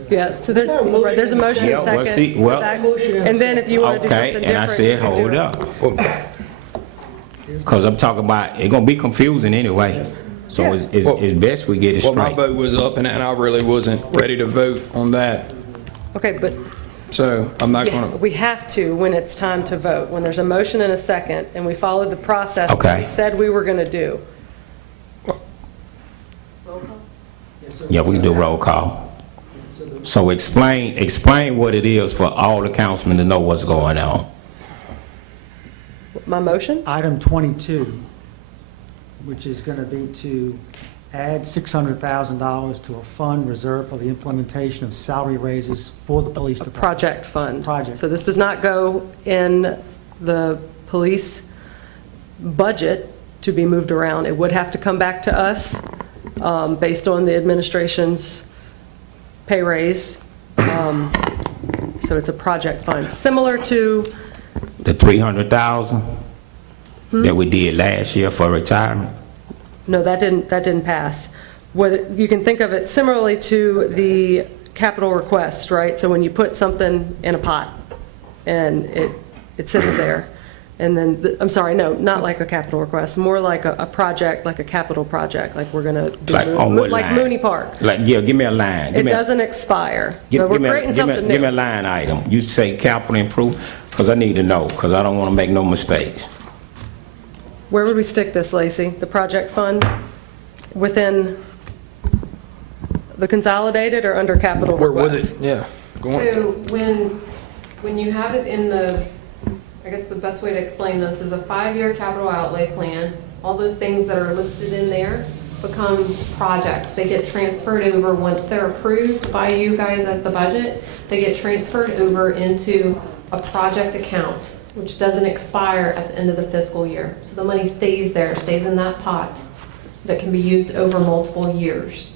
Yeah, so there's a motion Yeah, and well, second. see, So well- that- And then if you want to do something Okay, different. and I said, you can do hold it. up. Because I'm talking about, it's gonna be confusing anyway. So it's best we get it Well, my straight. vote was up and I really wasn't ready to vote on that. Okay, but So I'm not yeah, gonna, we have to when it's time to vote. When there's a motion and a second, and we follow the process that Okay. we said we were going to do. Yeah, we can do roll call. So explain what it is for all the councilmen to know what's going on. My motion? Item 22, which is going to be to add $600,000 to a fund reserved for the implementation of salary raises for the police department. Project fund. Project. So this does not go in the police budget to be moved around. It would have to come back to us based on the administration's pay raise. So it's a project fund, similar to, The 300,000 that we did last year for retirement. no, that didn't pass. What, you can think of it similarly to the capital request, right? So when you put something in a pot and it sits there, and then, I'm sorry, no, not like a capital request, more like a project, like a capital project, like we're gonna do, Like on what like line? Mooney Park. Like, yeah, give me a line. It doesn't expire, but we're creating something Give me a new. line item. You say capital improvement, because I need to know, because I don't want to make no mistakes. Where would we stick this, Lacey? The project fund within the consolidated or under capital where was request? it? Yeah. So when you have it in the, I guess the best way to explain this is a 5-year capital outlay plan. All those things that are listed in there become projects. They get transferred over once they're approved by you guys as the budget. They get transferred over into a project account, which doesn't expire at the end of the fiscal year. So the money stays there, stays in that pot that can be used over multiple years.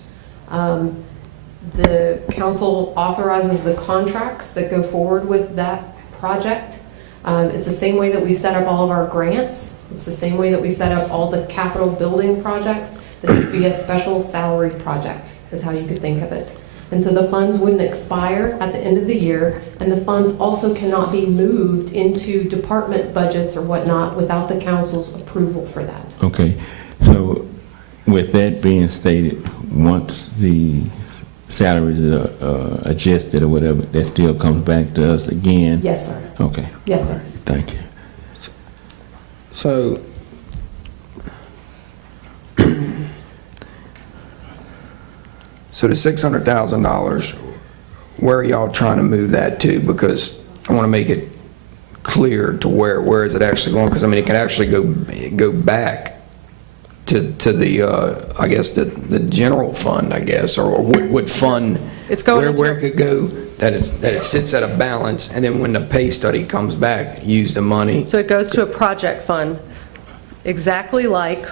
The council authorizes the contracts that go forward with that project. It's the same way that we set up all of our grants. It's the same way that we set up all the capital building projects. This would be a special salary project, is how you could think of it. And so the funds wouldn't expire at the end of the year, and the funds also cannot be moved into department budgets or whatnot without the council's approval for that. Okay, so with that being stated, once the salaries are adjusted or whatever, that still comes back to us again? Yes, sir. Okay. Yes, sir. Thank you. So, so the $600,000, where are y'all trying to move that to? Because I want to make it clear to where is it actually going? Because I mean, it can actually go back to the I guess the general fund, I guess, or what fund? It's going where it could go that it sits at a balance, and then when the pay study comes back, use the money. So it goes to a project fund, exactly like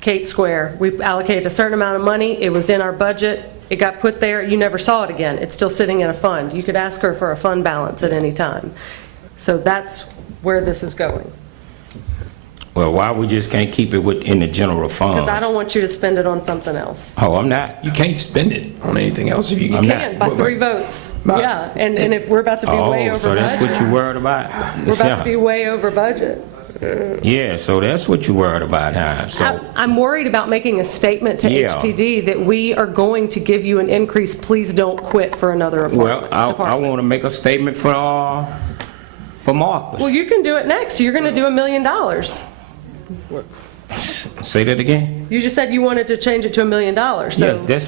Kate Square. We allocated a certain amount of money, it was in our budget, it got put there, you never saw it again. It's still sitting in a fund. You could ask her for a fund balance at any time. So that's where this is going. Well, why we just can't keep it within the general fund? Because I don't want you to spend it on something else. Oh, I'm not. You can't spend it on anything else if you You can, by 3 votes. Yeah, and if we're about to be way over budget. so that's what you worried about? We're about to be way over budget. Yeah, so that's what you worried about, huh? So, I'm worried about making a statement to Yeah. HPD that we are going to give you an increase, please don't quit for another well, department. I want to make a statement for Marcus. Well, you can do it next. You're going to do $1 million. Say that again? You just said you wanted to change it to $1 million, so. Yeah, that's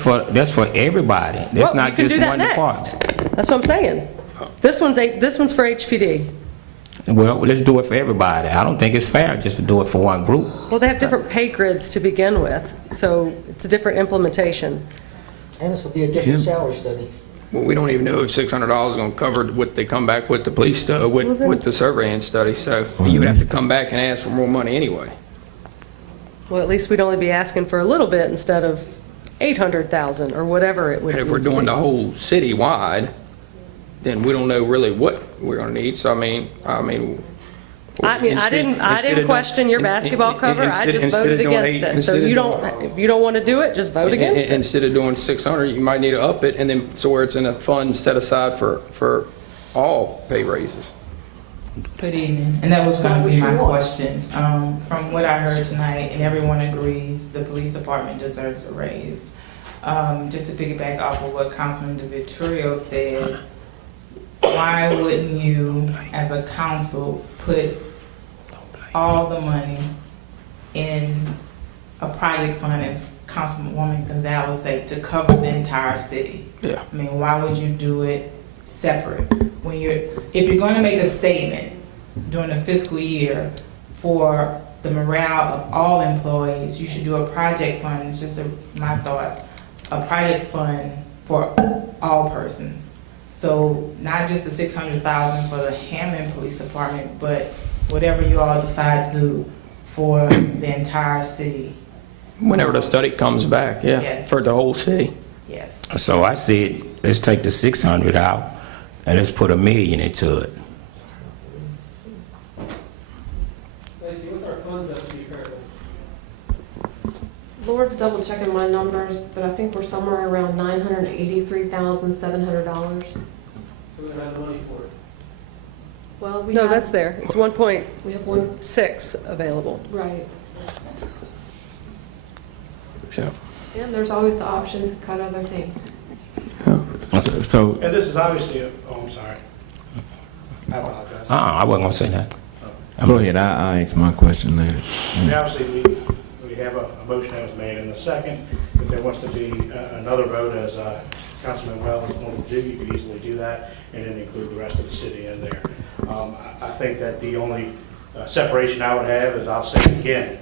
for everybody. That's Well, not you can just do that one next. department. That's what I'm saying. This one's for HPD. Well, let's do it for everybody. I don't think it's fair just to do it for one group. Well, they have different pay grids to begin with, so it's a different implementation. And this will be a different salary study. Well, we don't even know if $600 is going to cover what they come back with the police, with the surveying study, so you would have to come back and ask for more money anyway. Well, at least we'd only be asking for a little bit instead of 800,000 or whatever it would be. And if we're doing the whole city-wide, then we don't know really what we're going to need, so I mean, I didn't question your basketball cover, I just voted against it. So if you don't want to do it, just vote against it. Instead of doing 600, you might need to up it, and then, so where it's in a fund set aside for all pay raises. Good evening, and that was going to be my question. From what I heard tonight, and everyone agrees, the police department deserves a raise. Just to piggyback off of what Councilman DeVittorio said, why wouldn't you, as a council, put all the money in a project fund, as Councilwoman Gonzalez said, to cover the entire city? Yeah. I mean, why would you do it separate? When if you're going to make a statement during the fiscal year for the morale of all employees, you should do a project fund. It's just my thoughts. A project fund for all persons. So not just the $600,000 for the Hammond Police Department, but whatever you all decide to do for the entire city. Whenever the study comes back, yeah, Yes. for the whole city. Yes. So I said, let's take the 600 out and let's put $1 million into it. Lacey, what's our funds estimate currently? Lord's double checking my numbers, but I think we're somewhere around $983,700. So we don't have the money for it. Well, we No, have- that's there. It's We have 1.6 available. Right. Yeah. And there's always the option to cut other things. So, And this is obviously, I'm sorry. I apologize. I wasn't going to say that. go ahead, I'll ask my question later. And obviously, we have a motion that was made in the second. If there wants to be another vote, as Councilman Wells wanted to do, you could easily do that and then include the rest of the city in there. I think that the only separation I would have is, I'll say it again,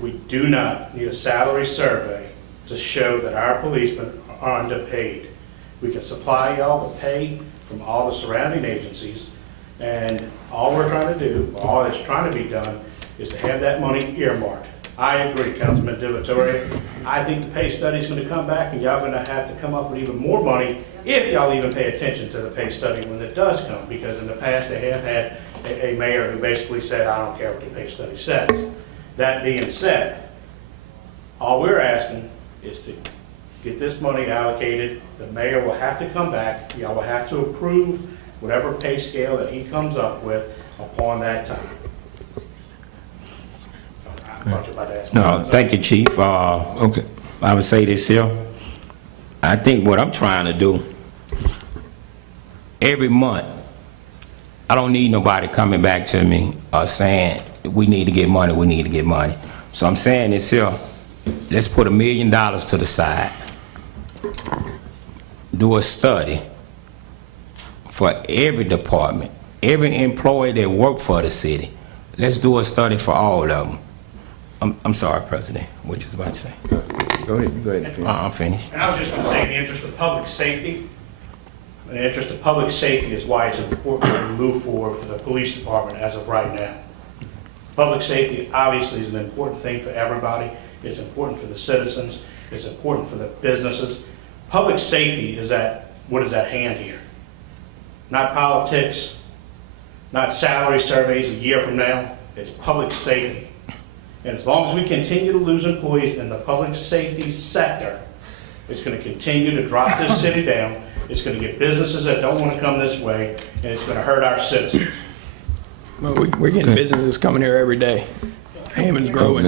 we do not need a salary survey to show that our policemen are underpaid. We can supply y'all the pay from all the surrounding agencies, and all we're trying to do, all that's trying to be done, is to have that money earmarked. I agree, Councilman DeVittorio. I think the pay study's gonna come back, and y'all gonna have to come up with even more money if y'all even pay attention to the pay study when it does come, because in the past, they have had a mayor who basically said, I don't care what the pay study says. That being said, All we're asking is to get this money allocated. The mayor will have to come back. Y'all will have to approve whatever pay scale that he comes up with upon that time. I thought you were about to ask me. No, thank you, Chief. Okay. I would say this here. I think what I'm trying to do, every month, I don't need nobody coming back to me saying, we need to get money, we need to get money. So I'm saying this here, let's put $1 million to the side. Do a study for every department, every employee that work for the city. Let's do a study for all of them. I'm sorry, President, what you was about to say? Go ahead. I'm finished. And I was just going to say, in the interest of public safety, is why it's important that we move forward for the police department as of right now. Public safety obviously is an important thing for everybody. It's important for the citizens. It's important for the businesses. Public safety is what is at hand here. Not politics, not salary surveys a year from now. It's public safety. And as long as we continue to lose employees in the public safety sector, it's going to continue to drop this city down. It's going to get businesses that don't want to come this way, and it's going to hurt our citizens. Well, we're getting businesses coming here every day. Hammond's growing.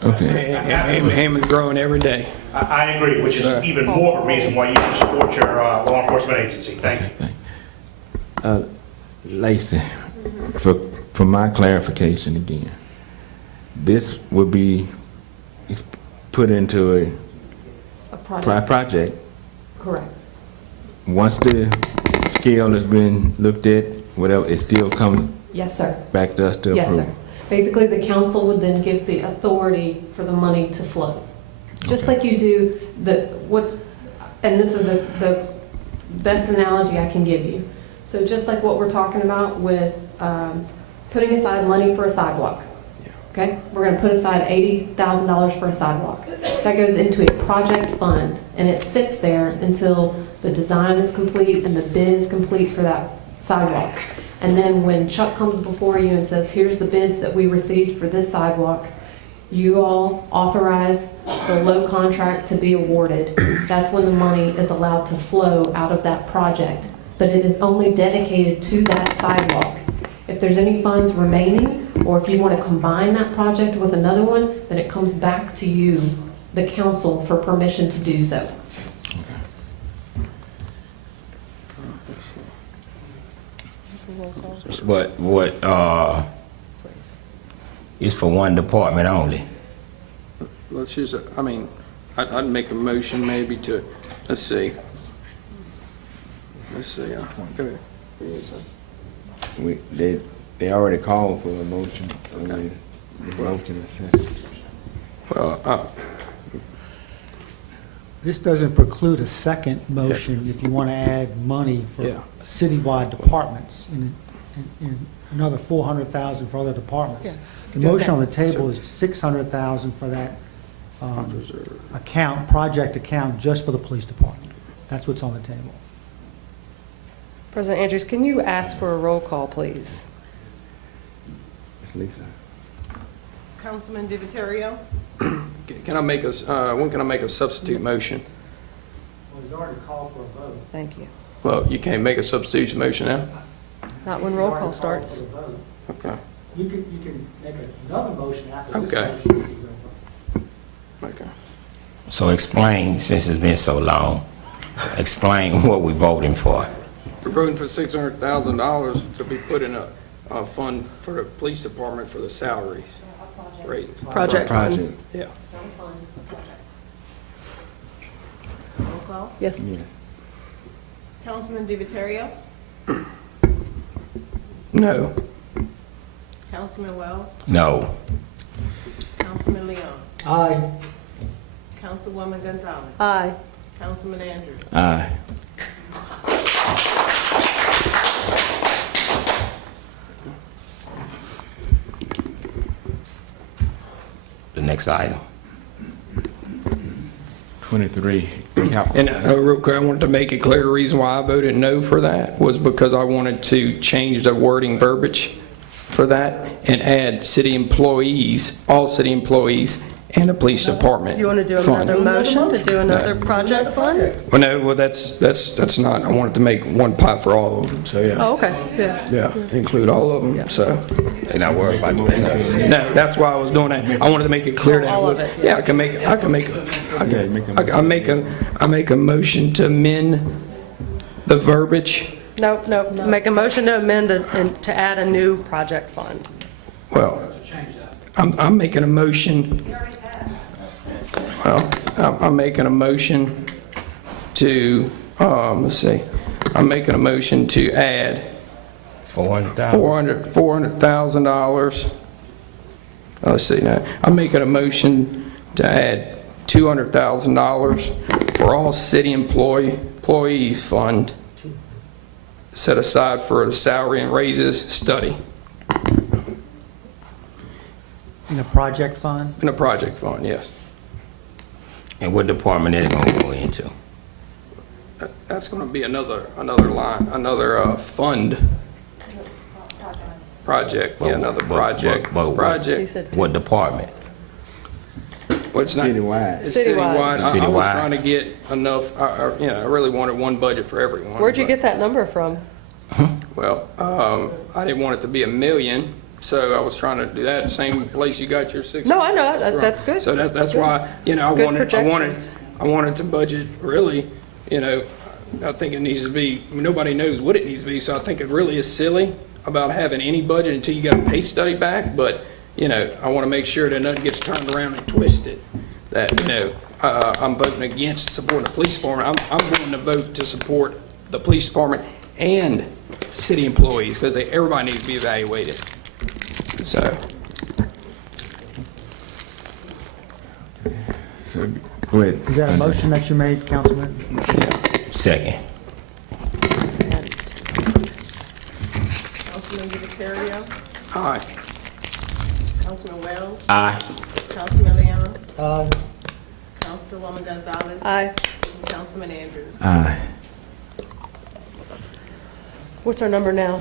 Hammond's growing every day. I agree, which is even more of a reason why you should support your law enforcement agency. Thank you. Lacey, for my clarification again, this would be put into a project. Correct. Once the scale has been looked at, whatever, it still comes Yes, sir. back to us to approve? Yes, sir. Basically, the council would then give the authority for the money to flow. Just like you do and this is the best analogy I can give you. So just like what we're talking about with putting aside money for a sidewalk. Okay, we're going to put aside $80,000 for a sidewalk. That goes into a project fund, and it sits there until the design is complete and the bid is complete for that sidewalk. And then when Chuck comes before you and says, here's the bids that we received for this sidewalk, you all authorize the low contract to be awarded. That's when the money is allowed to flow out of that project. But it is only dedicated to that sidewalk. If there's any funds remaining, or if you want to combine that project with another one, then it comes back to you, the council, for permission to do so. But what is for one department only? Let's use it. I mean, I'd make a motion maybe to, let's see. Go ahead. They already called for a motion. Okay. The motion is set. Well, This doesn't preclude a second motion if you want to add money for citywide departments and another $400,000 for other departments. The motion on the table is $600,000 for that project account just for the police department. That's what's on the table. President Andrews, can you ask for a roll call, please? Lisa. Councilman DiViterio? can I make a substitute motion? Well, he's already called for a vote. Thank you. Well, you can't make a substitution motion now? Not when roll call starts. Okay. You can make another motion after this Okay. motion is over. Okay. So explain, since it's been so long, explain what we're voting for. We're voting for $600,000 to be put in a fund for the police department for the salaries. Raises. Project. Yeah. Roll call? Yes. Yeah. Councilman DiViterio? No. Councilman Wells? No. Councilman Leon? Aye. Councilwoman Gonzalez? Aye. Councilman Andrews? Aye. The next item. 23. And real quick, I wanted to make it clear the reason why I voted no for that was because I wanted to change the wording verbiage for that and add city employees, all city employees, and the police department You want to do fund. another motion to do another project fund? Well, no, well, that's not, I wanted to make one pot for all of them, so yeah. Oh, okay, yeah. Yeah, include all of them, so. They're not worried about moving that. No, that's why I was doing that. I wanted to make it clear that. All of it. Yeah, I make a motion to amend the verbiage. Nope, make a motion to amend and to add a new project fund. Well, I'm making a motion. Well, I'm making a motion to, let's see, I'm making a motion to add $400,000. Let's see now. I'm making a motion to add $200,000 for all city employees fund set aside for the salary and raises study. In a project fund? In a project fund, yes. And what department is it gonna go into? That's going to be another line, another fund. Project, yeah, another project. Project. What department? Well, it's not. Citywide. It's citywide. I was Citywide. trying to get enough, I really wanted one budget for everyone. Where'd you but- get that number from? Well, I didn't want it to be $1 million, so I was trying to do that, same place you got your 6. No, I know, that's good. So that's why, Good I projections. wanted to budget really, I think it needs to be, nobody knows what it needs to be, so I think it really is silly about having any budget until you got a pay study back, but, I want to make sure that nothing gets turned around and twisted, that, I'm voting against supporting the police department. I'm going to vote to support the police department and city employees, because everybody needs to be evaluated. So, Go ahead. Is that a motion that you made, Councilman? Second. Councilman DiViterio, aye. Councilman Wells, Aye. Councilman Leon, Aye. Councilwoman Gonzalez, Aye. Councilman Andrews. Aye. What's our number now?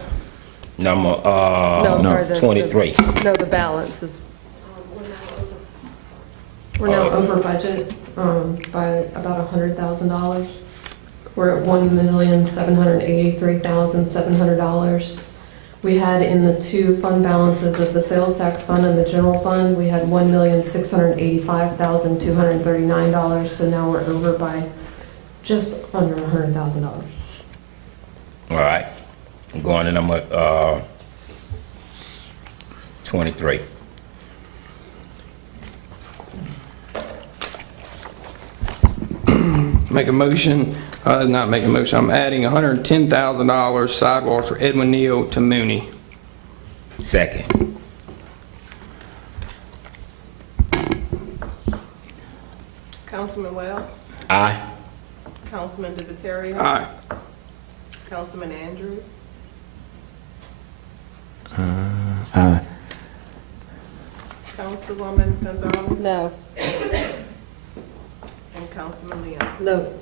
Number, No, I'm sorry, the- 23. No, the balance is, We're now over budget by about $100,000. We're at $1,783,700. We had in the two fund balances of the sales tax fund and the general fund, we had $1,685,239. So now we're over by just under $100,000. All right. I'm going to number 23. Make a motion, not make a motion, I'm adding $110,000 sidewalks for Edwin Neal to Mooney. Second. Councilman Wells, Aye. Councilman DiViterio, Aye. Councilman Andrews, Aye. Councilwoman Gonzalez, no. and Councilman Leon. No.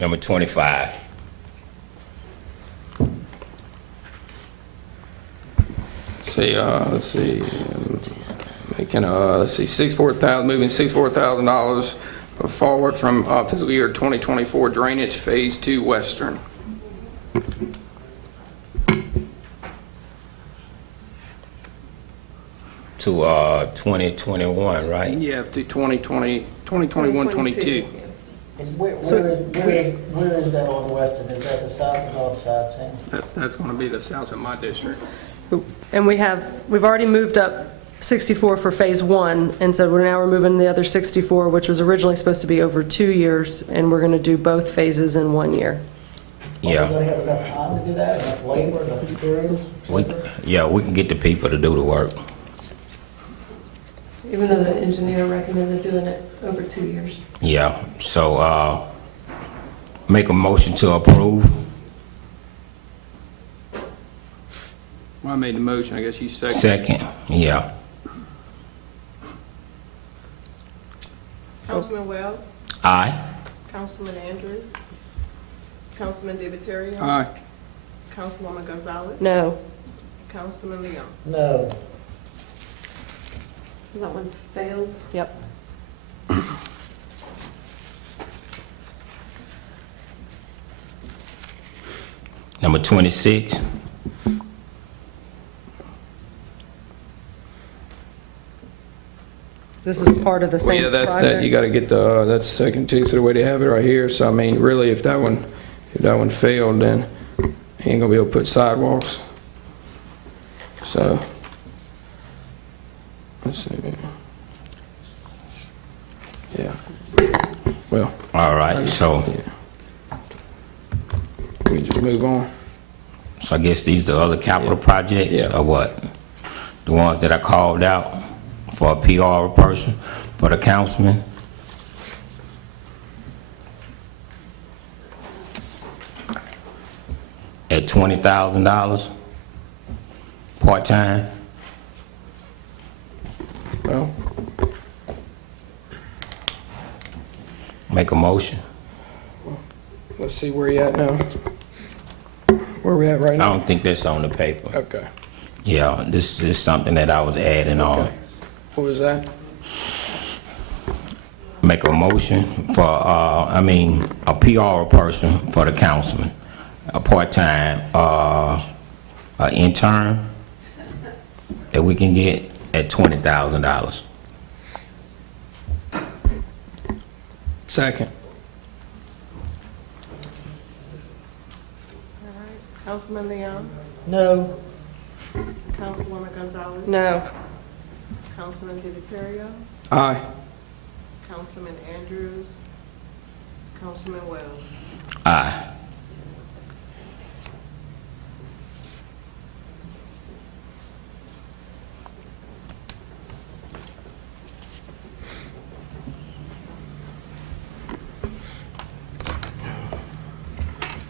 Number 25. Let's see, making, moving $64,000 forward from fiscal year 2024 drainage phase 2 western. To 2021, right? Yeah, to 2021, 22. And where is that on Western? Is that the south or north side, Sam? That's going to be the south of my district. And we've already moved up 64 for phase 1, and so we're moving the other 64, which was originally supposed to be over 2 years, and we're going to do both phases in 1 year. Yeah. Are we going to have enough time to do that, enough labor, enough materials? We can get the people to do the work. Even though the engineer recommended doing it over 2 years. Yeah, so make a motion to approve. Well, I made the motion, I guess you second. Second, yeah. Councilman Wells, Aye. Councilman Andrews, Councilman DiViterio, Aye. Councilwoman Gonzalez, No. Councilman Leon. No. So that one fails. Yep. Number 26. This is part of the Well, same yeah, project? that's that, you gotta get the, that's second too, so the way they have it right here, so I mean, really, if that one failed, then he ain't gonna be able to put sidewalks. So, let's see. Yeah. Well. All right, so. We just move on. So I guess these the other capital projects, or what? The ones that I called out for a PR person, for the councilman? At $20,000, part-time? Well. Make a motion. Let's see where you at now. Where we at right now? I don't think that's on the paper. Okay. Yeah, this is something that I was adding on. What was that? Make a motion for, a PR person for the councilman, a part-time, intern that we can get at $20,000. Second. Councilman Leon? No. Councilwoman Gonzalez? No. Councilman DiViterio? Aye. Councilman Andrews? Councilman Wells? Aye.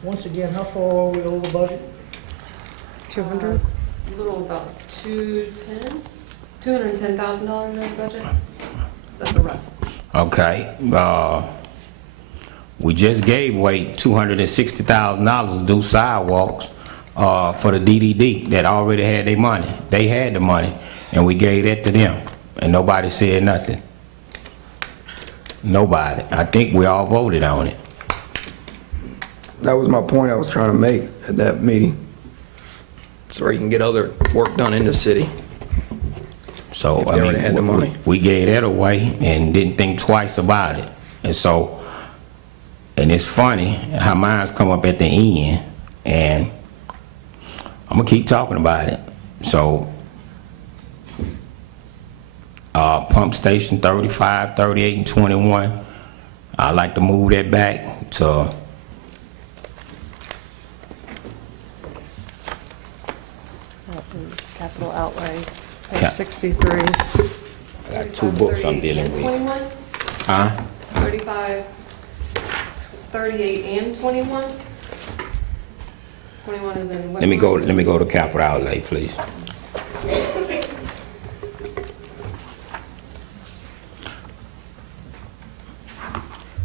Once again, how far are we over budget? 200? A little about $210,000 over budget. That's a rough. Okay, we just gave away $260,000 to do sidewalks, for the DDD that already had their money. They had the money, and we gave that to them, and nobody said nothing. Nobody. I think we all voted on it. That was my point I was trying to make at that meeting. So you can get other work done in the city. So, If they already had the money. we gave that away and didn't think twice about it. And so, and it's funny how mine's come up at the end, and I'm gonna keep talking about it. So, pump station 35, 38, and 21, I'd like to move that back to That is capital outlay, page Cap- 63. I got two books I'm dealing with. 21? Huh? 35, 38, and 21? 21 is in what? Let me go to capital outlay, please.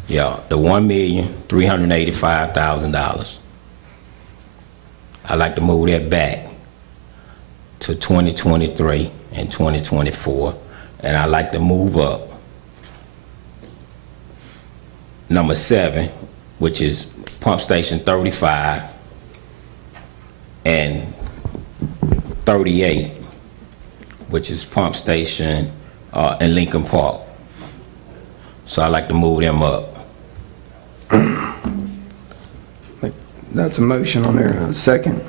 Yeah, the $1,385,000. I'd like to move that back to 2023 and 2024, and I'd like to move up number 7, which is pump station 35 and 38, which is pump station in Lincoln Park. So I'd like to move them up. That's a motion on there. A second.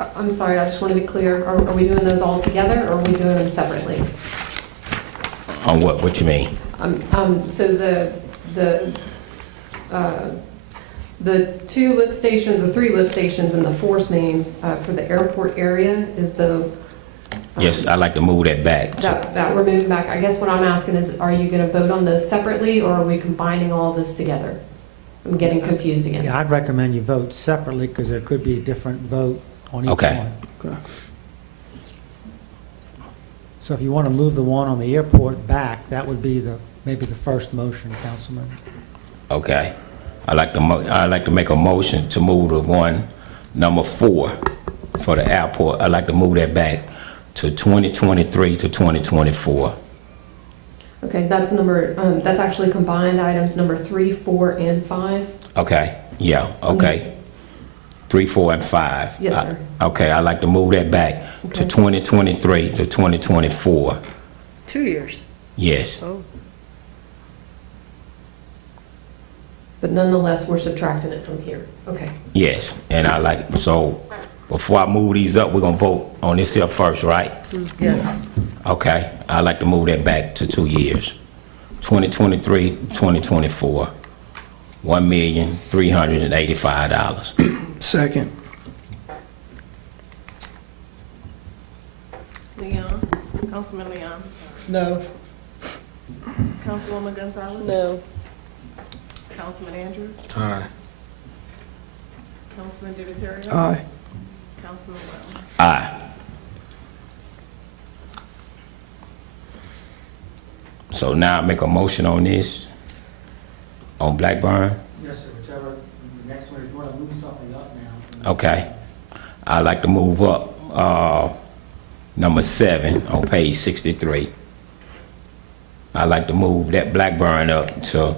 I'm sorry, I just want to be clear. Are we doing those all together, or are we doing them separately? On what? What you mean? So the 2 lift stations, the 3 lift stations, and the force main for the airport area is the. Yes, I'd like to move that back. That we're moving back. I guess what I'm asking is, are you going to vote on those separately, or are we combining all this together? I'm getting confused again. Yeah, I'd recommend you vote separately because there could be a different vote on each Okay. one. Okay. So if you want to move the one on the airport back, that would be maybe the first motion, Councilman. Okay. I'd like to make a motion to move the one, number 4, for the airport. I'd like to move that back to 2023 to 2024. Okay, that's number, that's actually combined items number 3, 4, and 5. Okay, yeah, okay. 3, 4, and 5. Yes, sir. Okay, I'd like to move that back to Okay. 2023 to 2024. 2 years. Yes. Oh. But nonetheless, we're subtracting it from here. Okay. Yes, and I like, so before I move these up, we're gonna vote on this here first, right? Yes. Okay, I'd like to move that back to 2 years. 2023, 2024, $1,385,000. Second. Leon, Councilman Leon, No. Councilwoman Gonzalez, No. Councilman Andrews, Aye. Councilman Divatario. Aye. Councilman Wells. Aye. So now I make a motion on this, on Blackburn. Yes, sir, whichever, the next one, if you want to move something up now. Okay. I'd like to move up, number 7 on page 63. I'd like to move that Blackburn up to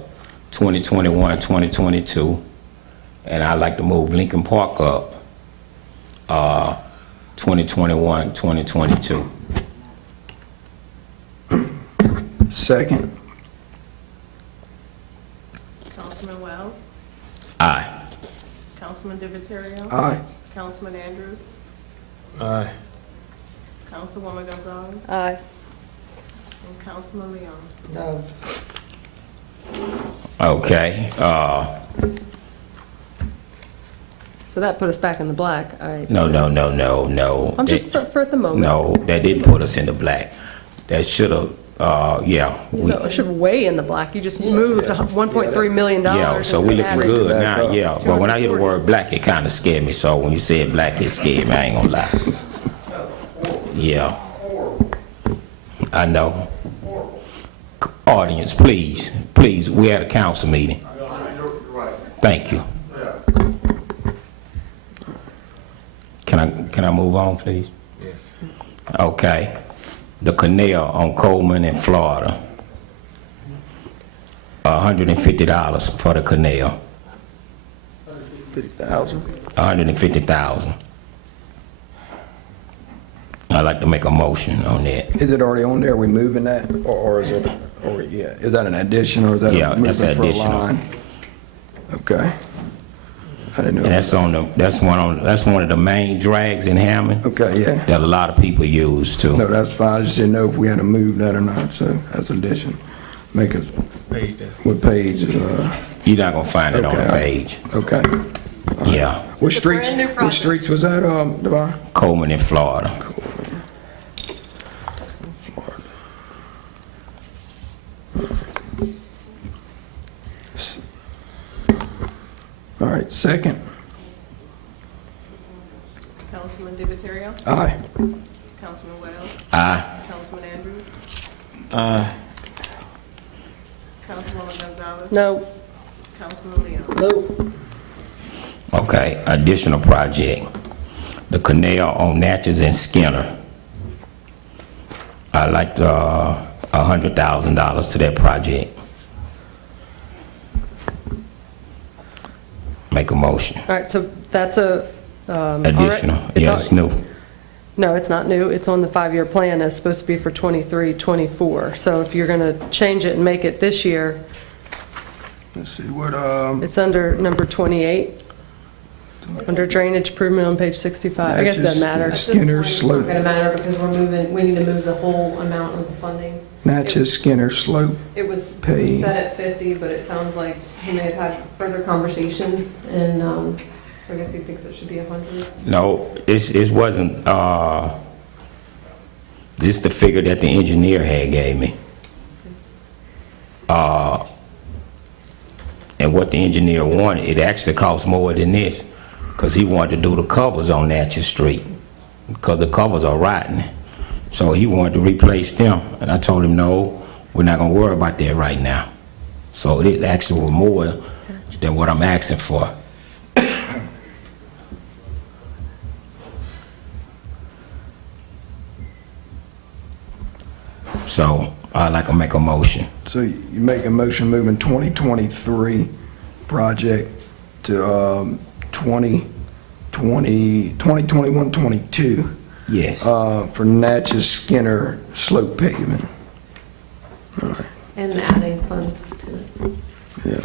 2021, 2022. And I'd like to move Lincoln Park up, 2021, 2022. Second. Councilman Wells, Aye. Councilman Divatario. Aye. Councilman Andrews, Aye. Councilwoman Gonzalez, Aye. and Councilman Leon. No. Okay, So that put us back in the black. All right. no. I'm just for the moment. No, that didn't put us in the black. That should've, yeah. So it should way in the black. You just moved $1.3 million. Yeah, so we looking added- good now, yeah. But when I hear the word black, it kinda scared me. So when you said black, it scared me, I ain't gonna lie. Yeah. I know. Audience, please, we had a council meeting. Thank you. Can I move on, please? Yes. Okay. The canal on Coleman in Florida. $150 for the canal. 50,000. $150,000. I'd like to make a motion on that. Is it already on there? We moving that, or is it, or yeah, is that an addition or is that Yeah, a movement that's for a additional. line? Okay. I didn't know. And that's one of the main drags in Hammond Okay, yeah. that a lot of people use too. No, that's fine. I just didn't know if we had to move that or not, so that's addition. Make it, what page is, You're not gonna find it on the Okay. page. okay. Yeah, What It's a streets, brand new what project. streets was that, Devon? Coleman in Florida. Florida. All right, second. Councilman Divatario. Aye. Councilman Wells, Aye. Councilman Andrews, Aye. Councilwoman Gonzalez, No. Councilman Leon. No. Okay, additional project. The canal on Natchez and Skinner. I'd like $100,000 to that project. Make a motion. All right, so that's a. Additional, yeah, it's new. No, it's not new. It's on the 5-year plan. It's supposed to be for 23, 24. So if you're going to change it and make it this year, Let's see, what, it's under number 28, under drainage improvement on page 65. I guess it doesn't matter. At this Skinner point, Slope. It's not gonna matter because we need to move the whole amount of the funding. Natchez Skinner Slope. It was Pay. set at 50, but it sounds like he may have had further conversations, and so I guess he thinks it should be 100. No, it wasn't, this is the figure that the engineer had gave me. And what the engineer wanted, it actually cost more than this, because he wanted to do the covers on Natchez Street, because the covers are rotten. So he wanted to replace them, and I told him, no, we're not gonna worry about that right now. So it actually was more than what I'm asking for. So I'd like to make a motion. So you make a motion moving 2023 project to 2021, 22 Yes. for Natchez Skinner slope paving. All right, And adding funds to it. yeah.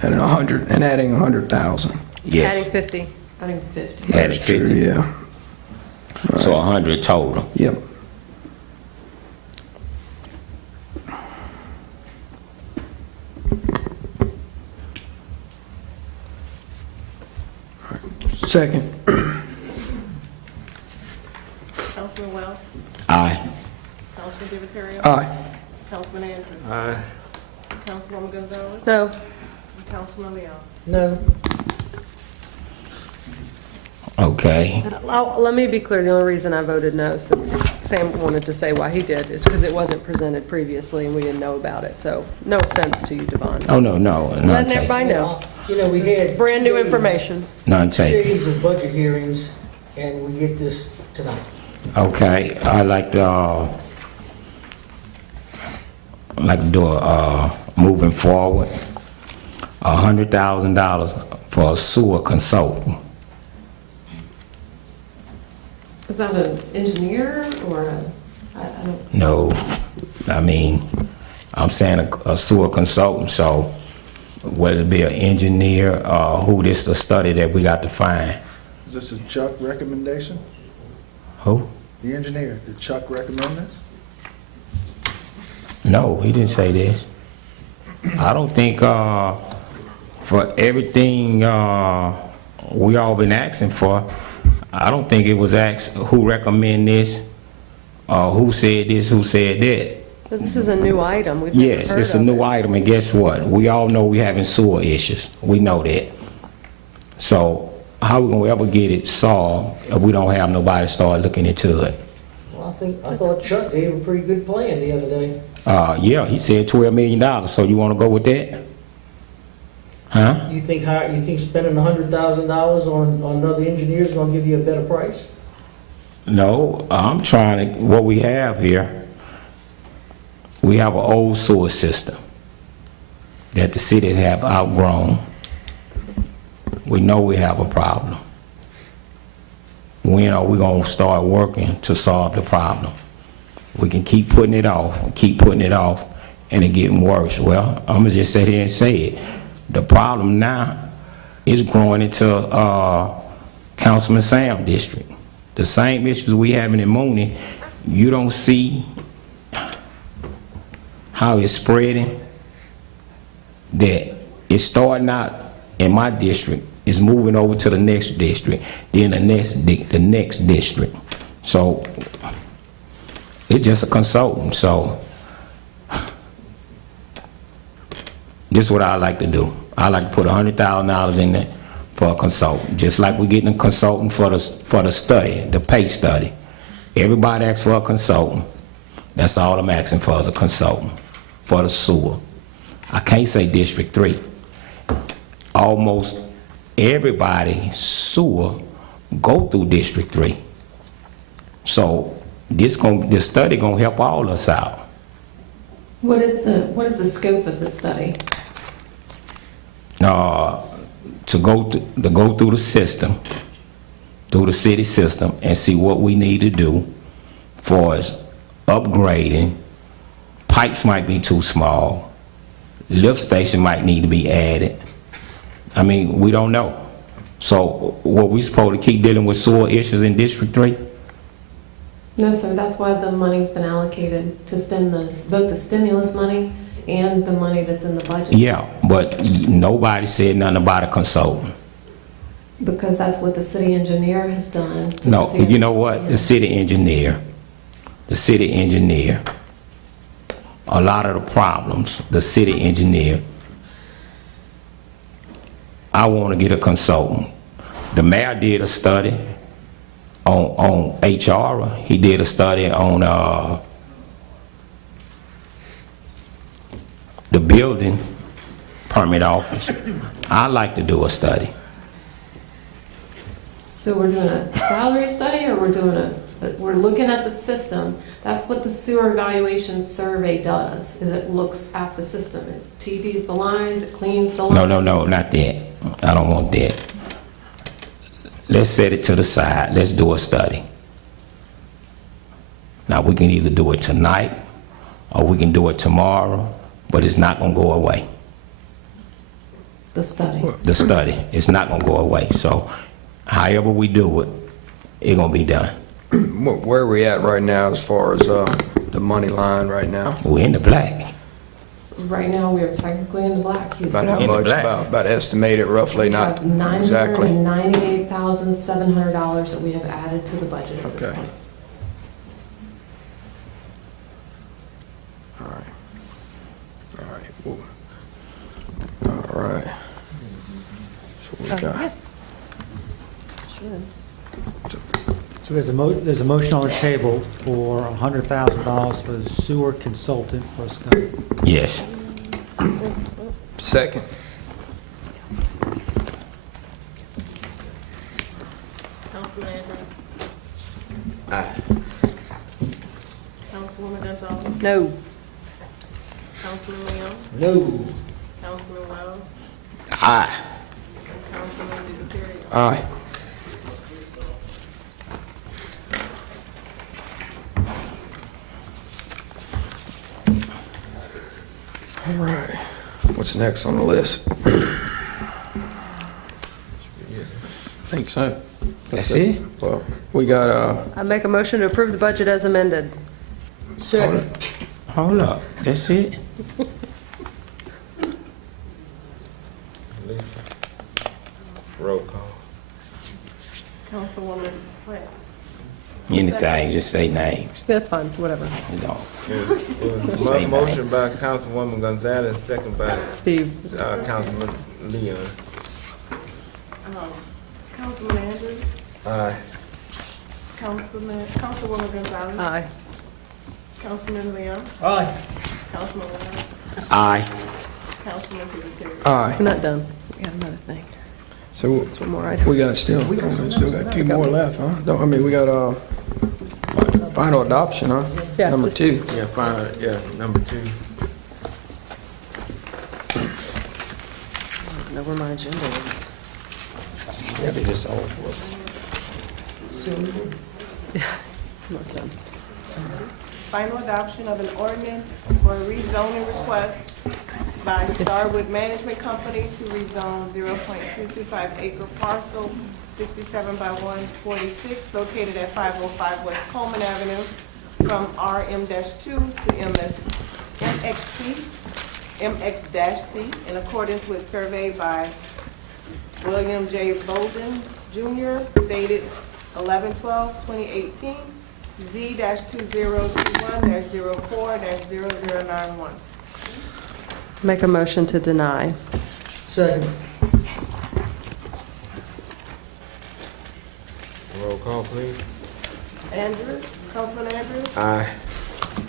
And 100,000. Yes. Adding 50. Adding 50. Added That's true, 50. yeah. So 100 total. Yep. Second. Councilman Wells? Aye. Councilman Divatario? Aye. Councilman Andrews? Aye. Councilwoman Gonzalez? No. And Councilman Leon? No. Okay. Let me be clear, the only reason I voted no, since Sam wanted to say why he did, is because it wasn't presented previously and we didn't know about it. So no offense to you, Devon. Oh, no, no. None Letting take. everybody know. You know, we had. Brand new 2 days- information. None 2 take. days of budget hearings, and we get this tonight. Okay. I'd like to do moving forward, $100,000 for a sewer consultant. Is that an engineer or I don't, No, I mean, I'm saying a sewer consultant, so whether it be an engineer, who this the study that we got to find. Is this a Chuck recommendation? Who? The engineer, did Chuck recommend this? No, he didn't say this. I don't think, for everything, we all been asking for, I don't think it was asked who recommend this, who said this, who said that. But this is a new item. We've never Yes, heard it's a of new it. item, and guess what? We all know we having sewer issues. We know that. So how we gonna ever get it solved if we don't have nobody start looking into it? Well, I thought Chuck gave a pretty good plan the other day. Yeah, he said $12 million, so you wanna go with that? Huh? You think spending $100,000 on another engineer is gonna give you a better price? No, I'm trying to, what we have here, we have an old sewer system that the city have outgrown. We know we have a problem. When are we gonna start working to solve the problem? We can keep putting it off, and it getting worse. Well, I'm gonna just sit here and say it. The problem now is growing into Councilman Sam district. The same issues we having in Mooney, you don't see how it's spreading, that it's starting out in my district, is moving over to the next district, then the next district. So it's just a consultant. So this is what I like to do. I like to put $100,000 in there for a consultant, just like we're getting a consultant for the study, the pay study. Everybody asks for a consultant. That's all I'm asking for, is a consultant for the sewer. I can't say District 3. Almost everybody sewer go through District 3. So this study gonna help all us out. what is the scope of the study? To go through the system, through the city system, and see what we need to do for us upgrading. Pipes might be too small. Lift station might need to be added. I mean, we don't know. So what we supposed to keep dealing with sewer issues in District 3? No, sir, that's why the money's been allocated to spend both the stimulus money and the money that's in the budget. Yeah, but nobody said nothing about a consultant. Because that's what the city engineer has done. No, you know what? The city engineer, a lot of the problems, the city engineer, I want to get a consultant. The mayor did a study on HR. He did a study on the building permit office. I like to do a study. So we're doing a salary study, or we're looking at the system? That's what the sewer evaluation survey does, is it looks at the system. It TVs the lines, it cleans the lines. No, not that. I don't want that. Let's set it to the side. Let's do a study. Now, we can either do it tonight, or we can do it tomorrow, but it's not gonna go away. The study. The study, it's not gonna go away. So, however we do it, it's gonna be done. Where are we at right now as far as the money line right now? We're in the black. Right now, we are technically in the black. About how much? About estimated roughly, We not have exactly. $998,700 that we have added to the budget at this Okay. point. All right. So we got. So there's a motion on the table for $100,000 for the sewer consultant for a study. Yes. Second. Councilman Andrews? Aye. Councilwoman Gonzalez? No. Councilman Leon? No. Councilman Wells? Aye. And Councilman DeTerrio? Aye. All right. What's next on the list? I think so. That's it? Well, we got, I make a motion to approve the budget as amended. Second. Hold up. That's it? Roll call. Councilwoman Webb? Anything, just say names. That's fine, whatever. You know. It was Say motion by Councilwoman Gonzalez, second by Steve. Councilman Leon. Councilman Andrews? Aye. Councilwoman Gonzalez? Aye. Councilman Leon? Aye. Councilman Wells? Aye. Councilman DeTerrio? Aye. We're not done. We got another thing. So That's one more item. we got still got two more left, huh? No, I mean, we got final adoption, huh? Yeah, Number just- 2. Yeah, fine, yeah, number 2. I don't know where my agenda is. Yeah, they just all for us. Almost done. Final adoption of an ordinance for a rezoning request by Starwood Management Company to rezone 0.225 acre parcel 67 by 146 located at 505 West Coleman Avenue from RM-2 to MX-C in accordance with survey by William J. Bolden Jr. dated 11/12/2018 Z-2021-04-0091. Make a motion to deny. Second. Roll call, please. Andrews, Councilman Andrews, Aye.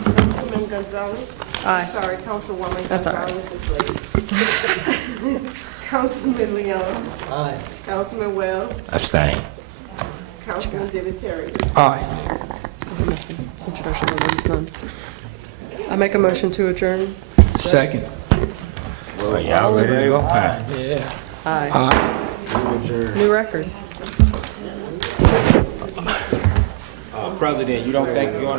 Councilman Gonzalez. Aye. Sorry, Councilwoman That's all right. Gonzalez is late. Councilman Leon, Aye. Councilman Wells, Abstain. Councilman DeTerrio. Aye. Introduction ordinance none. I make a motion to adjourn. Second. Are y'all ready to go? Aye. Yeah. Aye. Aye. New record. President, you don't think you ought to